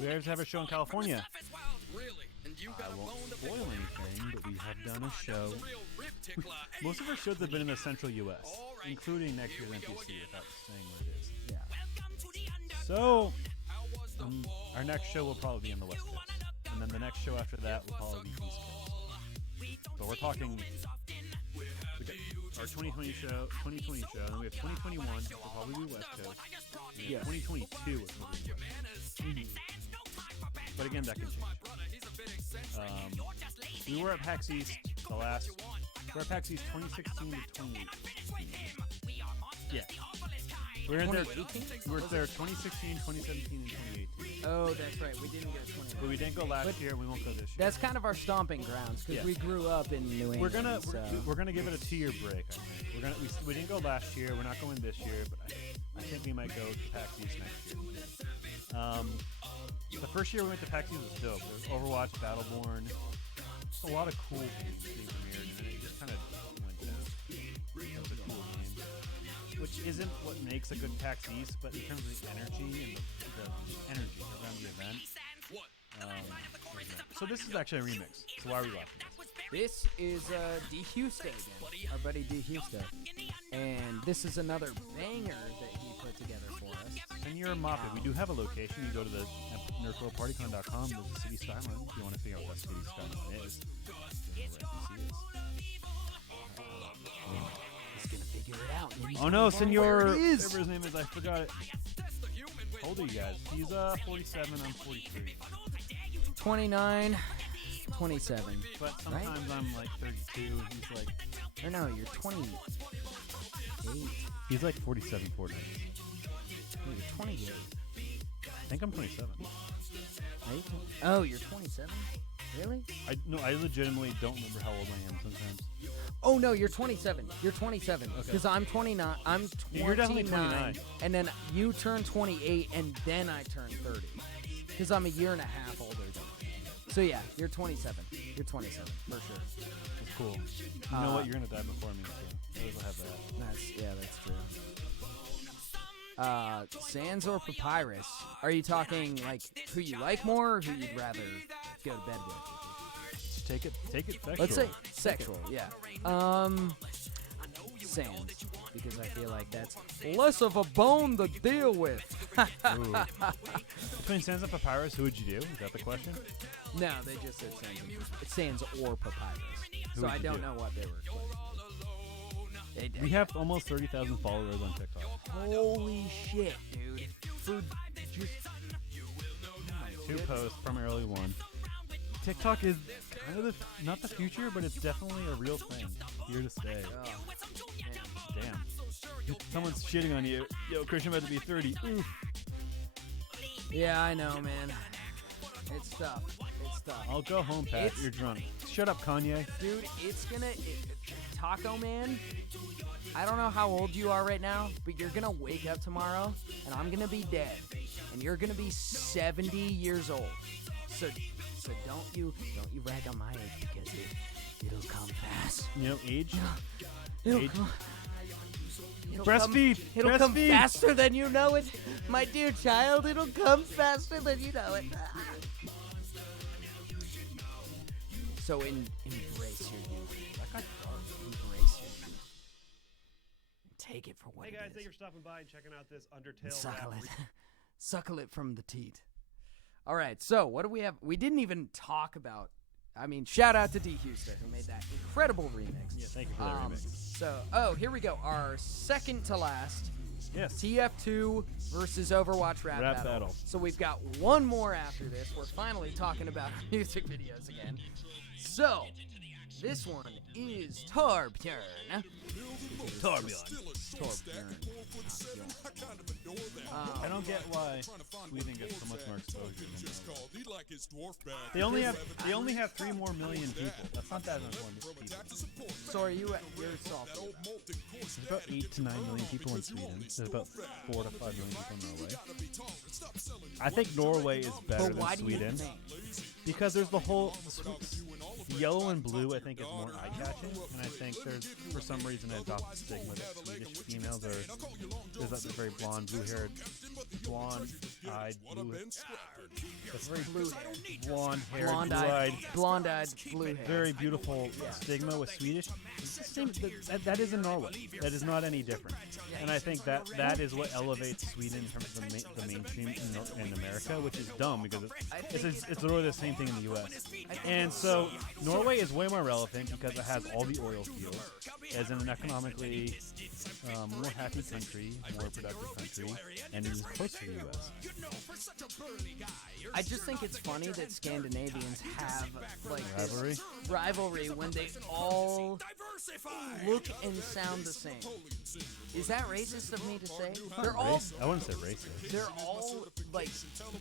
We always have a show in California. Really? And you I won't spoil anything, but we have done a show. Most of our shows have been in the central U.S., including next year's NPC, without saying what it is. Yeah. So, our next show will probably be on the West Coast. And then the next show after that will probably be East Coast. So we're talking... We got our 2020 show, and then we have 2021, which will probably be West Coast. And we have 2022, which will be West Coast. But again, that can change. We were at PAX East we were at PAX East 2016 to 2018. Yeah. We were in there. 2018? We were there 2016, 2017, and 2018. Oh, that's right. We didn't go 20. But we didn't go last year. We won't go this year. That's kind of our stomping grounds because Yeah. we grew up in New England. We're gonna give it a 2-year break. I think we didn't go last year. We're not going this year, but I think we might go to PAX East next year. The first year we went to PAX East was dope. There was Overwatch, Battleborn, just a lot of cool games being premiered, and then it just kind of went down. It was a cool game, which isn't what makes a good PAX East, but in terms of the energy and the energy around the event. So this is actually a remix. So why are we watching this? This is D. Houston again, our buddy D. Houston, and this is another banger that he put together for us. Senor Moppet, we do have a location. You go to the nerdworldpartycon.com. There's a city skyline if you want to figure out what that city skyline is. He's gonna figure it out. Oh no, Senor! Where it is. Whatever his name is, I forgot it. How old are you guys? He's 47, I'm 43. 29, 27. But sometimes I'm like 32. He's like, Or no, you're 28. he's like 47, 40. No, you're 28. I think I'm 27. Oh, you're 27? Really? I legitimately don't remember how old I am sometimes. Oh no, you're 27. You're 27 because I'm 29. I'm 29. You're definitely 29. And then you turn 28, and then I turn 30 because I'm a year and a half older than you. So yeah, you're 27. You're 27 for sure. That's cool. You know what? You're gonna die before me, so I will have that. That's true. Sans or Papyrus? Are you talking like who you like more, or who you'd rather go to bed with? Just take it sexual. Let's say sexual. Yeah. Sans, because I feel like that's less of a bone to deal with. Ooh. Between Sans and Papyrus, who would you do? Is that the question? No, they just said Sans. It's Sans or Papyrus. Who So would I you don't do? know what they were. We have almost 30,000 followers on TikTok. Holy shit, dude. For just 2 posts, primarily 1. TikTok is kind of not the future, but it's definitely a real thing. Here to stay. Damn. Someone's shitting on you. Yo, Christian about to be 30. Oof. Yeah, I know, man. It's tough. It's tough. I'll go home, Pat. You're drunk. Shut up, Kanye. Dude, it's gonna... Taco Man, I don't know how old you are right now, but you're gonna wake up tomorrow, and I'm gonna be dead. And you're gonna be 70 years old. So don't you rag on my age, because it'll come fast. You know, age? It'll Age? come... Breastfeed! It'll come Breastfeed! faster than you know it. My dear child, it'll come faster than you know it. So embrace your youth. Like embrace your youth. Take it for what Hey it guys, is. thank you for stopping by and checking out this Undertale Suckle rap. it. Suckle it from the teat. All right, so what do we have? We didn't even talk about... I mean, shout out to D. Houston, who made that incredible remix. Yeah, thank you for that remix. So, here we go. Our second to last Yes. TF2 versus Overwatch rap battle. So we've got one more after this. We're finally talking about music videos again. So, this one is Torbjorn. I don't get why Sweden gets so much more exposure. They only have 3 more million people. That's not that much more people. So are you at your soft? There's about 8 to 9 million people in Sweden. There's about 4 to 5 million people in Norway. I think Norway is better But why than do you Sweden think? because there's the whole yellow and blue. I think is more eye-catching, and I think there's for some reason an adopted stigma that Swedish females are there's that very blonde-haired, blonde-eyed, blue. That's very blonde-haired, blonde-eyed, blue hair. very beautiful stigma with Swedish. It's the same, that is in Norway. That is not any different. And I think that is what elevates Sweden in terms of the mainstream in America, which is dumb because it's literally the same thing in the U.S. And so Norway is way more relevant because it has all the oil fields, as in an economically more happy country, more productive country, and it is close to the U.S. I just think it's funny that Scandinavians have like this Rivalry? rivalry when they all look and sound the same. Is that racist of me to say? They're all I wouldn't say racist. they're all like,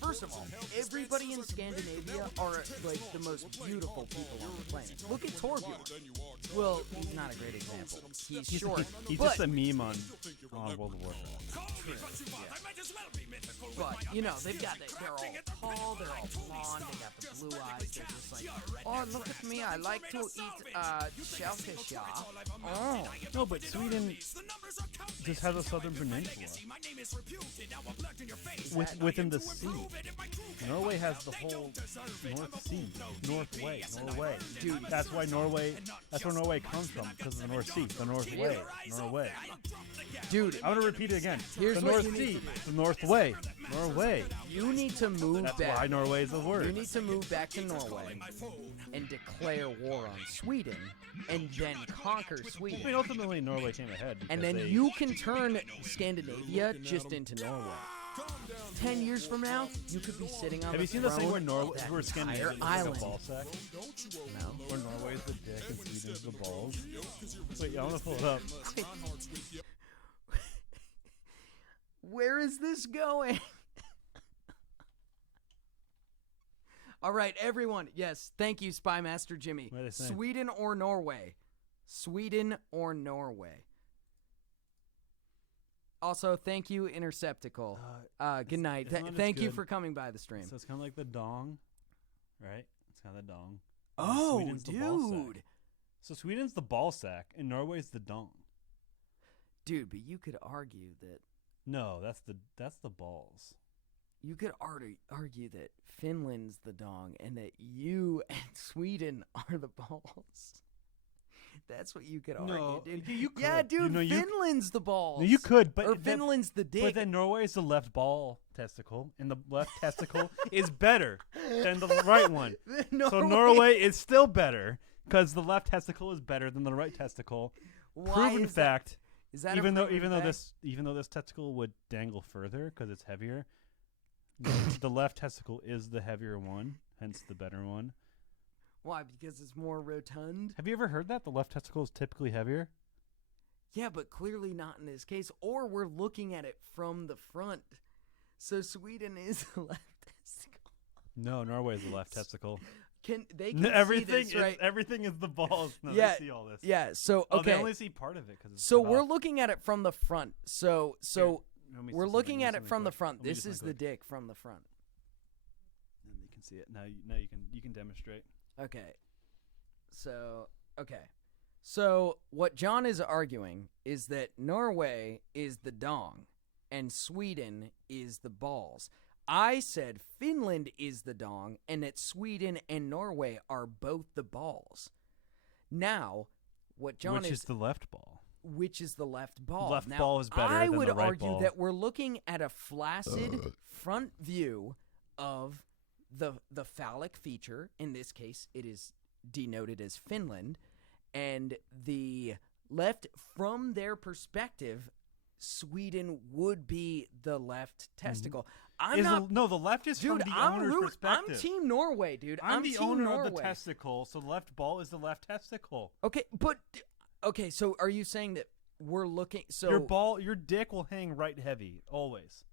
first of all, everybody in Scandinavia are like the most beautiful people on the planet. Look at Torbjorn. Well, he's not a great example. He's short. He's but, just a meme on World of Warcraft. But, you know, they're all tall, they're all blonde, they got the blue eyes, they're just like, oh, look at me, I like to eat shellfish, yeah. Oh. No, but Sweden just has a southern peninsula within the sea. Norway has the whole North Sea, Norway. Dude, that's where Norway comes from, because of the North Sea, the Norway. Dude, I'm gonna repeat it again. Here's the what North you Sea, need the Norway. you need to move That's back. why Norway is the word. You need to move back to Norway and declare war on Sweden, and then conquer I Sweden. mean, ultimately, Norway came ahead. And because then you can turn Scandinavia just into Norway. 10 years from now, you could be sitting on Have the you seen the thing where throne Norway, of where that Scandinavia entire is like a island. ball sack? No. Where Norway is the dick and Sweden is the balls? Wait, I want to pull it up. Where is this going? All right, everyone. Yes, thank you, Spy Master Jimmy. What are they saying? Sweden or Norway? Sweden or Norway? Also, thank you, Interceptical. Good night. it's not as Thank you good. for coming by the stream. So it's kind of like the dong, right? It's kind of the dong. Oh, Sweden's the ball sack. dude. So Sweden's the ball sack, and Norway's the dong. Dude, but you could argue that No, that's the balls. you could argue that Finland's the dong and that you and Sweden are the balls. That's what you could argue, dude. you could. Yeah, dude, You Finland's the balls. No, you could, but or Finland's the dick. But then Norway is the left ball testicle, and the left testicle is better than the right one. So Norway is still better because the left testicle is better than the right testicle. Why Proven is fact. Is that even a though proven fact? even though this testicle would dangle further because it's heavier, the left testicle is the heavier one, hence the better one. Why? Because it's more rotund? Have you ever heard that the left testicle is typically heavier? Yeah, but clearly not in this case. Or we're looking at it from the front. So Sweden is the left testicle. No, Norway is the left testicle. They can everything see this, right? Everything is the balls. No, Yeah, they see all this. Yeah, so okay. Oh, they only see part of it because. So we're looking at it from the front. So we're see looking something. at Let it me from the quick. front. Let me This just is the quick. dick from the front. And you can see it now. You can demonstrate. Okay. So what John is arguing is that Norway is the dong and Sweden is the balls. I said Finland is the dong and that Sweden and Norway are both the balls. Now, what John Which is the left ball. Which is the left ball. Left now, ball is better I than would the right argue ball. that we're looking at a flaccid front view of the phallic feature. In this case, it is denoted as Finland. And the left, from their perspective, Sweden would be the left testicle. I'm not. No, the left is Dude, from the I'm owner's perspective. I'm Team Norway, dude. I'm the Team owner Norway. of the testicle, so the left ball is the left testicle. Okay, but okay. So are you saying that we're looking? So Your dick will hang right heavy always.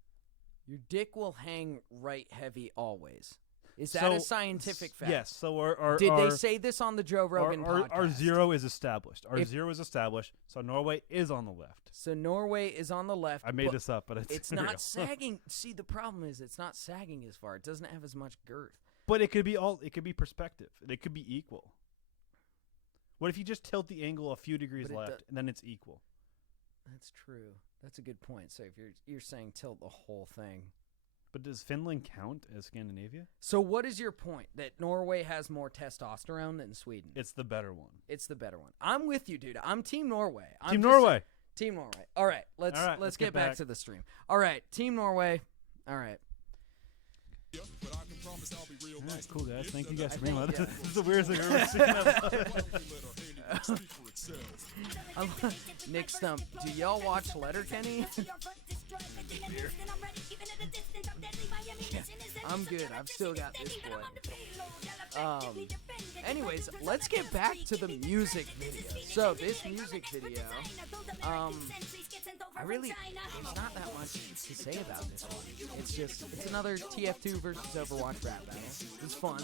Your dick will hang right heavy always. Is that a scientific fact? Yes. So our Did they say this on the Joe Rogan podcast? Our zero is established. Zero is established. So Norway is on the left. So Norway is on the left. I made this up, but it's real. not sagging. See, the problem is it's not sagging as far. It doesn't have as much girth. But it could be perspective. It could be equal. What if you just tilt the angle a few degrees left and then it's equal? That's true. That's a good point. So if you're saying tilt the whole thing. But does Finland count as Scandinavia? So what is your point? That Norway has more testosterone than Sweden? It's the better one. It's the better one. I'm with you, dude. I'm Team Norway. Team Norway. Team Norway. All right. Let's get back to the stream. All right. Team Norway. All right. All right, cool, guys. Thank you guys for being with us. This is the weirdest thing I've ever seen. Nick Stump, do y'all watch Letterkenny? I'm good. I've still got this boy. Anyways, let's get back to the music video. So this music video, there's not that much to say about this one. It's another TF2 versus Overwatch rap battle. It's fun.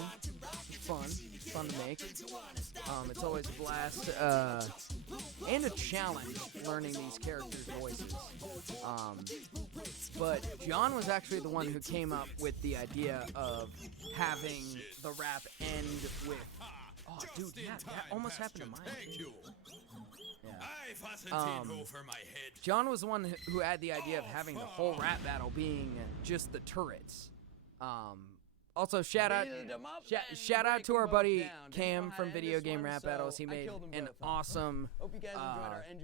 It's fun to make. It's always a blast, and a challenge learning these characters' voices. But John was actually the one who came up with the idea of having the rap end with, oh, dude, yeah, that almost happened to mine. Yeah. John was the one who had the idea of having the whole rap battle being just the turrets. Also, shout out to our buddy Cam from Video Game Rap Battles. He made an awesome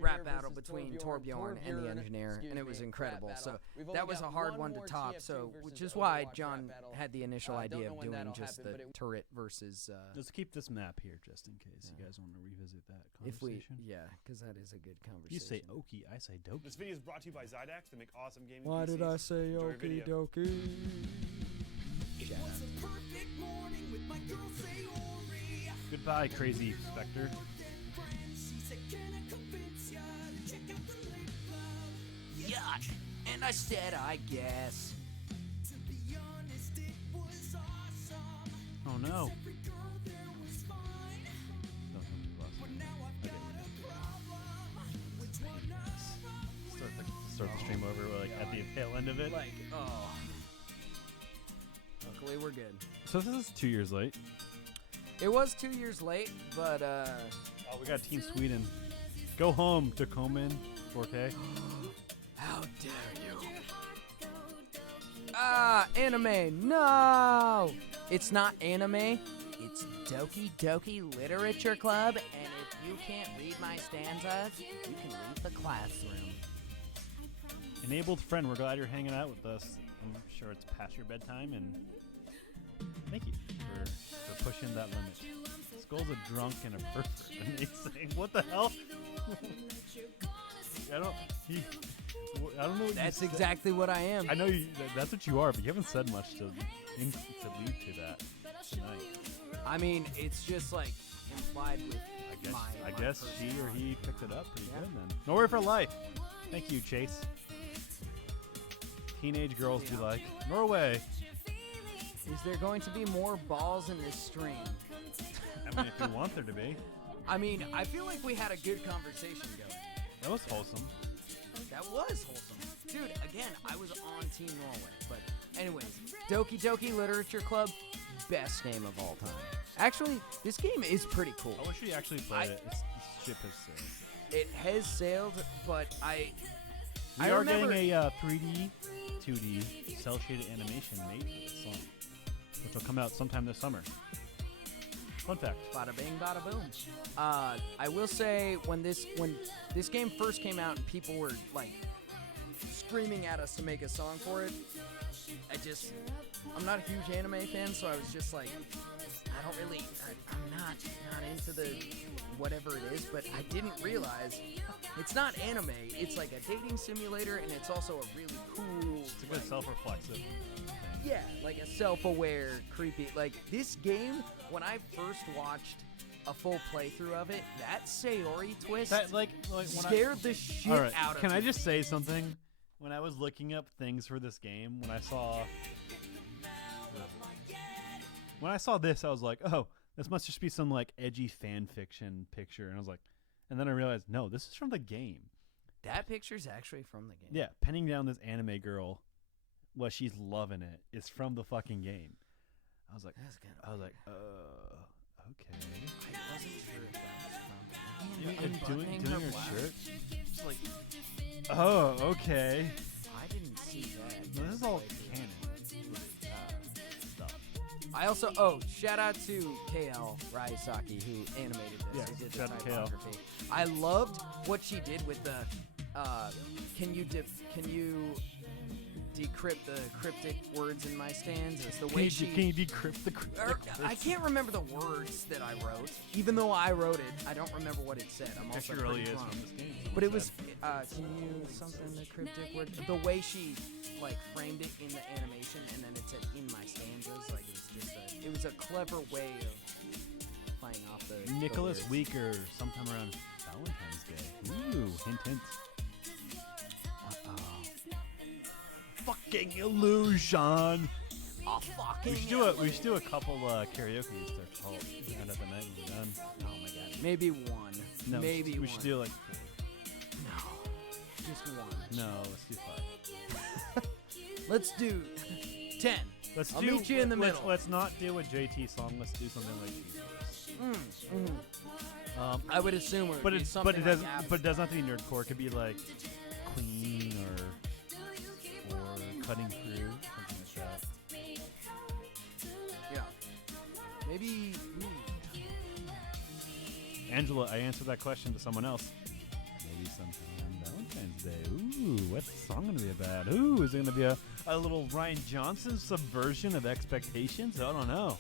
rap battle between Torbjorn and the engineer, and it was incredible. So that was a hard one to top. So, which is why John had the initial idea of doing just the turret versus. Let's keep this map here just in case you guys want to revisit that conversation. Because that is a good conversation. You say okie, I say dokie. This video is brought to you by Zydax to make awesome gaming Why PCs. did I say Enjoy your okie video. dokie? Goodbye, crazy Spectre. Yuck. And I said, I guess. Oh no. Start the stream over like at the tail end of it. Like, oh. Luckily, we're good. So this is 2 years late. It was 2 years late, but Oh, we got Team Sweden. Go home to Komen 4K. how dare you? Anime. No! It's not anime. It's Doki Doki Literature Club, and if you can't read my stanzas, you can leave the classroom. Enabled friend, we're glad you're hanging out with us. I'm sure it's past your bedtime, and thank you for pushing that limit. Skull's a drunk and a pervert. Amazing. What the hell? I don't know. What That's you said. exactly what I am. I know that's what you are, but you haven't said much to lead to that tonight. I mean, it's just like implied with I guess she or he picked it up pretty good then. Norway for life. Thank you, Chase. Teenage girls be like, Norway. Is there going to be more balls in this stream? I mean, if you want there to be. I mean, I feel like we had a good conversation going. That was wholesome. That was wholesome. Dude, again, I was on Team Norway. But anyways, Doki Doki Literature Club, best game of all time. Actually, this game is pretty cool. I wish we actually played it. This ship has sailed. It has sailed, but I are remember getting a 3D, 2D, cel-shaded animation made for this song, which will come out sometime this summer. Fun fact. Bada bing, bada boom. I will say when this game first came out and people were like screaming at us to make a song for it, I'm not a huge anime fan, so I was just like, I'm not into the whatever it is, but I didn't realize it's not anime. It's like a dating simulator, and it's also a really cool. It's a good self-reflexive thing. Yeah, like a self-aware, creepy. Like this game, when I first watched a full playthrough of it, that Sayori twist Like when scared the shit All right, out of can me. I just say something? When I was looking up things for this game, when I saw this, I was like, oh, this must just be some like edgy fan fiction picture, and I was like, and then I realized, no, this is from the game. That picture's actually from the game. Yeah, penning down this anime girl, while she's loving it, is from the fucking game. I was like, okay. I wasn't sure if that was from. Doing her shirt. Just like, oh, okay. I didn't see that. No, this is all canon. Stuff. I also shout out to KL Raisaki who animated this. Yeah, Who did the shout out to KL. typography. I loved what she did with the can you decrypt the cryptic words in my stanzas? The way Can you decrypt the I can't remember the words that I wrote. Even though I wrote it, I don't remember what it said. I'm also really pretty is drunk. from this game. But it was can you something the cryptic word? The way she like framed it in the animation, and then it said in my stanzas. Like it was a clever way of playing off the Nicholas the Weaker, sometime around Valentine's Day. Ooh, hint, hint. Fucking illusion. Oh, fucking We should do a couple karaoke to call end up the night when we're done. Oh my god. Maybe one. No, Maybe we one. should do like 4. No. Just one. No, let's do 5. Let's do 10. I'll meet you in the middle. Let's not do a JT song. Let's do something like Jesus. I would assume it would But be it something but it doesn't like Abba. but it doesn't have to be nerdcore. It could be like Queen or Cutting Crew, something like that. Yeah. Maybe. Angela, I answered that question to someone else. Maybe sometime on Valentine's Day. Ooh, what's the song gonna be about? Ooh, is it gonna be a little Ryan Johnson subversion of expectations? I don't know.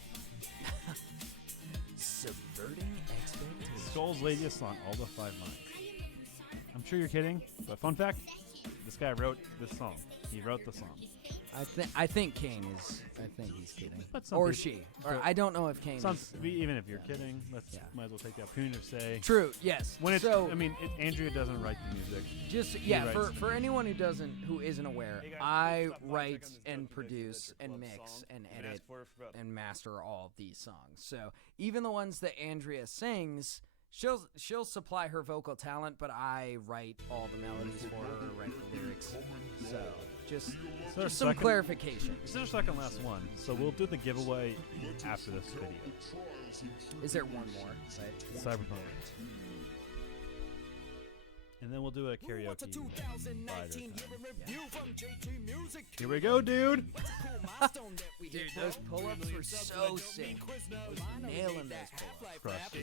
Subverting expectations. Skull's latest song, all the 5 lines. I'm sure you're kidding, but fun fact: this guy wrote this song. He wrote the song. I think Kane is. I think he's kidding. But some Or people- she. Or I don't know if Kane is. Even if you're kidding, might as well take the opportunity to say. True. Yes. When it's, so, Andrea doesn't write the music. just He yeah, writes for it. anyone who isn't aware, Hey guys, I stop 5 write seconds and until you guys produce play the and club mix song. and I've been edit asked for about and master all of these songs. So even the ones that Andrea sings, she'll supply her vocal talent, but I write all the melodies for her, write the lyrics. So Just our some second- clarification. This is our second last one, so we'll do the giveaway after this video. Is there one more? Right? Cyberpunk. And then we'll do a karaoke. Here we go, dude. Dude, those pull-ups were so sick. I was nailing those pull-ups. Crushed.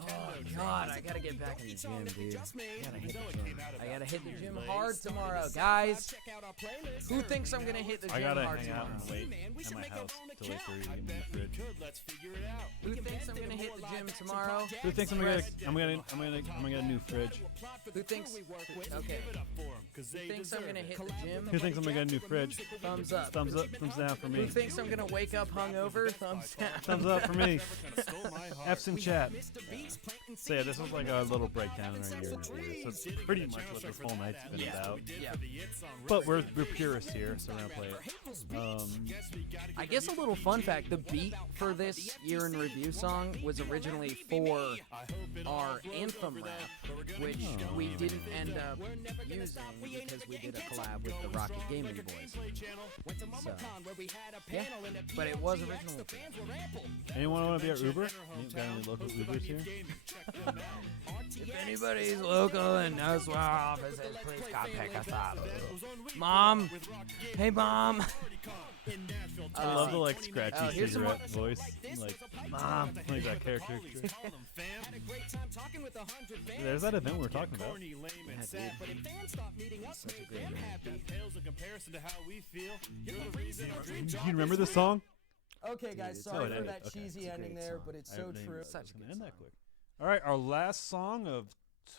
Oh God, I gotta get back in the gym, dude. I gotta hit the gym hard tomorrow, guys. Who thinks I'm gonna hit the I gym gotta hard hang out tomorrow? and wait at my house till 8:30 to get me the fridge. Who thinks I'm gonna hit the gym tomorrow? Who thinks I'm gonna get a new fridge? Who thinks? Okay. Who thinks I'm gonna hit the gym? Who thinks I'm gonna get a new fridge? Thumbs up. Thumbs up, thumbs down for Who me. thinks I'm gonna wake up hungover? Thumbs down. Thumbs up for me. F's in chat. So yeah, this was like a little breakdown in our year in review. So it's pretty much what the full night's been about. Yeah. But we're purists here, so we're gonna play it. I guess a little fun fact: the beat for this year in review song was originally for our anthem rap, which we didn't end up using because we did a collab with the Rocket Gaming Boys. So, yeah, but it was originally. Anyone want to be our Uber? Got any local Ubers here? If anybody's local and knows where our office is, please come pick us up. Mom, hey mom. I love the like scratchy here's some cigarette voice, like mom, like that character. There's that event we were talking about. Do you remember the song? Okay, guys, sorry for that cheesy ending there, but it's so true. Such a end that quick. All right, our last song of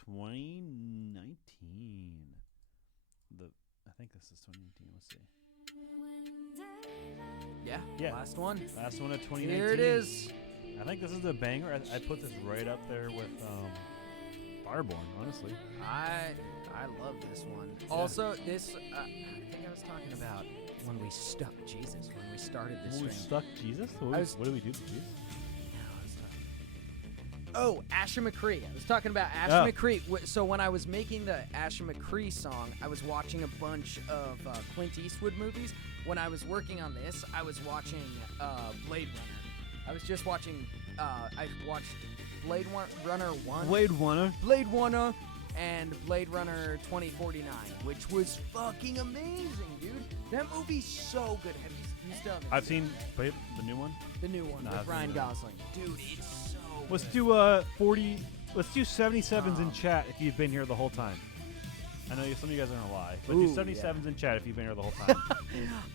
2019. I think this is 2019. Let's see. Yeah, last one. Last one of 2019. Here it is. I think this is a banger. I put this right up there with Fireborn, honestly. I love this one. Also, this I think I was talking about when we stuck Jesus when we started this When we stream. stuck Jesus? What did we do to Jesus? Oh, Asher McCree. I was talking about Asher McCree. So when I was making the Asher McCree song, I was watching a bunch of Clint Eastwood movies. When I was working on this, I was watching Blade Runner. I was just watching. I watched Blade Runner 1. Blade Runner and Blade Runner 2049, which was fucking amazing, dude. That movie's so good. Have you still haven't I've seen seen the new one. the new one No, with I've Ryan seen it. Gosling? Dude, it's so Let's good. do 40. Let's do 77s in chat if you've been here the whole time. I know some of you guys are gonna lie, but do Ooh, 77s in chat if you've been here the whole time.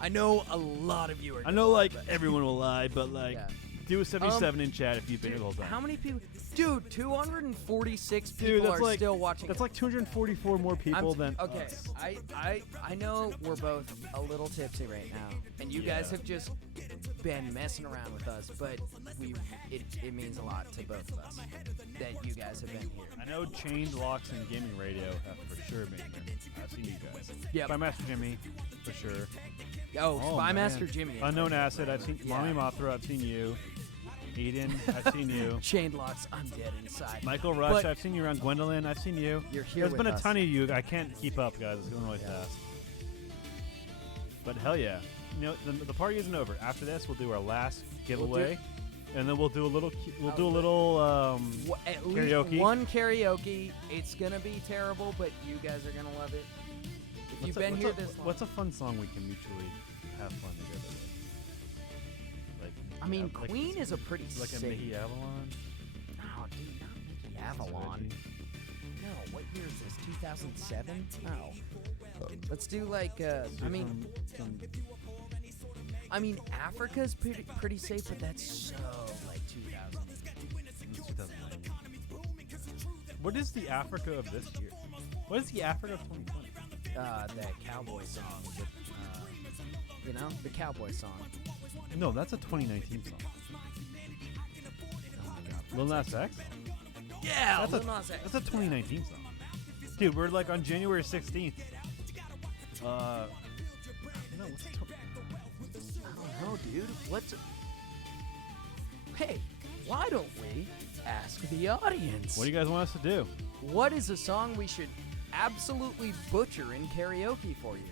I know a lot of you are. I know like everyone will lie, but like Yeah. do a 77 in chat if you've been here the whole time. How many people? Dude, 246 Dude, people that's are like still watching. That's it. like 244 more people than Okay, us. I know we're both a little tipsy right now, and you guys have just been messing around with us, but it means a lot to both of us that you guys have been here. I know Chained Locks and Gaming Radio have for sure been here. I've seen you guys. Yep. By Master Jimmy, for sure. Oh, Spy man. Master Jimmy. Unknown Acid, I've seen Mommy Mothra, I've seen you. Eden, I've seen you. Chained Locks, I'm dead inside. Michael Rush, But I've seen you around Gwendolyn, I've seen you. You're here There's with been a us. ton of you. I can't keep up, guys. It's going really fast. But hell yeah. You know, the party isn't over. After this, we'll do our last giveaway. And then we'll do a little At karaoke. least one karaoke. It's gonna be terrible, but you guys are gonna love it. If you've been here this long. What's a fun song we can mutually have fun together with? Like, I mean, like Queen is a pretty like a sick. Mickey Avalon. No, dude, not Mickey Avalon. No, what year is this? 2007? No. Let's do like. I mean, Africa's pretty safe, but that's so like 2000. It's 2009. What is the Africa of this year? What is the Africa of 2020? That cowboy song. With, you know, the cowboy song. No, that's a 2019 song. Oh my God. Lil Nas X? Yeah, That's Lil Nas X. That's a 2019 song. Dude, we're like on January 16th. No, what's the I don't know, dude. Hey, why don't we ask the audience? What do you guys want us to do? What is a song we should absolutely butcher in karaoke for you?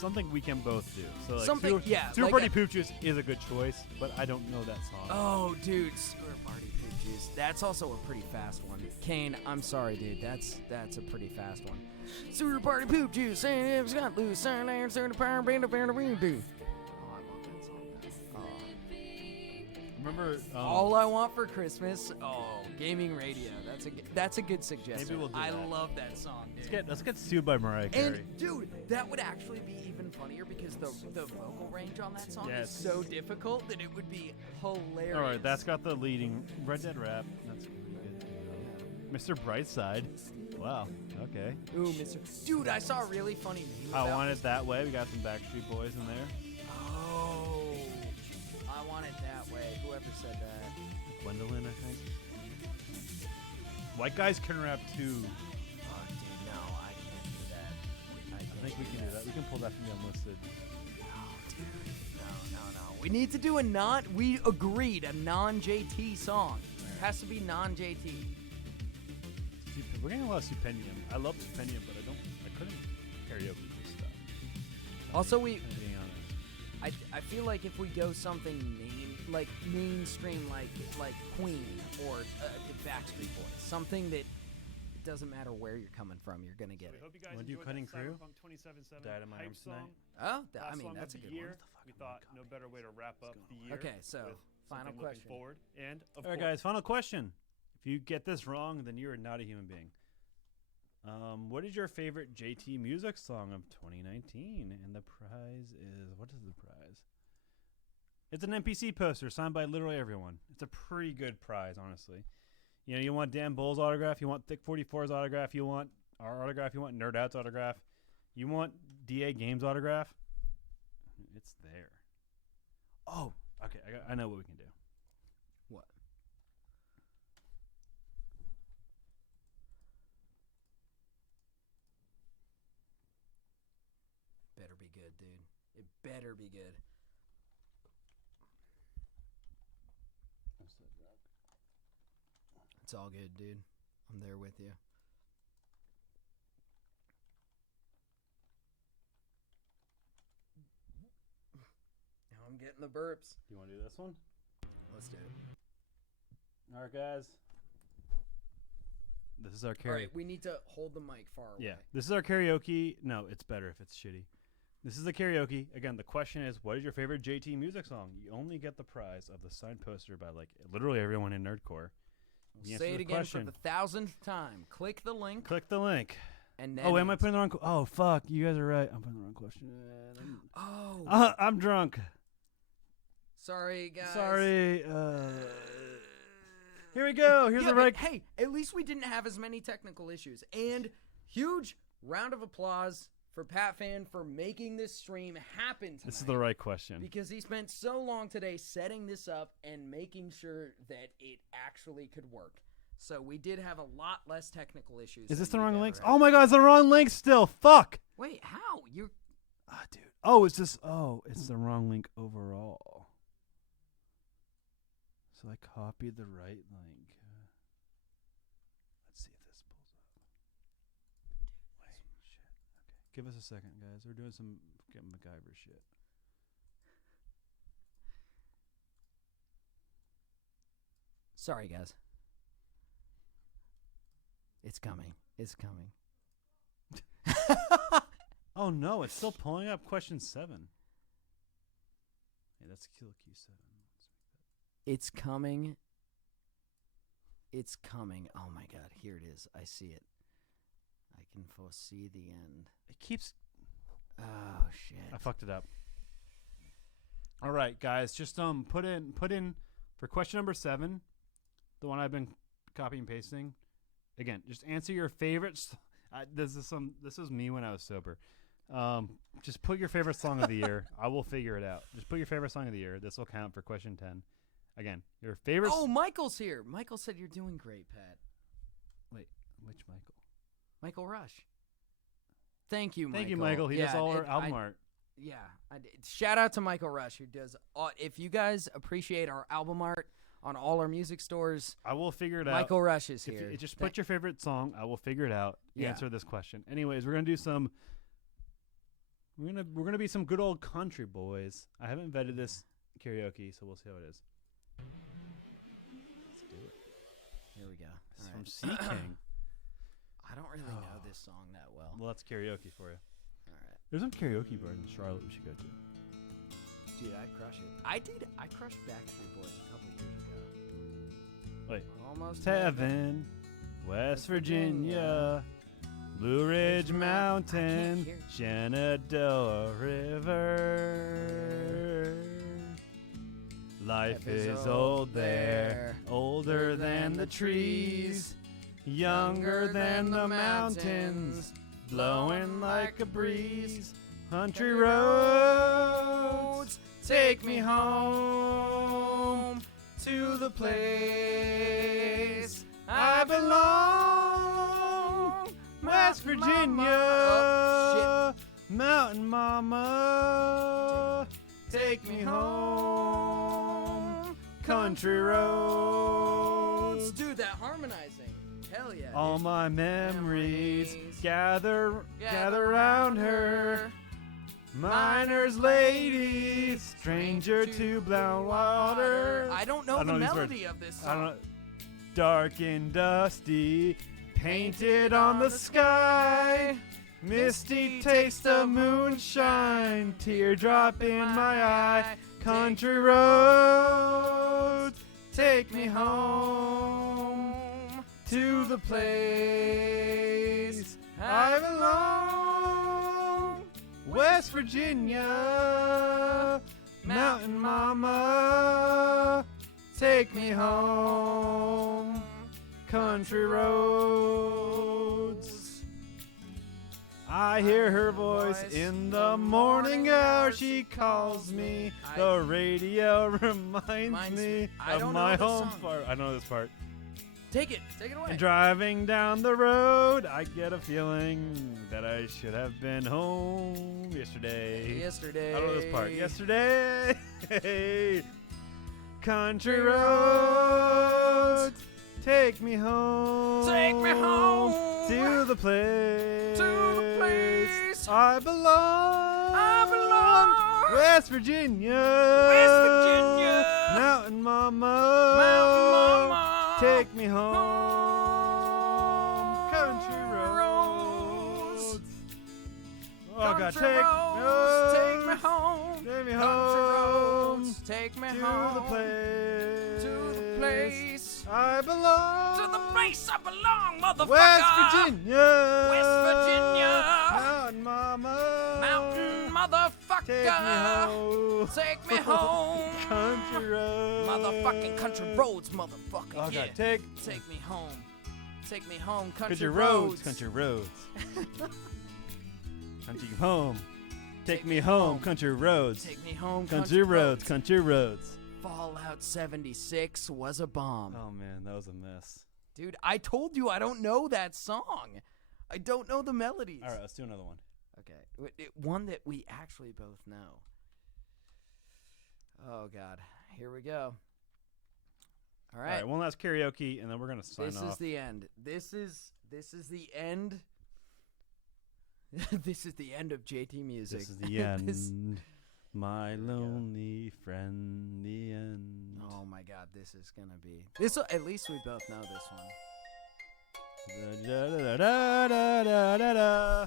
something we can both do. So like Something- Super, yeah, Super like Party a- Poop Juice is a good choice, but I don't know that song. Oh, dude, Sewer Party Poop Juice. That's also a pretty fast one. Kane, I'm sorry, dude. That's a pretty fast one. Sewer Party Poop Juice. And it's got loose. And there's a power band of dude. Oh, I love that song. Oh. Remember All I Want for Christmas. Oh, gaming radio. That's a good suggestion. Maybe we'll do I that. love that song, dude. let's get sued by Mariah Carey. And dude, that would actually be even funnier because the vocal range on that song Yes. is so difficult that it would be hilarious. All right, that's got the leading Red Dead rap. That's really good. Mr. Brightside. Wow. Okay. Ooh, Mr. Dude, I saw a really funny meme. I about Want It That Way. We got some Backstreet Boys in there. Oh, I Want It That Way. Whoever said that. Gwendolyn, I think. White guys can rap too. Oh, dude, no, I can't do that. I think we can do that. We can pull that from the unlisted. Oh, dude, no. We need to do we agreed, a non-JT song. It has to be non-JT. We're getting a lot of Stupendium. I love Stupendium, but I couldn't karaoke this stuff. Also, I'm being honest. I feel like if we go something mainstream, like Queen or Backstreet Boys, something that it doesn't matter where you're coming from, you're gonna get We it. hope you guys Wanna do enjoyed Cutting that Crew? Cyberpunk 2077 Died in my hype arms tonight. song. Oh, Last I mean song that's a of the good year. one. We thought no better way to wrap up the year. Okay, so with final something question. looking forward. And of All right, course, guys. Final question. If you get this wrong, then you're not a human being. What is your favorite JT music song of 2019? And the prize is, what is the prize? It's an NPC poster signed by literally everyone. It's a pretty good prize, honestly. You know, you want Dan Bull's autograph, you want Thick 44's autograph, you want our autograph, you want Nerd Out's autograph, you want DA Games' autograph. It's there. Oh, okay. I know what we can do. What? Better be good, dude. It better be good. It's all good, dude. I'm there with you. Now I'm getting the burps. You want to do this one? Let's do it. All right, guys. This is our All karaoke. right, we need to hold the mic far away. Yeah, this is our karaoke. No, it's better if it's shitty. This is the karaoke. Again, the question is, what is your favorite JT music song? You only get the prize of the signed poster by like literally everyone in Nerdcore. You answer Say it the again question. for the 1,000th time. Click the link. Click the link. And then Oh, am I answer. putting the wrong? Oh, fuck! You guys are right. I'm putting the wrong question. Oh, I'm drunk. sorry, guys. Sorry. Here we go. Here's Yeah, the but right. hey, at least we didn't have as many technical issues. And huge round of applause for Pat Fan for making this stream happen tonight. This is the right question. Because he spent so long today setting this up and making sure that it actually could work. So we did have a lot less technical issues. Is this the than we've wrong ever links? had. Oh my god, it's the wrong link still. Fuck. Wait, how? You're Ah, dude. Oh, it's just. Oh, it's the wrong link overall. So I copied the right link. Let's see if this pulls up. Wait, shit. Okay, give us a second, guys. We're doing some getting MacGyver shit. sorry, guys. It's coming. It's coming. Oh no, it's still pulling up question 7. Yeah, that's Kill Q7. It's coming. It's coming. Oh my god, here it is. I see it. I can foresee the end. It keeps. Oh shit. I fucked it up. All right, guys, just put in for question number 7, the one I've been copying and pasting. Again, just answer your favorites. This was me when I was sober. Just put your favorite song of the year. I will figure it out. Just put your favorite song of the year. This will count for question 10. Again, your favorite. Oh, Michael's here. Michael said you're doing great, Pat. Wait, which Michael? Michael Rush. Thank you, Michael. Thank you, Michael. He does all our album art. Yeah. Shout out to Michael Rush, who does all. If you guys appreciate our album art on all our music stores, I will figure it out. Michael Rush is If here. you just put your favorite song. I will figure it out. Yeah. Answer this question. Anyways, we're gonna do some. We're gonna be some good old country boys. I haven't vetted this karaoke, so we'll see how it is. Let's do it. Here we go. This is All from right. Sea King. I don't really know this song that well. Well, that's karaoke for you. All right. There's some karaoke bars in Charlotte we should go to. Dude, I'd crush it. I crushed Backstreet Boys a couple years ago. Wait. Almost Tevin, West Virginia, Blue Ridge Mountain, hear. Shenandoah River. Life is old there, older than the trees, younger than the mountains, blowing like a breeze. Country roads, take me home to the place I belong. West Virginia, Mountain Mama, take me home. Country roads. Dude, that harmonizing. Hell yeah. All dude. my memories Memories. gather around her. Miner's lady, stranger to brown water. I don't know the melody of this I don't know. song. Dark and dusty, painted on the sky. Misty taste of moonshine, teardrop in my eye. Country roads, take me home to the place I belong. West Virginia, Mountain Mama, take me home. Country roads. I hear her voice in the morning hour. She calls me. The radio reminds me I of don't my know this home song. part. I know this part. Take it away. And driving down the road, I get a feeling that I should have been home yesterday. Yesterday. I know this part. Yesterday. Country roads, take me home. Take me home to the place. to the place I belong. I belong. West Virginia. West Virginia. Mountain Mama. Mountain Mama. Take me home. Country roads. Oh God, Country roads, take me home. Take me Country home. roads, take me To home. the place. To the place. I belong. To the place I belong, motherfucker. West Virginia. West Virginia. Mountain Mama. Mountain motherfucker. Take me home. Take me home. Country roads. Motherfucking country roads, motherfucker. Oh yeah. God, take me home. Take me home, country country roads. Country roads. Country home. Take me home. Country roads. Take me home, Country roads. Country roads. Fallout 76 was a bomb. Oh man, that was a mess. Dude, I told you I don't know that song. I don't know the melodies. All right, let's do another one. Okay. One that we actually both know. Oh, God. Here we go. All right. All right, one last karaoke, and then we're gonna sign This off. is the end. This is the end. This is the end of JT Music. This is the end. My lonely friend, the end. Oh my God, this is gonna be. This. At least we both know this one. Da-da-da-da-da-da-da.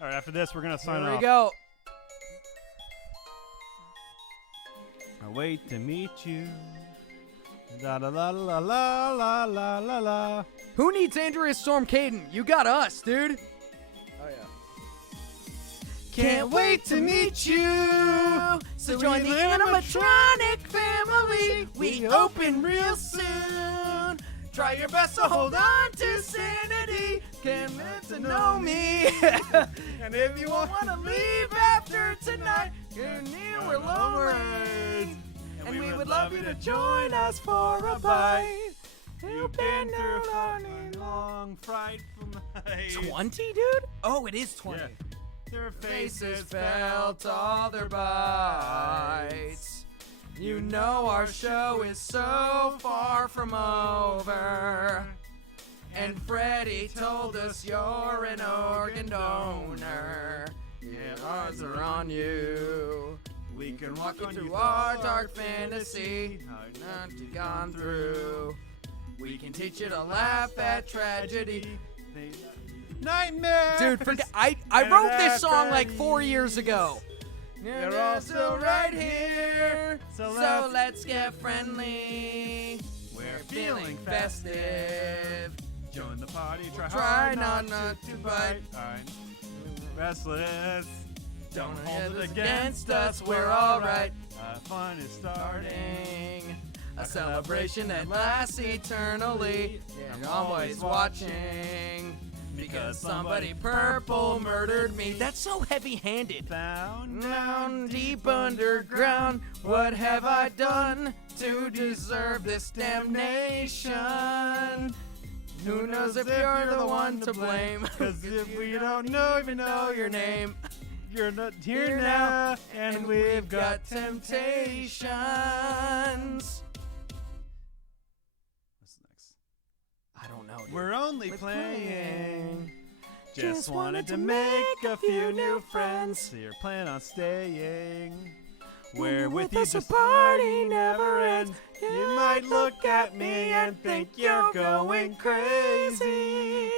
All right, after this, we're gonna sign Here off. we go. I wait to meet you. Da da la la la la la la la. Who needs Andreas Storm Caden? You got us, dude. Oh yeah. Can't wait to meet you. So join the animatronic family. We open real soon. Try your best to hold on to sanity. Can't live to know me. And if you want to leave after tonight, you're near we're lonely. And we would love you to join us for a bite. You've been through a long, frightful night. 20, dude? Oh, it is 20. Yeah. Their Faces felt all their bites. You know our show is so far from over. And Freddie told us you're an organ donor. Yeah, odds are on you. We can walk into our dark fantasy. How not gone through. We can teach you to laugh at tragedy. Nightmares. Dude, forget, I wrote this song like 4 years ago. They're all still right here. So let's get friendly. We're feeling festive. Join the party. Try Try hard not to bite. I'm restless. Don't hold it against us. We're all right. Fun is starting. A celebration that lasts eternally. I'm always watching. Because somebody purple murdered me. That's so heavy-handed. Found Down deep underground, what have I done to deserve this damnation? Who knows if you're the one to blame? Cause if we don't know, even know your name, you're not here now, and we've got temptations. What's next? I don't know. We're only playing. Just wanted to make a few new friends. So you're planning on staying. Where with you the party never ends. You might look at me and think you're going crazy.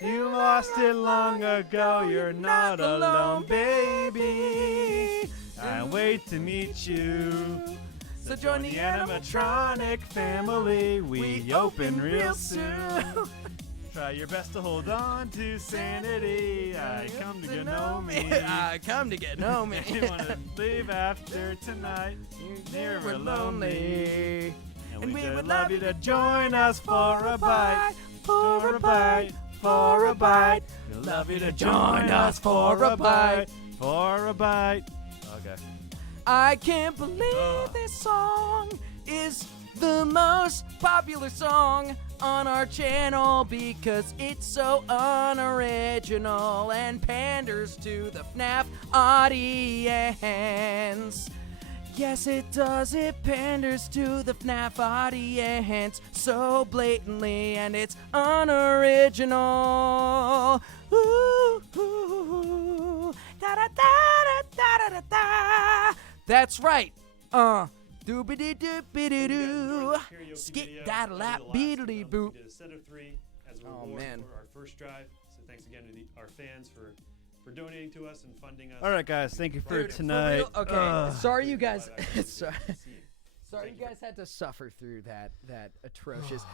You lost it long ago, you're not alone, baby. I wait to meet you. So join the animatronic family. We open real soon. Try your best to hold on to sanity. I come to get know me. I come to get know me. You wanna leave after tonight? You're never lonely. And we would love you to join us for a bite. For a bite. For a bite. We'd love you to join us for a bite. For a bite. Okay. I can't believe this song is the most popular song on our channel because it's so unoriginal and panders to the FNAF audience. Yes, it does. It panders to the FNAF audience so blatantly, and it's unoriginal. Ooh, ooh, da da da da da da da. That's right. Doobity doobity doo. Skit that lap beedly boo. We did a set of 3 as a reward for our first drive. So thanks again to our fans for donating to us and funding us. All right, guys. Thank you for tonight. Okay, sorry you guys. Sorry you guys had to suffer through that atrocious.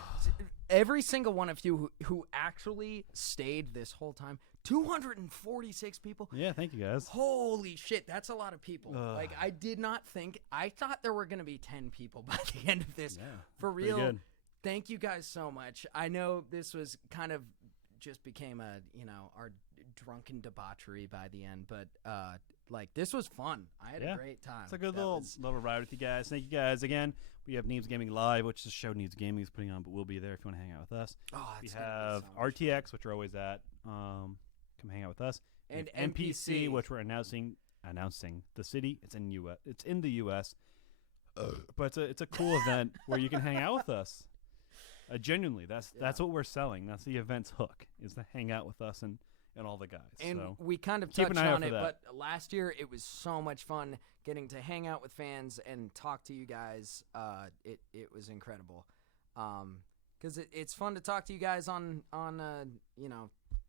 Every single one of you who actually stayed this whole time. 246 people. Yeah, thank you guys. Holy shit, that's a lot of people. Like, I did not think. I thought there were gonna be 10 people by the end of this. Yeah, for real. good. Thank you guys so much. I know this was kind of just became a our drunken debauchery by the end, but like this was fun. I had a great time. It's a good little ride with you guys. Thank you guys again. We have Neebs Gaming Live, which is a show Neebs Gaming is putting on, but we'll be there if you want to hang out with us. Oh, we have RTX, which we're always at. Come hang out with us. And NPC, which we're announcing the city. It's in US. It's in the US. But it's a cool event where you can hang out with us. Genuinely, that's what we're selling. That's the event's hook, is to hang out with us and all the guys. And so we kind of keep an touched eye out on for it, that. but last year it was so much fun getting to hang out with fans and talk to you guys. It was incredible. Because it's fun to talk to you guys on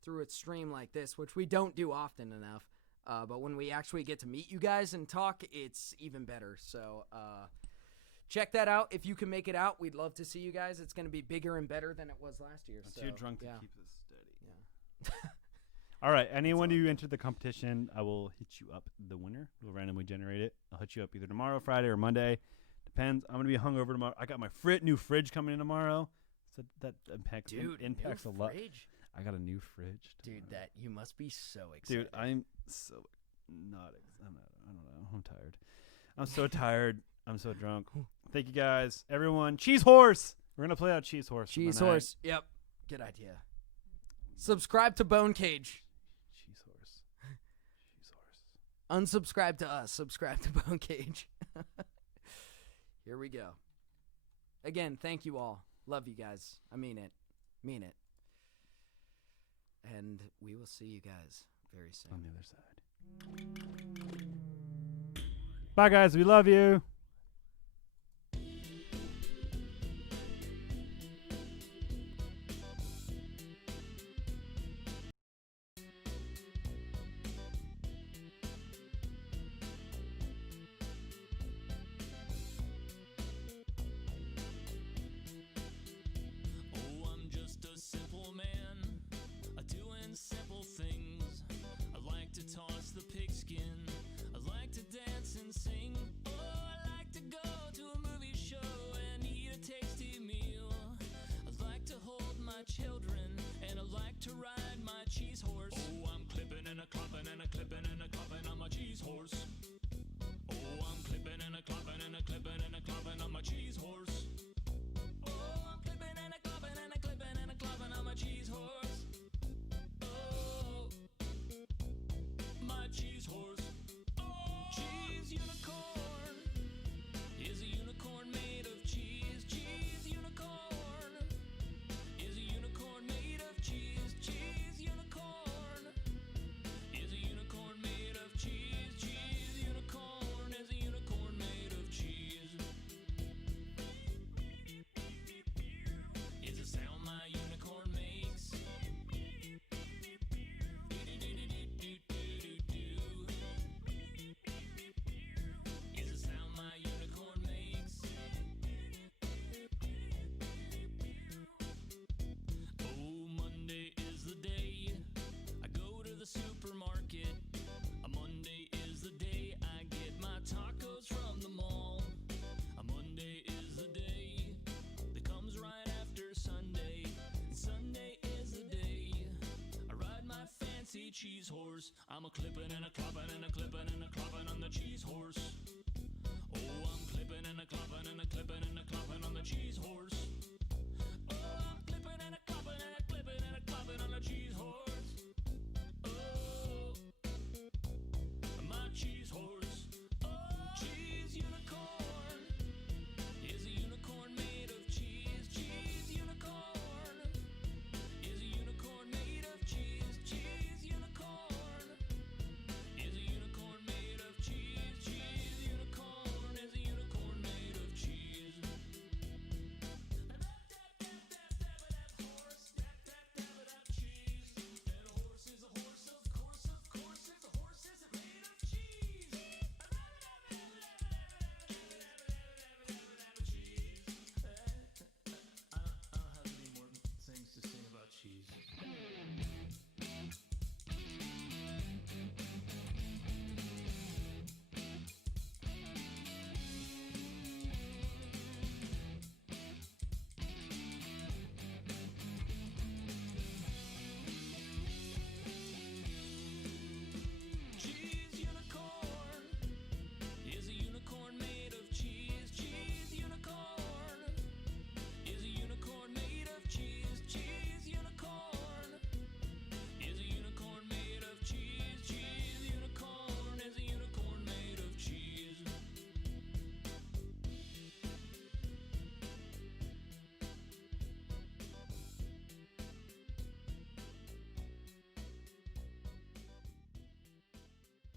through a stream like this, which we don't do often enough. But when we actually get to meet you guys and talk, it's even better. So check that out. If you can make it out, we'd love to see you guys. It's going to be bigger and better than it was last year. I'm so, too drunk to yeah. keep this steady. Yeah. All right. Anyone who entered the competition, I will hit you up the winner. We'll randomly generate it. I'll hit you up either tomorrow, Friday, or Monday. Depends. I'm going to be hungover tomorrow. I got my new fridge coming in tomorrow. So that impacts a lot. Fridge? I got a new fridge. Dude, that you must be so excited. Dude, I'm so not. I don't know. I'm tired. I'm so tired. I'm so drunk. Thank you guys, everyone. Cheese Horse. We're gonna play out Cheese Horse. Cheese Horse. Yep. Good idea. Subscribe to Bone Cage. Cheese Horse. Cheese Horse. Unsubscribe to us. Subscribe to Bone Cage. Here we go. Again, thank you all. Love you guys. I mean it. Mean it. And we will see you guys very soon. On the other side. Bye, guys. We love you. Oh, I'm just a simple man, doing simple things. I like to toss the pigskin. I like to dance and sing. Oh, I like to go to a movie show and eat a tasty meal. I like to hold my children and I like to ride my cheese horse. Oh, I'm clipping and a clopping and a clipping and a clopping on my cheese horse. Oh, I'm clipping and a clopping and a clipping and a clopping on my cheese horse. Oh, I'm clipping and a clopping and a clipping and a clopping on my cheese horse. Oh, my cheese horse. Cheese unicorn is a unicorn made of cheese. Cheese unicorn is a unicorn made of cheese. Cheese unicorn is a unicorn made of cheese. Cheese unicorn is a unicorn made of cheese. Is the sound my unicorn makes. Is the sound my unicorn makes. Oh, Monday is the day I go to the supermarket. A Monday is the day I get my tacos from the mall. A Monday is the day that comes right after Sunday. And Sunday is the day I ride my fancy cheese horse. I'm a clipping and a clopping and a clipping and a clopping on the cheese horse. Oh, I'm clipping and a clopping and a clipping